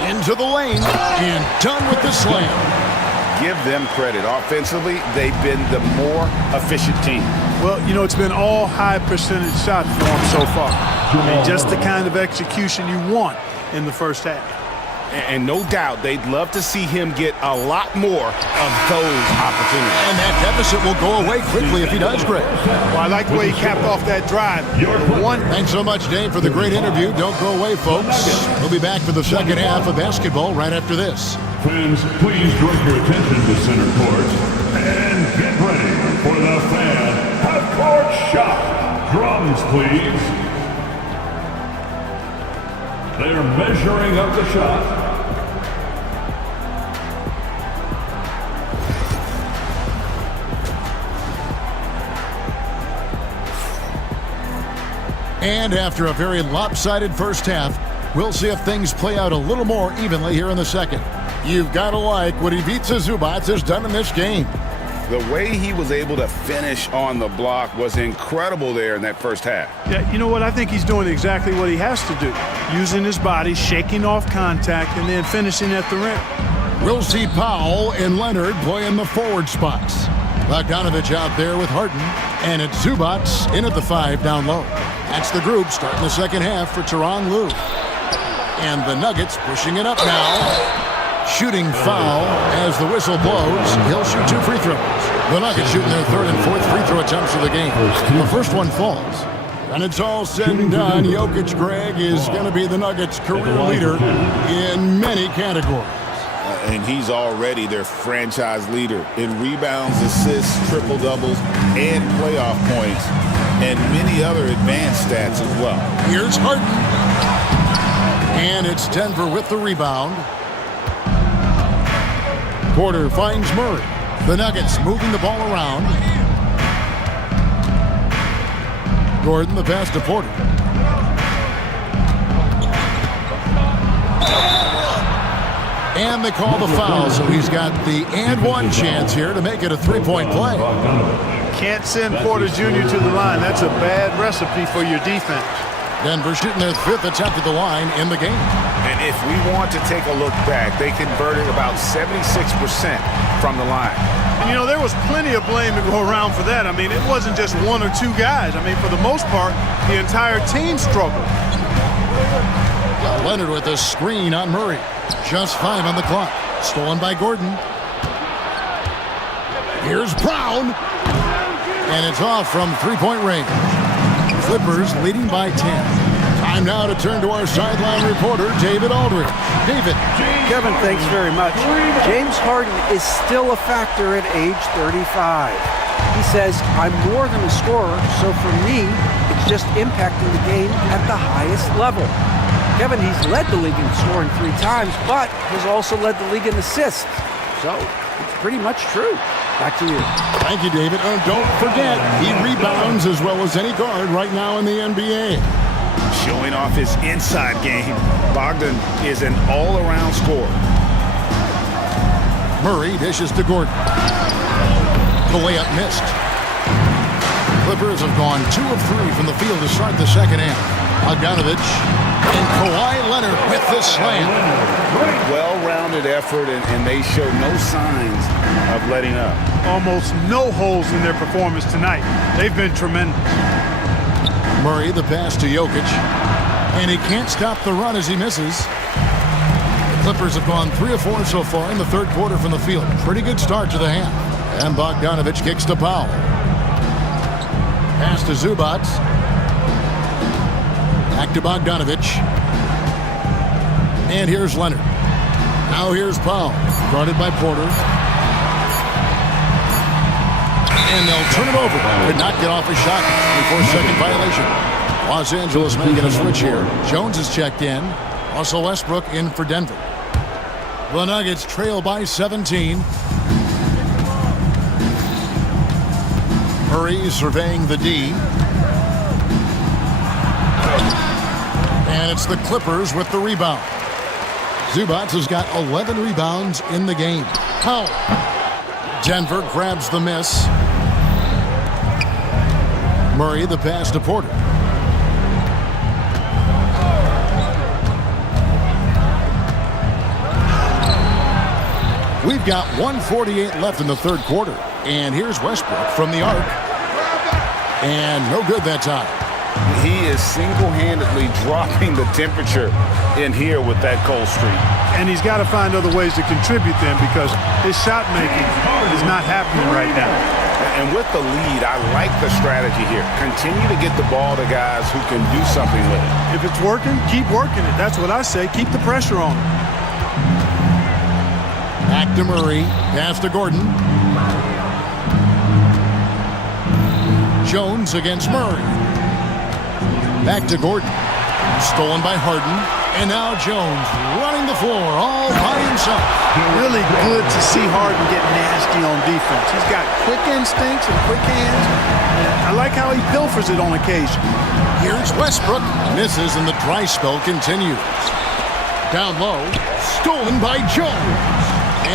Into the lane, and Dunn with the slam. Give them credit. Offensively, they've been the more efficient team. Well, you know, it's been all high percentage shots for them so far. And just the kind of execution you want in the first half. And no doubt they'd love to see him get a lot more of those opportunities. And that deficit will go away quickly if he does, Greg. Well, I like the way he capped off that drive. Thanks so much, Dave, for the great interview. Don't go away, folks. We'll be back for the second half of basketball right after this. Fans, please direct your attention to center court and get ready for the fan half-court shot. Drums, please. They're measuring up the shot. And after a very lopsided first half, we'll see if things play out a little more evenly here in the second. You've got to like what Ivica Zubac has done in this game. The way he was able to finish on the block was incredible there in that first half. Yeah, you know what? I think he's doing exactly what he has to do. Using his body, shaking off contact, and then finishing at the rim. We'll see Powell and Leonard play in the forward spots. Bogdanovich out there with Harden, and it's Zubac in at the 5 down low. That's the group starting the second half for Tyronn Lue. And the Nuggets pushing it up now. Shooting foul as the whistle blows. He'll shoot 2 free throws. The Nuggets shooting their 3rd and 4th free throw attempts of the game. The first one falls. And it's all said and done. Jokic, Greg, is going to be the Nuggets' career leader in many categories. And he's already their franchise leader in rebounds, assists, triple-doubles, and playoff points, and many other advanced stats as well. Here's Harden. And it's Denver with the rebound. Porter finds Murray. The Nuggets moving the ball around. Gordon, the pass to Porter. And they call the foul, so he's got the and one chance here to make it a 3-point play. Can't send Porter Jr. to the line. That's a bad recipe for your defense. Denver shooting their 5th attempt at the line in the game. And if we want to take a look back, they converted about 76% from the line. And, you know, there was plenty of blame to go around for that. I mean, it wasn't just 1 or 2 guys. I mean, for the most part, the entire team struggled. Leonard with a screen on Murray. Just 5 on the clock. Stolen by Gordon. Here's Brown. And it's off from 3-point range. Clippers leading by 10. Time now to turn to our sideline reporter, David Aldridge. David. Kevin, thanks very much. James Harden is still a factor at age 35. He says, I'm more than a scorer, so for me, it's just impacting the game at the highest level. Kevin, he's led the league in scoring 3 times, but has also led the league in assists. So it's pretty much true. Back to you. Thank you, David. Don't forget, he rebounds as well as any guard right now in the NBA. Showing off his inside game, Bogdan is an all-around scorer. Murray dishes to Gordon. The layup missed. Clippers have gone 2 of 3 from the field to start the second half. Bogdanovich and Kawhi Leonard with the slam. Well-rounded effort, and they show no signs of letting up. Almost no holes in their performance tonight. They've been tremendous. Murray, the pass to Jokic. And he can't stop the run as he misses. The Clippers have gone 3 of 4 so far in the third quarter from the field. Pretty good start to the half. And Bogdanovich kicks to Powell. Pass to Zubac. Back to Bogdanovich. And here's Leonard. Now here's Powell. Guarded by Porter. And they'll turn it over. Could not get off a shot before second violation. Los Angeles making a switch here. Jones is checked in. Russell Westbrook in for Denver. The Nuggets trail by 17. Murray surveying the D. And it's the Clippers with the rebound. Zubac has got 11 rebounds in the game. Powell. Denver grabs the miss. Murray the pass to Porter. We've got 1:48 left in the third quarter. And here's Westbrook from the arc. And no good that time. He is single-handedly dropping the temperature in here with that cold streak. And he's got to find other ways to contribute then, because his shot making is not happening right now. And with the lead, I like the strategy here. Continue to get the ball to guys who can do something with it. If it's working, keep working it. That's what I say. Keep the pressure on him. Back to Murray. Pass to Gordon. Jones against Murray. Back to Gordon. Stolen by Harden. And now Jones running the floor all by himself. Really good to see Harden get nasty on defense. He's got quick instincts and quick hands. I like how he pilfers it on occasion. Here's Westbrook. Misses and the dry spell continues. Down low. Stolen by Jones.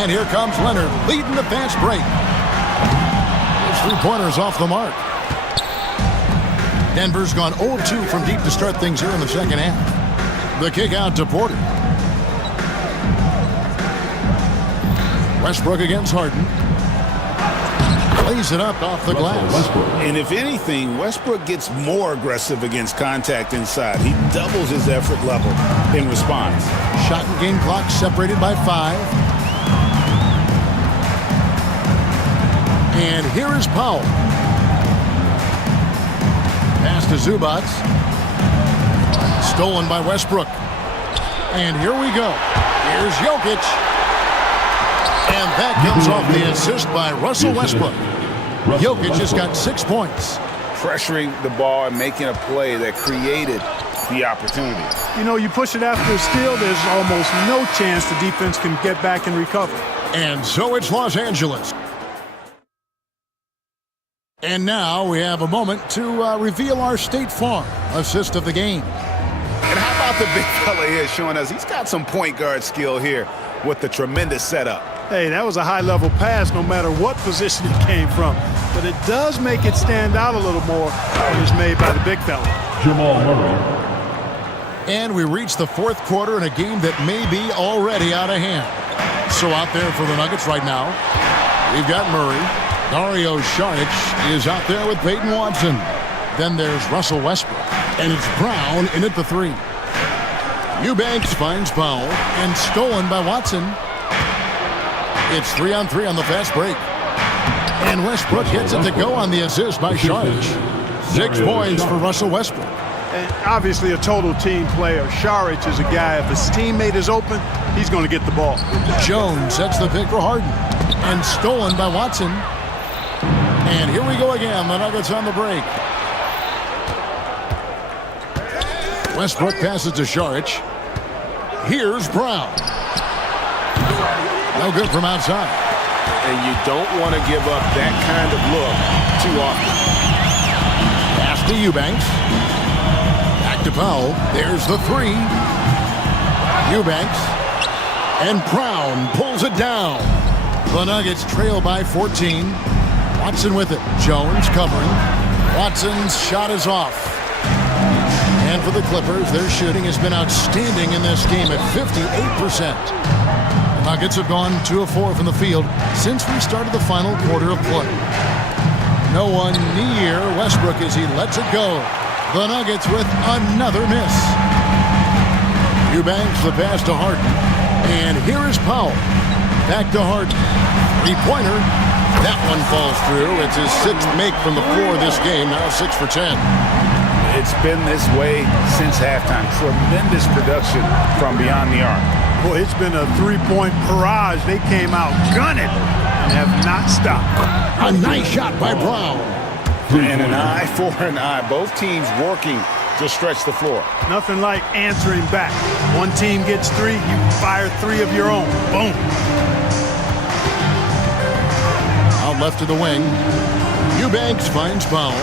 And here comes Leonard leading the fast break. His three-pointers off the mark. Denver's gone 0-2 from deep to start things here in the second half. The kick out to Porter. Westbrook against Harden. Plays it up off the glass. And if anything, Westbrook gets more aggressive against contact inside. He doubles his effort level in response. Shot and game clock separated by 5. And here is Powell. Pass to Zubac. Stolen by Westbrook. And here we go. Here's Jokic. And that comes off the assist by Russell Westbrook. Jokic has got 6 points. Pressuring the ball and making a play that created the opportunity. You know, you push it after a steal, there's almost no chance the defense can get back and recover. And so it's Los Angeles. And now we have a moment to reveal our State Farm assist of the game. And how about the big fella here showing us he's got some point guard skill here with the tremendous setup. Hey, that was a high-level pass no matter what position it came from. But it does make it stand out a little more when it's made by the big fella. Jamal Murray. And we reach the fourth quarter in a game that may be already out of hand. So out there for the Nuggets right now, we've got Murray. Dario Saric is out there with Peyton Watson. Then there's Russell Westbrook. And it's Brown in at the 3. Eubanks finds Powell and stolen by Watson. It's 3-on-3 on the fast break. And Westbrook gets it to go on the assist by Saric. 6 points for Russell Westbrook. And obviously a total team player. Saric is a guy, if his teammate is open, he's going to get the ball. Jones sets the pick for Harden. And stolen by Watson. And here we go again. The Nuggets on the break. Westbrook passes to Saric. Here's Brown. No good from outside. And you don't want to give up that kind of look too often. Pass to Eubanks. Back to Powell. There's the three. Eubanks. And Brown pulls it down. The Nuggets trail by 14. Watson with it. Jones covering. Watson's shot is off. And for the Clippers, their shooting has been outstanding in this game at 58%. The Nuggets have gone 2 of 4 from the field since we started the final quarter of play. No one near Westbrook as he lets it go. The Nuggets with another miss. Eubanks the pass to Harden. And here is Powell. Back to Harden. Three-pointer. That one falls through. It's his 6th make from the floor this game. Now 6 for 10. It's been this way since halftime. Tremendous production from beyond the arc. Boy, it's been a three-point barrage. They came out gunning and have not stopped. A nice shot by Brown. And an eye for an eye. Both teams working to stretch the floor. Nothing like answering back. One team gets 3, you fire 3 of your own. Boom. Out left to the wing. Eubanks finds Powell.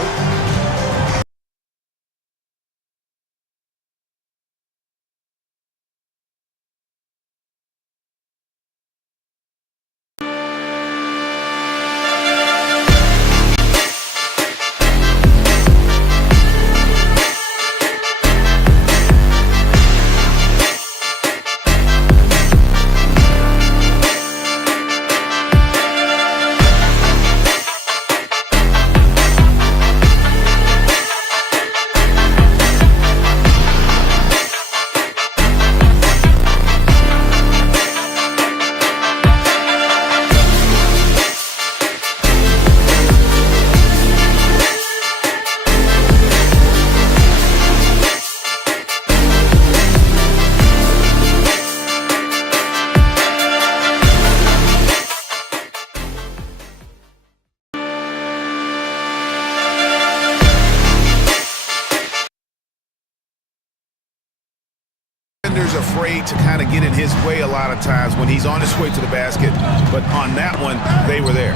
Afraid to kind of get in his way a lot of times when he's on his way to the basket, but on that one they were there.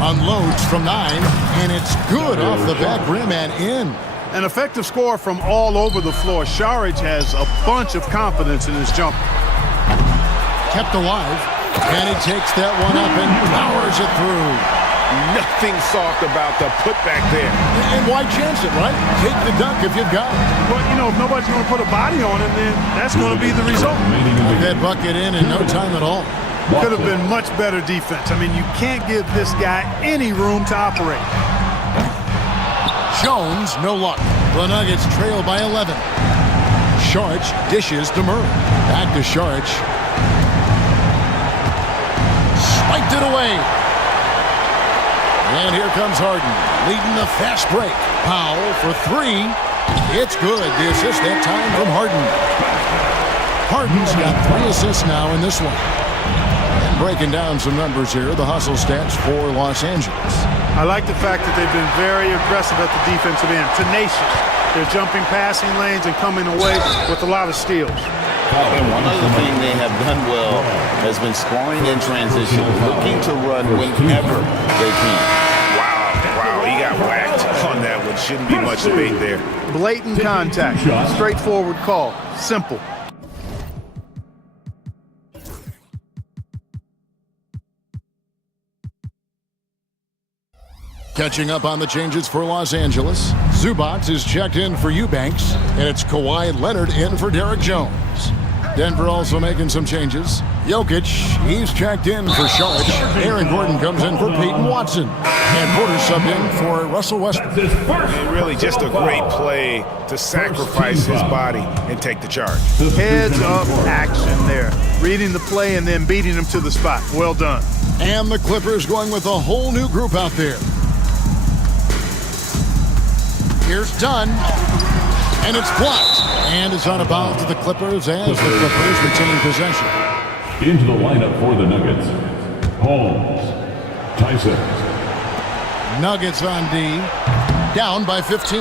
Unloads from 9, and it's good off the back rim and in. An effective score from all over the floor. Saric has a bunch of confidence in his jumper. Kept alive, and he takes that one up and powers it through. Nothing soft about the putback there. And why chance it, right? Take the dunk if you've got it. But, you know, if nobody's going to put a body on him, then that's going to be the result. Put that bucket in no time at all. Could have been much better defense. I mean, you can't give this guy any room to operate. Jones, no luck. The Nuggets trail by 11. Saric dishes to Murray. Back to Saric. Spiked it away. And here comes Harden, leading the fast break. Powell for 3. It's good. The assist that time from Harden. Harden's got 3 assists now in this one. And breaking down some numbers here, the hustle stats for Los Angeles. I like the fact that they've been very aggressive at the defensive end, tenacious. They're jumping passing lanes and coming away with a lot of steals. And one other thing they have done well has been scoring in transition, looking to run whenever they can. Wow, he got whacked on that one. Shouldn't be much debate there. Blatant contact, straightforward call, simple. Catching up on the changes for Los Angeles, Zubac is checked in for Eubanks, and it's Kawhi Leonard in for Derek Jones. Denver also making some changes. Jokic, he's checked in for Saric. Aaron Gordon comes in for Peyton Watson. And Porter subbed in for Russell Westbrook. And really just a great play to sacrifice his body and take the charge. Heads up action there. Reading the play and then beating him to the spot. Well done. And the Clippers going with a whole new group out there. Here's Dunn. And it's blocked. And it's out of bounds to the Clippers as the Clippers retain possession. Into the lineup for the Nuggets, Holmes, Tyson. Nuggets on D, down by 15.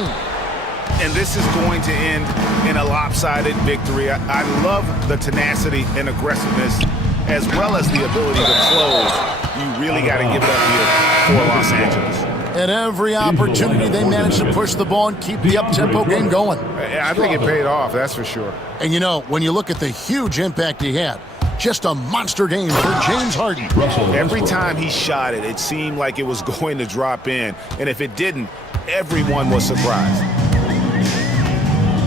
and this is going to end in a lopsided victory. I love the tenacity and aggressiveness as well as the ability to close. You really got to give it up here for Los Angeles. At every opportunity, they managed to push the ball and keep the up-tempo game going. I think it paid off, that's for sure. And, you know, when you look at the huge impact he had, just a monster game for James Harden. Every time he shot it, it seemed like it was going to drop in. And if it didn't, everyone was surprised.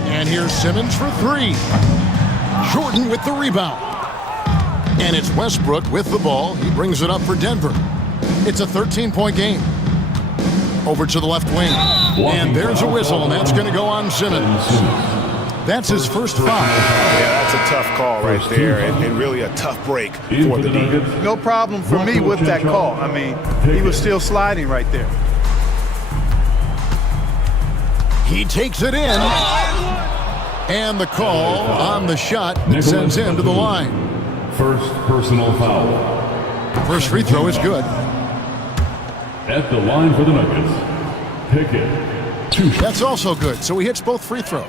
And here's Simmons for three. Jordan with the rebound. And it's Westbrook with the ball. He brings it up for Denver. It's a 13-point game. Over to the left wing. And there's a whistle, and that's going to go on Simmons. That's his first foul. Yeah, that's a tough call right there, and really a tough break for the D. No problem for me with that call. I mean, he was still sliding right there. He takes it in. And the call on the shot that sends him to the line. First personal foul. First free throw is good. At the line for the Nuggets, Pickett. That's also good, so he hits both free throws.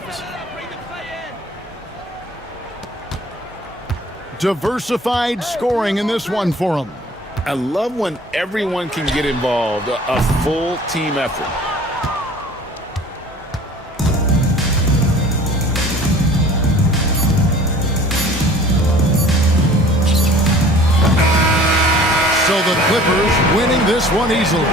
Diversified scoring in this one for him. I love when everyone can get involved, a full team effort. So the Clippers winning this one easily.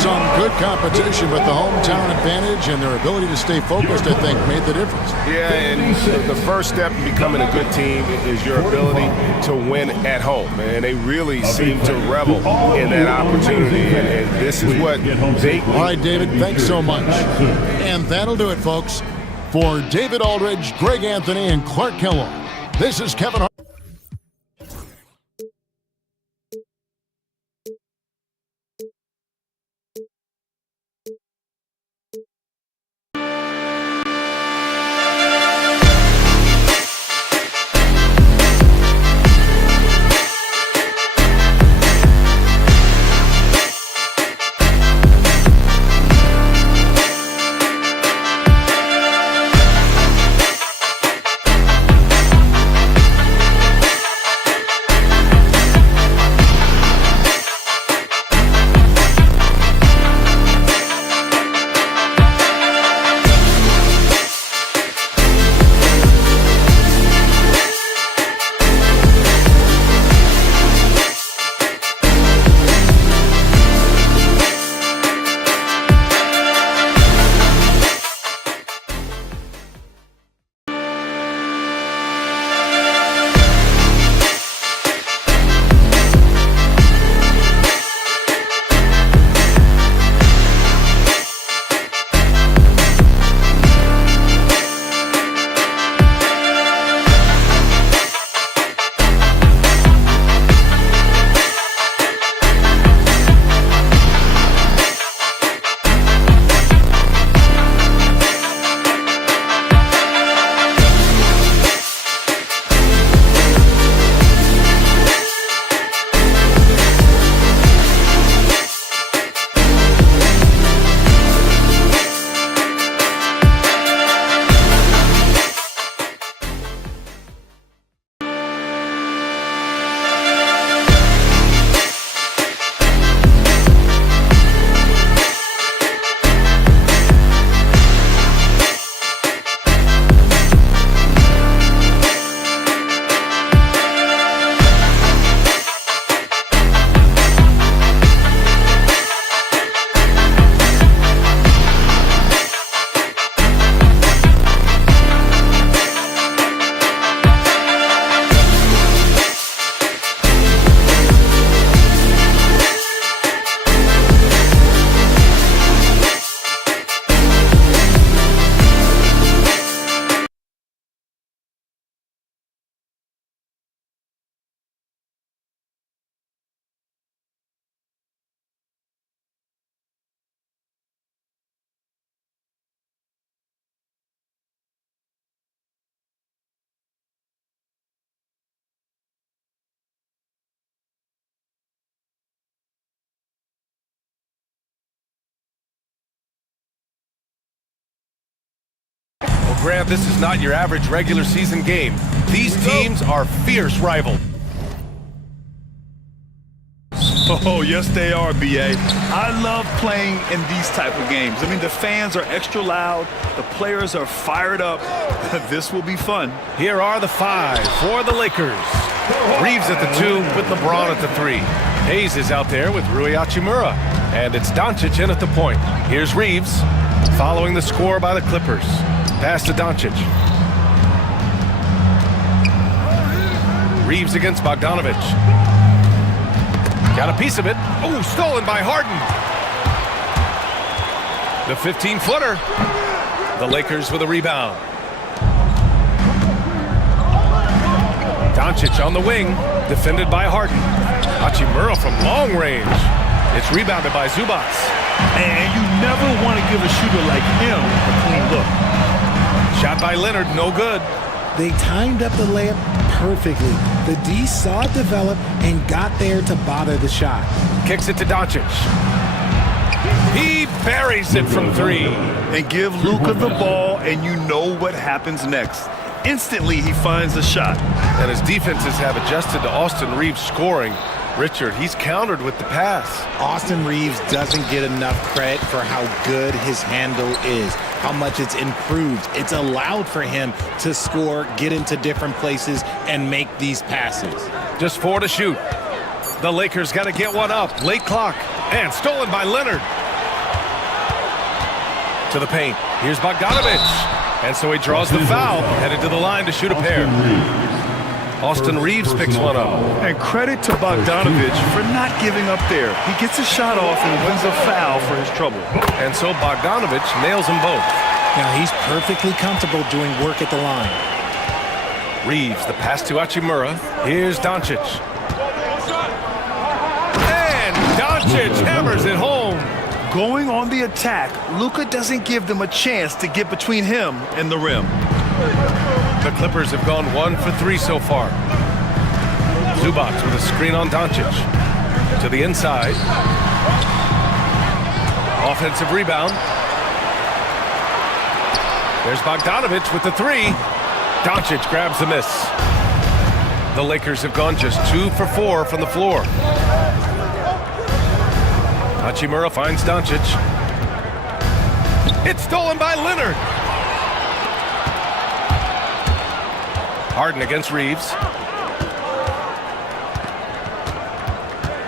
Some good competition, but the hometown advantage and their ability to stay focused, I think, made the difference. Yeah, and the first step in becoming a good team is your ability to win at home. And they really seem to revel in that opportunity. And this is what they... All right, David, thanks so much. And that'll do it, folks. For David Aldridge, Greg Anthony, and Clark Kellogg, this is Kevin Hart. Grant, this is not your average regular season game. These teams are fierce rivals. Oh, yes, they are, B.A. I love playing in these type of games. I mean, the fans are extra loud. The players are fired up. This will be fun. Here are the 5 for the Lakers. Reeves at the 2 with LeBron at the 3. Hayes is out there with Rui Hachimura. And it's Doncic in at the point. Here's Reeves following the score by the Clippers. Pass to Doncic. Reeves against Bogdanovich. Got a piece of it. Oh, stolen by Harden. The 15-footer. The Lakers with a rebound. Doncic on the wing, defended by Harden. Hachimura from long range. It's rebounded by Zubac. And you never want to give a shooter like him a clean look. Shot by Leonard, no good. They timed up the layup perfectly. The D saw it develop and got there to bother the shot. Kicks it to Doncic. He buries it from 3. And give Luka the ball, and you know what happens next. Instantly, he finds the shot. And his defenses have adjusted to Austin Reeves scoring. Richard, he's countered with the pass. Austin Reeves doesn't get enough credit for how good his handle is, how much it's improved. It's allowed for him to score, get into different places, and make these passes. Just 4 to shoot. The Lakers got to get one up. Late clock. And stolen by Leonard. To the paint. Here's Bogdanovich. And so he draws the foul, headed to the line to shoot a pair. Austin Reeves picks one up. And credit to Bogdanovich for not giving up there. He gets a shot off and wins a foul for his trouble. And so Bogdanovich nails them both. Now he's perfectly comfortable doing work at the line. Reeves, the pass to Hachimura. Here's Doncic. And Doncic hammers it home. Going on the attack, Luka doesn't give them a chance to get between him and the rim. The Clippers have gone 1 for 3 so far. Zubac with a screen on Doncic. To the inside. Offensive rebound. There's Bogdanovich with the 3. Doncic grabs the miss. The Lakers have gone just 2 for 4 from the floor. Hachimura finds Doncic. It's stolen by Leonard. Harden against Reeves.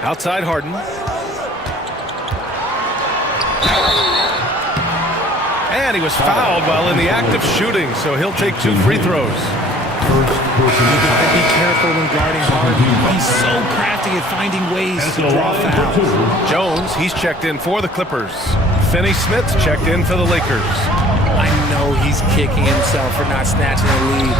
Outside Harden. And he was fouled while in the act of shooting, so he'll take 2 free throws. You gotta be careful when guarding Harden. He's so crafty at finding ways to draw fouls. Jones, he's checked in for the Clippers. Finney-Smith's checked in for the Lakers. I know he's kicking himself for not snatching the lead.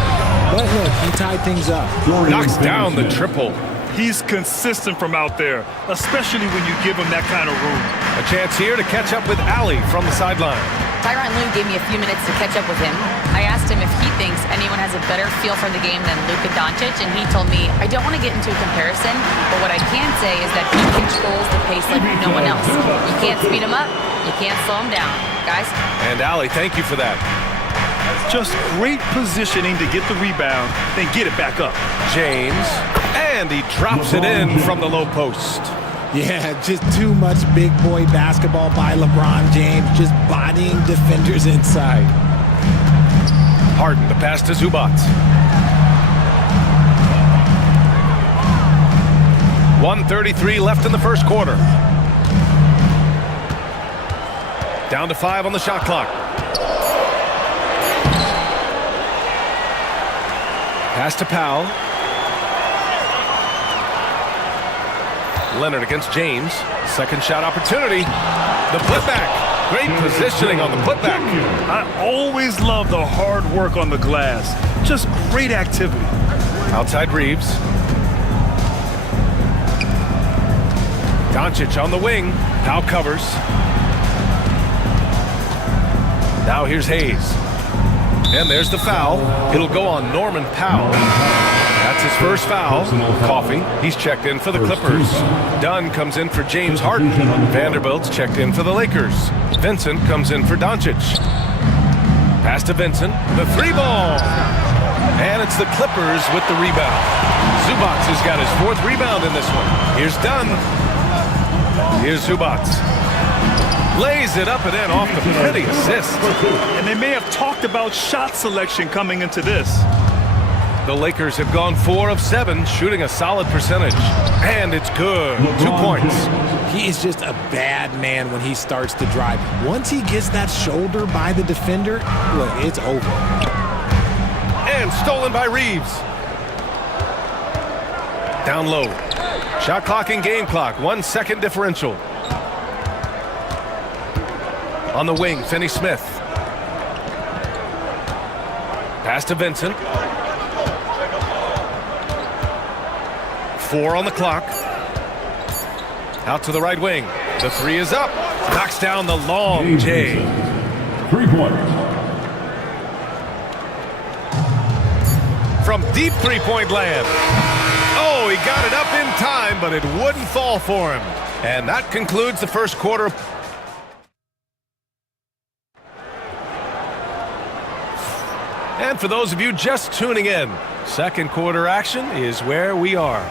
But look, he tied things up. Knocks down the triple. He's consistent from out there, especially when you give him that kind of room. A chance here to catch up with Allie from the sideline. Tyronn Lue gave me a few minutes to catch up with him. I asked him if he thinks anyone has a better feel for the game than Luka Doncic, and he told me, I don't want to get into a comparison, but what I can say is that he controls the pace like no one else. You can't speed him up, you can't slow him down. Guys? And Allie, thank you for that. Just great positioning to get the rebound, then get it back up. James, and he drops it in from the low post. Yeah, just too much big boy basketball by LeBron James, just bodying defenders inside. Harden, the pass to Zubac. 1:33 left in the first quarter. Down to 5 on the shot clock. Pass to Powell. Leonard against James. Second shot opportunity. The putback. Great positioning on the putback. I always love the hard work on the glass. Just great activity. Outside Reeves. Doncic on the wing. Powell covers. Now here's Hayes. And there's the foul. It'll go on Norman Powell. That's his first foul. Coffey, he's checked in for the Clippers. Dunn comes in for James Harden. Vanderbilt's checked in for the Lakers. Vincent comes in for Doncic. Pass to Vincent. The 3-ball. And it's the Clippers with the rebound. Zubac has got his 4th rebound in this one. Here's Dunn. Here's Zubac. Lays it up and in off the pretty assist. And they may have talked about shot selection coming into this. The Lakers have gone 4 of 7, shooting a solid percentage. And it's good. 2 points. He is just a bad man when he starts to drive. Once he gets that shoulder by the defender, look, it's over. And stolen by Reeves. Down low. Shot clock and game clock. 1 second differential. On the wing, Finney-Smith. Pass to Vincent. 4 on the clock. Out to the right wing. The 3 is up. Knocks down the long J. 3 points. From deep three-point land. Oh, he got it up in time, but it wouldn't fall for him. And that concludes the first quarter. And for those of you just tuning in, second quarter action is where we are.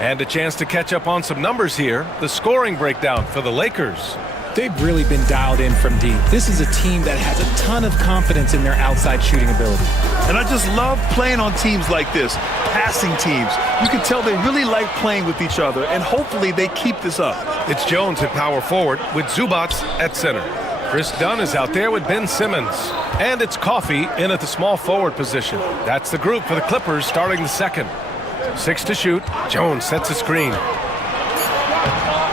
And a chance to catch up on some numbers here. The scoring breakdown for the Lakers. They've really been dialed in from deep. This is a team that has a ton of confidence in their outside shooting ability. And I just love playing on teams like this, passing teams. You can tell they really like playing with each other, and hopefully they keep this up. It's Jones at power forward with Zubac at center. Chris Dunn is out there with Ben Simmons. And it's Coffey in at the small forward position. That's the group for the Clippers starting the second. 6 to shoot. Jones sets a screen.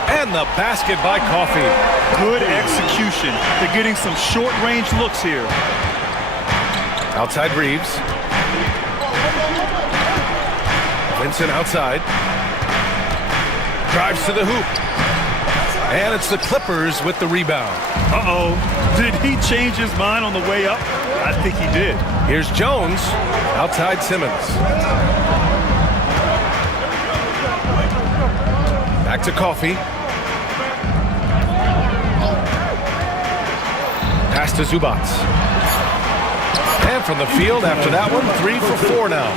And the basket by Coffey. Good execution. They're getting some short-range looks here. Outside Reeves. Vincent outside. Drives to the hoop. And it's the Clippers with the rebound. Uh-oh. Did he change his mind on the way up? I think he did. Here's Jones. Outside Simmons. Back to Coffey. Pass to Zubac. And from the field after that one, 3 for 4 now.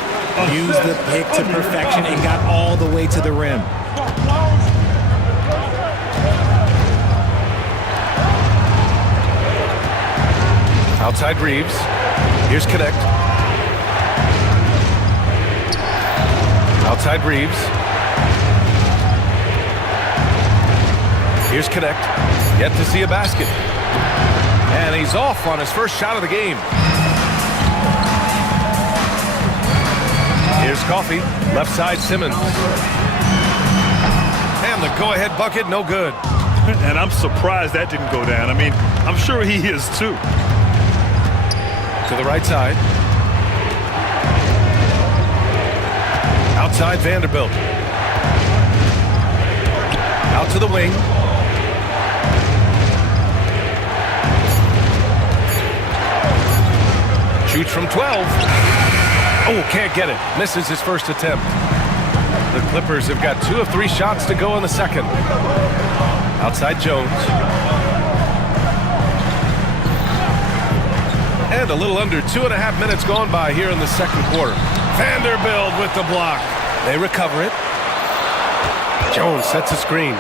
Used the pick to perfection and got all the way to the rim. Outside Reeves. Here's Connect. Outside Reeves. Here's Connect. Yet to see a basket. And he's off on his first shot of the game. Here's Coffey. Left side Simmons. And the go-ahead bucket, no good. And I'm surprised that didn't go down. I mean, I'm sure he is too. To the right side. Outside Vanderbilt. Out to the wing. Shoots from 12. Oh, can't get it. Misses his first attempt. The Clippers have got 2 of 3 shots to go in the second. Outside Jones. And a little under 2.5 minutes gone by here in the second quarter. Vanderbilt with the block. They recover it. Jones sets a screen.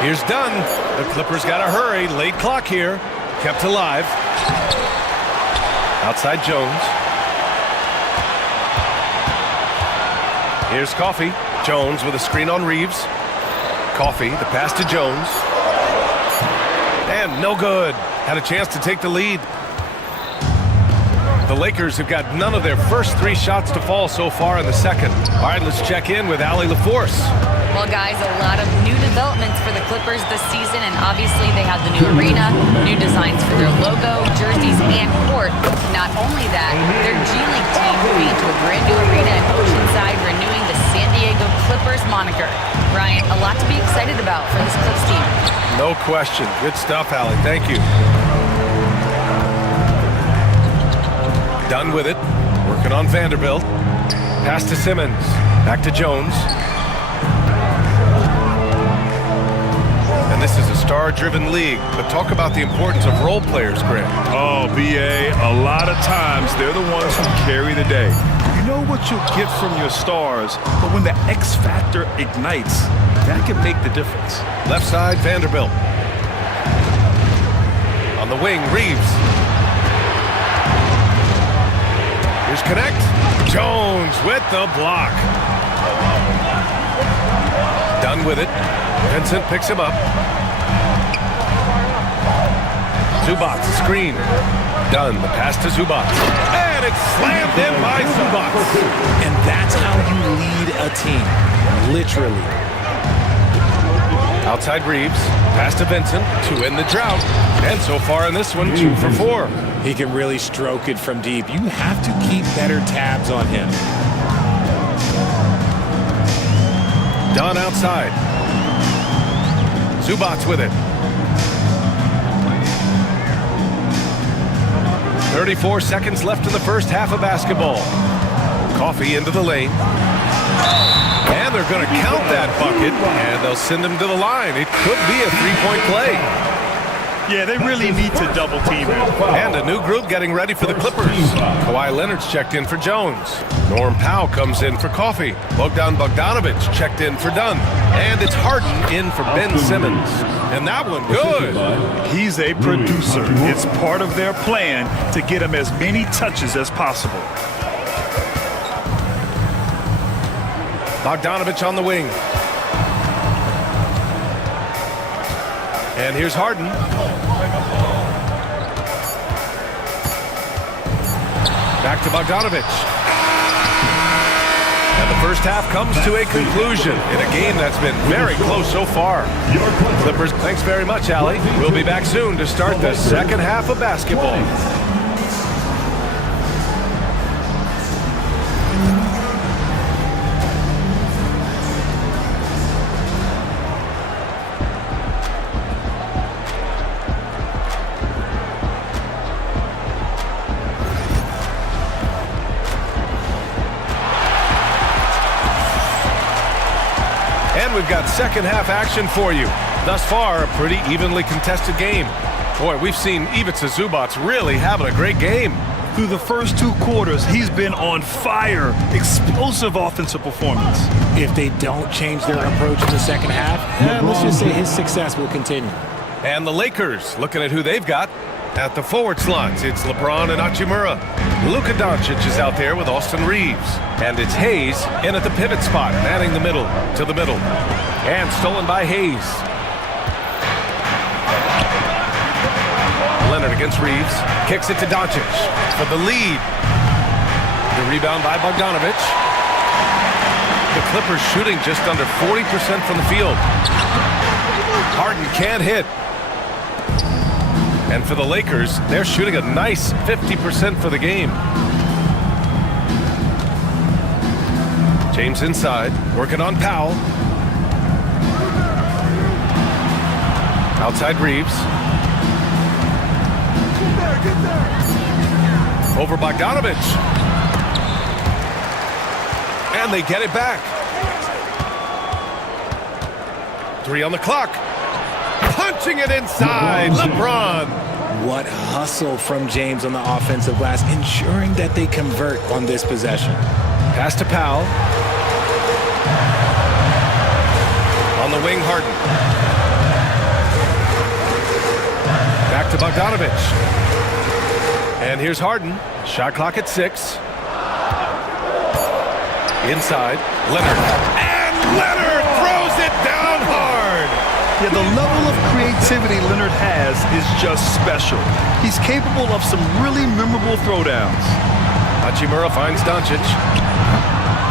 Here's Dunn. The Clippers got to hurry. Late clock here. Kept alive. Outside Jones. Here's Coffey. Jones with a screen on Reeves. Coffey, the pass to Jones. And no good. Had a chance to take the lead. The Lakers have got none of their first 3 shots to fall so far in the second. All right, let's check in with Allie LaForce. Well, guys, a lot of new developments for the Clippers this season, and obviously they have the new arena, new designs for their logo, jerseys, and court. Not only that, their G League team moving to a brand new arena in Oceanside, renewing the San Diego Clippers moniker. Ryan, a lot to be excited about for this Clips team. No question. Good stuff, Allie. Thank you. Done with it. Working on Vanderbilt. Pass to Simmons. Back to Jones. And this is a star-driven league, but talk about the importance of role players, Greg. Oh, B.A., a lot of times they're the ones who carry the day. You know what you'll get from your stars, but when the X factor ignites, that can make the difference. Left side, Vanderbilt. On the wing, Reeves. Here's Connect. Jones with the block. Done with it. Vincent picks him up. Zubats, screen. Done. The pass to Zubats. And it's slammed in by Zubats. And that's how you lead a team. Literally. Outside Reeves. Pass to Vincent to end the drought. And so far in this one, 2 for 4. He can really stroke it from deep. You have to keep better tabs on him. Dunn outside. Zubats with it. 34 seconds left in the first half of basketball. Coffee into the lane. And they're going to count that bucket, and they'll send him to the line. It could be a three-point play. Yeah, they really need to double team him. And a new group getting ready for the Clippers. Kawhi Leonard's checked in for Jones. Norm Powell comes in for Coffee. Bogdan Bogdanovic checked in for Dunn. And it's Harden in for Ben Simmons. And that one, good. He's a producer. It's part of their plan to get him as many touches as possible. Bogdanovic on the wing. And here's Harden. Back to Bogdanovic. And the first half comes to a conclusion in a game that's been very close so far. Clippers, thanks very much, Allie. We'll be back soon to start the second half of basketball. And we've got second half action for you. Thus far, a pretty evenly contested game. Boy, we've seen Ivica Zubats really having a great game. Through the first 2 quarters, he's been on fire. Explosive offensive performance. If they don't change their approach in the second half, let's just say his success will continue. And the Lakers, looking at who they've got. At the forward slots, it's LeBron and Hachimura. Luka Doncic is out there with Austin Reeves. And it's Hayes in at the pivot spot, manning the middle to the middle. And stolen by Hayes. Leonard against Reeves. Kicks it to Doncic for the lead. The rebound by Bogdanovic. The Clippers shooting just under 40% from the field. Harden can't hit. And for the Lakers, they're shooting a nice 50% for the game. James inside, working on Powell. Outside Reeves. Over Bogdanovic. And they get it back. 3 on the clock. Punching it inside, LeBron. What hustle from James on the offensive glass, ensuring that they convert on this possession. Pass to Powell. On the wing, Harden. Back to Bogdanovic. And here's Harden. Shot clock at 6. Inside, Leonard. And Leonard throws it down hard. Yeah, the level of creativity Leonard has is just special. He's capable of some really memorable throwdowns. Hachimura finds Doncic.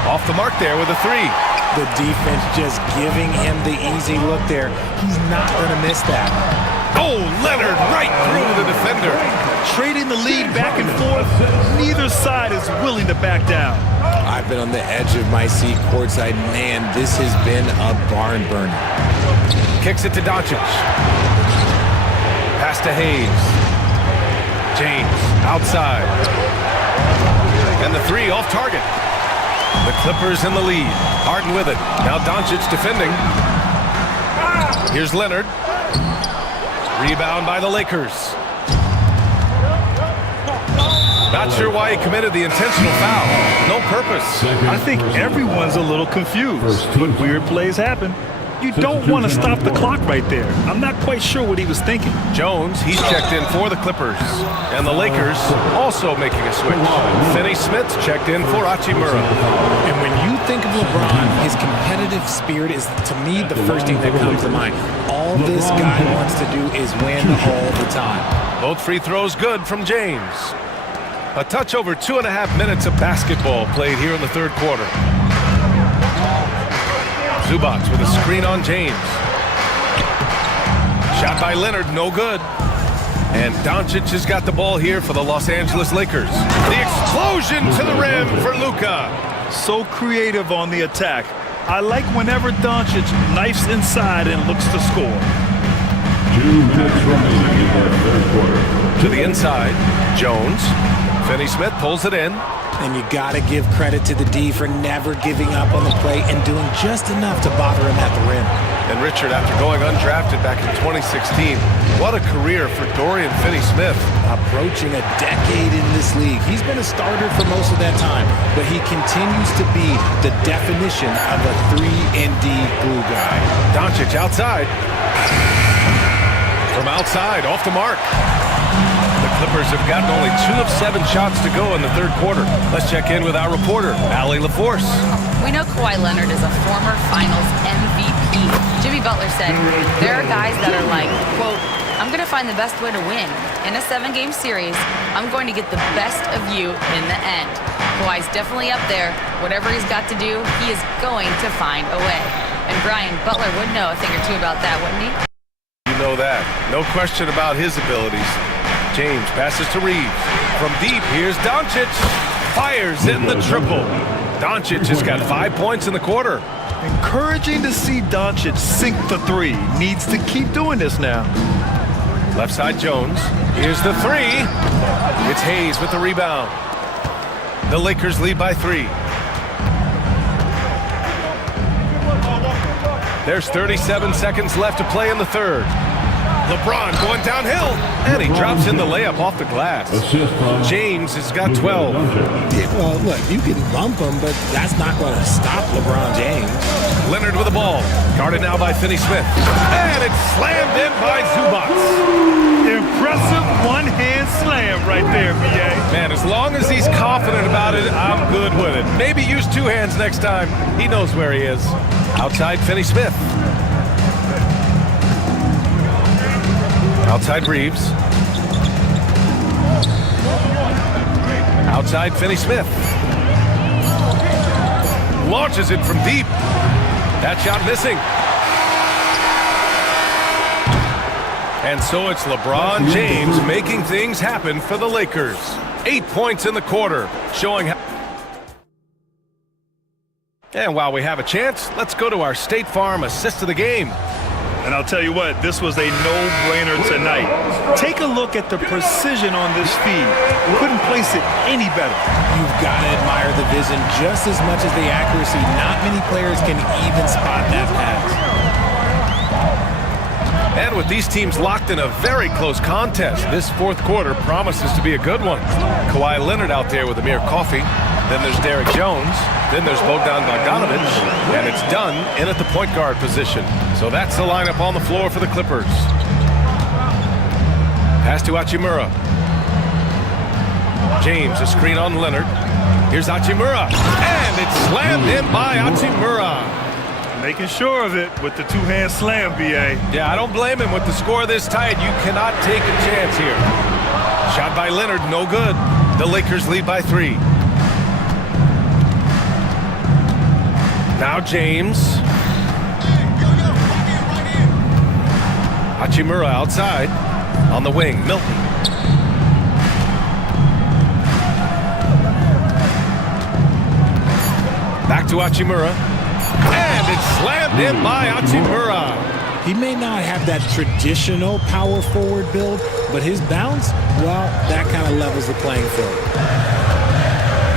Off the mark there with a 3. The defense just giving him the easy look there. He's not going to miss that. Oh, Leonard right through the defender. Trading the lead back and forth, neither side is willing to back down. I've been on the edge of my seat courtside. Man, this has been a barn burner. Kicks it to Doncic. Pass to Hayes. James outside. And the 3 off target. The Clippers in the lead. Harden with it. Now Doncic defending. Here's Leonard. Rebound by the Lakers. Not sure why he committed the intentional foul. No purpose. I think everyone's a little confused, but weird plays happen. You don't want to stop the clock right there. I'm not quite sure what he was thinking. Jones, he's checked in for the Clippers. And the Lakers also making a switch. Finney Smith's checked in for Hachimura. And when you think of LeBron, his competitive spirit is, to me, the first thing that comes to mind. All this guy wants to do is win all the time. Both free throws good from James. A touch over 2.5 minutes of basketball played here in the third quarter. Zubac with a screen on James. Shot by Leonard, no good. And Doncic has got the ball here for the Los Angeles Lakers. The explosion to the rim for Luka. So creative on the attack. I like whenever Doncic knifes inside and looks to score. 2 minutes remaining in the third quarter. To the inside, Jones. Finney Smith pulls it in. And you got to give credit to the D for never giving up on the play and doing just enough to bother him at the rim. And Richard, after going undrafted back in 2016, what a career for Dorian Finney-Smith. Approaching a decade in this league. He's been a starter for most of that time, but he continues to be the definition of a 3-and-D glue guy. Doncic outside. From outside, off the mark. The Clippers have gotten only 2 of 7 shots to go in the third quarter. Let's check in with our reporter, Allie LaForce. We know Kawhi Leonard is a former Finals MVP. Jimmy Butler said, there are guys that are like, quote, I'm going to find the best way to win. In a 7-game series, I'm going to get the best of you in the end. Kawhi's definitely up there. Whatever he's got to do, he is going to find a way. And Brian, Butler would know a thing or two about that, wouldn't he? You know that. No question about his abilities. James passes to Reeves. From deep, here's Doncic. Fires in the triple. Doncic has got 5 points in the quarter. Encouraging to see Doncic sink the 3. Needs to keep doing this now. Left side Jones. Here's the 3. It's Hayes with the rebound. The Lakers lead by 3. There's 37 seconds left to play in the third. LeBron going downhill, and he drops in the layup off the glass. James has got 12. Yeah, well, look, you can bump him, but that's not going to stop LeBron James. Leonard with the ball, guarded now by Finney-Smith, and it's slammed in by Zubac. Impressive one-hand slam right there, B.A. Man, as long as he's confident about it, I'm good with it. Maybe use 2 hands next time. He knows where he is. Outside Finney-Smith. Outside Reeves. Outside Finney-Smith. Launches it from deep. That shot missing. And so it's LeBron James making things happen for the Lakers. 8 points in the quarter, showing how... And while we have a chance, let's go to our State Farm assist of the game. And I'll tell you what, this was a no-brainer tonight. Take a look at the precision on this feed. Couldn't place it any better. You've got to admire the vision just as much as the accuracy. Not many players can even spot that pass. And with these teams locked in a very close contest, this fourth quarter promises to be a good one. Kawhi Leonard out there with Amir Coffey. Then there's Derek Jones. Then there's Bogdan Bogdanovic. And it's done in at the point guard position. So that's the lineup on the floor for the Clippers. Pass to Hachimura. James, a screen on Leonard. Here's Hachimura. And it's slammed in by Hachimura. Making sure of it with the 2-hand slam, B.A. Yeah, I don't blame him with the score this tight. You cannot take a chance here. Shot by Leonard, no good. The Lakers lead by 3. Now James. Hachimura outside. On the wing, Milton. Back to Hachimura. And it's slammed in by Hachimura. He may not have that traditional power forward build, but his bounce, well, that kind of levels the playing field.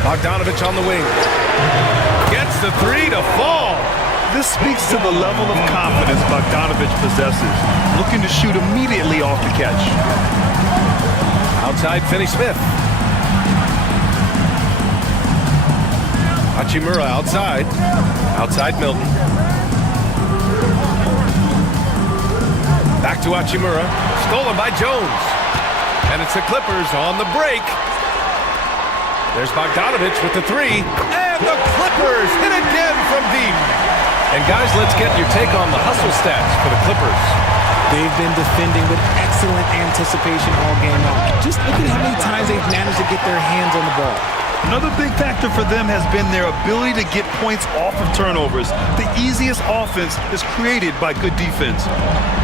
Bogdanovic on the wing. Gets the 3 to fall. This speaks to the level of confidence Bogdanovich possesses, looking to shoot immediately off the catch. Outside Finney-Smith. Hachimura outside. Outside Milton. Back to Hachimura. Stolen by Jones. And it's the Clippers on the break. There's Bogdanovich with the three. And the Clippers hit again from deep. And guys, let's get your take on the hustle stats for the Clippers. They've been defending with excellent anticipation all game long. Just look at how many times they've managed to get their hands on the ball. Another big factor for them has been their ability to get points off of turnovers. The easiest offense is created by good defense.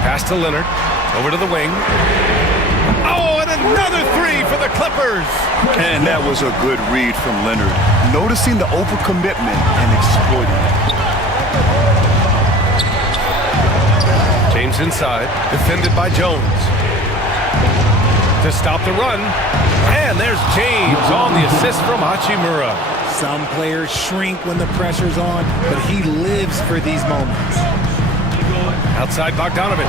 Pass to Leonard. Over to the wing. Oh, and another three for the Clippers. And that was a good read from Leonard, noticing the overcommitment and exploiting it. James inside, defended by Jones. To stop the run. And there's James on the assist from Hachimura. Some players shrink when the pressure's on, but he lives for these moments. Outside Bogdanovich.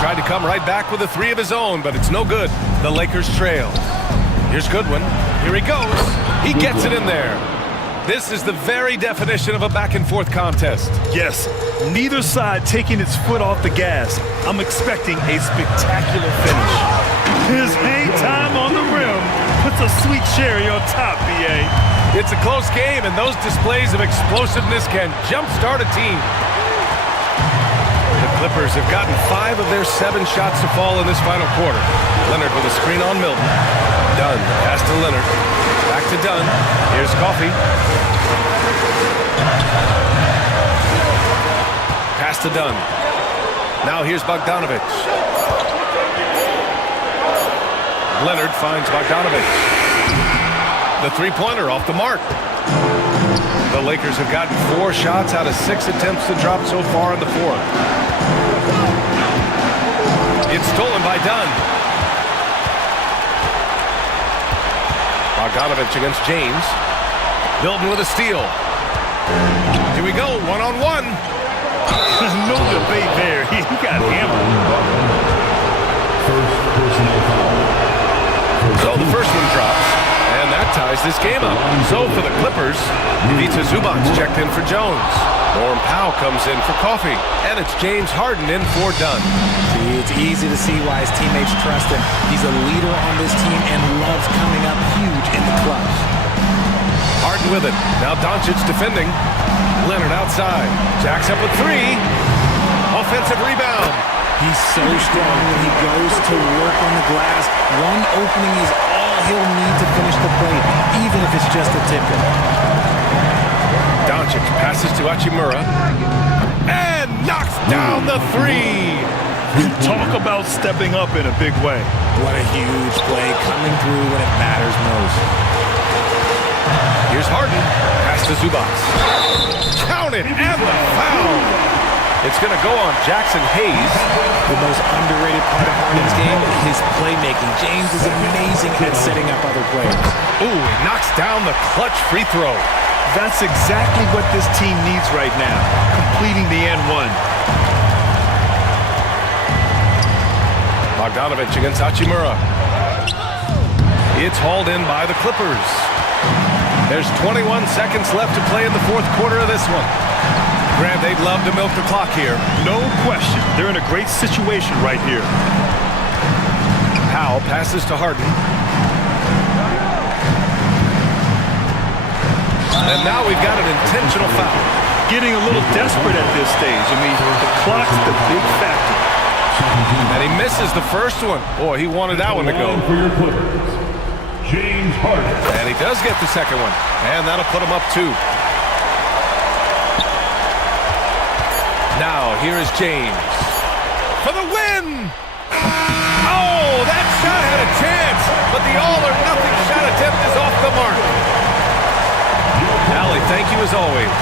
Tried to come right back with a three of his own, but it's no good. The Lakers trail. Here's Goodwin. Here he goes. He gets it in there. This is the very definition of a back-and-forth contest. Yes, neither side taking its foot off the gas. I'm expecting a spectacular finish. His hang time on the rim puts a sweet cherry on top, B.A. It's a close game, and those displays of explosiveness can jumpstart a team. The Clippers have gotten 5 of their 7 shots to fall in this final quarter. Leonard with a screen on Milton. Dunn, pass to Leonard. Back to Dunn. Here's Coffey. Pass to Dunn. Now here's Bogdanovich. Leonard finds Bogdanovich. The three-pointer off the mark. The Lakers have gotten 4 shots out of 6 attempts to drop so far in the fourth. It's stolen by Dunn. Bogdanovich against James. Milton with a steal. Here we go, one-on-one. No debate there. He got hammered. First personal foul. So the first one drops, and that ties this game up. So for the Clippers, Ivica Zubac checked in for Jones. Norm Powell comes in for Coffey, and it's James Harden in for Dunn. See, it's easy to see why his teammates trust him. He's a leader on this team and loves coming up huge in the clutch. Harden with it. Now Doncic defending. Leonard outside. Jacks up with 3. Offensive rebound. He's so strong when he goes to work on the glass. One opening is all he'll need to finish the play, even if it's just a tip-in. Doncic passes to Hachimura and knocks down the 3. Talk about stepping up in a big way. What a huge play coming through when it matters most. Here's Harden. Pass to Zubac. Counted and the foul. It's going to go on Jackson Hayes. The most underrated part of Harden's game is his playmaking. James is amazing at setting up other players. Ooh, he knocks down the clutch free throw. That's exactly what this team needs right now, completing the N1. Bogdanovich against Hachimura. It's hauled in by the Clippers. There's 21 seconds left to play in the fourth quarter of this one. Grant, they'd love to milk the clock here. No question. They're in a great situation right here. Powell passes to Harden. And now we've got an intentional foul. Getting a little desperate at this stage. I mean, the clock's the big factor. And he misses the first one. Boy, he wanted that one to go. For your Clippers, James Harden. And he does get the second one. And that'll put him up 2. Now, here is James. For the win! Oh, that shot had a chance, but the all-or-nothing shot attempt is off the mark. Allie, thank you as always.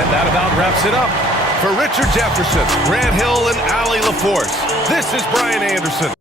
And that about wraps it up. For Richard Jefferson, Grant Hill, and Allie LaForce, this is Brian Anderson.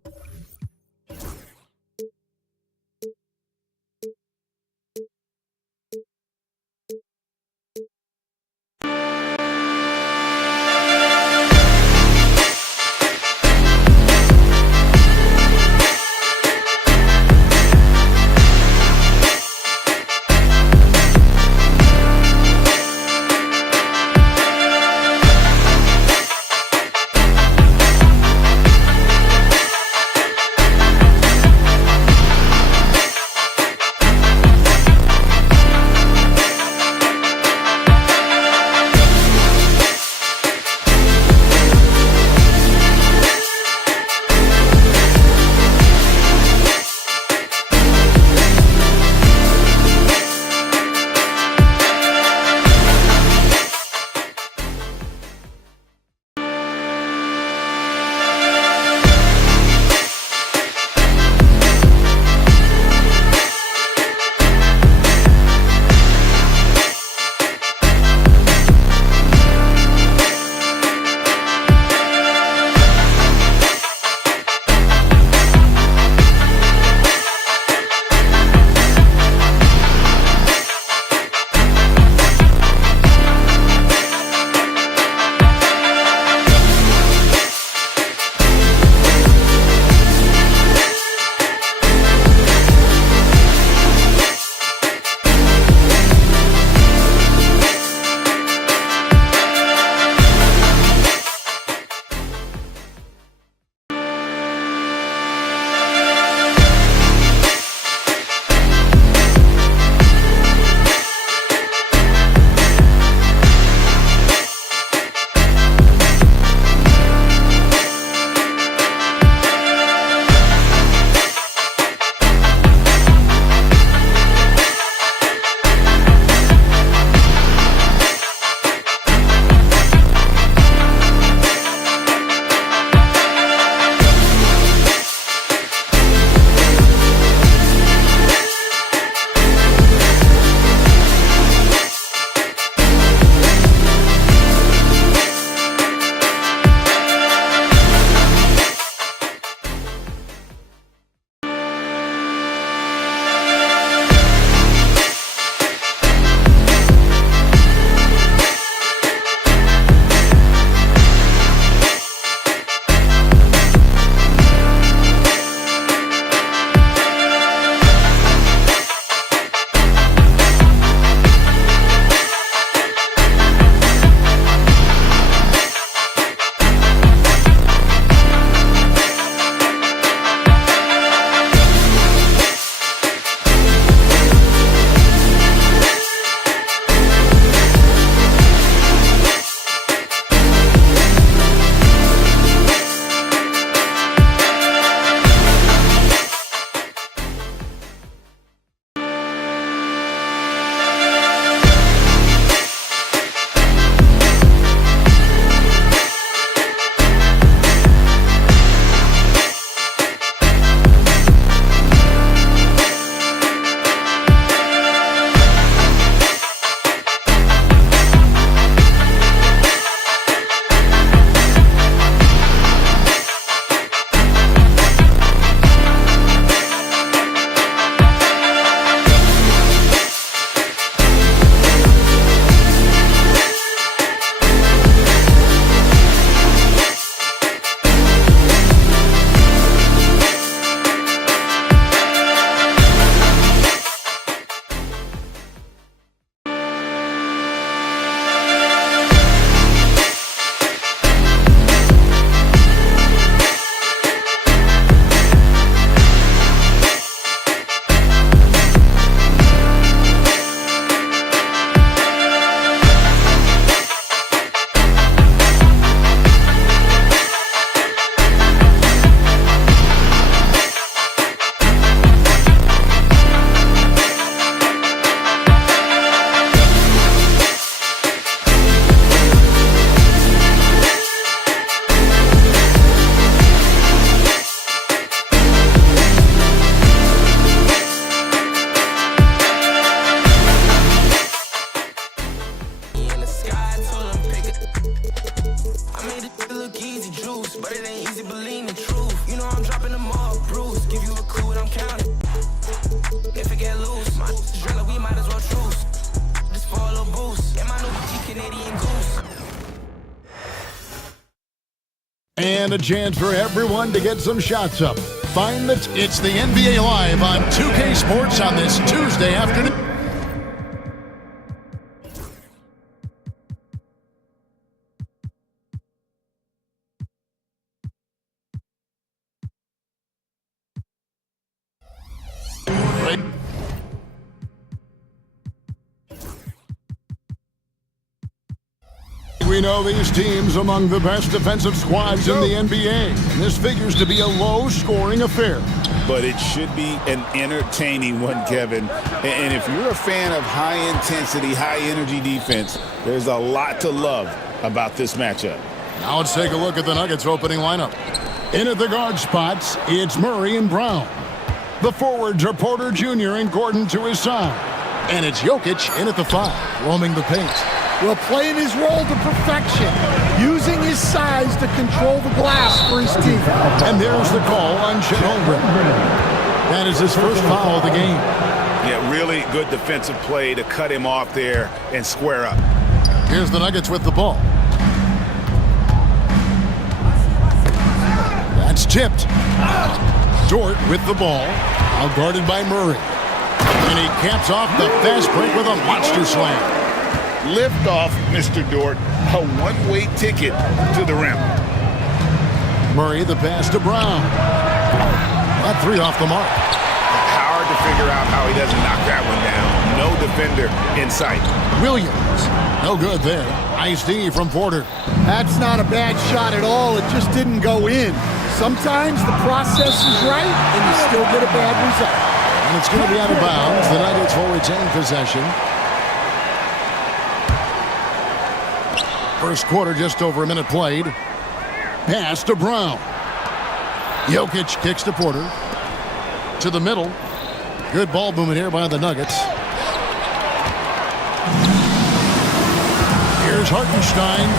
but it ain't easy believing the truth. You know I'm dropping them all, Bruce. Give you a clue and I'm counting. If it get loose, my driller, we might as well truce. Just for a little boost. Get my new bitchy Canadian goose. And a chance for everyone to get some shots up. It's the NBA Live on 2K Sports on this Tuesday afternoon. We know these teams among the best defensive squads in the NBA. This figures to be a low-scoring affair. But it should be an entertaining one, Kevin. And if you're a fan of high-intensity, high-energy defense, there's a lot to love about this matchup. Now let's take a look at the Nuggets' opening lineup. In at the guard spots, it's Murray and Brown. The forwards are Porter Jr. and Gordon to his side. And it's Jokic in at the 5, roaming the paint. Well, playing his role to perfection, using his size to control the glass for his team. And there's the call on Chet Holmgren. That is his first foul of the game. Yeah, really good defensive play to cut him off there and square up. Here's the Nuggets with the ball. That's tipped. Dort with the ball, now guarded by Murray. And he caps off the fast break with a monster slam. Lift off, Mr. Dort. A one-way ticket to the rim. Murray, the pass to Brown. That 3 off the mark. Hard to figure out how he doesn't knock that one down. No defender in sight. Williams, no good there. Nice D from Porter. That's not a bad shot at all. It just didn't go in. Sometimes the process is right, and you still get a bad result. And it's going to be out of bounds. The Nuggets will retain possession. First quarter, just over a minute played. Pass to Brown. Jokic kicks to Porter. To the middle. Good ball movement here by the Nuggets. Here's Hartenstein.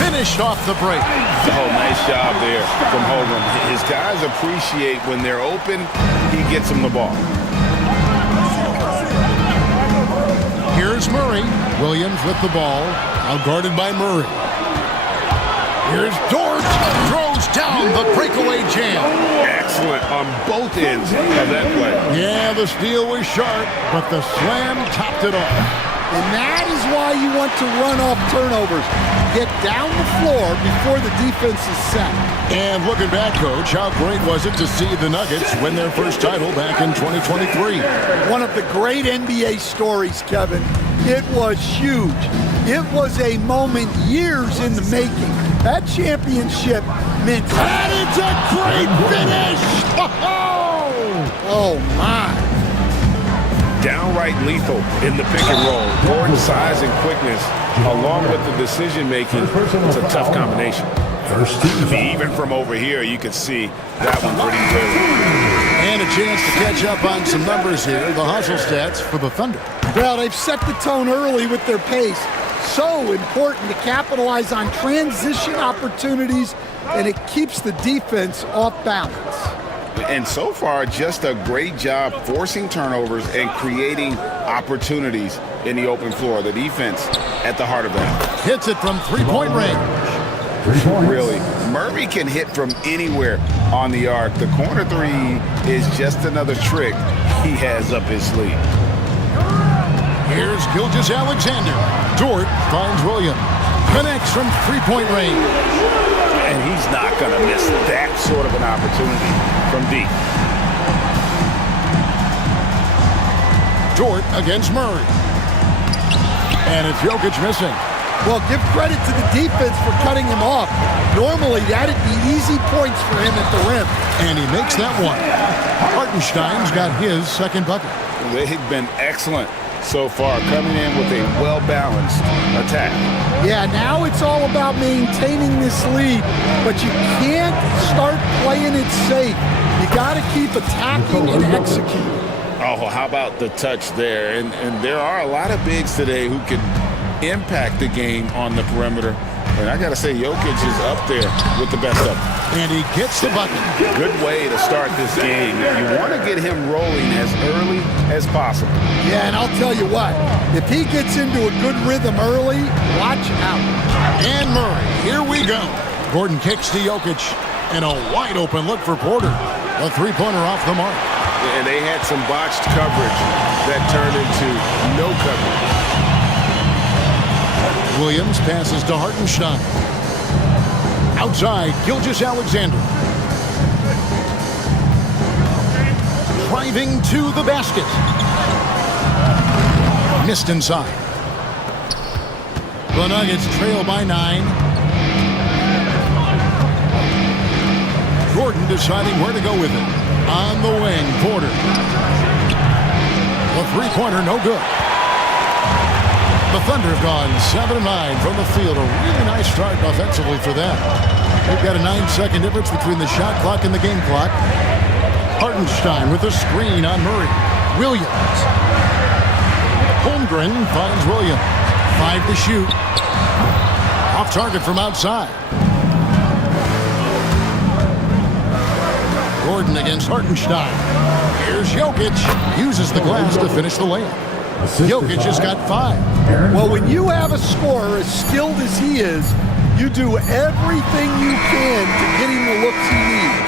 Finished off the break. Oh, nice job there from Holmgren. His guys appreciate when they're open, he gets them the ball. Here's Murray. Williams with the ball. Now guarded by Murray. Here's Dort. Throws down the breakaway jam. Excellent on both ends of that play. Yeah, the steal was sharp, but the slam topped it off. And that is why you want to run off turnovers. Get down the floor before the defense is set. And looking back, Coach, how great was it to see the Nuggets win their first title back in 2023? One of the great NBA stories, Kevin. It was huge. It was a moment years in the making. That championship meant... That is a great finish! Oh, my. Downright lethal in the pick and roll. Gordon's size and quickness, along with the decision-making, it's a tough combination. Even from over here, you can see that one pretty clearly. And a chance to catch up on some numbers here. The hustle stats for the Thunder. Well, they've set the tone early with their pace. So important to capitalize on transition opportunities, and it keeps the defense off balance. And so far, just a great job forcing turnovers and creating opportunities in the open floor. The defense at the heart of that. Hits it from three-point range. Really, Murray can hit from anywhere on the arc. The corner three is just another trick he has up his sleeve. Here's Gilgeous-Alexander. Dort finds Williams. Connects from three-point range. And he's not going to miss that sort of an opportunity from deep. Dort against Murray. And it's Jokic missing. Well, give credit to the defense for cutting him off. Normally, that'd be easy points for him at the rim. And he makes that one. Hartenstein's got his second bucket. They've been excellent so far, coming in with a well-balanced attack. Yeah, now it's all about maintaining this lead, but you can't start playing it safe. You got to keep attacking and executing. Oh, how about the touch there? And there are a lot of bigs today who can impact the game on the perimeter. And I got to say, Jokic is up there with the best of them. And he gets the bucket. Good way to start this game. You want to get him rolling as early as possible. Yeah, and I'll tell you what, if he gets into a good rhythm early, watch out. And Murray, here we go. Gordon kicks to Jokic, and a wide open look for Porter. A three-pointer off the mark. And they had some botched coverage that turned into no coverage. Williams passes to Hartenstein. Outside, Gilgeous-Alexander. Driving to the basket. Missed inside. The Nuggets trail by 9. Gordon deciding where to go with it. On the wing, Porter. The three-pointer, no good. The Thunder have gone 7-9 from the field. A really nice start offensively for them. They've got a 9-second difference between the shot clock and the game clock. Hartenstein with a screen on Murray. Williams. Holmgren finds Williams. 5 to shoot. Off target from outside. Gordon against Hartenstein. Here's Jokic. Uses the glass to finish the layup. Jokic has got 5. Well, when you have a scorer as skilled as he is, you do everything you can to get him the looks he needs.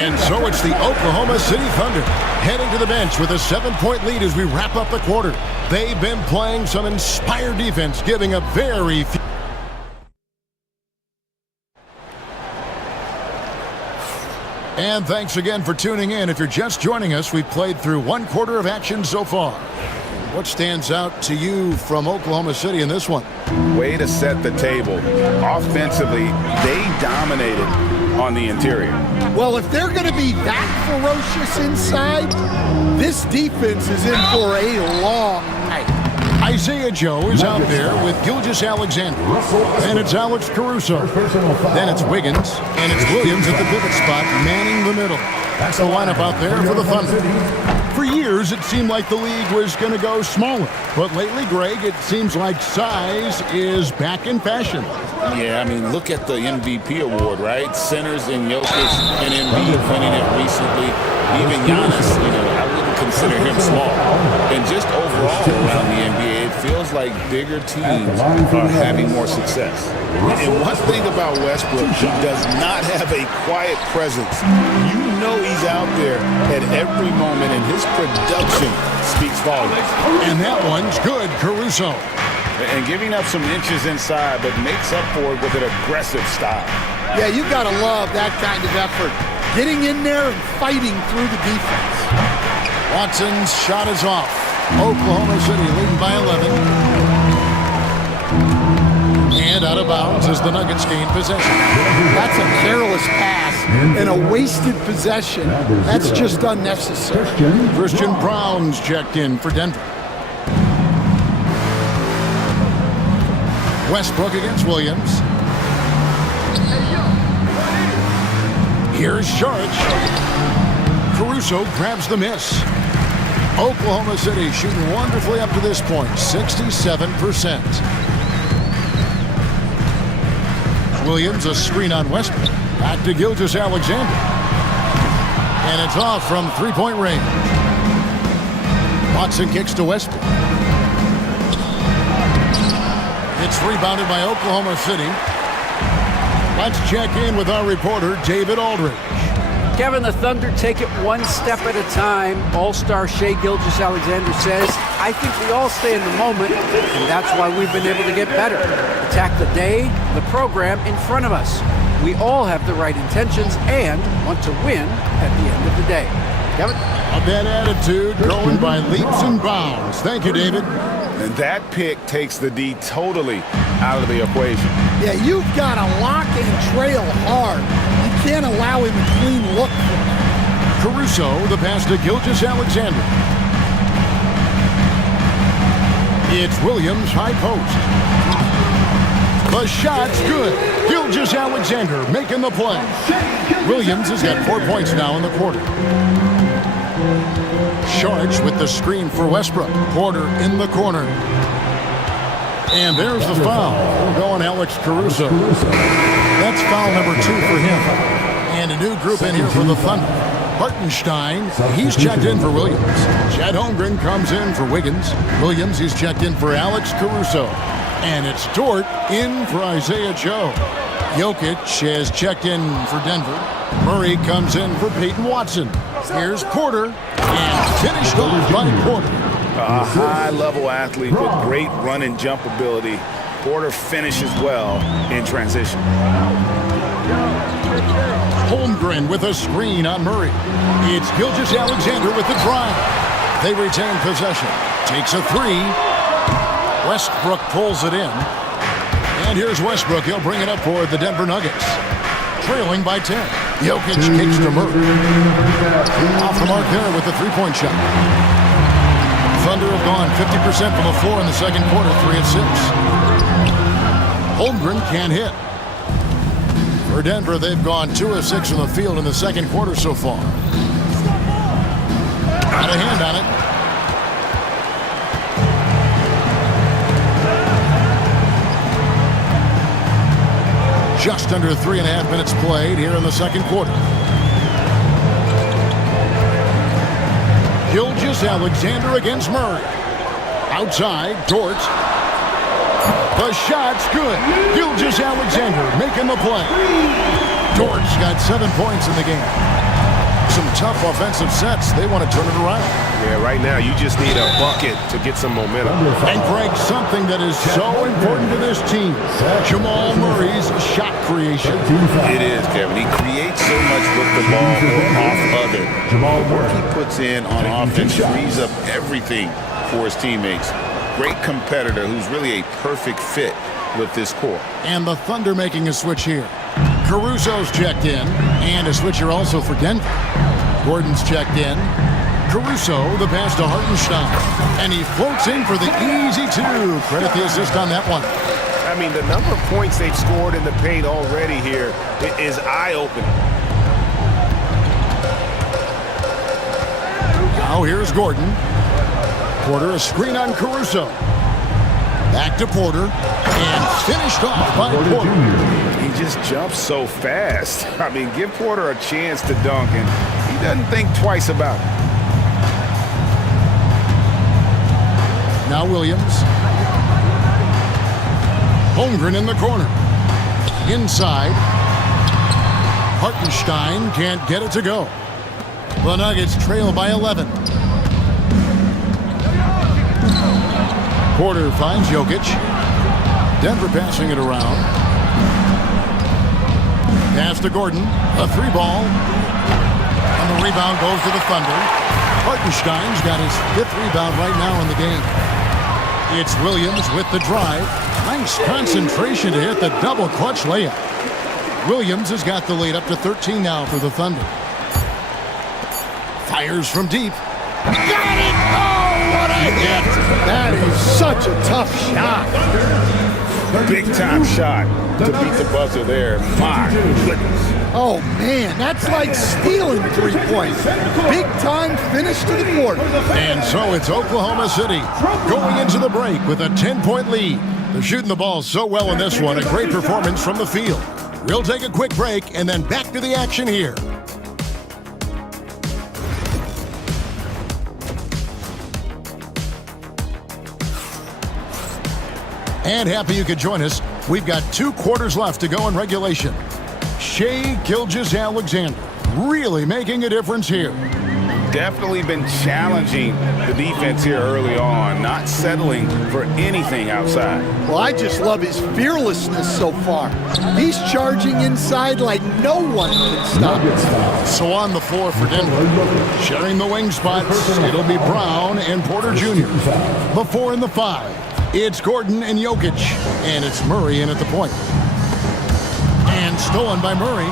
And so it's the Oklahoma City Thunder heading to the bench with a 7-point lead as we wrap up the quarter. They've been playing some inspired defense, giving up very few. And thanks again for tuning in. If you're just joining us, we've played through one quarter of action so far. What stands out to you from Oklahoma City in this one? Way to set the table. Offensively, they dominated on the interior. Well, if they're going to be that ferocious inside, this defense is in for a long night. Isaiah Joe is out there with Gilgeous-Alexander. And it's Alex Caruso. Then it's Wiggins. And it's Williams at the pivot spot, manning the middle. That's the lineup out there for the Thunder. For years, it seemed like the league was going to go smaller. But lately, Greg, it seems like size is back in fashion. Yeah, I mean, look at the MVP award, right? Centers in Jokic and Embiid winning it recently. Even Giannis, I wouldn't consider him small. And just overall around the NBA, it feels like bigger teams are having more success. And one thing about Westbrook, he does not have a quiet presence. You know he's out there at every moment, and his production speaks volumes. And that one's good, Caruso. And giving up some inches inside, but makes up for it with an aggressive style. Yeah, you've got to love that kind of effort. Getting in there and fighting through the defense. Watson's shot is off. Oklahoma City leading by 11. And out of bounds as the Nuggets gain possession. That's a careless pass and a wasted possession. That's just unnecessary. Christian Brown's checked in for Denver. Westbrook against Williams. Here's Saric. Caruso grabs the miss. Oklahoma City shooting wonderfully up to this point, 67%. Williams, a screen on Westbrook. Back to Gilgeous-Alexander. And it's off from three-point range. Watson kicks to Westbrook. It's rebounded by Oklahoma City. Let's check in with our reporter, David Aldridge. Kevin, the Thunder take it one step at a time. All-star Shai Gilgeous-Alexander says, I think we all stay in the moment, and that's why we've been able to get better. Attack the day, the program in front of us. We all have the right intentions and want to win at the end of the day. Kevin? A bad attitude growing by leaps and bounds. Thank you, David. And that pick takes the D totally out of the equation. Yeah, you've got to lock and trail hard. You can't allow him a clean look. Caruso, the pass to Gilgeous-Alexander. It's Williams, high post. The shot's good. Gilgeous-Alexander making the play. Williams has got 4 points now in the quarter. Saric with the screen for Westbrook. Porter in the corner. And there's the foul. We're going Alex Caruso. That's foul number 2 for him. And a new group in here for the Thunder. Hartenstein, he's checked in for Williams. Chet Holmgren comes in for Wiggins. Williams, he's checked in for Alex Caruso. And it's Dort in for Isaiah Joe. Jokic has checked in for Denver. Murray comes in for Peyton Watson. Here's Porter, and finished off by Porter. A high-level athlete with great run and jump ability. Porter finishes well in transition. Holmgren with a screen on Murray. It's Gilgeous-Alexander with the drive. They retain possession. Takes a 3. Westbrook pulls it in. And here's Westbrook. He'll bring it up for the Denver Nuggets. Trailing by 10. Jokic kicks to Murray. Off the mark there with the three-point shot. Thunder have gone 50% from the floor in the second quarter, 3 of 6. Holmgren can't hit. For Denver, they've gone 2 of 6 from the field in the second quarter so far. Got a hand on it. Just under 3.5 minutes played here in the second quarter. Gilgeous-Alexander against Murray. Outside, Dort. The shot's good. Gilgeous-Alexander making the play. Dort's got 7 points in the game. Some tough offensive sets. They want to turn it around. Yeah, right now you just need a bucket to get some momentum. And Greg, something that is so important to this team, Jamal Murray's shot creation. It is, Kevin. He creates so much with the ball or off of it. The work he puts in on offense frees up everything for his teammates. Great competitor who's really a perfect fit with this core. And the Thunder making a switch here. Caruso's checked in, and a switcher also for Denver. Gordon's checked in. Caruso, the pass to Hartenstein. And he floats in for the easy 2. Credit the assist on that one. I mean, the number of points they've scored in the paint already here is eye-opening. Now here's Gordon. Porter, a screen on Caruso. Back to Porter, and finished off by Porter. He just jumps so fast. I mean, give Porter a chance to dunk, and he doesn't think twice about it. Now Williams. Holmgren in the corner. Inside. Hartenstein can't get it to go. The Nuggets trail by 11. Porter finds Jokic. Denver passing it around. Pass to Gordon. A 3-ball. And the rebound goes to the Thunder. Hartenstein's got his 5th rebound right now in the game. It's Williams with the drive. Nice concentration to hit the double clutch layup. Williams has got the lead up to 13 now for the Thunder. Fires from deep. Got it! Oh, what a hit! That is such a tough shot. Big-time shot to beat the buzzer there. My goodness. Oh, man, that's like stealing 3 points. Big-time finish to the quarter. And so it's Oklahoma City going into the break with a 10-point lead. They're shooting the ball so well in this one. A great performance from the field. We'll take a quick break and then back to the action here. And happy you could join us. We've got 2 quarters left to go in regulation. Shai Gilgeous-Alexander really making a difference here. Definitely been challenging the defense here early on, not settling for anything outside. Well, I just love his fearlessness so far. He's charging inside like no one can stop him. So on the floor for Denver, sharing the wing spots, it'll be Brown and Porter Jr. The 4 and the 5. It's Gordon and Jokic, and it's Murray in at the point. And stolen by Murray.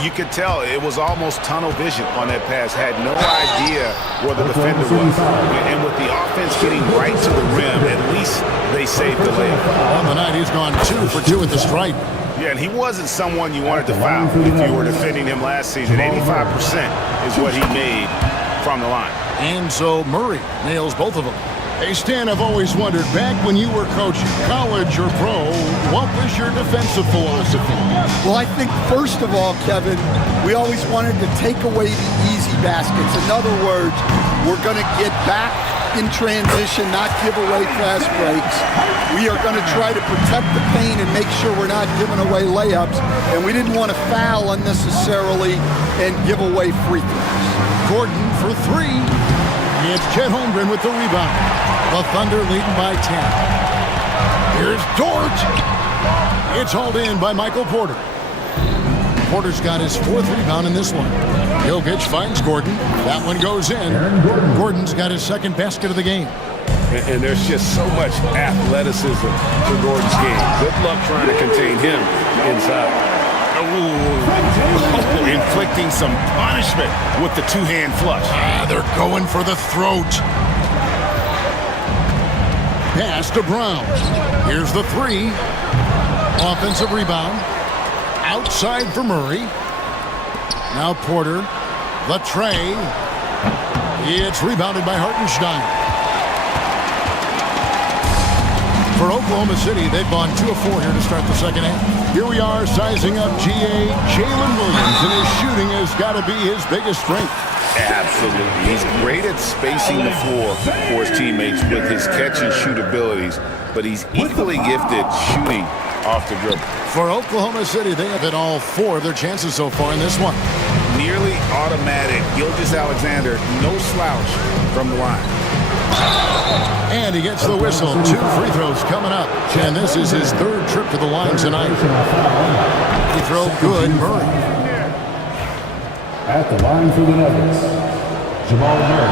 You could tell it was almost tunnel vision on that pass. Had no idea where the defender was. And with the offense getting right to the rim, at least they saved the layup. On the night, he's gone 2 for 2 at the stripe. Yeah, and he wasn't someone you wanted to foul if you were defending him last season. 85% is what he made from the line. And so Murray nails both of them. Hey, Stan, I've always wondered, back when you were coaching, college or pro, what was your defensive philosophy? Well, I think, first of all, Kevin, we always wanted to take away the easy baskets. In other words, we're going to get back in transition, not give away fast breaks. We are going to try to protect the paint and make sure we're not giving away layups. And we didn't want to foul unnecessarily and give away free throws. Gordon for three. It's Chet Holmgren with the rebound. The Thunder leading by 10. Here's Dort. It's hauled in by Michael Porter. Porter's got his fourth rebound in this one. Jokic finds Gordon. That one goes in. Gordon's got his second basket of the game. And there's just so much athleticism to Gordon's game. Good luck trying to contain him inside. Oh, inflicting some punishment with the two-hand flush. They're going for the throat. Pass to Brown. Here's the three. Offensive rebound. Outside for Murray. Now Porter. The tray. It's rebounded by Hartenstein. For Oklahoma City, they've gone 2 of 4 here to start the second half. Here we are sizing up GA Jalen Williams, and his shooting has got to be his biggest strength. Absolutely. He's great at spacing the floor for his teammates with his catch and shoot abilities, but he's equally gifted shooting off the dribble. For Oklahoma City, they have hit all 4 of their chances so far in this one. Nearly automatic. Gilgeous-Alexander, no slouch from the line. And he gets the whistle. 2 free throws coming up. And this is his 3rd trip to the line tonight. Free throw good, Murray. At the line for the Nuggets, Jamal Murray.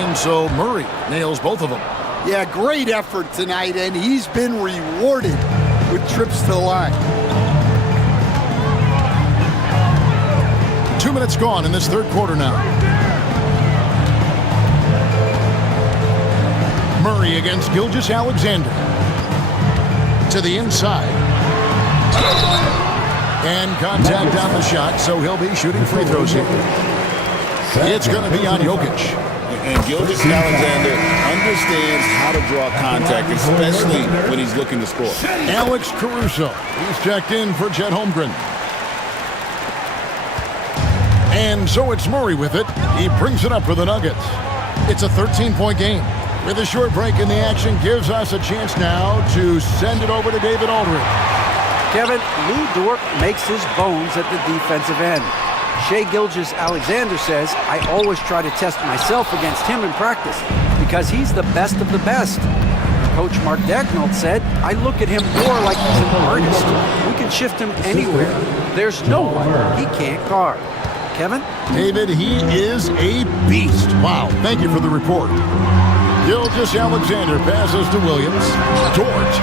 And so Murray nails both of them. Yeah, great effort tonight, and he's been rewarded with trips to the line. 2 minutes gone in this 3rd quarter now. Murray against Gilgeous-Alexander. To the inside. And contact on the shot, so he'll be shooting free throws here. It's going to be on Jokic. And Gilgeous-Alexander understands how to draw contact, especially when he's looking to score. Alex Caruso. He's checked in for Chet Holmgren. And so it's Murray with it. He brings it up for the Nuggets. It's a 13-point game. With a short break in the action, gives us a chance now to send it over to David Aldridge. Kevin, Lou Dort makes his bones at the defensive end. Shai Gilgeous-Alexander says, I always try to test myself against him in practice because he's the best of the best. Coach Mark Dagnall said, I look at him more like he's an artist. We can shift him anywhere. There's no one he can't guard. Kevin? David, he is a beast. Wow, thank you for the report. Gilgeous-Alexander passes to Williams. Dort.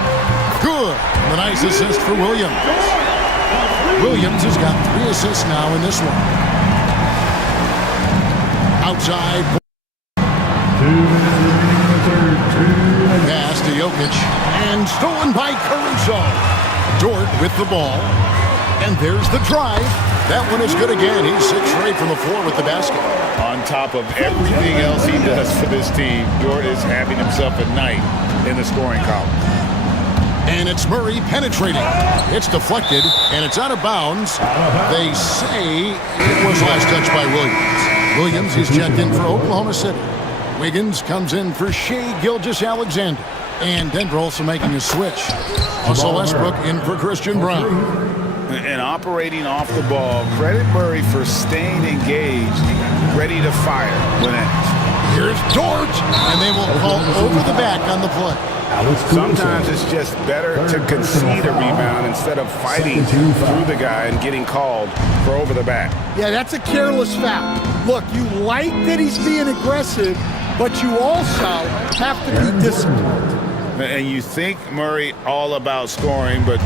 Good. The nice assist for Williams. Williams has got 3 assists now in this one. Outside. 2 minutes remaining in the third. Pass to Jokic. And stolen by Caruso. Dort with the ball. And there's the drive. That one is good again. He's 6 straight from the floor with the basket. On top of everything else he does for this team, Dort is having himself a night in the scoring column. And it's Murray penetrating. It's deflected, and it's out of bounds. They say it was last touched by Williams. Williams is checked in for Oklahoma City. Wiggins comes in for Shai Gilgeous-Alexander. And Denver also making a switch. Also Westbrook in for Christian Brown. And operating off the ball, credit Murray for staying engaged, ready to fire when asked. Here's Dort, and they will call over the back on the play. Sometimes it's just better to concede a rebound instead of fighting through the guy and getting called for over the back. Yeah, that's a careless foul. Look, you like that he's being aggressive, but you also have to be disciplined. And you think Murray all about scoring, but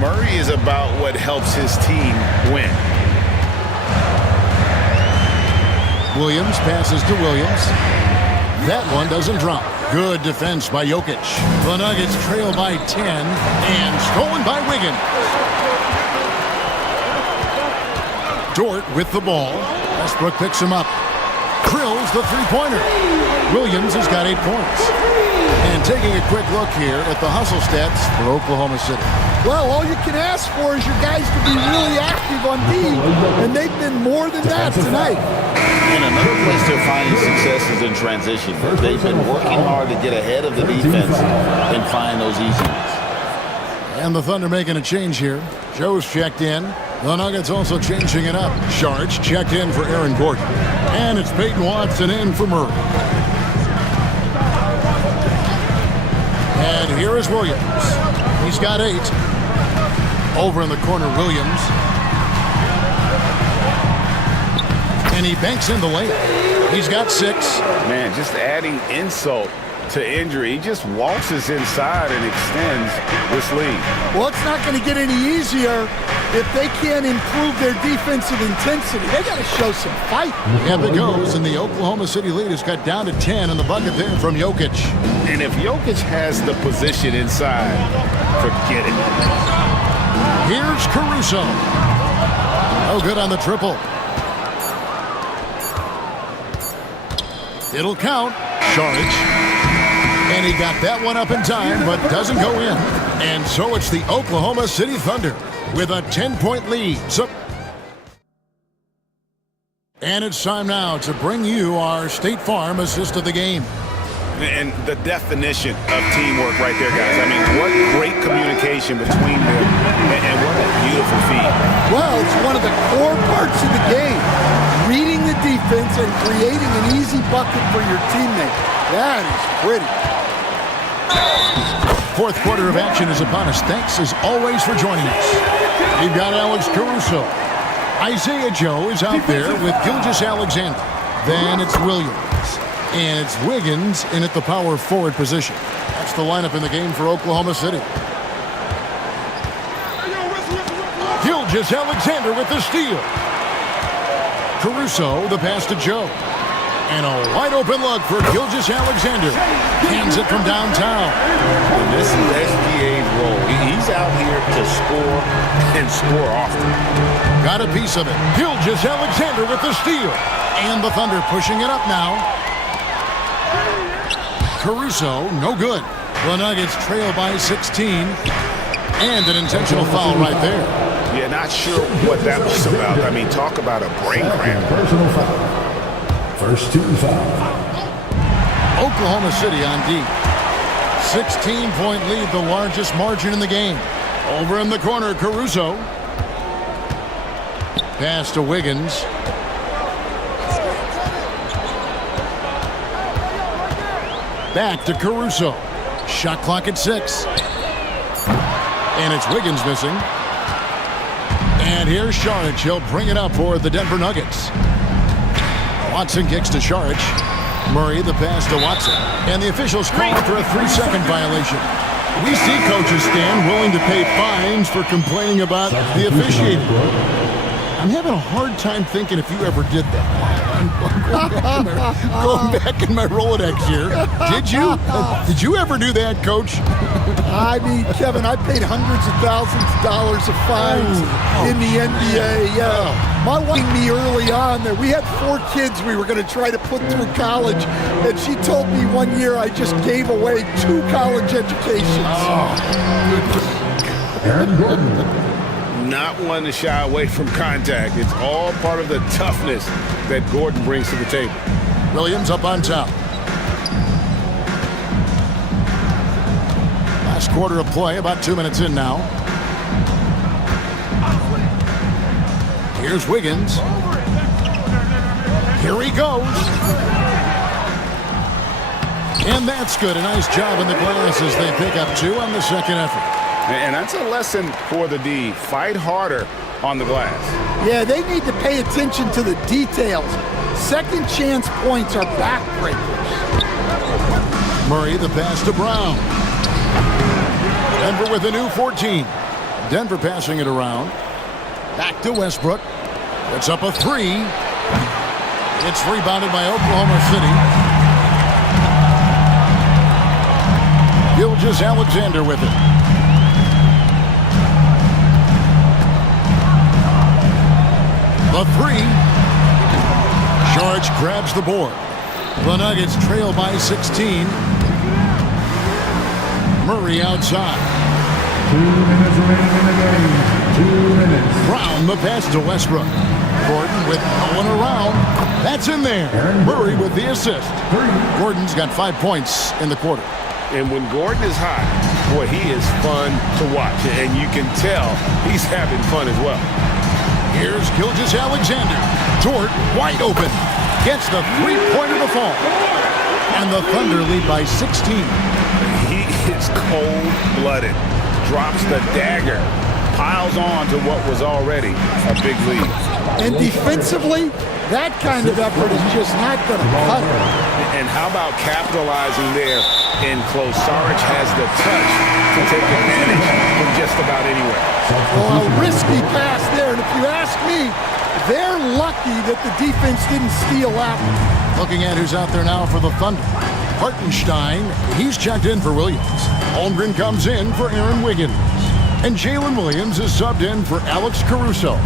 Murray is about what helps his team win. Williams passes to Williams. That one doesn't drop. Good defense by Jokic. The Nuggets trail by 10 and stolen by Wiggins. Dort with the ball. Westbrook picks him up. Drills the three-pointer. Williams has got 8 points. And taking a quick look here at the hustle stats for Oklahoma City. Well, all you can ask for is your guys to be really active on D, and they've been more than that tonight. And another place they're finding success is in transition. They've been working hard to get ahead of the defense and find those easy ones. And the Thunder making a change here. Joe's checked in. The Nuggets also changing it up. Sharch checked in for Aaron Gordon. And it's Peyton Watson in for Murray. And here is Williams. He's got 8. Over in the corner, Williams. And he banks in the layup. He's got 6. Man, just adding insult to injury. He just waltzes inside and extends this lead. Well, it's not going to get any easier if they can't improve their defensive intensity. They got to show some fight. Up it goes, and the Oklahoma City lead is cut down to 10 in the bucket there from Jokic. And if Jokic has the position inside, forget it. Here's Caruso. No good on the triple. It'll count. Saric. And he got that one up in time, but doesn't go in. And so it's the Oklahoma City Thunder with a 10-point lead. And it's time now to bring you our State Farm assist of the game. And the definition of teamwork right there, guys. I mean, what great communication between them, and what a beautiful feat. Well, it's one of the core parts of the game. Reading the defense and creating an easy bucket for your teammate. That is pretty. Fourth quarter of action is upon us. Thanks as always for joining us. We've got Alex Caruso. Isaiah Joe is out there with Gilgeous-Alexander. Then it's Williams. And it's Wiggins in at the power forward position. That's the lineup in the game for Oklahoma City. Gilgeous-Alexander with the steal. Caruso, the pass to Joe. And a wide open look for Gilgeous-Alexander. Hands it from downtown. And this is SGA's role. He's out here to score and score often. Got a piece of it. Gilgeous-Alexander with the steal. And the Thunder pushing it up now. Caruso, no good. The Nuggets trail by 16. And an intentional foul right there. Yeah, not sure what that was about. I mean, talk about a brain cramp. Personal foul. First team foul. Oklahoma City on D. 16-point lead, the largest margin in the game. Over in the corner, Caruso. Pass to Wiggins. Back to Caruso. Shot clock at 6. And it's Wiggins missing. And here's Saric. He'll bring it up for the Denver Nuggets. Watson kicks to Saric. Murray the pass to Watson. And the officials call for a 3-second violation. We see coaches stand willing to pay fines for complaining about the officiating. I'm having a hard time thinking if you ever did that. Going back in my Rolodex here. Did you? Did you ever do that, Coach? I mean, Kevin, I paid hundreds of thousands of dollars of fines in the NBA. Yeah. My wife me early on that we had 4 kids we were going to try to put through college, and she told me one year I just gave away 2 college educations. Aaron Gordon. Not one to shy away from contact. It's all part of the toughness that Gordon brings to the table. Williams up on top. Last quarter of play, about 2 minutes in now. Here's Wiggins. Here he goes. And that's good. A nice job in the glass as they pick up 2 on the second effort. And that's a lesson for the D. Fight harder on the glass. Yeah, they need to pay attention to the details. Second chance points are backbreakers. Murray the pass to Brown. Denver with a new 14. Denver passing it around. Back to Westbrook. It's up a 3. It's rebounded by Oklahoma City. Gilgeous-Alexander with it. The 3. Saric grabs the board. The Nuggets trail by 16. Murray outside. 2 minutes remaining in the game. 2 minutes. Brown the pass to Westbrook. Gordon with no one around. That's in there. Murray with the assist. Gordon's got 5 points in the quarter. And when Gordon is hot, boy, he is fun to watch. And you can tell he's having fun as well. Here's Gilgeous-Alexander. Dort wide open. Gets the three-pointer to fall. And the Thunder lead by 16. He is cold-blooded. Drops the dagger. Piles on to what was already a big lead. And defensively, that kind of effort is just not going to cut it. And how about capitalizing there in close? Saric has the touch to take advantage from just about anywhere. Well, a risky pass there. And if you ask me, they're lucky that the defense didn't steal that one. Looking at who's out there now for the Thunder. Hartenstein, he's checked in for Williams. Holmgren comes in for Aaron Wiggins. And Jalen Williams is subbed in for Alex Caruso.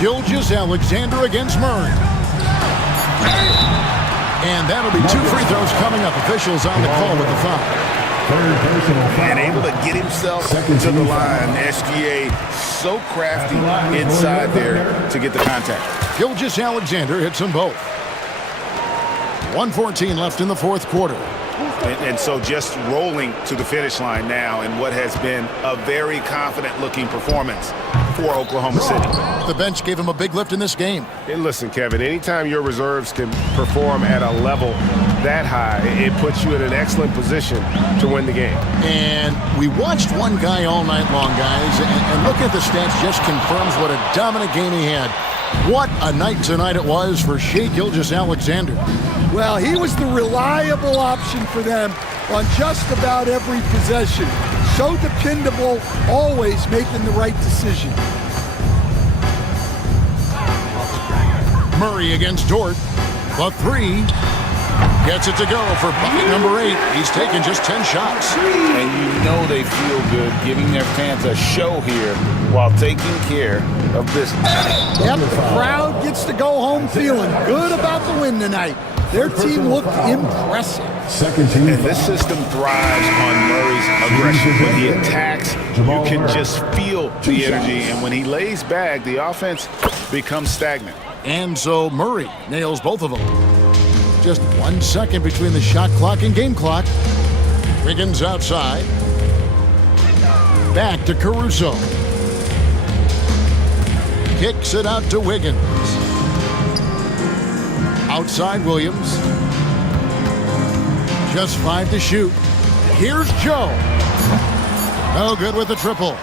Gilgeous-Alexander against Murray. And that'll be 2 free throws coming up. Officials on the call with the foul. And able to get himself to the line. SGA so crafty inside there to get the contact. Gilgeous-Alexander hits them both. 1:14 left in the fourth quarter. And so just rolling to the finish line now in what has been a very confident-looking performance for Oklahoma City. The bench gave him a big lift in this game. And listen, Kevin, anytime your reserves can perform at a level that high, it puts you in an excellent position to win the game. And we watched one guy all night long, guys, and looking at the stats just confirms what a dominant game he had. What a night tonight it was for Shai Gilgeous-Alexander. Well, he was the reliable option for them on just about every possession. So dependable, always making the right decision. Murray against Dort. The three. Gets it to go for bucket number 8. He's taken just 10 shots. And you know they feel good giving their fans a show here while taking care of business. Yep, the crowd gets to go home feeling good about the win tonight. Their team looked impressive. And this system thrives on Murray's aggression. When he attacks, you can just feel the energy. And when he lays back, the offense becomes stagnant. And so Murray nails both of them. Just 1 second between the shot clock and game clock. Wiggins outside. Back to Caruso. Kicks it out to Wiggins. Outside Williams. Just 5 to shoot. Here's Joe. No good with the triple.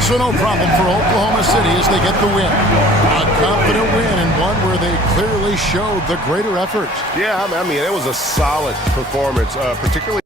So no problem for Oklahoma City as they get the win. A confident win and one where they clearly showed the greater effort. Yeah, I mean, it was a solid performance, particularly.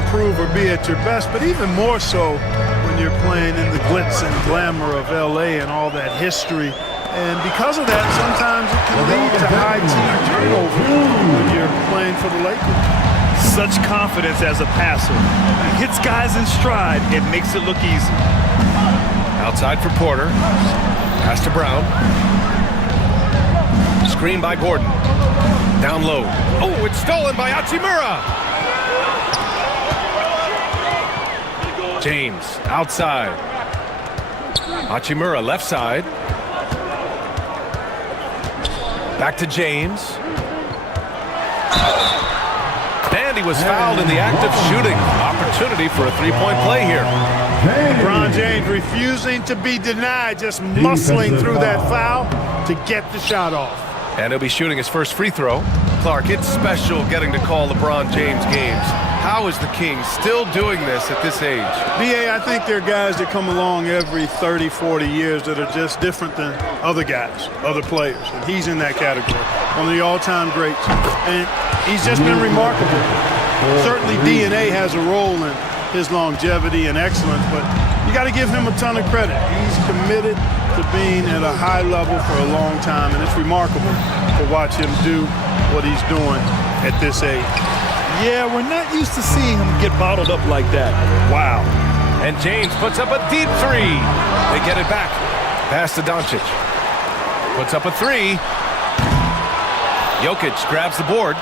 improve or be at your best, but even more so when you're playing in the glitz and glamour of LA and all that history. And because of that, sometimes it can lead to high team turnover when you're playing for the Lakers. Such confidence as a passer. He hits guys in stride. It makes it look easy. Outside for Porter. Pass to Brown. Screen by Gordon. Down low. Oh, it's stolen by Hachimura. James outside. Hachimura left side. Back to James. And he was fouled in the act of shooting. Opportunity for a three-point play here. LeBron James refusing to be denied, just muscling through that foul to get the shot off. And he'll be shooting his first free throw. Clark, it's special getting to call LeBron James games. How is the King still doing this at this age? B.A., I think there are guys that come along every 30, 40 years that are just different than other guys, other players. And he's in that category. One of the all-time greats. And he's just been remarkable. Certainly DNA has a role in his longevity and excellence, but you got to give him a ton of credit. He's committed to being at a high level for a long time, and it's remarkable to watch him do what he's doing at this age. Yeah, we're not used to seeing him get bottled up like that. Wow. And James puts up a deep three. They get it back. Pass to Doncic. Puts up a three. Jokic grabs the board.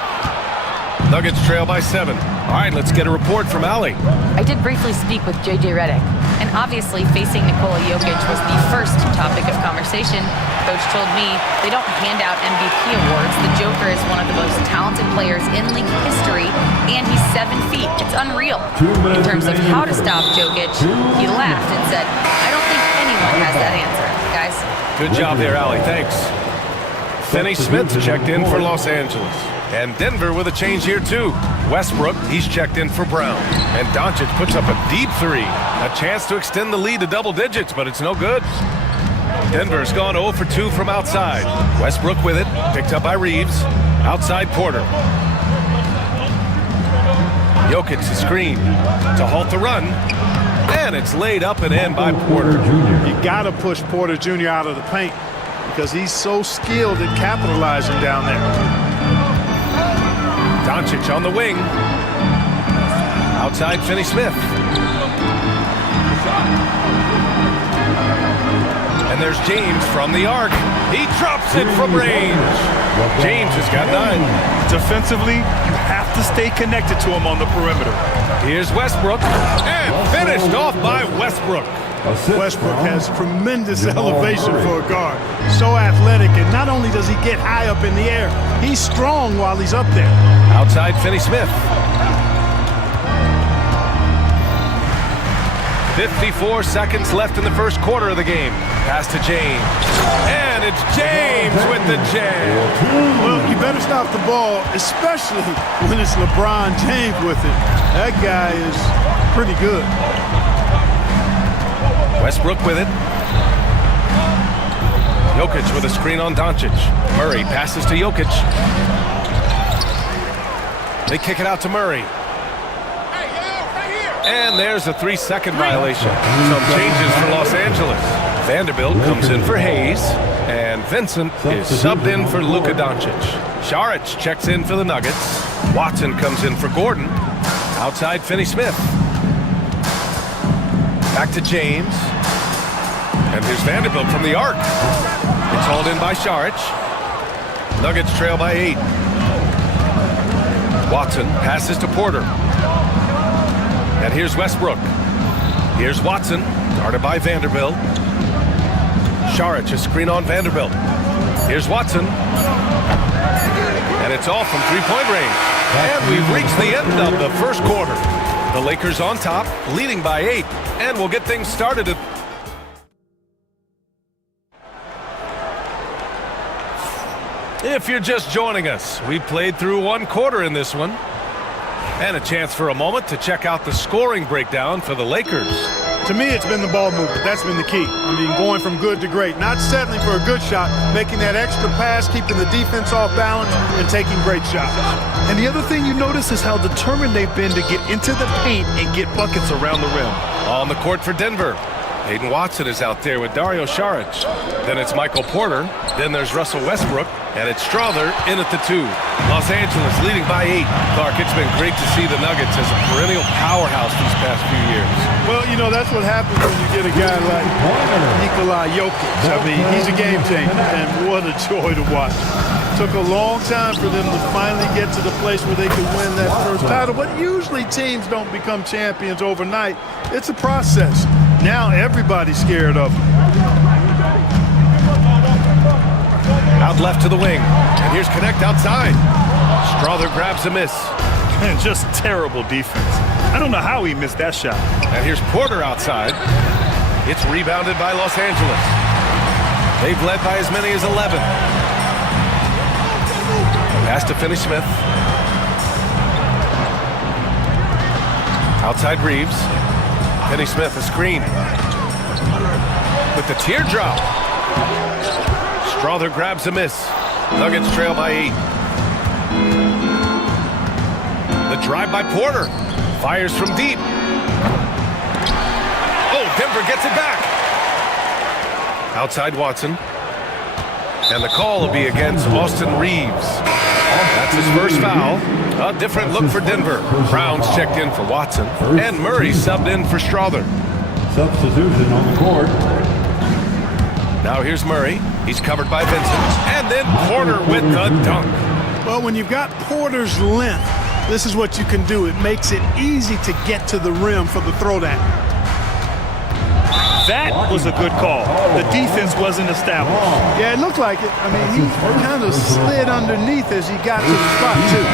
Nuggets trail by 7. All right, let's get a report from Allie. I did briefly speak with J.J. Redick, and obviously facing Nikola Jokic was the first topic of conversation. Coach told me they don't hand out MVP awards. The Joker is one of the most talented players in league history, and he's 7 feet. It's unreal. In terms of how to stop Jokic, he laughed and said, I don't think anyone has that answer, guys. Good job there, Allie. Thanks. Finney Smith checked in for Los Angeles. And Denver with a change here, too. Westbrook, he's checked in for Brown. And Doncic puts up a deep three. A chance to extend the lead to double digits, but it's no good. Denver's gone 0 for 2 from outside. Westbrook with it, picked up by Reeves. Outside Porter. Jokic the screen to halt the run. And it's laid up and in by Porter. You got to push Porter Jr. out of the paint because he's so skilled at capitalizing down there. Doncic on the wing. Outside Finney Smith. And there's James from the arc. He drops it from range. James has got 9. Defensively, you have to stay connected to him on the perimeter. Here's Westbrook. And finished off by Westbrook. Westbrook has tremendous elevation for a guard. So athletic, and not only does he get high up in the air, he's strong while he's up there. Outside Finney Smith. 54 seconds left in the first quarter of the game. Pass to James. And it's James with the jam. Well, you better stop the ball, especially when it's LeBron James with it. That guy is pretty good. Westbrook with it. Jokic with a screen on Doncic. Murray passes to Jokic. They kick it out to Murray. And there's a 3-second violation. Some changes for Los Angeles. Vanderbilt comes in for Hayes. And Vincent is subbed in for Luka Doncic. Šarić checks in for the Nuggets. Watson comes in for Gordon. Outside Finney Smith. Back to James. And here's Vanderbilt from the arc. It's hauled in by Šarić. Nuggets trail by 8. Watson passes to Porter. And here's Westbrook. Here's Watson, guarded by Vanderbilt. Šarić, a screen on Vanderbilt. Here's Watson. And it's off from three-point range. And we've reached the end of the first quarter. The Lakers on top, leading by 8. And we'll get things started at... If you're just joining us, we played through one quarter in this one. And a chance for a moment to check out the scoring breakdown for the Lakers. To me, it's been the ball movement. That's been the key. I mean, going from good to great. Not settling for a good shot, making that extra pass, keeping the defense off balance, and taking great shots. And the other thing you notice is how determined they've been to get into the paint and get buckets around the rim. On the court for Denver. Hayden Watson is out there with Dario Saric. Then it's Michael Porter. Then there's Russell Westbrook. And it's Strother in at the 2. Los Angeles leading by 8. Clark, it's been great to see the Nuggets as a perennial powerhouse these past few years. Well, you know, that's what happens when you get a guy like Nikola Jokic. I mean, he's a game changer, and what a joy to watch. Took a long time for them to finally get to the place where they could win that first title, but usually teams don't become champions overnight. It's a process. Now everybody's scared of him. Out left to the wing, and here's Connect outside. Strother grabs a miss. And just terrible defense. I don't know how he missed that shot. And here's Porter outside. It's rebounded by Los Angeles. They've led by as many as 11. Pass to Finney-Smith. Outside Reeves. Finney-Smith, a screen. With the teardrop. Strother grabs a miss. Nuggets trail by 8. The drive by Porter. Fires from deep. Oh, Denver gets it back. Outside Watson. And the call will be against Austin Reeves. That's his first foul. A different look for Denver. Brown's checked in for Watson. And Murray subbed in for Strother. Substitution on the court. Now here's Murray. He's covered by Vincent. And then Porter with the dunk. Well, when you've got Porter's length, this is what you can do. It makes it easy to get to the rim for the throwdown. That was a good call. The defense wasn't established. Yeah, it looked like it. I mean, he kind of slid underneath as he got to the spot, too.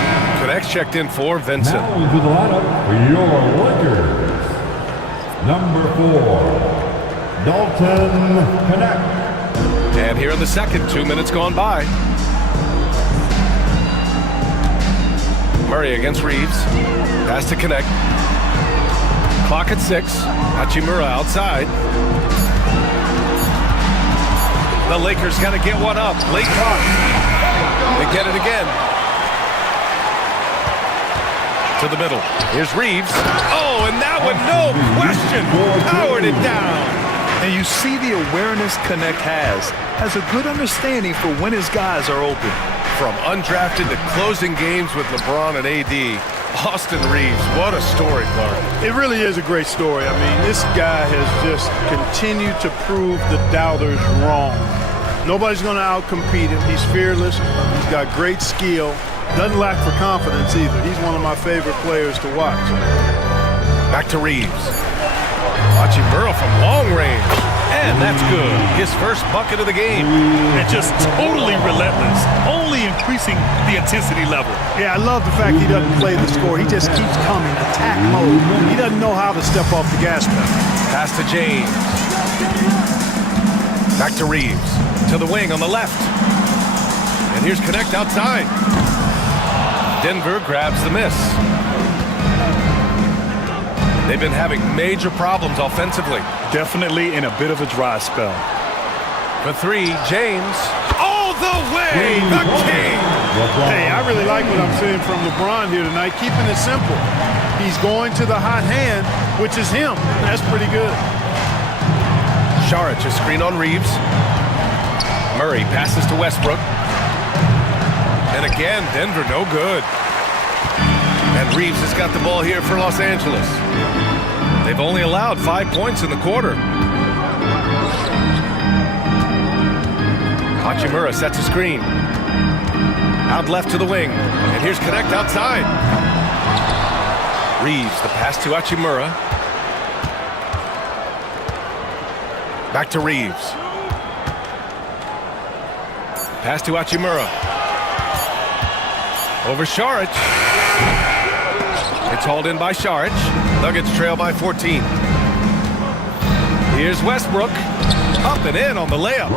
Connect checked in for Vincent. Now into the lineup for your Lakers. Number 4, Dalton Connect. And here in the second, 2 minutes gone by. Murray against Reeves. Pass to Connect. Clock at 6. Hachimura outside. The Lakers got to get one up. Late clock. They get it again. To the middle. Here's Reeves. Oh, and that one, no question, powered it down. And you see the awareness Connect has a good understanding for when his guys are open. From undrafted to closing games with LeBron and AD, Austin Reeves, what a story, Clark. It really is a great story. I mean, this guy has just continued to prove the doubters wrong. Nobody's going to outcompete him. He's fearless. He's got great skill. Doesn't lack for confidence either. He's one of my favorite players to watch. Back to Reeves. Hachimura from long range. And that's good. His first bucket of the game. And just totally relentless. Only increasing the intensity level. Yeah, I love the fact he doesn't play the score. He just keeps coming, attack mode. He doesn't know how to step off the gas pedal. Pass to James. Back to Reeves. To the wing on the left. And here's Connect outside. Denver grabs the miss. They've been having major problems offensively. Definitely in a bit of a dry spell. For 3, James. All the way, the king. Hey, I really like what I'm seeing from LeBron here tonight, keeping it simple. He's going to the hot hand, which is him. That's pretty good. Saric, a screen on Reeves. Murray passes to Westbrook. And again, Denver no good. And Reeves has got the ball here for Los Angeles. They've only allowed 5 points in the quarter. Hachimura sets a screen. Out left to the wing. And here's Connect outside. Reeves, the pass to Hachimura. Back to Reeves. Pass to Hachimura. Over Saric. It's hauled in by Saric. Nuggets trail by 14. Here's Westbrook. Up and in on the layup.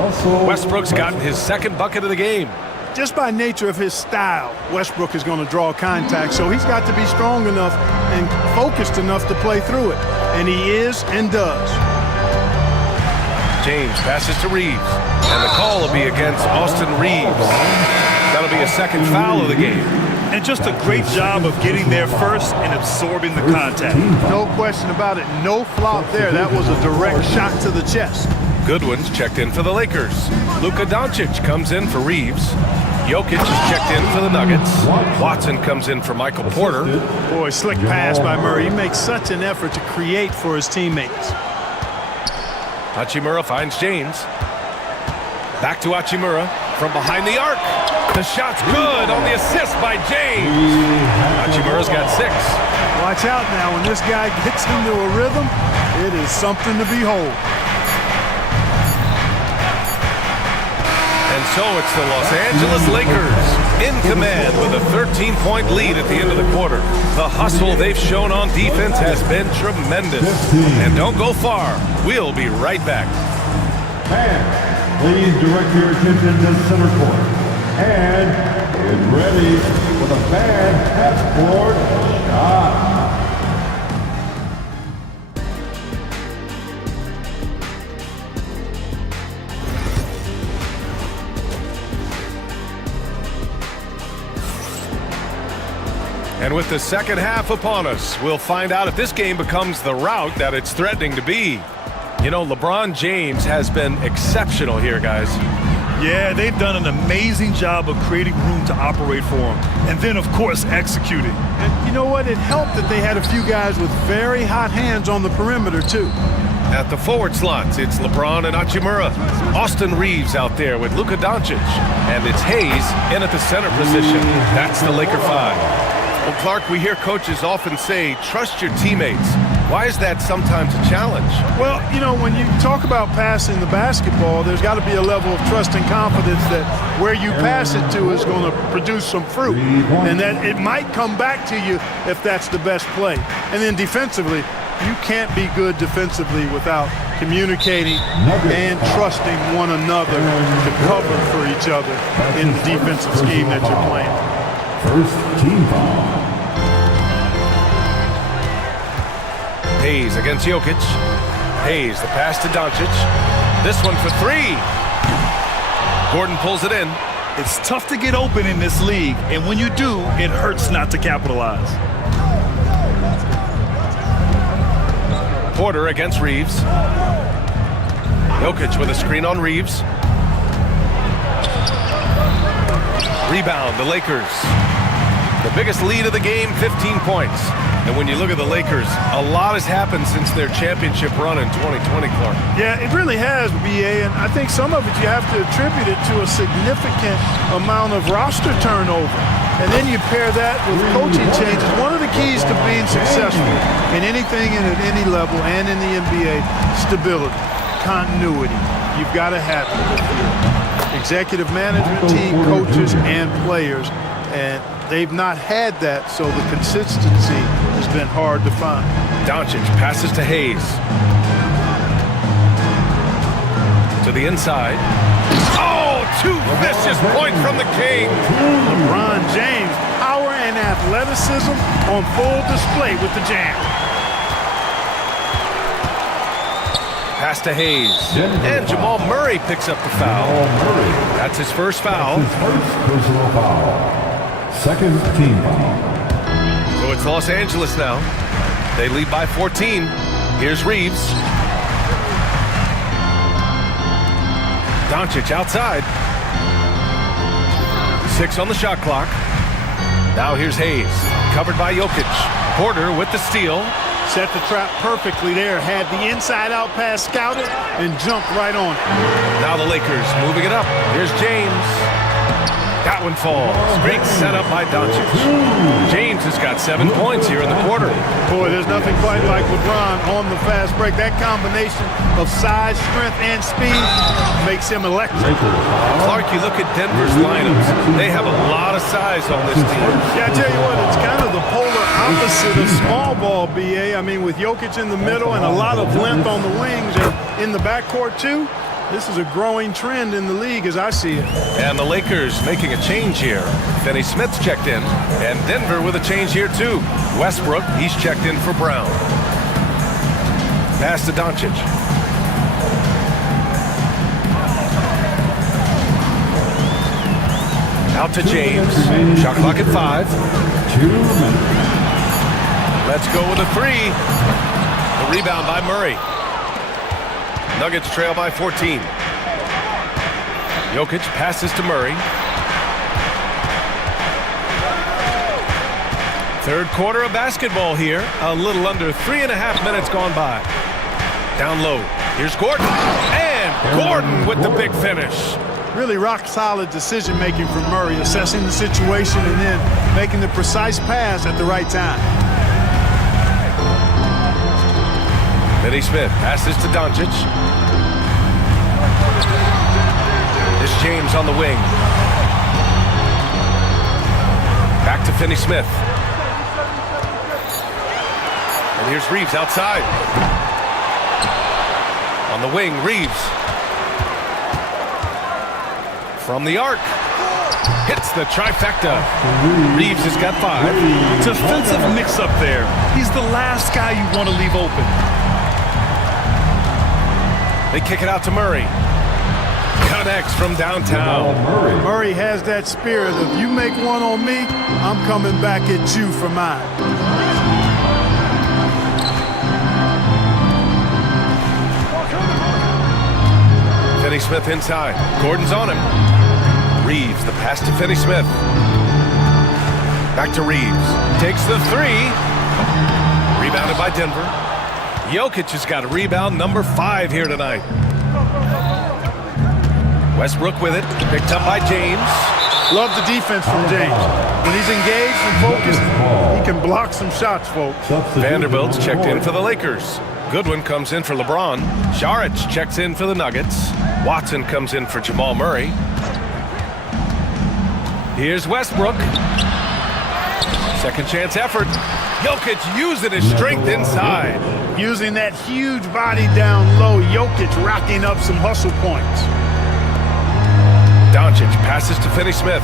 Westbrook's gotten his second bucket of the game. just by nature of his style, Westbrook is going to draw contact, so he's got to be strong enough and focused enough to play through it, and he is and does. James passes to Reeves, and the call will be against Austin Reeves. That'll be a second foul of the game. And just a great job of getting there first and absorbing the contact. No question about it. No flop there. That was a direct shot to the chest. Goodwin's checked in for the Lakers. Luka Doncic comes in for Reeves. Jokic is checked in for the Nuggets. Watson comes in for Michael Porter. Boy, slick pass by Murray. He makes such an effort to create for his teammates. Hachimura finds James. Back to Hachimura from behind the arc. The shot's good on the assist by James. Hachimura's got 6. Watch out now. When this guy gets into a rhythm, it is something to behold. And so it's the Los Angeles Lakers in command with a 13-point lead at the end of the quarter. The hustle they've shown on defense has been tremendous. And don't go far. We'll be right back. And please direct your attention to center court. And get ready for the fan half-court shot. And with the second half upon us, we'll find out if this game becomes the rout that it's threatening to be. You know, LeBron James has been exceptional here, guys. Yeah, they've done an amazing job of creating room to operate for him. And then, of course, executing. And you know what? It helped that they had a few guys with very hot hands on the perimeter, too. At the forward slots, it's LeBron and Hachimura. Austin Reeves out there with Luka Doncic. And it's Hayes in at the center position. That's the Laker 5. Well, Clark, we hear coaches often say, trust your teammates. Why is that sometimes a challenge? Well, you know, when you talk about passing the basketball, there's got to be a level of trust and confidence that where you pass it to is going to produce some fruit, and that it might come back to you if that's the best play. And then defensively, you can't be good defensively without communicating and trusting one another to cover for each other in the defensive scheme that you're playing. First team foul. Hayes against Jokic. Hayes, the pass to Doncic. This one for 3. Gordon pulls it in. It's tough to get open in this league, and when you do, it hurts not to capitalize. Porter against Reeves. Jokic with a screen on Reeves. Rebound, the Lakers. The biggest lead of the game, 15 points. And when you look at the Lakers, a lot has happened since their championship run in 2020, Clark. Yeah, it really has, BA, and I think some of it you have to attribute it to a significant amount of roster turnover. And then you pair that with coaching changes. One of the keys to being successful in anything and at any level and in the NBA, stability, continuity. You've got to have it with your executive management team, coaches, and players. And they've not had that, so the consistency has been hard to find. Doncic passes to Hayes. To the inside. Oh, 2 vicious points from the King. LeBron James, power and athleticism on full display with the jam. Pass to Hayes. And Jamal Murray picks up the foul. That's his first foul. His first personal foul. Second team foul. So it's Los Angeles now. They lead by 14. Here's Reeves. Doncic outside. 6 on the shot clock. Now here's Hayes. Covered by Jokic. Porter with the steal. Set the trap perfectly there. Had the inside-out pass scouted and jumped right on. Now the Lakers moving it up. Here's James. That one falls. Great setup by Doncic. James has got 7 points here in the quarter. Boy, there's nothing quite like LeBron on the fast break. That combination of size, strength, and speed makes him electric. Clark, you look at Denver's lineups. They have a lot of size on this team. Yeah, I tell you what, it's kind of the polar opposite of small ball, BA. I mean, with Jokic in the middle and a lot of length on the wings and in the backcourt, too. This is a growing trend in the league as I see it. And the Lakers making a change here. Finney Smith's checked in, and Denver with a change here too. Westbrook, he's checked in for Brown. Pass to Doncic. Out to James. Shot clock at 5. 2 minutes. Let's go with a 3. The rebound by Murray. Nuggets trail by 14. Jokic passes to Murray. Third quarter of basketball here. A little under 3.5 minutes gone by. Down low. Here's Gordon. And Gordon with the big finish. Really rock-solid decision-making from Murray, assessing the situation and then making the precise pass at the right time. Finney Smith passes to Doncic. Here's James on the wing. Back to Finney Smith. And here's Reeves outside. On the wing, Reeves. From the arc. Hits the trifecta. Reeves has got 5. Defensive mix-up there. He's the last guy you want to leave open. They kick it out to Murray. Connects from downtown. Murray has that spirit of you make one on me, I'm coming back at you for mine. Finney Smith inside. Gordon's on him. Reeves, the pass to Finney Smith. Back to Reeves. Takes the 3. Rebounded by Denver. Jokic has got a rebound, number 5 here tonight. Westbrook with it. Picked up by James. Love the defense from James. When he's engaged and focused, he can block some shots, folks. Vanderbilt's checked in for the Lakers. Goodwin comes in for LeBron. Saric checks in for the Nuggets. Watson comes in for Jamal Murray. Here's Westbrook. Second chance effort. Jokic using his strength inside. Using that huge body down low, Jokic racking up some hustle points. Doncic passes to Finney Smith.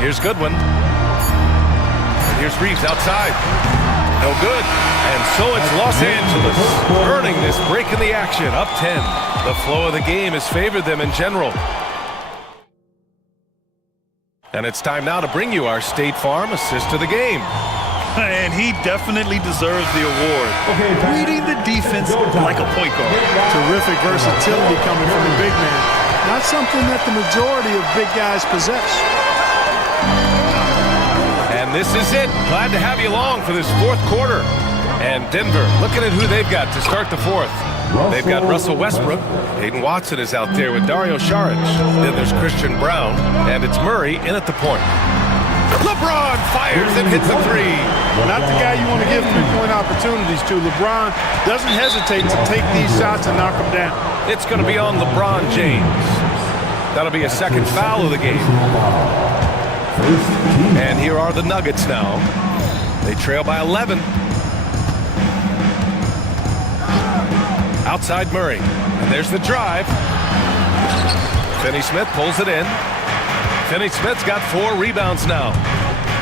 Here's Goodwin. And here's Reeves outside. No good. And so it's Los Angeles earning this break in the action, up 10. The flow of the game has favored them in general. And it's time now to bring you our State Farm assist of the game. And he definitely deserves the award. Reading the defense like a point guard. Terrific versatility coming from a big man. Not something that the majority of big guys possess. And this is it. Glad to have you along for this fourth quarter. And Denver, looking at who they've got to start the fourth. They've got Russell Westbrook. Hayden Watson is out there with Dario Saric. Then there's Christian Brown. And it's Murray in at the point. LeBron fires and hits a 3. Not the guy you want to give three-point opportunities to. LeBron doesn't hesitate to take these shots and knock them down. It's going to be on LeBron James. That'll be a second foul of the game. And here are the Nuggets now. They trail by 11. Outside Murray. And there's the drive. Finney Smith pulls it in. Finney Smith's got 4 rebounds now.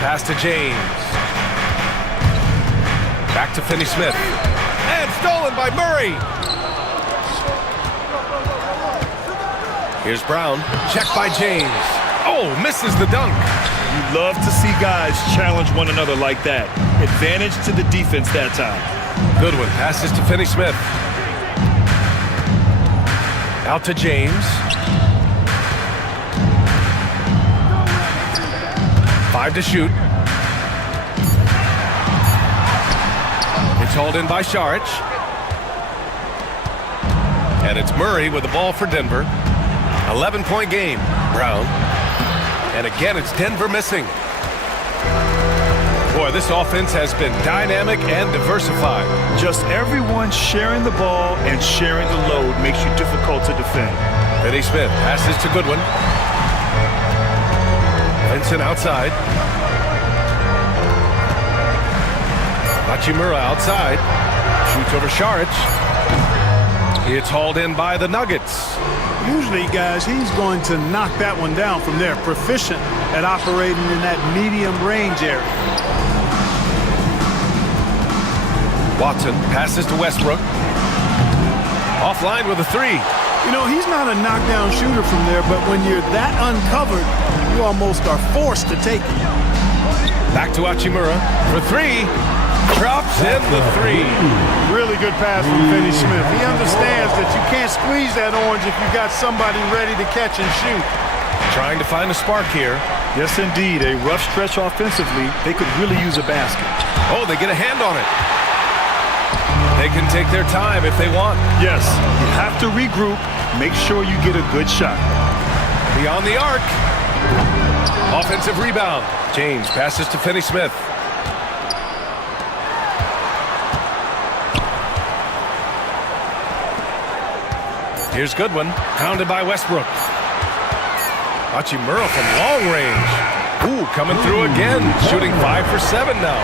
Pass to James. Back to Finney Smith. And stolen by Murray. Here's Brown. Checked by James. Oh, misses the dunk. You love to see guys challenge one another like that. Advantage to the defense that time. Goodwin passes to Finney Smith. Out to James. 5 to shoot. It's hauled in by Saric. And it's Murray with the ball for Denver. 11-point game. Brown. And again, it's Denver missing. Boy, this offense has been dynamic and diversified. Just everyone sharing the ball and sharing the load makes you difficult to defend. Finney Smith passes to Goodwin. Vincent outside. Hachimura outside. Shoots over Saric. It's hauled in by the Nuggets. Usually, guys, he's going to knock that one down from there. Proficient at operating in that medium range area. Watson passes to Westbrook. Offline with a three. You know, he's not a knockdown shooter from there, but when you're that uncovered, you almost are forced to take it. Back to Hachimura for three. Drops in the three. Really good pass from Finney Smith. He understands that you can't squeeze that orange if you got somebody ready to catch and shoot. Trying to find a spark here. Yes, indeed. A rough stretch offensively. They could really use a basket. Oh, they get a hand on it. They can take their time if they want. Yes, you have to regroup. Make sure you get a good shot. Beyond the arc. Offensive rebound. James passes to Finney Smith. Here's Goodwin, pounded by Westbrook. Hachimura from long range. Ooh, coming through again, shooting 5 for 7 now.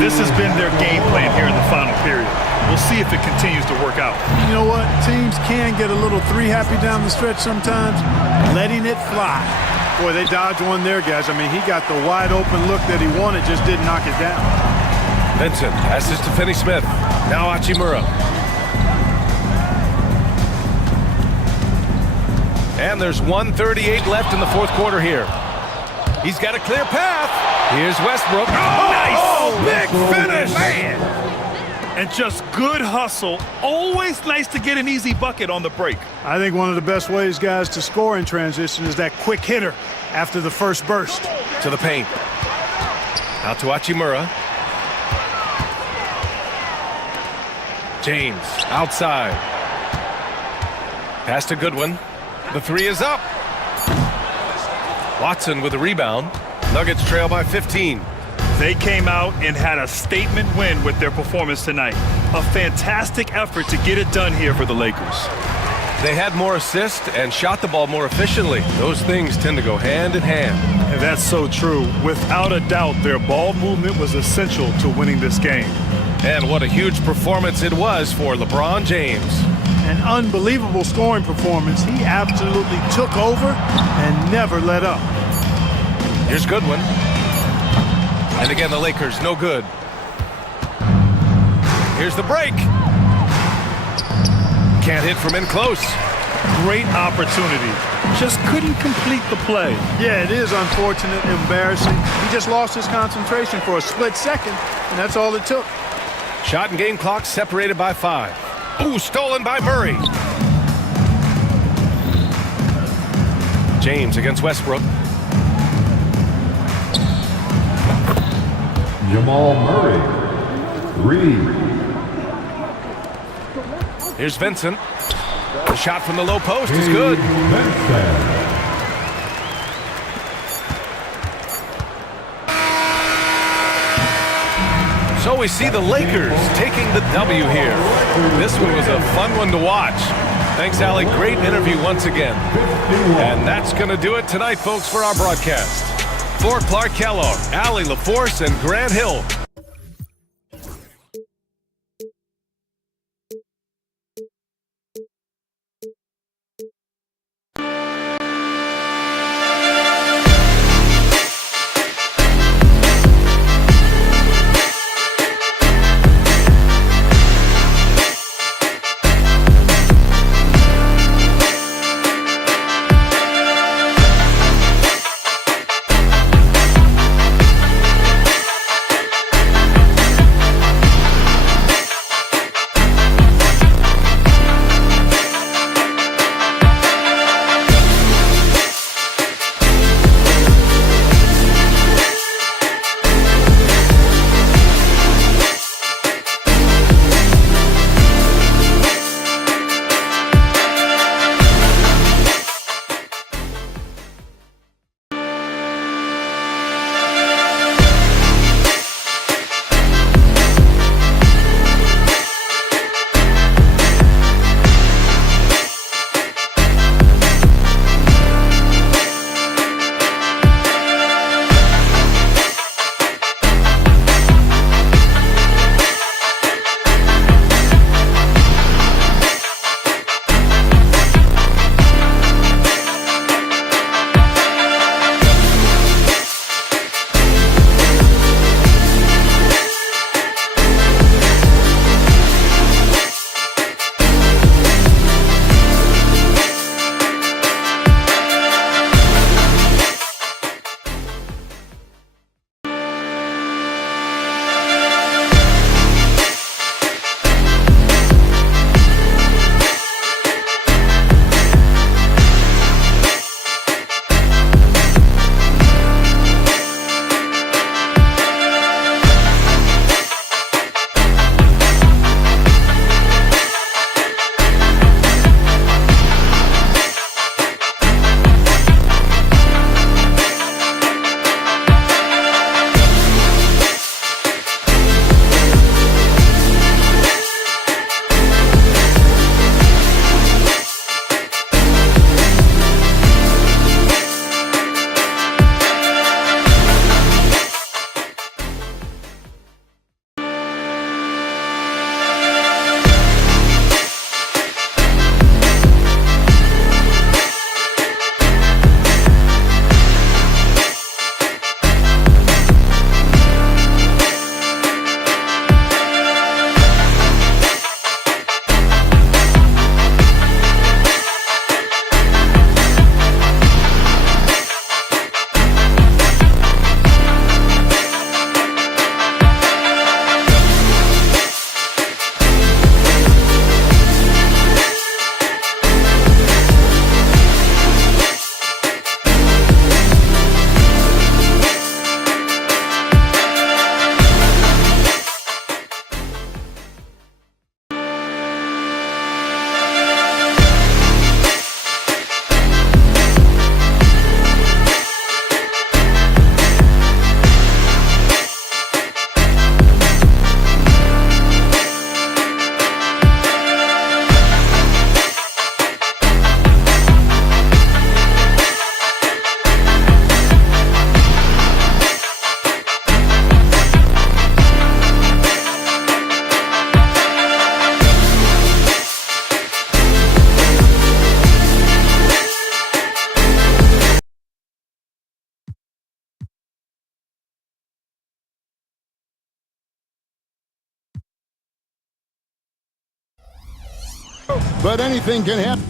This has been their game plan here in the final period. We'll see if it continues to work out. You know what? Teams can get a little three-happy down the stretch sometimes, letting it fly. Boy, they dodged one there, guys. I mean, he got the wide-open look that he wanted, just didn't knock it down. Vincent passes to Finney Smith. Now Hachimura. And there's 1:38 left in the fourth quarter here. He's got a clear path. Here's Westbrook. Oh, nice! Oh, Big finish! Man! And just good hustle. Always nice to get an easy bucket on the break. I think one of the best ways, guys, to score in transition is that quick hitter after the first burst. To the paint. Out to Hachimura. James outside. Pass to Goodwin. The three is up. Watson with a rebound. Nuggets trail by 15. They came out and had a statement win with their performance tonight. A fantastic effort to get it done here for the Lakers. They had more assists and shot the ball more efficiently. Those things tend to go hand in hand. And that's so true. Without a doubt, their ball movement was essential to winning this game. And what a huge performance it was for LeBron James. An unbelievable scoring performance. He absolutely took over and never let up. Here's Goodwin. And again, the Lakers, no good. Here's the break. Can't hit from in close. Great opportunity. Just couldn't complete the play. Yeah, it is unfortunate, embarrassing. He just lost his concentration for a split second, and that's all it took. Shot and game clock separated by 5. Ooh, stolen by Murray. James against Westbrook. Jamal Murray, 3. Here's Vincent. The shot from the low post is good. So we see the Lakers taking the W here. This one was a fun one to watch. Thanks, Allie. Great interview once again. And that's going to do it tonight, folks, for our broadcast. For Clark Kellogg, Allie LaForce, and Grant Hill. but anything can happen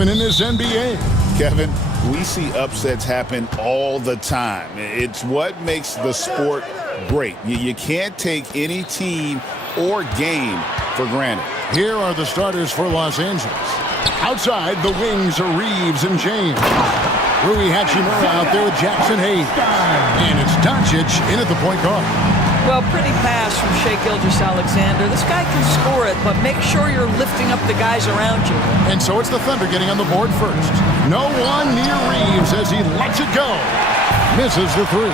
in this NBA. Kevin, we see upsets happen all the time. It's what makes the sport great. You can't take any team or game for granted. Here are the starters for Los Angeles. Outside, the wings are Reeves and James. Rui Hachimura out there with Jackson Hayes. And it's Doncic in at the point guard. Well, pretty pass from Shai Gilgeous-Alexander. This guy can score it, but make sure you're lifting up the guys around you. And so it's the Thunder getting on the board first. No one near Reeves as he lets it go. Misses the three.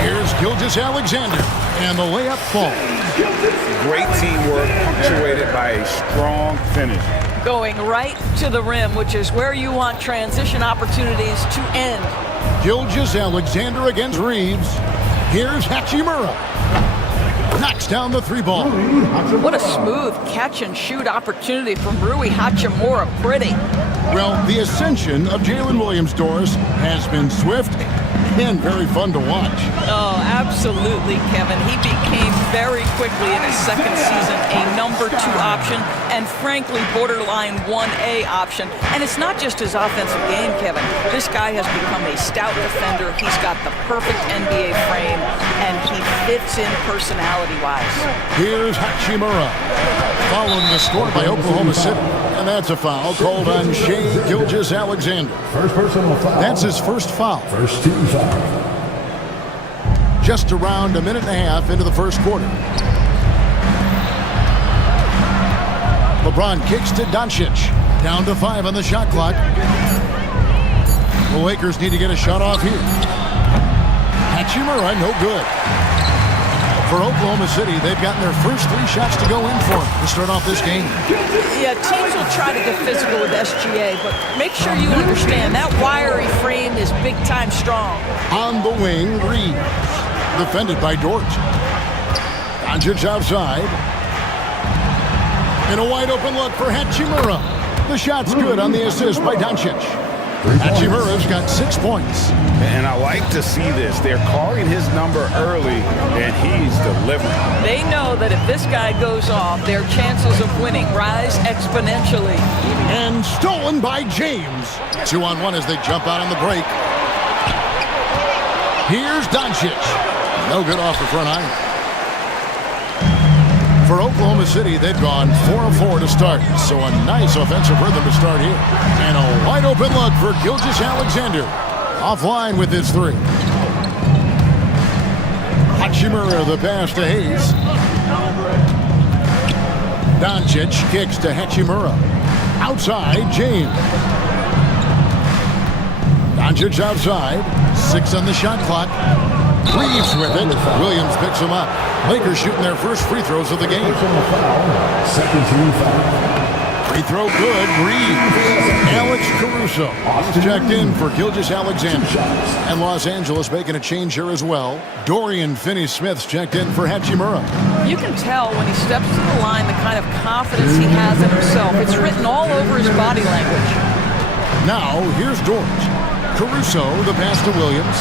Here's Gilgeous-Alexander, and the layup falls. Great teamwork punctuated by a strong finish. Going right to the rim, which is where you want transition opportunities to end. Gilgeous-Alexander against Reeves. Here's Hachimura. Knocks down the three ball. What a smooth catch-and-shoot opportunity from Rui Hachimura. Pretty. Well, the ascension of Jalen Williams-Doris has been swift and very fun to watch. Oh, absolutely, Kevin. He became very quickly in his second season a number 2 option and, frankly, borderline 1A option. And it's not just his offensive game, Kevin. This guy has become a stout defender. He's got the perfect NBA frame, and he fits in personality-wise. Here's Hachimura, following the score by Oklahoma City. And that's a foul called on Shai Gilgeous-Alexander. First personal foul. That's his first foul. First team foul. Just around a minute and a half into the first quarter. LeBron kicks to Doncic. Down to 5 on the shot clock. The Lakers need to get a shot off here. Hachimura, no good. For Oklahoma City, they've gotten their first 3 shots to go in for them to start off this game. Yeah, teams will try to get physical with SGA, but make sure you understand that wiry frame is big-time strong. On the wing, Reeves. Defended by Dort. Doncic outside. And a wide-open look for Hachimura. The shot's good on the assist by Doncic. Hachimura's got 6 points. And I like to see this. They're calling his number early, and he's delivering. They know that if this guy goes off, their chances of winning rise exponentially. And stolen by James. 2-on-1 as they jump out on the break. Here's Doncic. No good off the front iron. For Oklahoma City, they've gone 4 of 4 to start, so a nice offensive rhythm to start here. And a wide-open look for Gilgeous-Alexander. Offline with his 3. Hachimura the pass to Hayes. Doncic kicks to Hachimura. Outside, James. Doncic outside. 6 on the shot clock. Reeves with it. Williams picks him up. Lakers shooting their first free throws of the game. Second team foul. Free throw good. Reeves. Alex Caruso checked in for Gilgeous-Alexander. And Los Angeles making a change here as well. Dorian Finney-Smith's checked in for Hachimura. You can tell when he steps to the line the kind of confidence he has in himself. It's written all over his body language. Now, here's Dort. Caruso, the pass to Williams.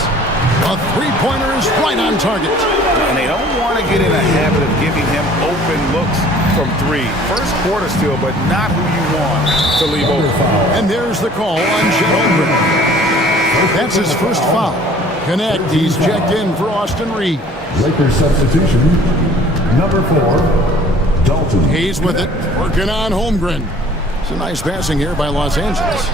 A three-pointer is right on target. And they don't want to get in a habit of giving him open looks from 3. First quarter still, but not who you want to leave open. And there's the call on Chet Holmgren. That's his first foul. Connect, he's checked in for Austin Reeves. Lakers substitution, number 4, Dalton. He's with it, working on Holmgren. It's a nice passing here by Los Angeles.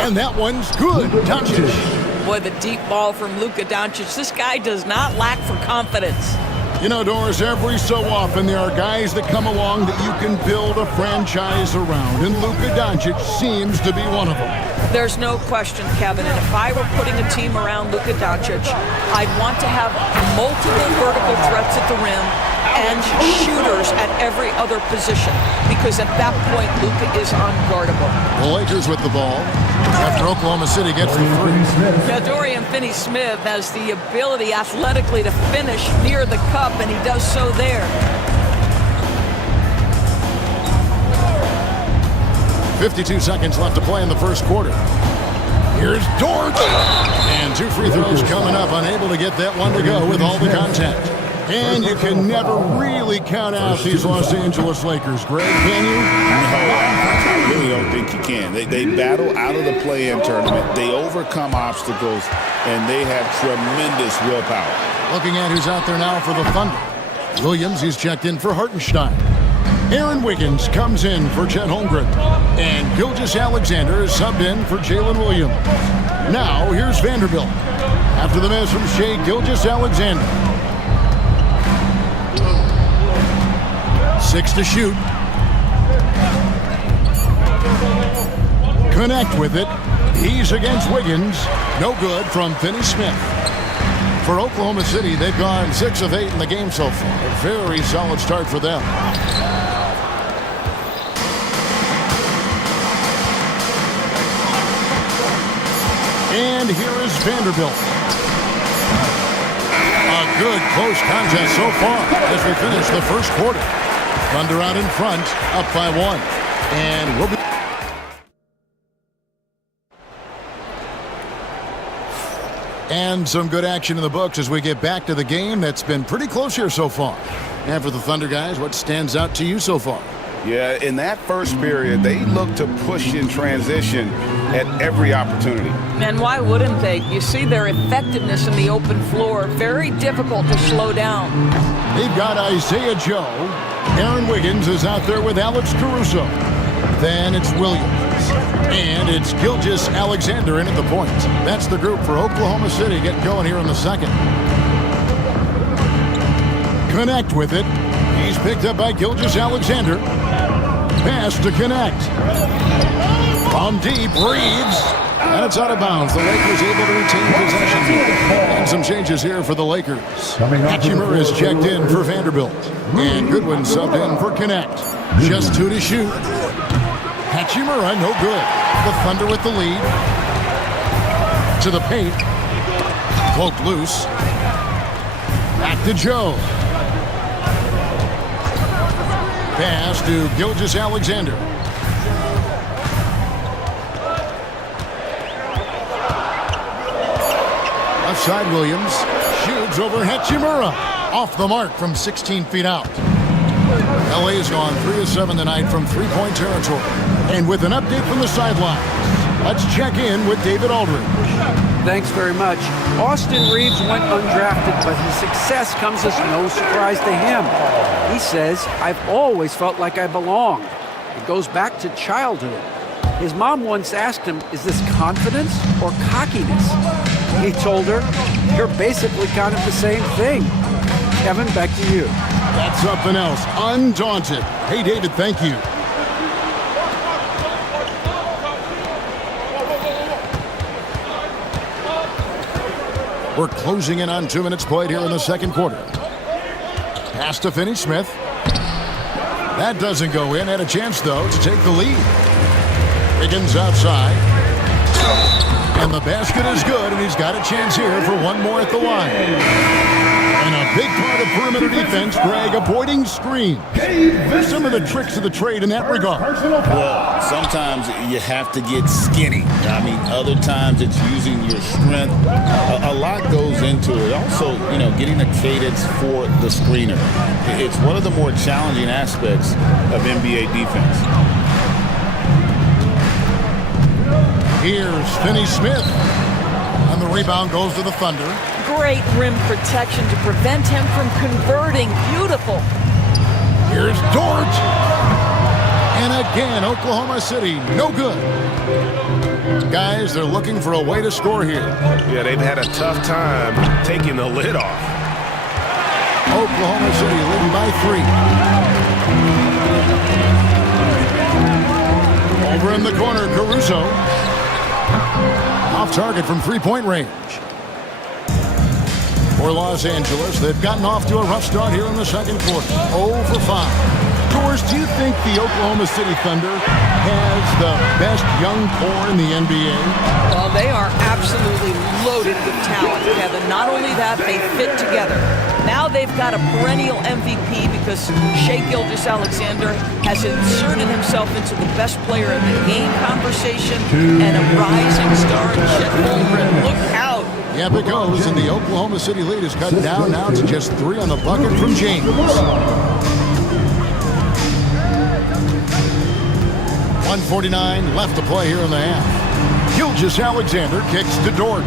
And that one's good. Doncic. Boy, the deep ball from Luka Doncic. This guy does not lack for confidence. You know, Doris, every so often there are guys that come along that you can build a franchise around, and Luka Doncic seems to be one of them. There's no question, Kevin, and if I were putting a team around Luka Doncic, I'd want to have multiple vertical threats at the rim and shooters at every other position, because at that point, Luka is unguardable. The Lakers with the ball after Oklahoma City gets the 3. Now, Dorian Finney-Smith has the ability athletically to finish near the cup, and he does so there. 52 seconds left to play in the first quarter. Here's Dort. And 2 free throws coming up, unable to get that one to go with all the contact. And you can never really count out these Los Angeles Lakers, Greg, can you? No, I really don't think you can. They battle out of the play-in tournament. They overcome obstacles, and they have tremendous willpower. Looking at who's out there now for the Thunder. Williams, he's checked in for Hartenstein. Aaron Wiggins comes in for Chet Holmgren. And Gilgeous-Alexander is subbed in for Jalen Williams. Now, here's Vanderbilt. After the miss from Shai Gilgeous-Alexander. 6 to shoot. Connect with it. He's against Wiggins. No good from Finney-Smith. For Oklahoma City, they've gone 6 of 8 in the game so far. A very solid start for them. And here is Vanderbilt. A good close contest so far as we finish the first quarter. Thunder out in front, up by 1. And we'll be... And some good action in the books as we get back to the game that's been pretty close here so far. And for the Thunder guys, what stands out to you so far? Yeah, in that first period, they looked to push in transition at every opportunity. And why wouldn't they? You see their effectiveness in the open floor. Very difficult to slow down. They've got Isaiah Joe. Aaron Wiggins is out there with Alex Caruso. Then it's Williams. And it's Gilgeous-Alexander in at the point. That's the group for Oklahoma City getting going here in the second. Connect with it. He's picked up by Gilgeous-Alexander. Pass to Connect. From deep, Reeves. And it's out of bounds. The Lakers able to retain possession. And some changes here for the Lakers. Hachimura is checked in for Vanderbilt. And Goodwin subbed in for Connect. Just 2 to shoot. Hachimura, no good. The Thunder with the lead. To the paint. Cloak loose. Back to Joe. Pass to Gilgeous-Alexander. Left side, Williams. Shoots over Hachimura. Off the mark from 16 feet out. LA's gone 3 of 7 tonight from three-point territory. And with an update from the sidelines, let's check in with David Aldridge. Thanks very much. Austin Reeves went undrafted, but his success comes as no surprise to him. He says, "I've always felt like I belong." It goes back to childhood. His mom once asked him, "Is this confidence or cockiness?" He told her, "You're basically kind of the same thing." Kevin, back to you. That's something else. Undaunted. Hey, David, thank you. We're closing in on 2 minutes played here in the second quarter. Pass to Finney-Smith. That doesn't go in. Had a chance, though, to take the lead. Wiggins outside. And the basket is good, and he's got a chance here for one more at the line. And a big part of perimeter defense, Greg, avoiding screens. Some of the tricks of the trade in that regard. Well, sometimes you have to get skinny. I mean, other times it's using your strength. A lot goes into it. Also, you know, getting a cadence for the screener. It's one of the more challenging aspects of NBA defense. Here's Finney-Smith. And the rebound goes to the Thunder. Great rim protection to prevent him from converting. Beautiful. Here's Dort. And again, Oklahoma City, no good. Guys, they're looking for a way to score here. Yeah, they've had a tough time taking the lid off. Oklahoma City leading by 3. Over in the corner, Caruso. Off target from three-point range. For Los Angeles, they've gotten off to a rough start here in the second quarter. 0 for 5. Doors, do you think the Oklahoma City Thunder has the best young core in the NBA? Well, they are absolutely loaded with talent, Kevin. Not only that, they fit together. Now they've got a perennial MVP because this. Shai Gilgeous-Alexander has inserted himself into the best player in the game conversation and a rising star in Chet Holmgren. Look out. Yep, it goes, and the Oklahoma City lead is cut down now to just 3 on the bucket from James. 1:49 left to play here in the half. Gilgeous-Alexander kicks to Dort.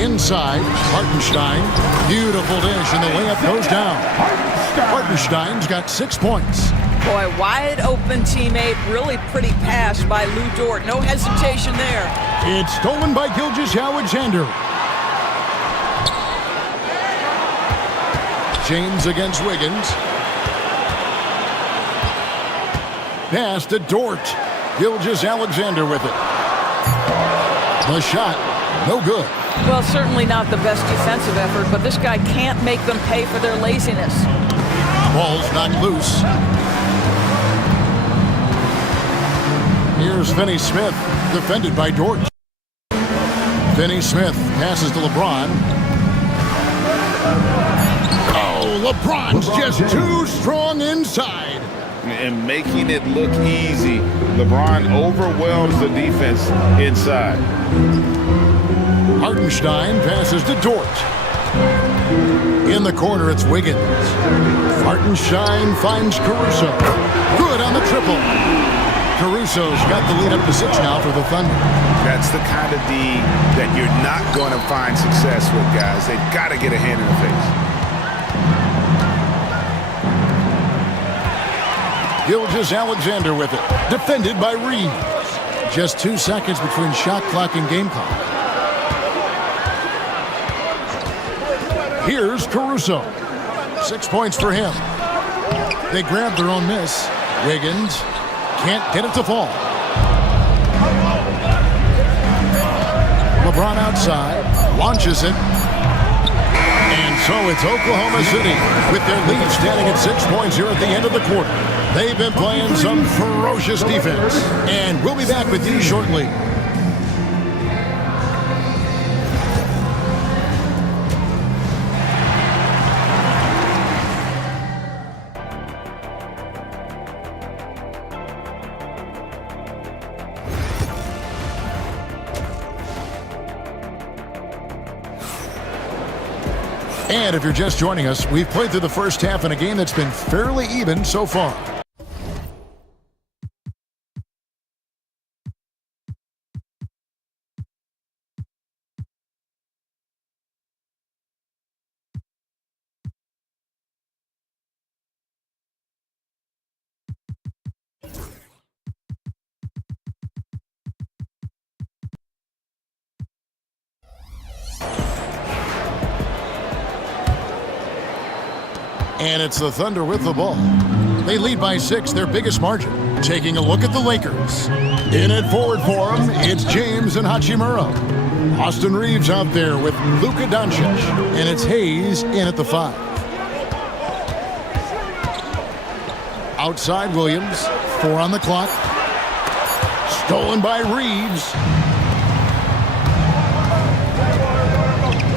Inside, Hartenstein. Beautiful dish, and the layup goes down. Hartenstein's got 6 points. Boy, wide open teammate. Really pretty pass by Lou Dort. No hesitation there. It's stolen by Gilgeous-Alexander. James against Wiggins. Pass to Dort. Gilgeous-Alexander with it. The shot, no good. Well, certainly not the best defensive effort, but this guy can't make them pay for their laziness. Ball's knocked loose. Here's Finney-Smith, defended by Dort. Finney-Smith passes to LeBron. Oh, LeBron's just too strong inside. And making it look easy. LeBron overwhelms the defense inside. Hartenstein passes to Dort. In the corner, it's Wiggins. Hartenstein finds Caruso. Good on the triple. Caruso's got the lead up to 6 now for the Thunder. That's the kind of D that you're not going to find success with, guys. They've got to get a hand in the face. Gilgeous-Alexander with it. Defended by Reeves. Just 2 seconds between shot clock and game clock. Here's Caruso. 6 points for him. They grab their own miss. Wiggins can't get it to fall. LeBron outside. Launches it. And so it's Oklahoma City with their lead standing at 6 points here at the end of the quarter. They've been playing some ferocious defense. And we'll be back with you shortly. And if you're just joining us, we've played through the first half in a game that's been fairly even so far. And it's the Thunder with the ball. They lead by 6, their biggest margin. Taking a look at the Lakers. In at forward for them, it's James and Hachimura. Austin Reeves out there with Luka Doncic. And it's Hayes in at the 5. Outside Williams, 4 on the clock. Stolen by Reeves.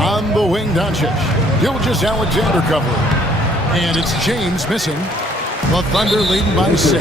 On the wing, Doncic. Gilgeous-Alexander covering. And it's James missing. The Thunder leading by 6.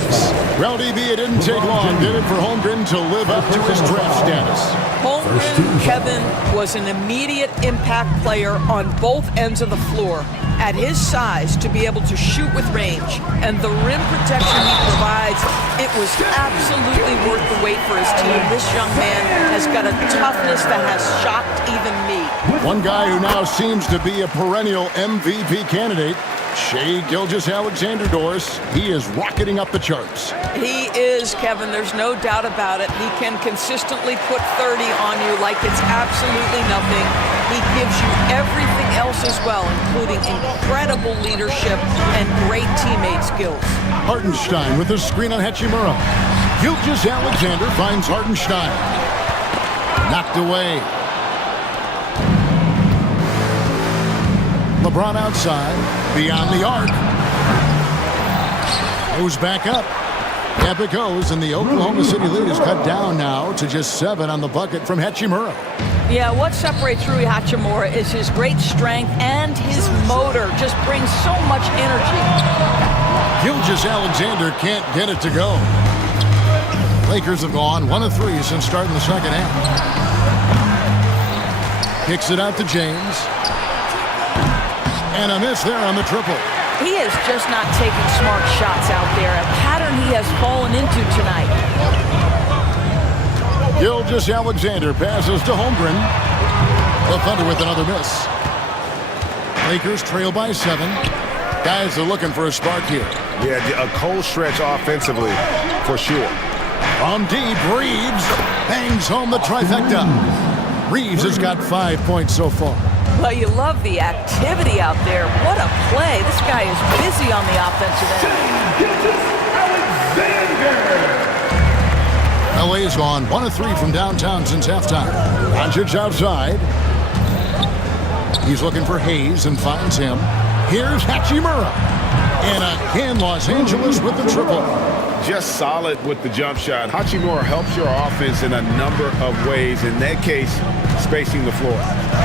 Well, DB, it didn't take long, did it, for Holmgren to live up to his draft status? Holmgren, Kevin, was an immediate impact player on both ends of the floor. At his size, to be able to shoot with range and the rim protection he provides, it was absolutely worth the wait for his team. This young man has got a toughness that has shocked even me. One guy who now seems to be a perennial MVP candidate, Shai Gilgeous-Alexander, Doris. He is rocketing up the charts. He is, Kevin. There's no doubt about it. He can consistently put 30 on you like it's absolutely nothing. He gives you everything else as well, including incredible leadership and great teammate skills. Hartenstein with a screen on Hachimura. Gilgeous-Alexander finds Hartenstein. Knocked away. LeBron outside, beyond the arc. Goes back up. Up it goes, and the Oklahoma City lead is cut down now to just 7 on the bucket from Hachimura. Yeah, what separates Rui Hachimura is his great strength and his motor just brings so much energy. Gilgeous-Alexander can't get it to go. Lakers have gone 1 of 3 since starting the second half. Kicks it out to James. And a miss there on the triple. He is just not taking smart shots out there, a pattern he has fallen into tonight. Gilgeous-Alexander passes to Holmgren. The Thunder with another miss. Lakers trail by 7. Guys are looking for a spark here. Yeah, a cold stretch offensively, for sure. From deep, Reeves bangs home the trifecta. Reeves has got 5 points so far. Well, you love the activity out there. What a play. This guy is busy on the offensive end. LA has gone 1 of 3 from downtown since halftime. Doncic outside. He's looking for Hayes and finds him. Here's Hachimura. And again, Los Angeles with the triple. Just solid with the jump shot. Hachimura helps your offense in a number of ways. In that case, spacing the floor.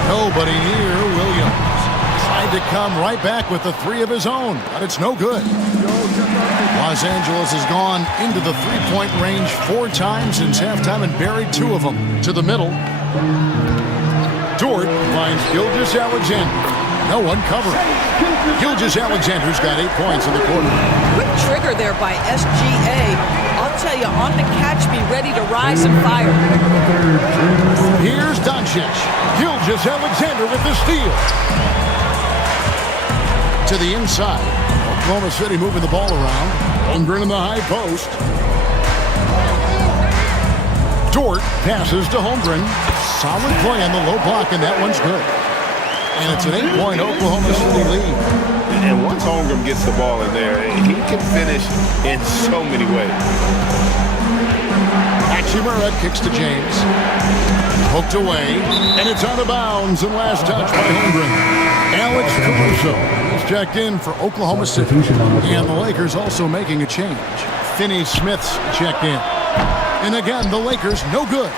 Nobody near Williams. Tried to come right back with the 3 of his own, but it's no good. Los Angeles has gone into the 3-point range 4 times since halftime and buried 2 of them to the middle. Dort finds Gilgeous-Alexander. No one covering. Gilgeous-Alexander's got 8 points in the quarter. Quick trigger there by SGA. I'll tell you, on the catch, be ready to rise and fire. Here's Doncic. Gilgeous-Alexander with the steal. To the inside. Oklahoma City moving the ball around. Holmgren in the high post. Dort passes to Holmgren. Solid play on the low block, and that one's good. And it's an 8-point Oklahoma City lead. And once Holmgren gets the ball in there, he can finish in so many ways. Hachimura kicks to James. Poked away, and it's out of bounds, and last touch by Holmgren. Alex Caruso is checked in for Oklahoma City. And the Lakers also making a change. Finney Smith's checked in. And again, the Lakers no good.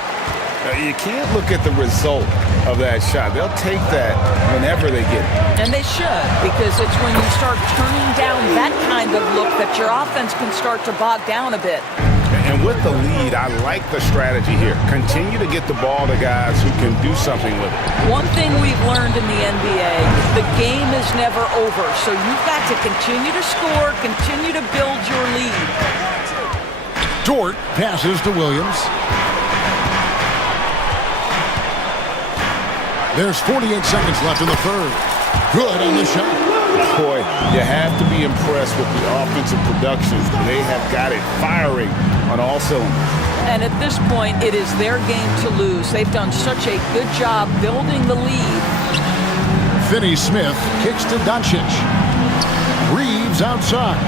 You can't look at the result of that shot. They'll take that whenever they get it. And they should, because it's when you start turning down that kind of look that your offense can start to bog down a bit. And with the lead, I like the strategy here. Continue to get the ball to guys who can do something with it. One thing we've learned in the NBA, the game is never over. So you've got to continue to score, continue to build your lead. Dort passes to Williams. There's 48 seconds left in the third. Good on the shot. Boy, you have to be impressed with the offensive production. They have got it firing on all cylinders. And at this point, it is their game to lose. They've done such a good job building the lead. Finney Smith kicks to Doncic. Reeves outside.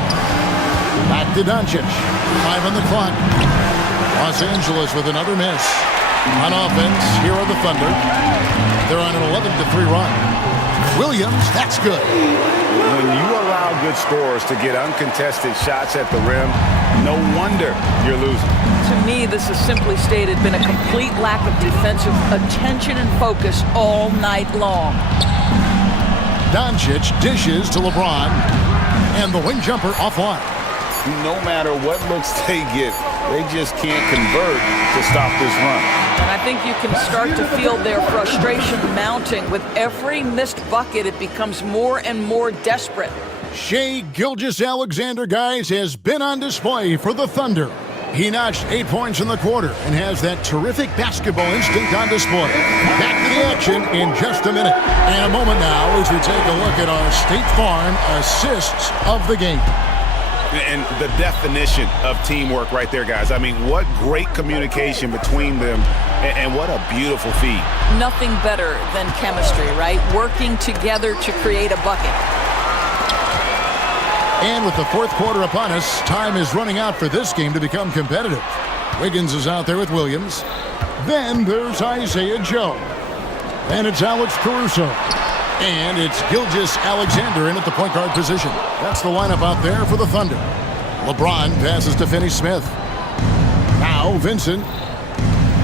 Back to Doncic. 5 on the clock. Los Angeles with another miss. On offense, here are the Thunder. They're on an 11-3 run. Williams, that's good. When you allow good scorers to get uncontested shots at the rim, no wonder you're losing. To me, this is simply stated been a complete lack of defensive attention and focus all night long. Doncic dishes to LeBron, and the wing jumper offline. No matter what looks they get, they just can't convert to stop this run. And I think you can start to feel their frustration mounting. With every missed bucket, it becomes more and more desperate. Shai Gilgeous-Alexander, guys, has been on display for the Thunder. He notched 8 points in the quarter and has that terrific basketball instinct on display. Back to the action in just a minute. And a moment now as we take a look at our State Farm assists of the game. And the definition of teamwork right there, guys. I mean, what great communication between them, and what a beautiful feed. Nothing better than chemistry, right? Working together to create a bucket. And with the fourth quarter upon us, time is running out for this game to become competitive. Wiggins is out there with Williams. Then there's Isaiah Joe. And it's Alex Caruso. And it's Gilgeous-Alexander in at the point guard position. That's the lineup out there for the Thunder. LeBron passes to Finney Smith. Now Vincent.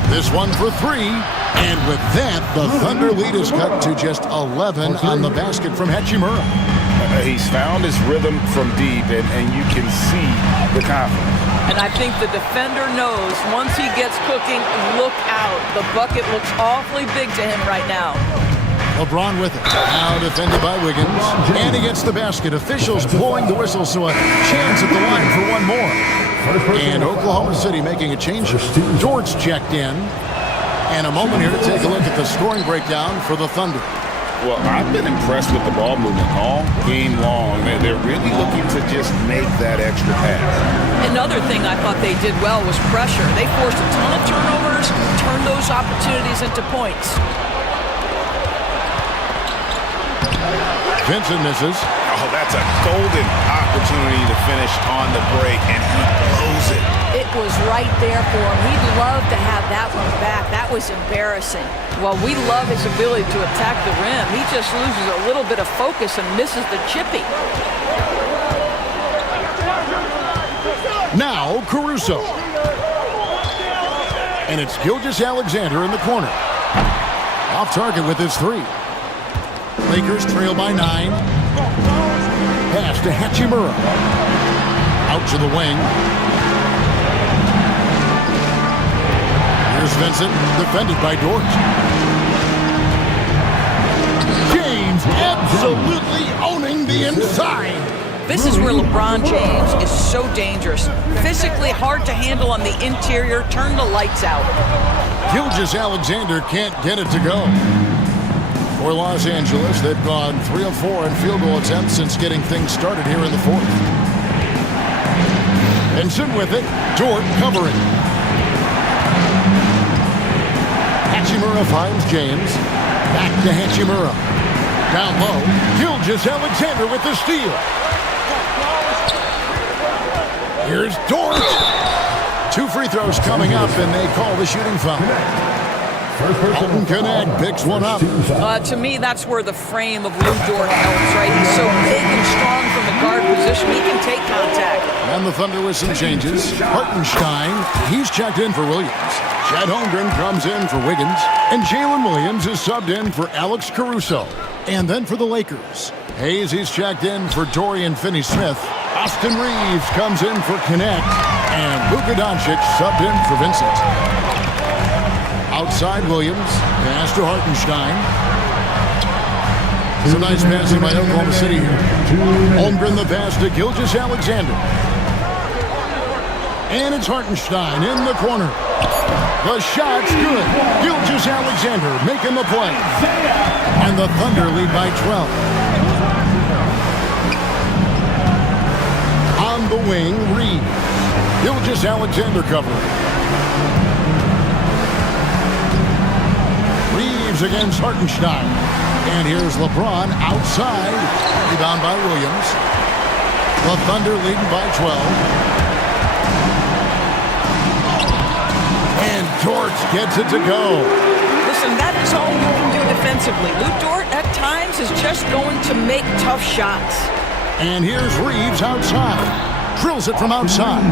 This one for 3. And with that, The Thunder lead is cut to just 11 on the basket from Hachimura. He's found his rhythm from deep, and you can see the confidence. And I think the defender knows once he gets cooking, look out. The bucket looks awfully big to him right now. LeBron with it. Now defended by Wiggins. And he gets the basket. Officials blowing the whistle, so a chance at the line for one more. And Oklahoma City making a change. George checked in. And a moment here to take a look at the scoring breakdown for the Thunder. Well, I've been impressed with the ball movement all game long. They're really looking to just make that extra pass. Another thing I thought they did well was pressure. They forced a ton of turnovers, turned those opportunities into points. Vincent misses. Oh, that's a golden opportunity to finish on the break, and he blows it. It was right there for him. He'd love to have that one back. That was embarrassing. Well, we love his ability to attack the rim. He just loses a little bit of focus and misses the chippy. Now Caruso. And it's Gilgeous-Alexander in the corner. Off target with his three. Lakers trail by 9. Pass to Hachimura. Out to the wing. Here's Vincent, defended by Dort. James absolutely owning the inside. This is where LeBron James is so dangerous. Physically hard to handle on the interior. Turn the lights out. Gilgeous-Alexander can't get it to go. For Los Angeles, they've gone 3 of 4 in field goal attempts since getting things started here in the fourth. Vincent with it. Dort covering. Hachimura finds James. Back to Hachimura. Down low. Gilgeous-Alexander with the steal. Here's Dort. 2 free throws coming up, and they call the shooting foul. Alton Connect picks one up. To me, that's where the frame of Lou Dort helps, right? He's so big and strong from the guard position. He can take contact. And the Thunder with some changes. Hartenstein, he's checked in for Williams. Chad Holmgren comes in for Wiggins. And Jalen Williams is subbed in for Alex Caruso. And then for the Lakers, Hayes, he's checked in for Dorian Finney-Smith. Austin Reeves comes in for Connect. And Luka Doncic subbed in for Vincent. Outside Williams, pass to Hartenstein. It's a nice passing by Oklahoma City here. Holmgren the pass to Gilgeous-Alexander. And it's Hartenstein in the corner. The shot's good. Gilgeous-Alexander making the play. And the Thunder lead by 12. On the wing, Reed. Gilgeous-Alexander covering. Reeves against Hartenstein. And here's LeBron outside. Rebound by Williams. The Thunder leading by 12. And Dort gets it to go. Listen, that is all you can do defensively. Lou Dort, at times, is just going to make tough shots. And here's Reeves outside. Drills it from outside.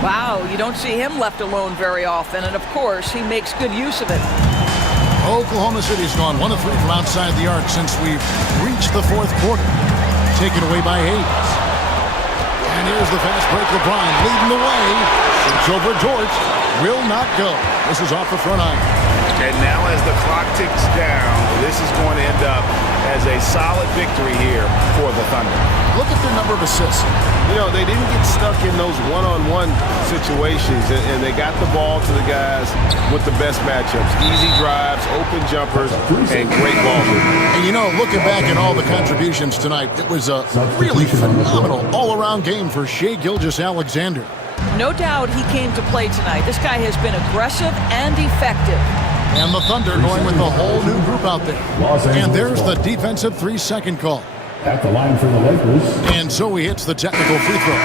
Wow, you don't see him left alone very often. And, of course, he makes good use of it. Oklahoma City's gone 1 of 3 from outside the arc since we've reached the fourth quarter. Taken away by Hayes. And here's the fast break. LeBron leading the way. Shoots over Dort. Will not go. This is off the front iron. And now as the clock ticks down, this is going to end up as a solid victory here for the Thunder. Look at their number of assists. You know, they didn't get stuck in those one-on-one situations, and they got the ball to the guys with the best matchups. Easy drives, open jumpers, and great ball movement. And you know, looking back at all the contributions tonight, it was a really phenomenal all-around game for Shai Gilgeous-Alexander. No doubt he came to play tonight. This guy has been aggressive and effective. And the Thunder going with the whole new group out there. And there's the defensive 3-second call. At the line for the Lakers. And so he hits the technical free throw.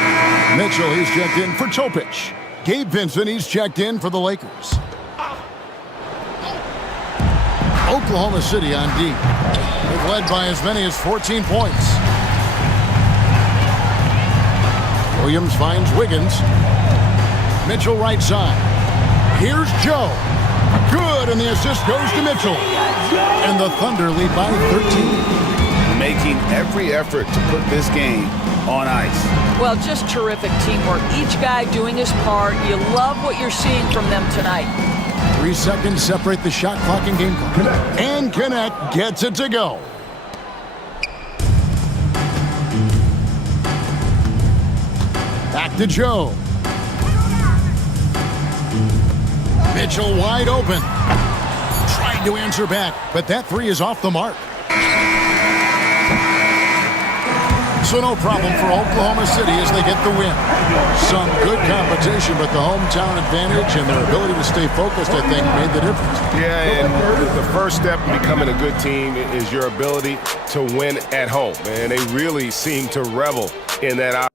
Mitchell, he's checked in for Topic. Gabe Vincent, he's checked in for the Lakers. Oklahoma City on D. They've led by as many as 14 points. Williams finds Wiggins. Mitchell right side. Here's Joe. Good good, and the assist goes to Mitchell. And the Thunder lead by 13. Making every effort to put this game on ice. Well, just terrific teamwork. Each guy doing his part. You love what you're seeing from them tonight. 3 seconds separate the shot clock and game clock. And Connect gets it to go. Back to Joe. Mitchell wide open. Tried to answer back, but that three is off the mark. So no problem for Oklahoma City as they get the win. Some good competition, but the hometown advantage and their ability to stay focused, I think, made the difference. Yeah, and the first step in becoming a good team is your ability to win at home. And they really seem to revel in that.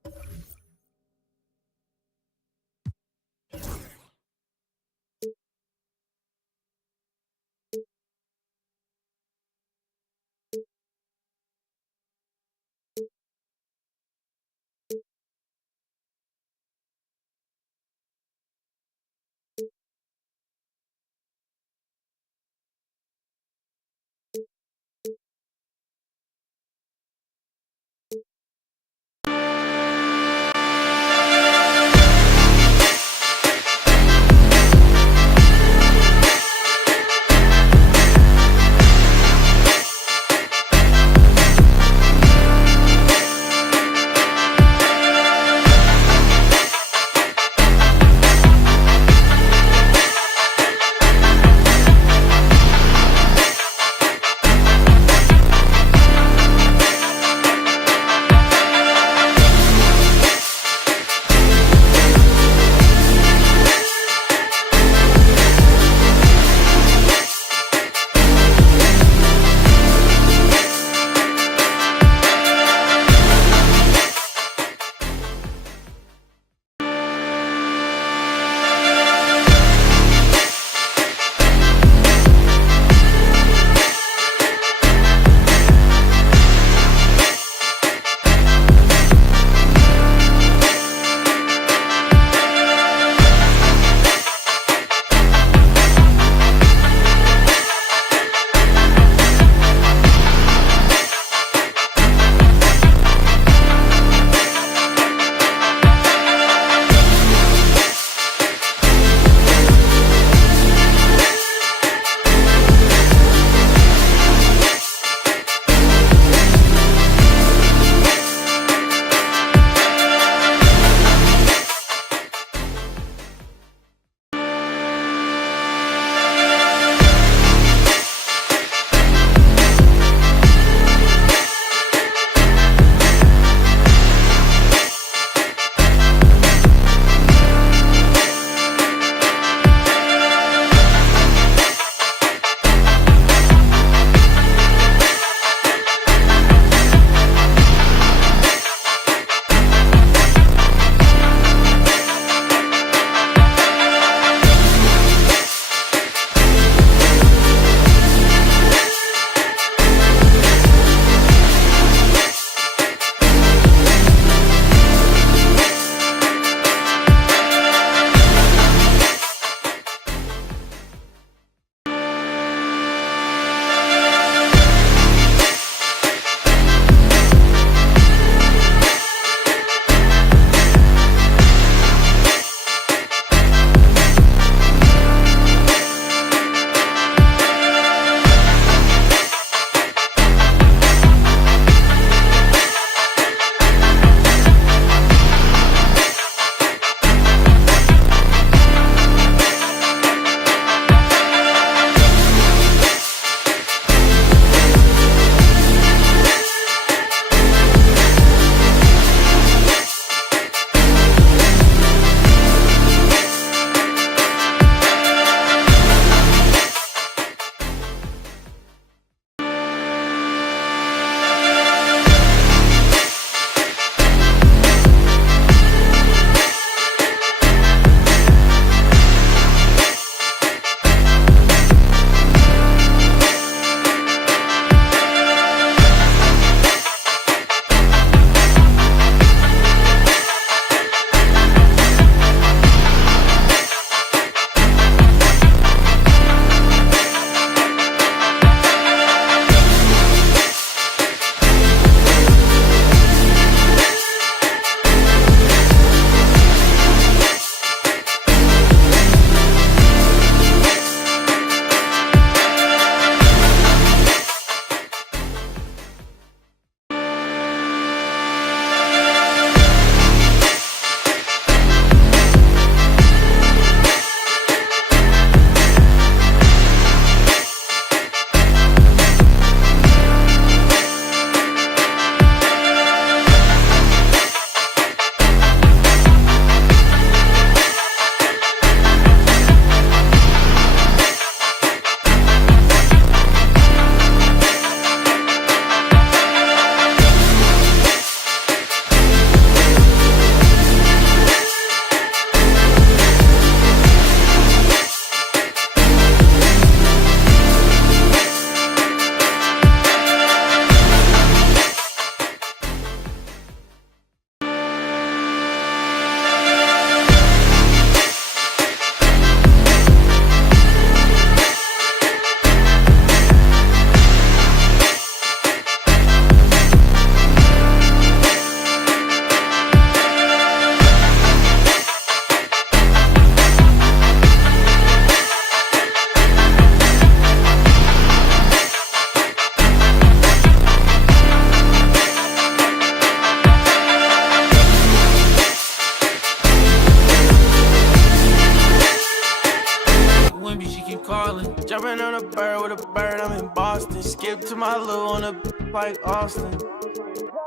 like Austin.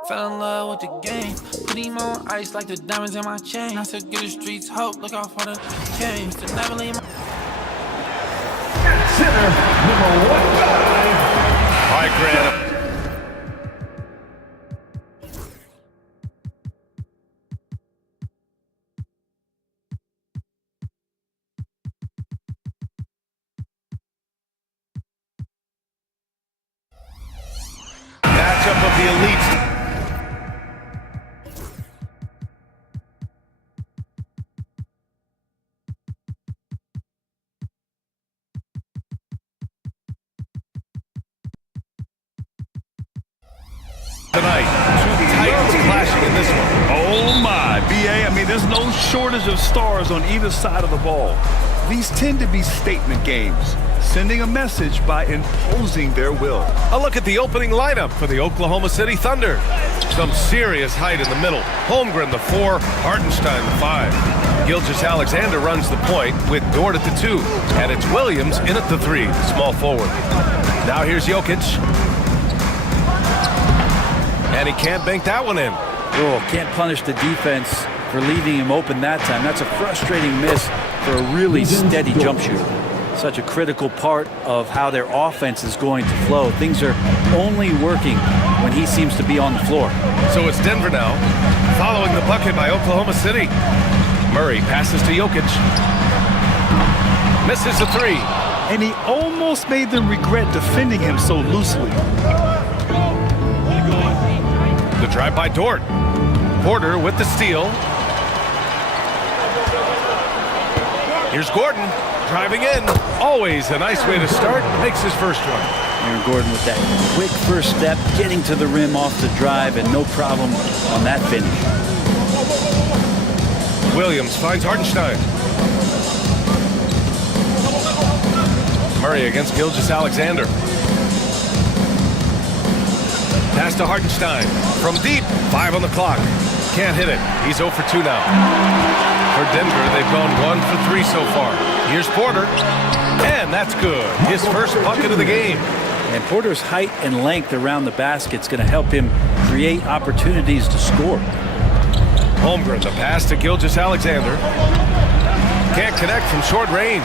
Fell in love with the game. Put him on ice like the diamonds in my chain. I said, get the streets hope. Look out for the game. To never leave my... Center, number 1. All right, Grant. Matchup of the elites. Tonight, two Titans clashing in this one. Oh my, BA, I mean, there's no shortage of stars on either side of the ball. These tend to be statement games, sending a message by imposing their will. A look at the opening lineup for the Oklahoma City Thunder. Some serious height in the middle. Holmgren, the 4, Hartenstein, the 5. Gilgeous-Alexander runs the point with Dort at the 2. And it's Williams in at the 3, small forward. Now here's Jokic. And he can't bank that one in. Oh, can't punish the defense for leaving him open that time. That's a frustrating miss for a really steady jump shooter. Such a critical part of how their offense is going to flow. Things are only working when he seems to be on the floor. So it's Denver now, following the bucket by Oklahoma City. Murray passes to Jokic. Misses the 3. And he almost made them regret defending him so loosely. The drive by Dort. Porter with the steal. Here's Gordon driving in. Always a nice way to start. Makes his first one. Aaron Gordon with that quick first step, getting to the rim off the drive, and no problem on that finish. Williams finds Hartenstein. Murray against Gilgeous-Alexander. Pass to Hartenstein. From deep, 5 on the clock. Can't hit it. He's 0 for 2 now. For Denver, they've gone 1 for 3 so far. Here's Porter. And that's good. His first bucket of the game. And Porter's height and length around the basket is going to help him create opportunities to score. Holmgren, the pass to Gilgeous-Alexander. Can't connect from short range.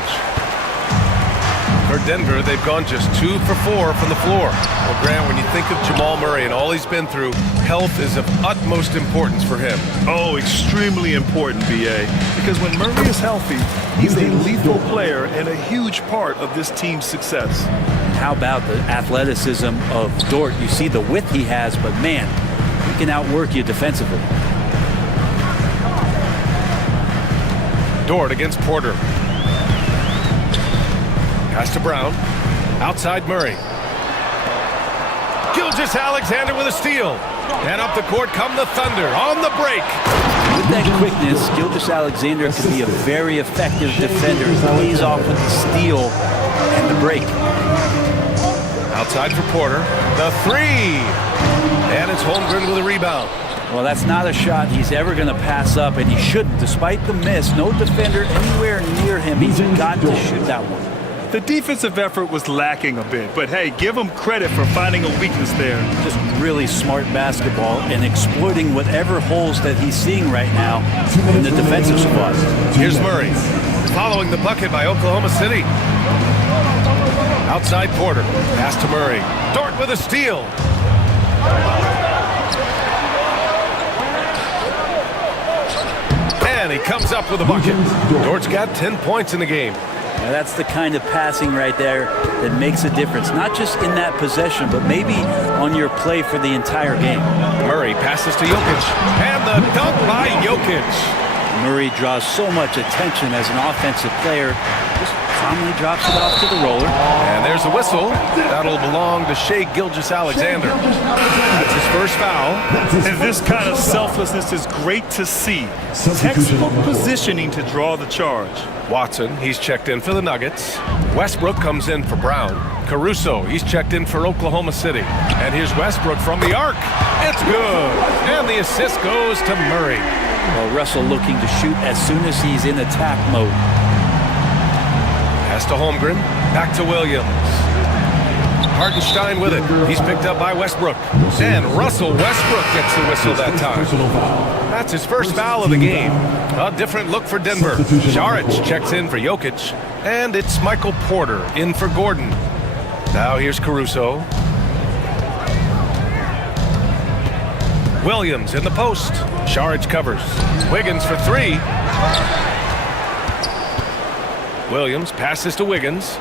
For Denver, they've gone just 2 for 4 from the floor. Well, Grant, when you think of Jamal Murray and all he's been through, health is of utmost importance for him. Oh, extremely important, BA. Because when Murray is healthy, he's a lethal player and a huge part of this team's success. How about the athleticism of Dort? You see the width he has, but man, he can outwork you defensively. Dort against Porter. Pass to Brown. Outside Murray. Gilgeous-Alexander with a steal. And up the court come the Thunder on the break. With that quickness, Gilgeous-Alexander can be a very effective defender. He's off with the steal and the break. Outside for Porter. The 3. And it's Holmgren with a rebound. Well, that's not a shot he's ever going to pass up, and he shouldn't. Despite the miss, no defender anywhere near him. He's got to shoot that one. The defensive effort was lacking a bit, but hey, give him credit for finding a weakness there. Just really smart basketball and exploiting whatever holes that he's seeing right now in the defensive spot. Here's Murray, following the bucket by Oklahoma City. Outside Porter, pass to Murray. Dort with a steal. And he comes up with a bucket. Dort's got 10 points in the game. Now that's the kind of passing right there that makes a difference, not just in that possession, but maybe on your play for the entire game. Murray passes to Jokic, and the dunk by Jokic. Murray draws so much attention as an offensive player, just calmly drops it off to the roller. And there's a whistle. That'll belong to Shai Gilgeous-Alexander. That's his first foul. And this kind of selflessness is great to see. Textbook positioning to draw the charge. Watson, he's checked in for the Nuggets. Westbrook comes in for Brown. Caruso, he's checked in for Oklahoma City. And here's Westbrook from the arc. It's good. And the assist goes to Murray. Well, Russell looking to shoot as soon as he's in attack mode. Pass to Holmgren. Back to Williams. Hartenstein with it. He's picked up by Westbrook. And Russell Westbrook gets the whistle that time. That's his first foul of the game. A different look for Denver. Šarić checks in for Jokic. And it's Michael Porter in for Gordon. Now here's Caruso. Williams in the post. Šarić covers. Wiggins for three. Williams passes to Wiggins.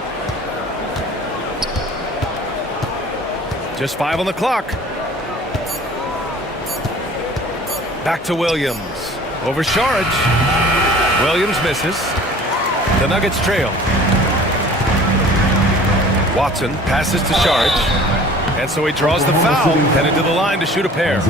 Just 5 on the clock. Back to Williams. Over Šarić. Williams misses. The Nuggets trail. Watson passes to Šarić. And so he draws the foul. Headed to the line to shoot a pair.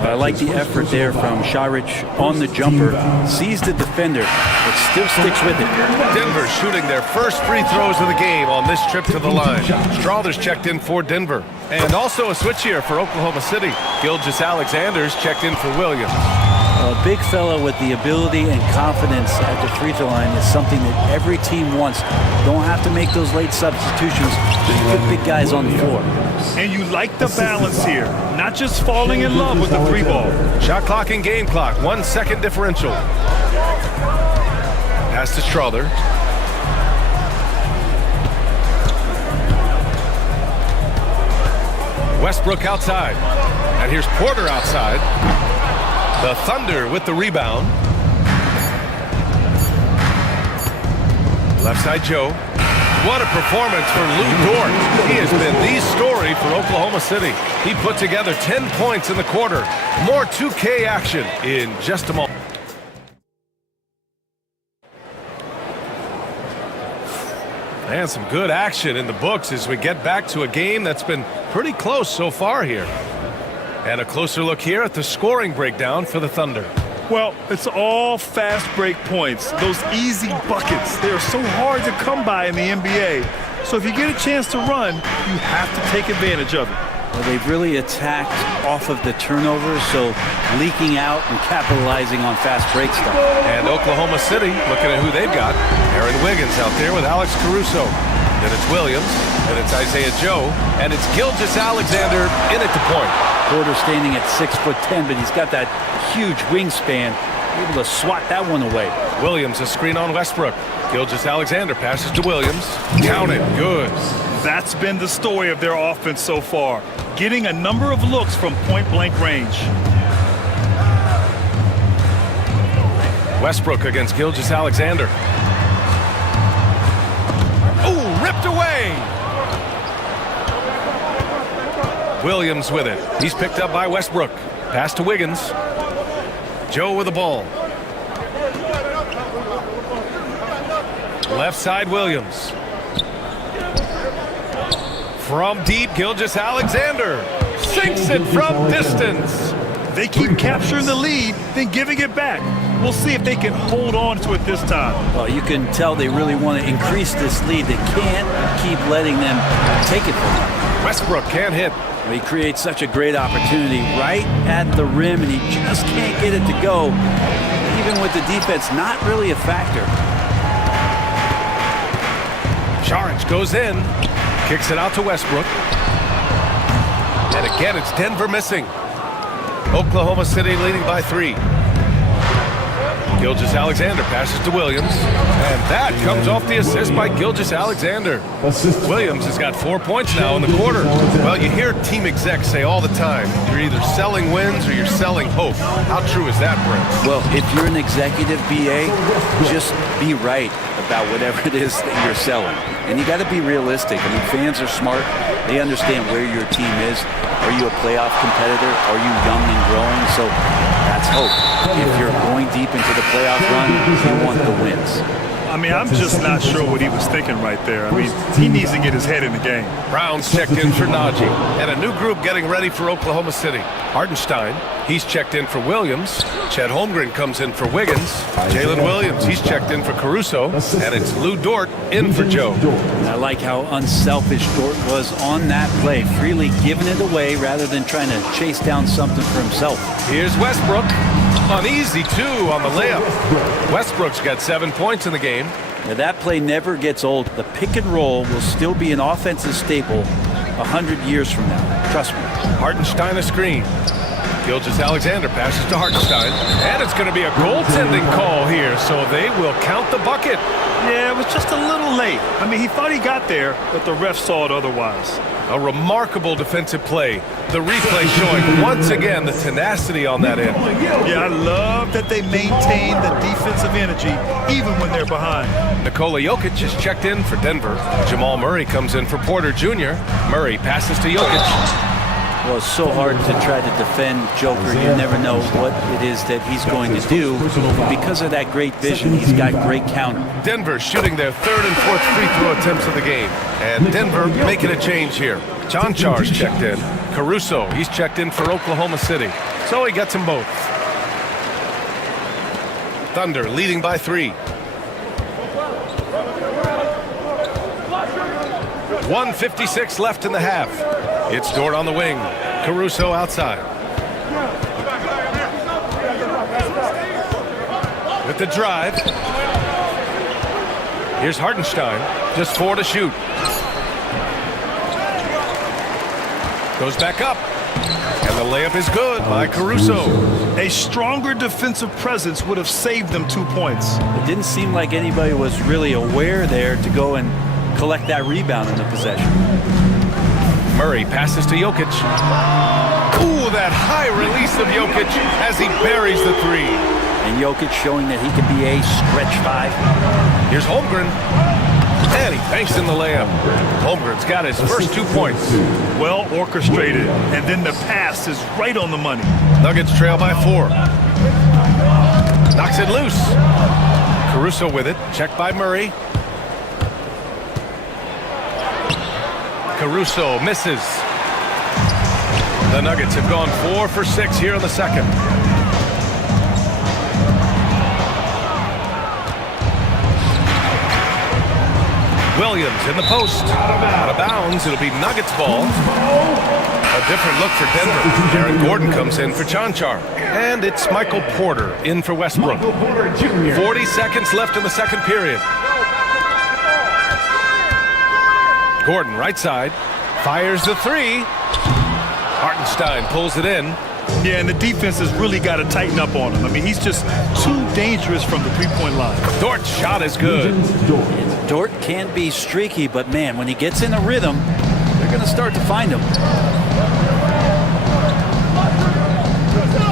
I like the effort there from Šarić on the jumper. Sees the defender, but still sticks with it. Denver shooting their first free throws of the game on this trip to the line. Strother's checked in for Denver. And also a switch here for Oklahoma City. Gilgeous-Alexander's checked in for Williams. A big fella with the ability and confidence at the free throw line is something that every team wants. Don't have to make those late substitutions. Just put big guys on the floor. And you like the balance here. Not just falling in love with the three ball. Shot clock and game clock. 1 second differential. Pass to Strother. Westbrook outside. And here's Porter outside. The Thunder with the rebound. Left side Joe. What a performance for Lou Dort. He has been the story for Oklahoma City. He put together 10 points in the quarter. More 2K action in just a moment. And some good action in the books as we get back to a game that's been pretty close so far here. And a closer look here at the scoring breakdown for the Thunder. Well, it's all fast break points. Those easy buckets. They are so hard to come by in the NBA. So if you get a chance to run, you have to take advantage of it. Well, they've really attacked off of the turnovers, so leaking out and capitalizing on fast break stuff. And Oklahoma City, looking at who they've got. Aaron Wiggins out there with Alex Caruso. Then it's Williams, and it's Isaiah Joe, and it's Gilgeous-Alexander in at the point. Porter standing at 6'10", but he's got that huge wingspan, able to swat that one away. Williams, a screen on Westbrook. Gilgeous-Alexander passes to Williams. Count it, good. That's been the story of their offense so far, getting a number of looks from point-blank range. Westbrook against Gilgeous-Alexander. Oh, ripped away! Williams with it. He's picked up by Westbrook. Pass to Wiggins. Joe with the ball. Left side Williams. From deep, Gilgeous-Alexander sinks it from distance. They keep capturing the lead, then giving it back. We'll see if they can hold on to it this time. Well, you can tell they really want to increase this lead. They can't keep letting them take it from them. Westbrook can't hit. He creates such a great opportunity right at the rim, and he just can't get it to go. Even with the defense, not really a factor. Šarić goes in, kicks it out to Westbrook. And again, it's Denver missing. Oklahoma City leading by 3. Gilgeous-Alexander passes to Williams. And that comes off the assist by Gilgeous-Alexander. Williams has got 4 points now in the quarter. Well, you hear team execs say all the time, you're either selling wins or you're selling hope. How true is that, Brent? Well, if you're an executive BA, just be right about whatever it is that you're selling. And you got to be realistic. I mean, fans are smart. They understand where your team is. Are you a playoff competitor? Are you young and growing? So that's hope. If you're going deep into the playoff run, you want the wins. I mean, I'm just not sure what he was thinking right there. I mean, he needs to get his head in the game. Brown's checked in for Najee. And a new group getting ready for Oklahoma City. Hartenstein, he's checked in for Williams. Chet Holmgren comes in for Wiggins. Jalen Williams, he's checked in for Caruso. And it's Lou Dort in for Joe. I like how unselfish Dort was on that play, freely giving it away rather than trying to chase down something for himself. Here's Westbrook. An easy 2 on the layup. Westbrook's got 7 points in the game. Now, that play never gets old. The pick and roll will still be an offensive staple 100 years from now. Trust me. Hartenstein a screen. Gilgeous-Alexander passes to Hartenstein. And it's going to be a goaltending call here, so they will count the bucket. Yeah, it was just a little late. I mean, he thought he got there, but the ref saw it otherwise. A remarkable defensive play. The replay showing once again the tenacity on that end. Yeah, I love that they maintain the defensive energy even when they're behind. Nikola Jokic is checked in for Denver. Jamal Murray comes in for Porter Jr. Murray passes to Jokic. Well, it's so hard to try to defend Joker. You never know what it is that he's going to do. Because of that great vision, he's got great counter. Denver shooting their third and fourth free throw attempts of the game. And Denver making a change here. Chanchar's checked in. Caruso, he's checked in for Oklahoma City. So he gets them both. Thunder leading by 3. 1:56 left in the half. It's Dort on the wing. Caruso outside. With the drive. Here's Hartenstein. Just 4 to shoot. Goes back up. And the layup is good by Caruso. A stronger defensive presence would have saved them 2 points. It didn't seem like anybody was really aware there to go and collect that rebound in the possession. Murray passes to Jokic. Ooh, that high release of Jokic as he buries the 3. And Jokic showing that he can be a stretch 5. Here's Holmgren. And he banks in the layup. Holmgren's got his first 2 points. Well orchestrated. And then the pass is right on the money. Nuggets trail by 4. Knocks it loose. Caruso with it. Checked by Murray. Caruso misses. The Nuggets have gone 4 for 6 here in the second. Williams in the post. Out of bounds. It'll be Nuggets ball. A different look for Denver. Aaron Gordon comes in for Chanchar. And it's Michael Porter in for Westbrook. 40 seconds left in the second period. Gordon, right side, fires the 3. Hartenstein pulls it in. Yeah, and the defense has really got to tighten up on him. I mean, he's just too dangerous from the three-point line. Dort's shot is good. Dort can be streaky, but man, when he gets in a rhythm, they're going to start to find him.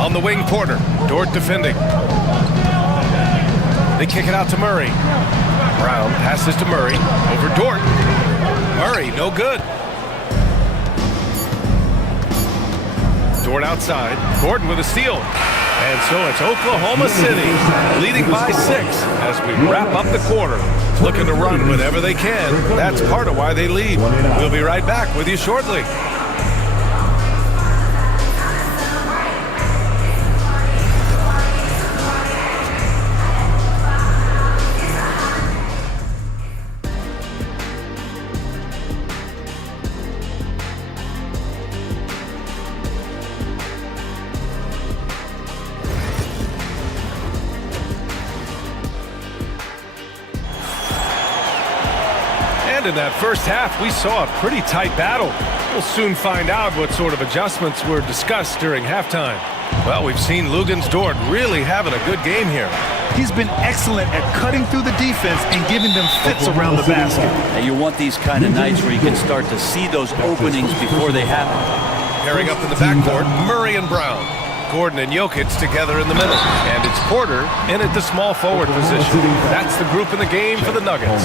On the wing, Porter. Dort defending. They kick it out to Murray. Brown passes to Murray. Over Dort. Murray, no good. Dort outside. Gordon with a steal. And so it's Oklahoma City leading by 6 as we wrap up the quarter. Looking to run whenever they can. That's part of why they lead. We'll be right back with you shortly. In that first half, we saw a pretty tight battle. We'll soon find out what sort of adjustments were discussed during halftime. Well, we've seen Luguentz Dort really having a good game here. He's been excellent at cutting through the defense and giving them fits around the basket. And you want these kind of nights where you can start to see those openings before they happen. Pairing up in the backcourt, Murray and Brown. Gordon and Jokic together in the middle. And it's Porter in at the small forward position. That's the group in the game for the Nuggets.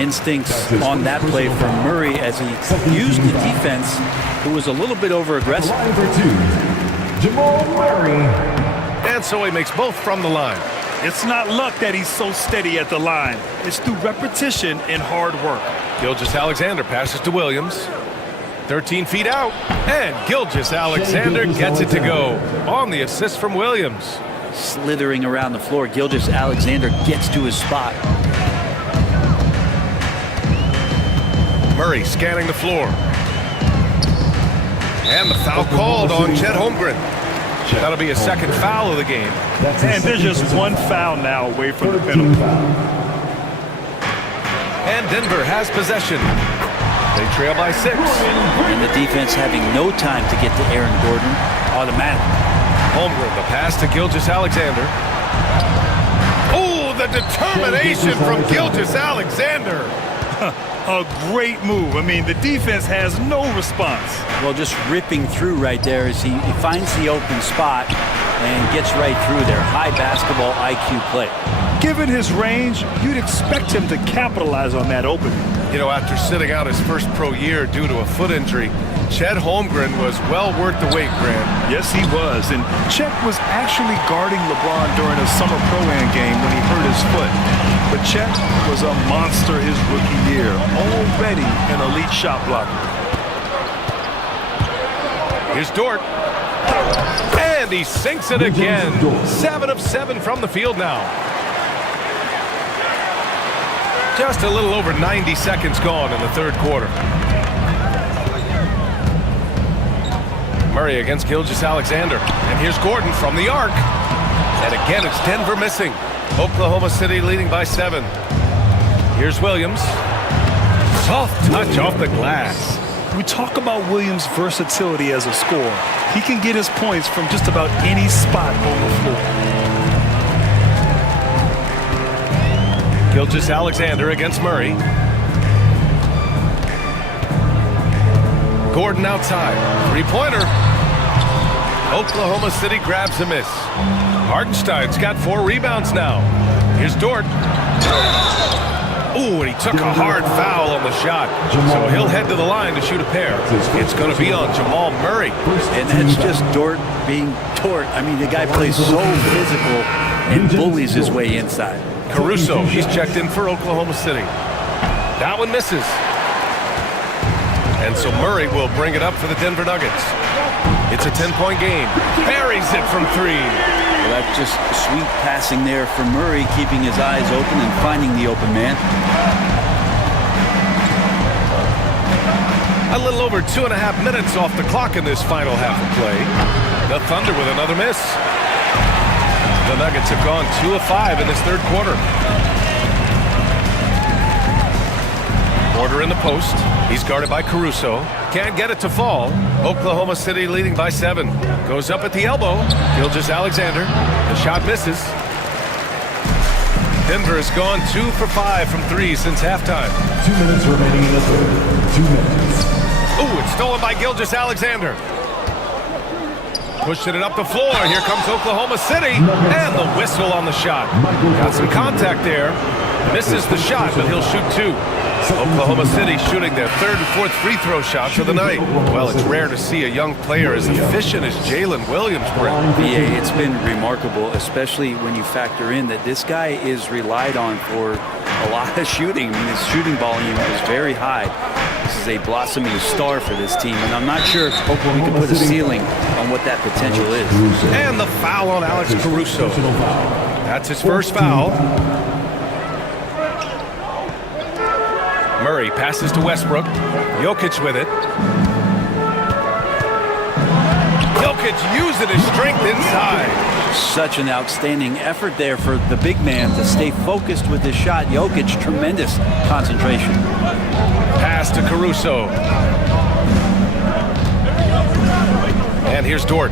Instincts on that play from Murray as he used the defense, who was a little bit over-aggressive. Jamal Murray. And so he makes both from the line. It's not luck that he's so steady at the line. It's through repetition and hard work. Gilgeous-Alexander passes to Williams. 13 feet out, and Gilgeous-Alexander gets it to go on the assist from Williams. Slithering around the floor, Gilgeous-Alexander gets to his spot. Murray scanning the floor. And the foul called on Chet Holmgren. That'll be a second foul of the game. And there's just one foul now away from the penalty. And Denver has possession. They trail by 6. And the defense having no time to get to Aaron Gordon automatically. Holmgren, the pass to Gilgeous-Alexander. Oh, the determination from Gilgeous-Alexander. A great move. I mean, the defense has no response. Well, just ripping through right there as he finds the open spot and gets right through there. High basketball IQ play. Given his range, you'd expect him to capitalize on that opening. You know, after sitting out his first pro year due to a foot injury, Chet Holmgren was well worth the wait, Grant. Yes, he was. And Chet was actually guarding LeBron during a summer pro-am game when he hurt his foot. But Chet was a monster his rookie year, already an elite shot blocker. Here's Dort. And he sinks it again. 7 of 7 from the field now. Just a little over 90 seconds gone in the third quarter. Murray against Gilgeous-Alexander. And here's Gordon from the arc. And again, it's Denver missing. Oklahoma City leading by 7. Here's Williams. Soft touch off the glass. We talk about Williams' versatility as a scorer. He can get his points from just about any spot on the floor. Gilgeous-Alexander against Murray. Gordon outside. Three-pointer. Oklahoma City grabs a miss. Hartenstein's got 4 rebounds now. Here's Dort. Ooh, and he took a hard foul on the shot. So he'll head to the line to shoot a pair. It's going to be on Jamal Murray. And that's just Dort being Dort. I mean, the guy plays so physical and bullies his way inside. Caruso, he's checked in for Oklahoma City. That one misses. And so Murray will bring it up for the Denver Nuggets. It's a 10-point game. Buries it from 3. Well, that's just sweet passing there for Murray, keeping his eyes open and finding the open man. A little over 2.5 minutes off the clock in this final half of play. The Thunder with another miss. The Nuggets have gone 2 of 5 in this third quarter. Porter in the post. He's guarded by Caruso. Can't get it to fall. Oklahoma City leading by 7. Goes up at the elbow. Gilgeous-Alexander. The shot misses. Denver has gone 2 for 5 from 3 since halftime. 2 minutes remaining in the third. 2 minutes. Ooh, it's stolen by Gilgeous-Alexander. Pushing it up the floor. Here comes Oklahoma City. And the whistle on the shot. Got some contact there. Misses the shot, but he'll shoot 2. Oklahoma City shooting their 3rd and 4th free throw shots of the night. Well, it's rare to see a young player as efficient as Jalen Williams, Brent. BA, it's been remarkable, especially when you factor in that this guy is relied on for a lot of shooting. I mean, his shooting volume is very high. This is a blossoming star for this team, and I'm not sure we can put a ceiling on what that potential is. And the foul on Alex Caruso. That's his first foul. Murray passes to Westbrook. Jokic with it. Jokic using his strength inside. Such an outstanding effort there for the big man to stay focused with his shot. Jokic, tremendous concentration. Pass to Caruso. And here's Dort.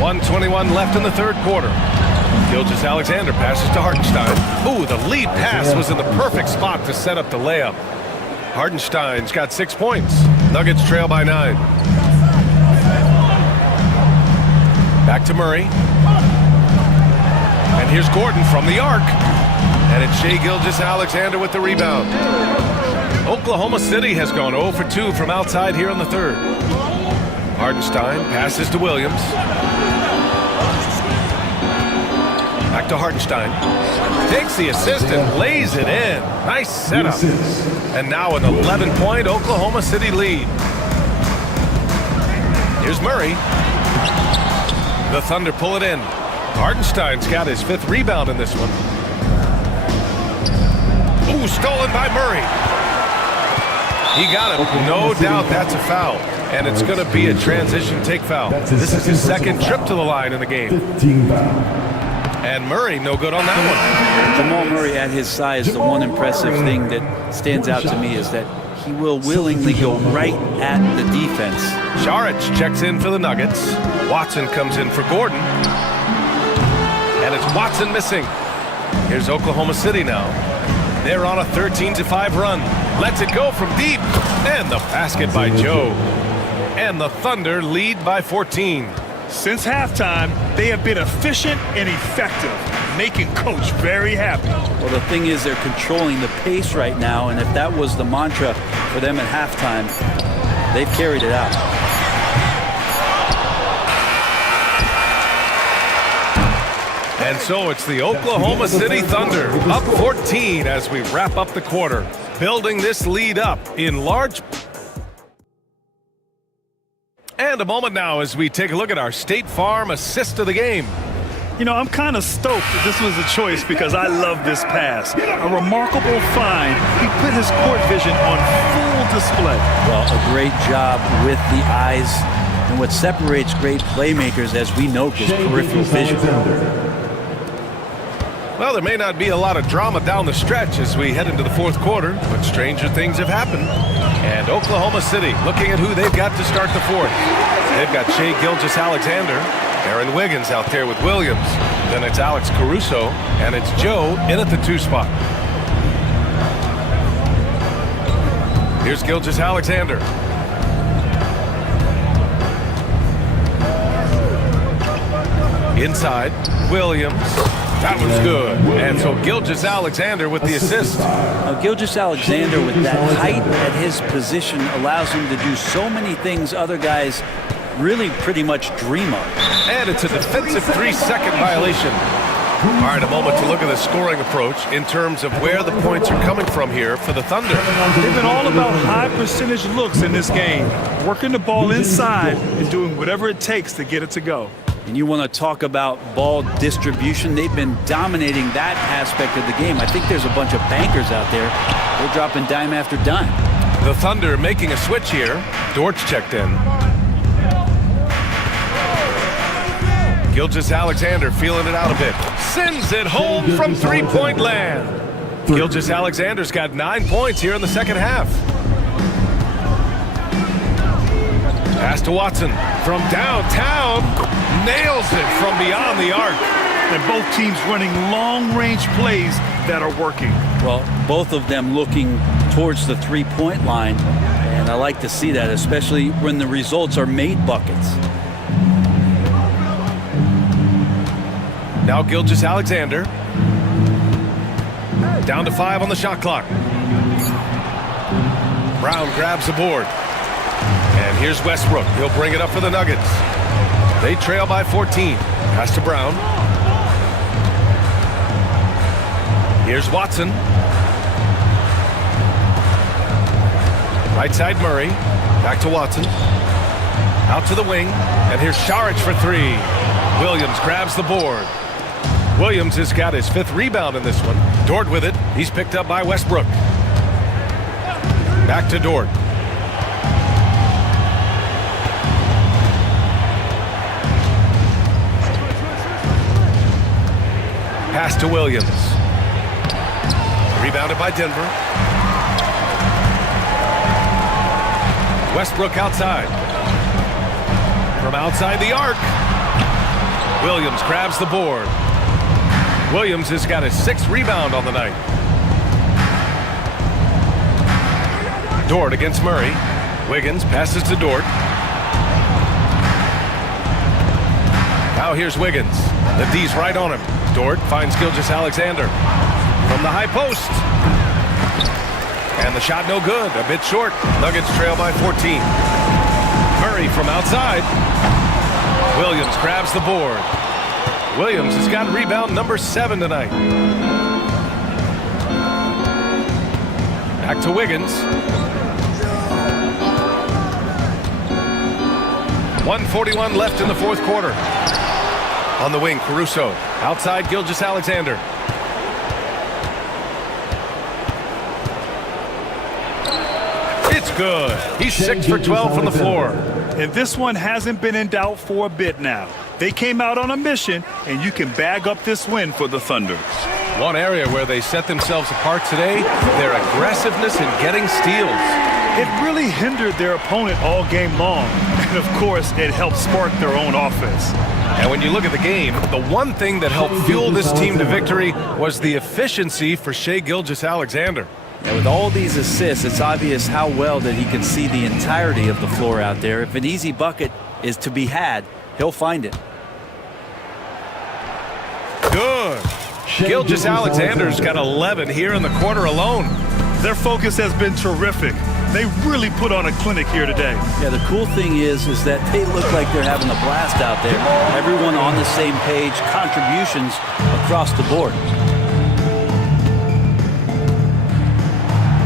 1:21 left in the third quarter. Gilgeous-Alexander passes to Hartenstein. Ooh, the lead pass was in the perfect spot to set up the layup. Hartenstein's got 6 points. Nuggets trail by 9. Back to Murray. And here's Gordon from the arc. And it's Shai Gilgeous-Alexander with the rebound. Oklahoma City has gone 0 for 2 from outside here in the third. Hartenstein passes to Williams. Back to Hartenstein. Takes the assist and lays it in. Nice setup. And now an 11-point Oklahoma City lead. Here's Murray. The Thunder pull it in. Hartenstein's got his 5th rebound in this one. Ooh, stolen by Murray. He got it. No doubt that's a foul. And it's going to be a transition take foul. This is his 2nd trip to the line in the game. 15 foul. And Murray, no good on that one. Jamal Murray at his size, the one impressive thing that stands out to me is that he will willingly go right at the defense. Šarić checks in for the Nuggets. Watson comes in for Gordon. And it's Watson missing. Here's Oklahoma City now. They're on a 13-5 run. Lets it go from deep. And the basket by Joe. And the Thunder lead by 14. Since halftime, they have been efficient and effective, making Coach very happy. Well, the thing is they're controlling the pace right now, and if that was the mantra for them at halftime, they've carried it out. And so it's the Oklahoma City Thunder up 14 as we wrap up the quarter, building this lead up in large. And a moment now as we take a look at our State Farm assist of the game. You know, I'm kind of stoked that this was a choice because I love this pass. A remarkable find. He put his court vision on full display. Well, a great job with the eyes. And what separates great playmakers, as we know, is peripheral vision. Well, there may not be a lot of drama down the stretch as we head into the fourth quarter, but stranger things have happened. And Oklahoma City looking at who they've got to start the fourth. They've got Shai Gilgeous-Alexander, Aaron Wiggins out there with Williams. Then it's Alex Caruso, and it's Joe in at the 2 spot. Here's Gilgeous-Alexander. Inside, Williams. That was good. And so Gilgeous-Alexander with the assist. Now, Gilgeous-Alexander with that height at his position allows him to do so many things other guys really pretty much dream of. And it's a defensive 3-second violation. All right, a moment to look at the scoring approach in terms of where the points are coming from here for the Thunder. They've been all about high percentage looks in this game, working the ball inside and doing whatever it takes to get it to go. And you want to talk about ball distribution. They've been dominating that aspect of the game. I think there's a bunch of bankers out there. They're dropping dime after dime. The Thunder making a switch here. Dortch checked in. Gilgeous-Alexander feeling it out a bit. Sends it home from three-point land. Gilgeous-Alexander's got 9 points here in the second half. Pass to Watson from downtown. Nails it from beyond the arc. And both teams running long-range plays that are working. Well, both of them looking towards the three-point line. And I like to see that, especially when the results are made buckets. Now Gilgeous-Alexander. Down to 5 on the shot clock. Brown grabs the board. And here's Westbrook. He'll bring it up for the Nuggets. They trail by 14. Pass to Brown. Here's Watson. Right side Murray. Back to Watson. Out to the wing. And here's Šarić for 3. Williams grabs the board. Williams has got his 5th rebound in this one. Dort with it. He's picked up by Westbrook. Back to Dort. Pass to Williams. Rebounded by Denver. Westbrook outside. From outside the arc. Williams grabs the board. Williams has got his 6th rebound on the night. Dort against Murray. Wiggins passes to Dort. Now here's Wiggins. The D's right on him. Dort finds Gilgeous-Alexander from the high post. And the shot no good. A bit short. Nuggets trail by 14. Murray from outside. Williams grabs the board. Williams has got rebound number 7 tonight. Back to Wiggins. 1:41 left in the fourth quarter. On the wing, Caruso. Outside, Gilgeous-Alexander. It's good. He's 6 for 12 from the floor. And this one hasn't been in doubt for a bit now. They came out on a mission, and you can bag up this win for the Thunder. One area where they set themselves apart today, their aggressiveness in getting steals. It really hindered their opponent all game long. And, of course, it helped spark their own offense. And when you look at the game, the one thing that helped fuel this team to victory was the efficiency for Shai Gilgeous-Alexander. And with all these assists, it's obvious how well that he can see the entirety of the floor out there. If an easy bucket is to be had, he'll find it. Good. Gilgeous-Alexander's got 11 here in the quarter alone. Their focus has been terrific. They really put on a clinic here today. Yeah, the cool thing is that they look like they're having a blast out there. Everyone on the same page, contributions across the board.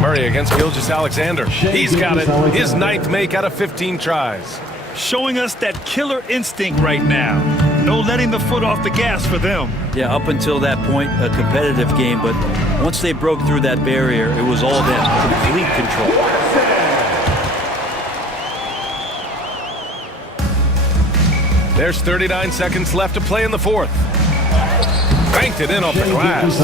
Murray against Gilgeous-Alexander. He's got it. His 9th make out of 15 tries. Showing us that killer instinct right now. No letting the foot off the gas for them. Yeah, up until that point, a competitive game, but once they broke through that barrier, it was all them. Complete control. There's 39 seconds left to play in the 4th. Banked it in off the glass.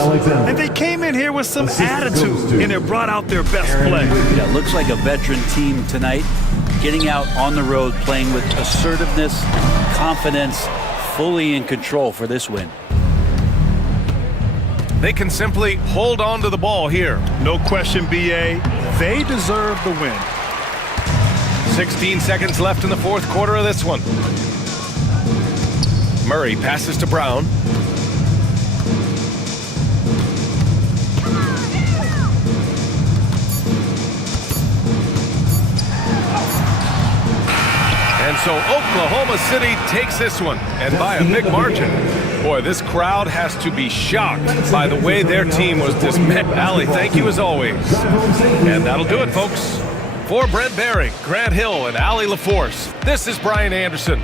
And they came in here with some attitude, and it brought out their best play. Yeah, looks like a veteran team tonight, getting out on the road, playing with assertiveness, confidence, fully in control for this win. They can simply hold on to the ball here. No question, B.A. They deserve the win. 16 seconds left in the 4th quarter of this one. Murray passes to Brown. And so Oklahoma City takes this one, and by a big margin. Boy, this crowd has to be shocked by the way their team was dismantled. Allie, thank you as always. And that'll do it, folks. For Brent Barry, Grant Hill, and Allie LaForce, this is Brian Anderson.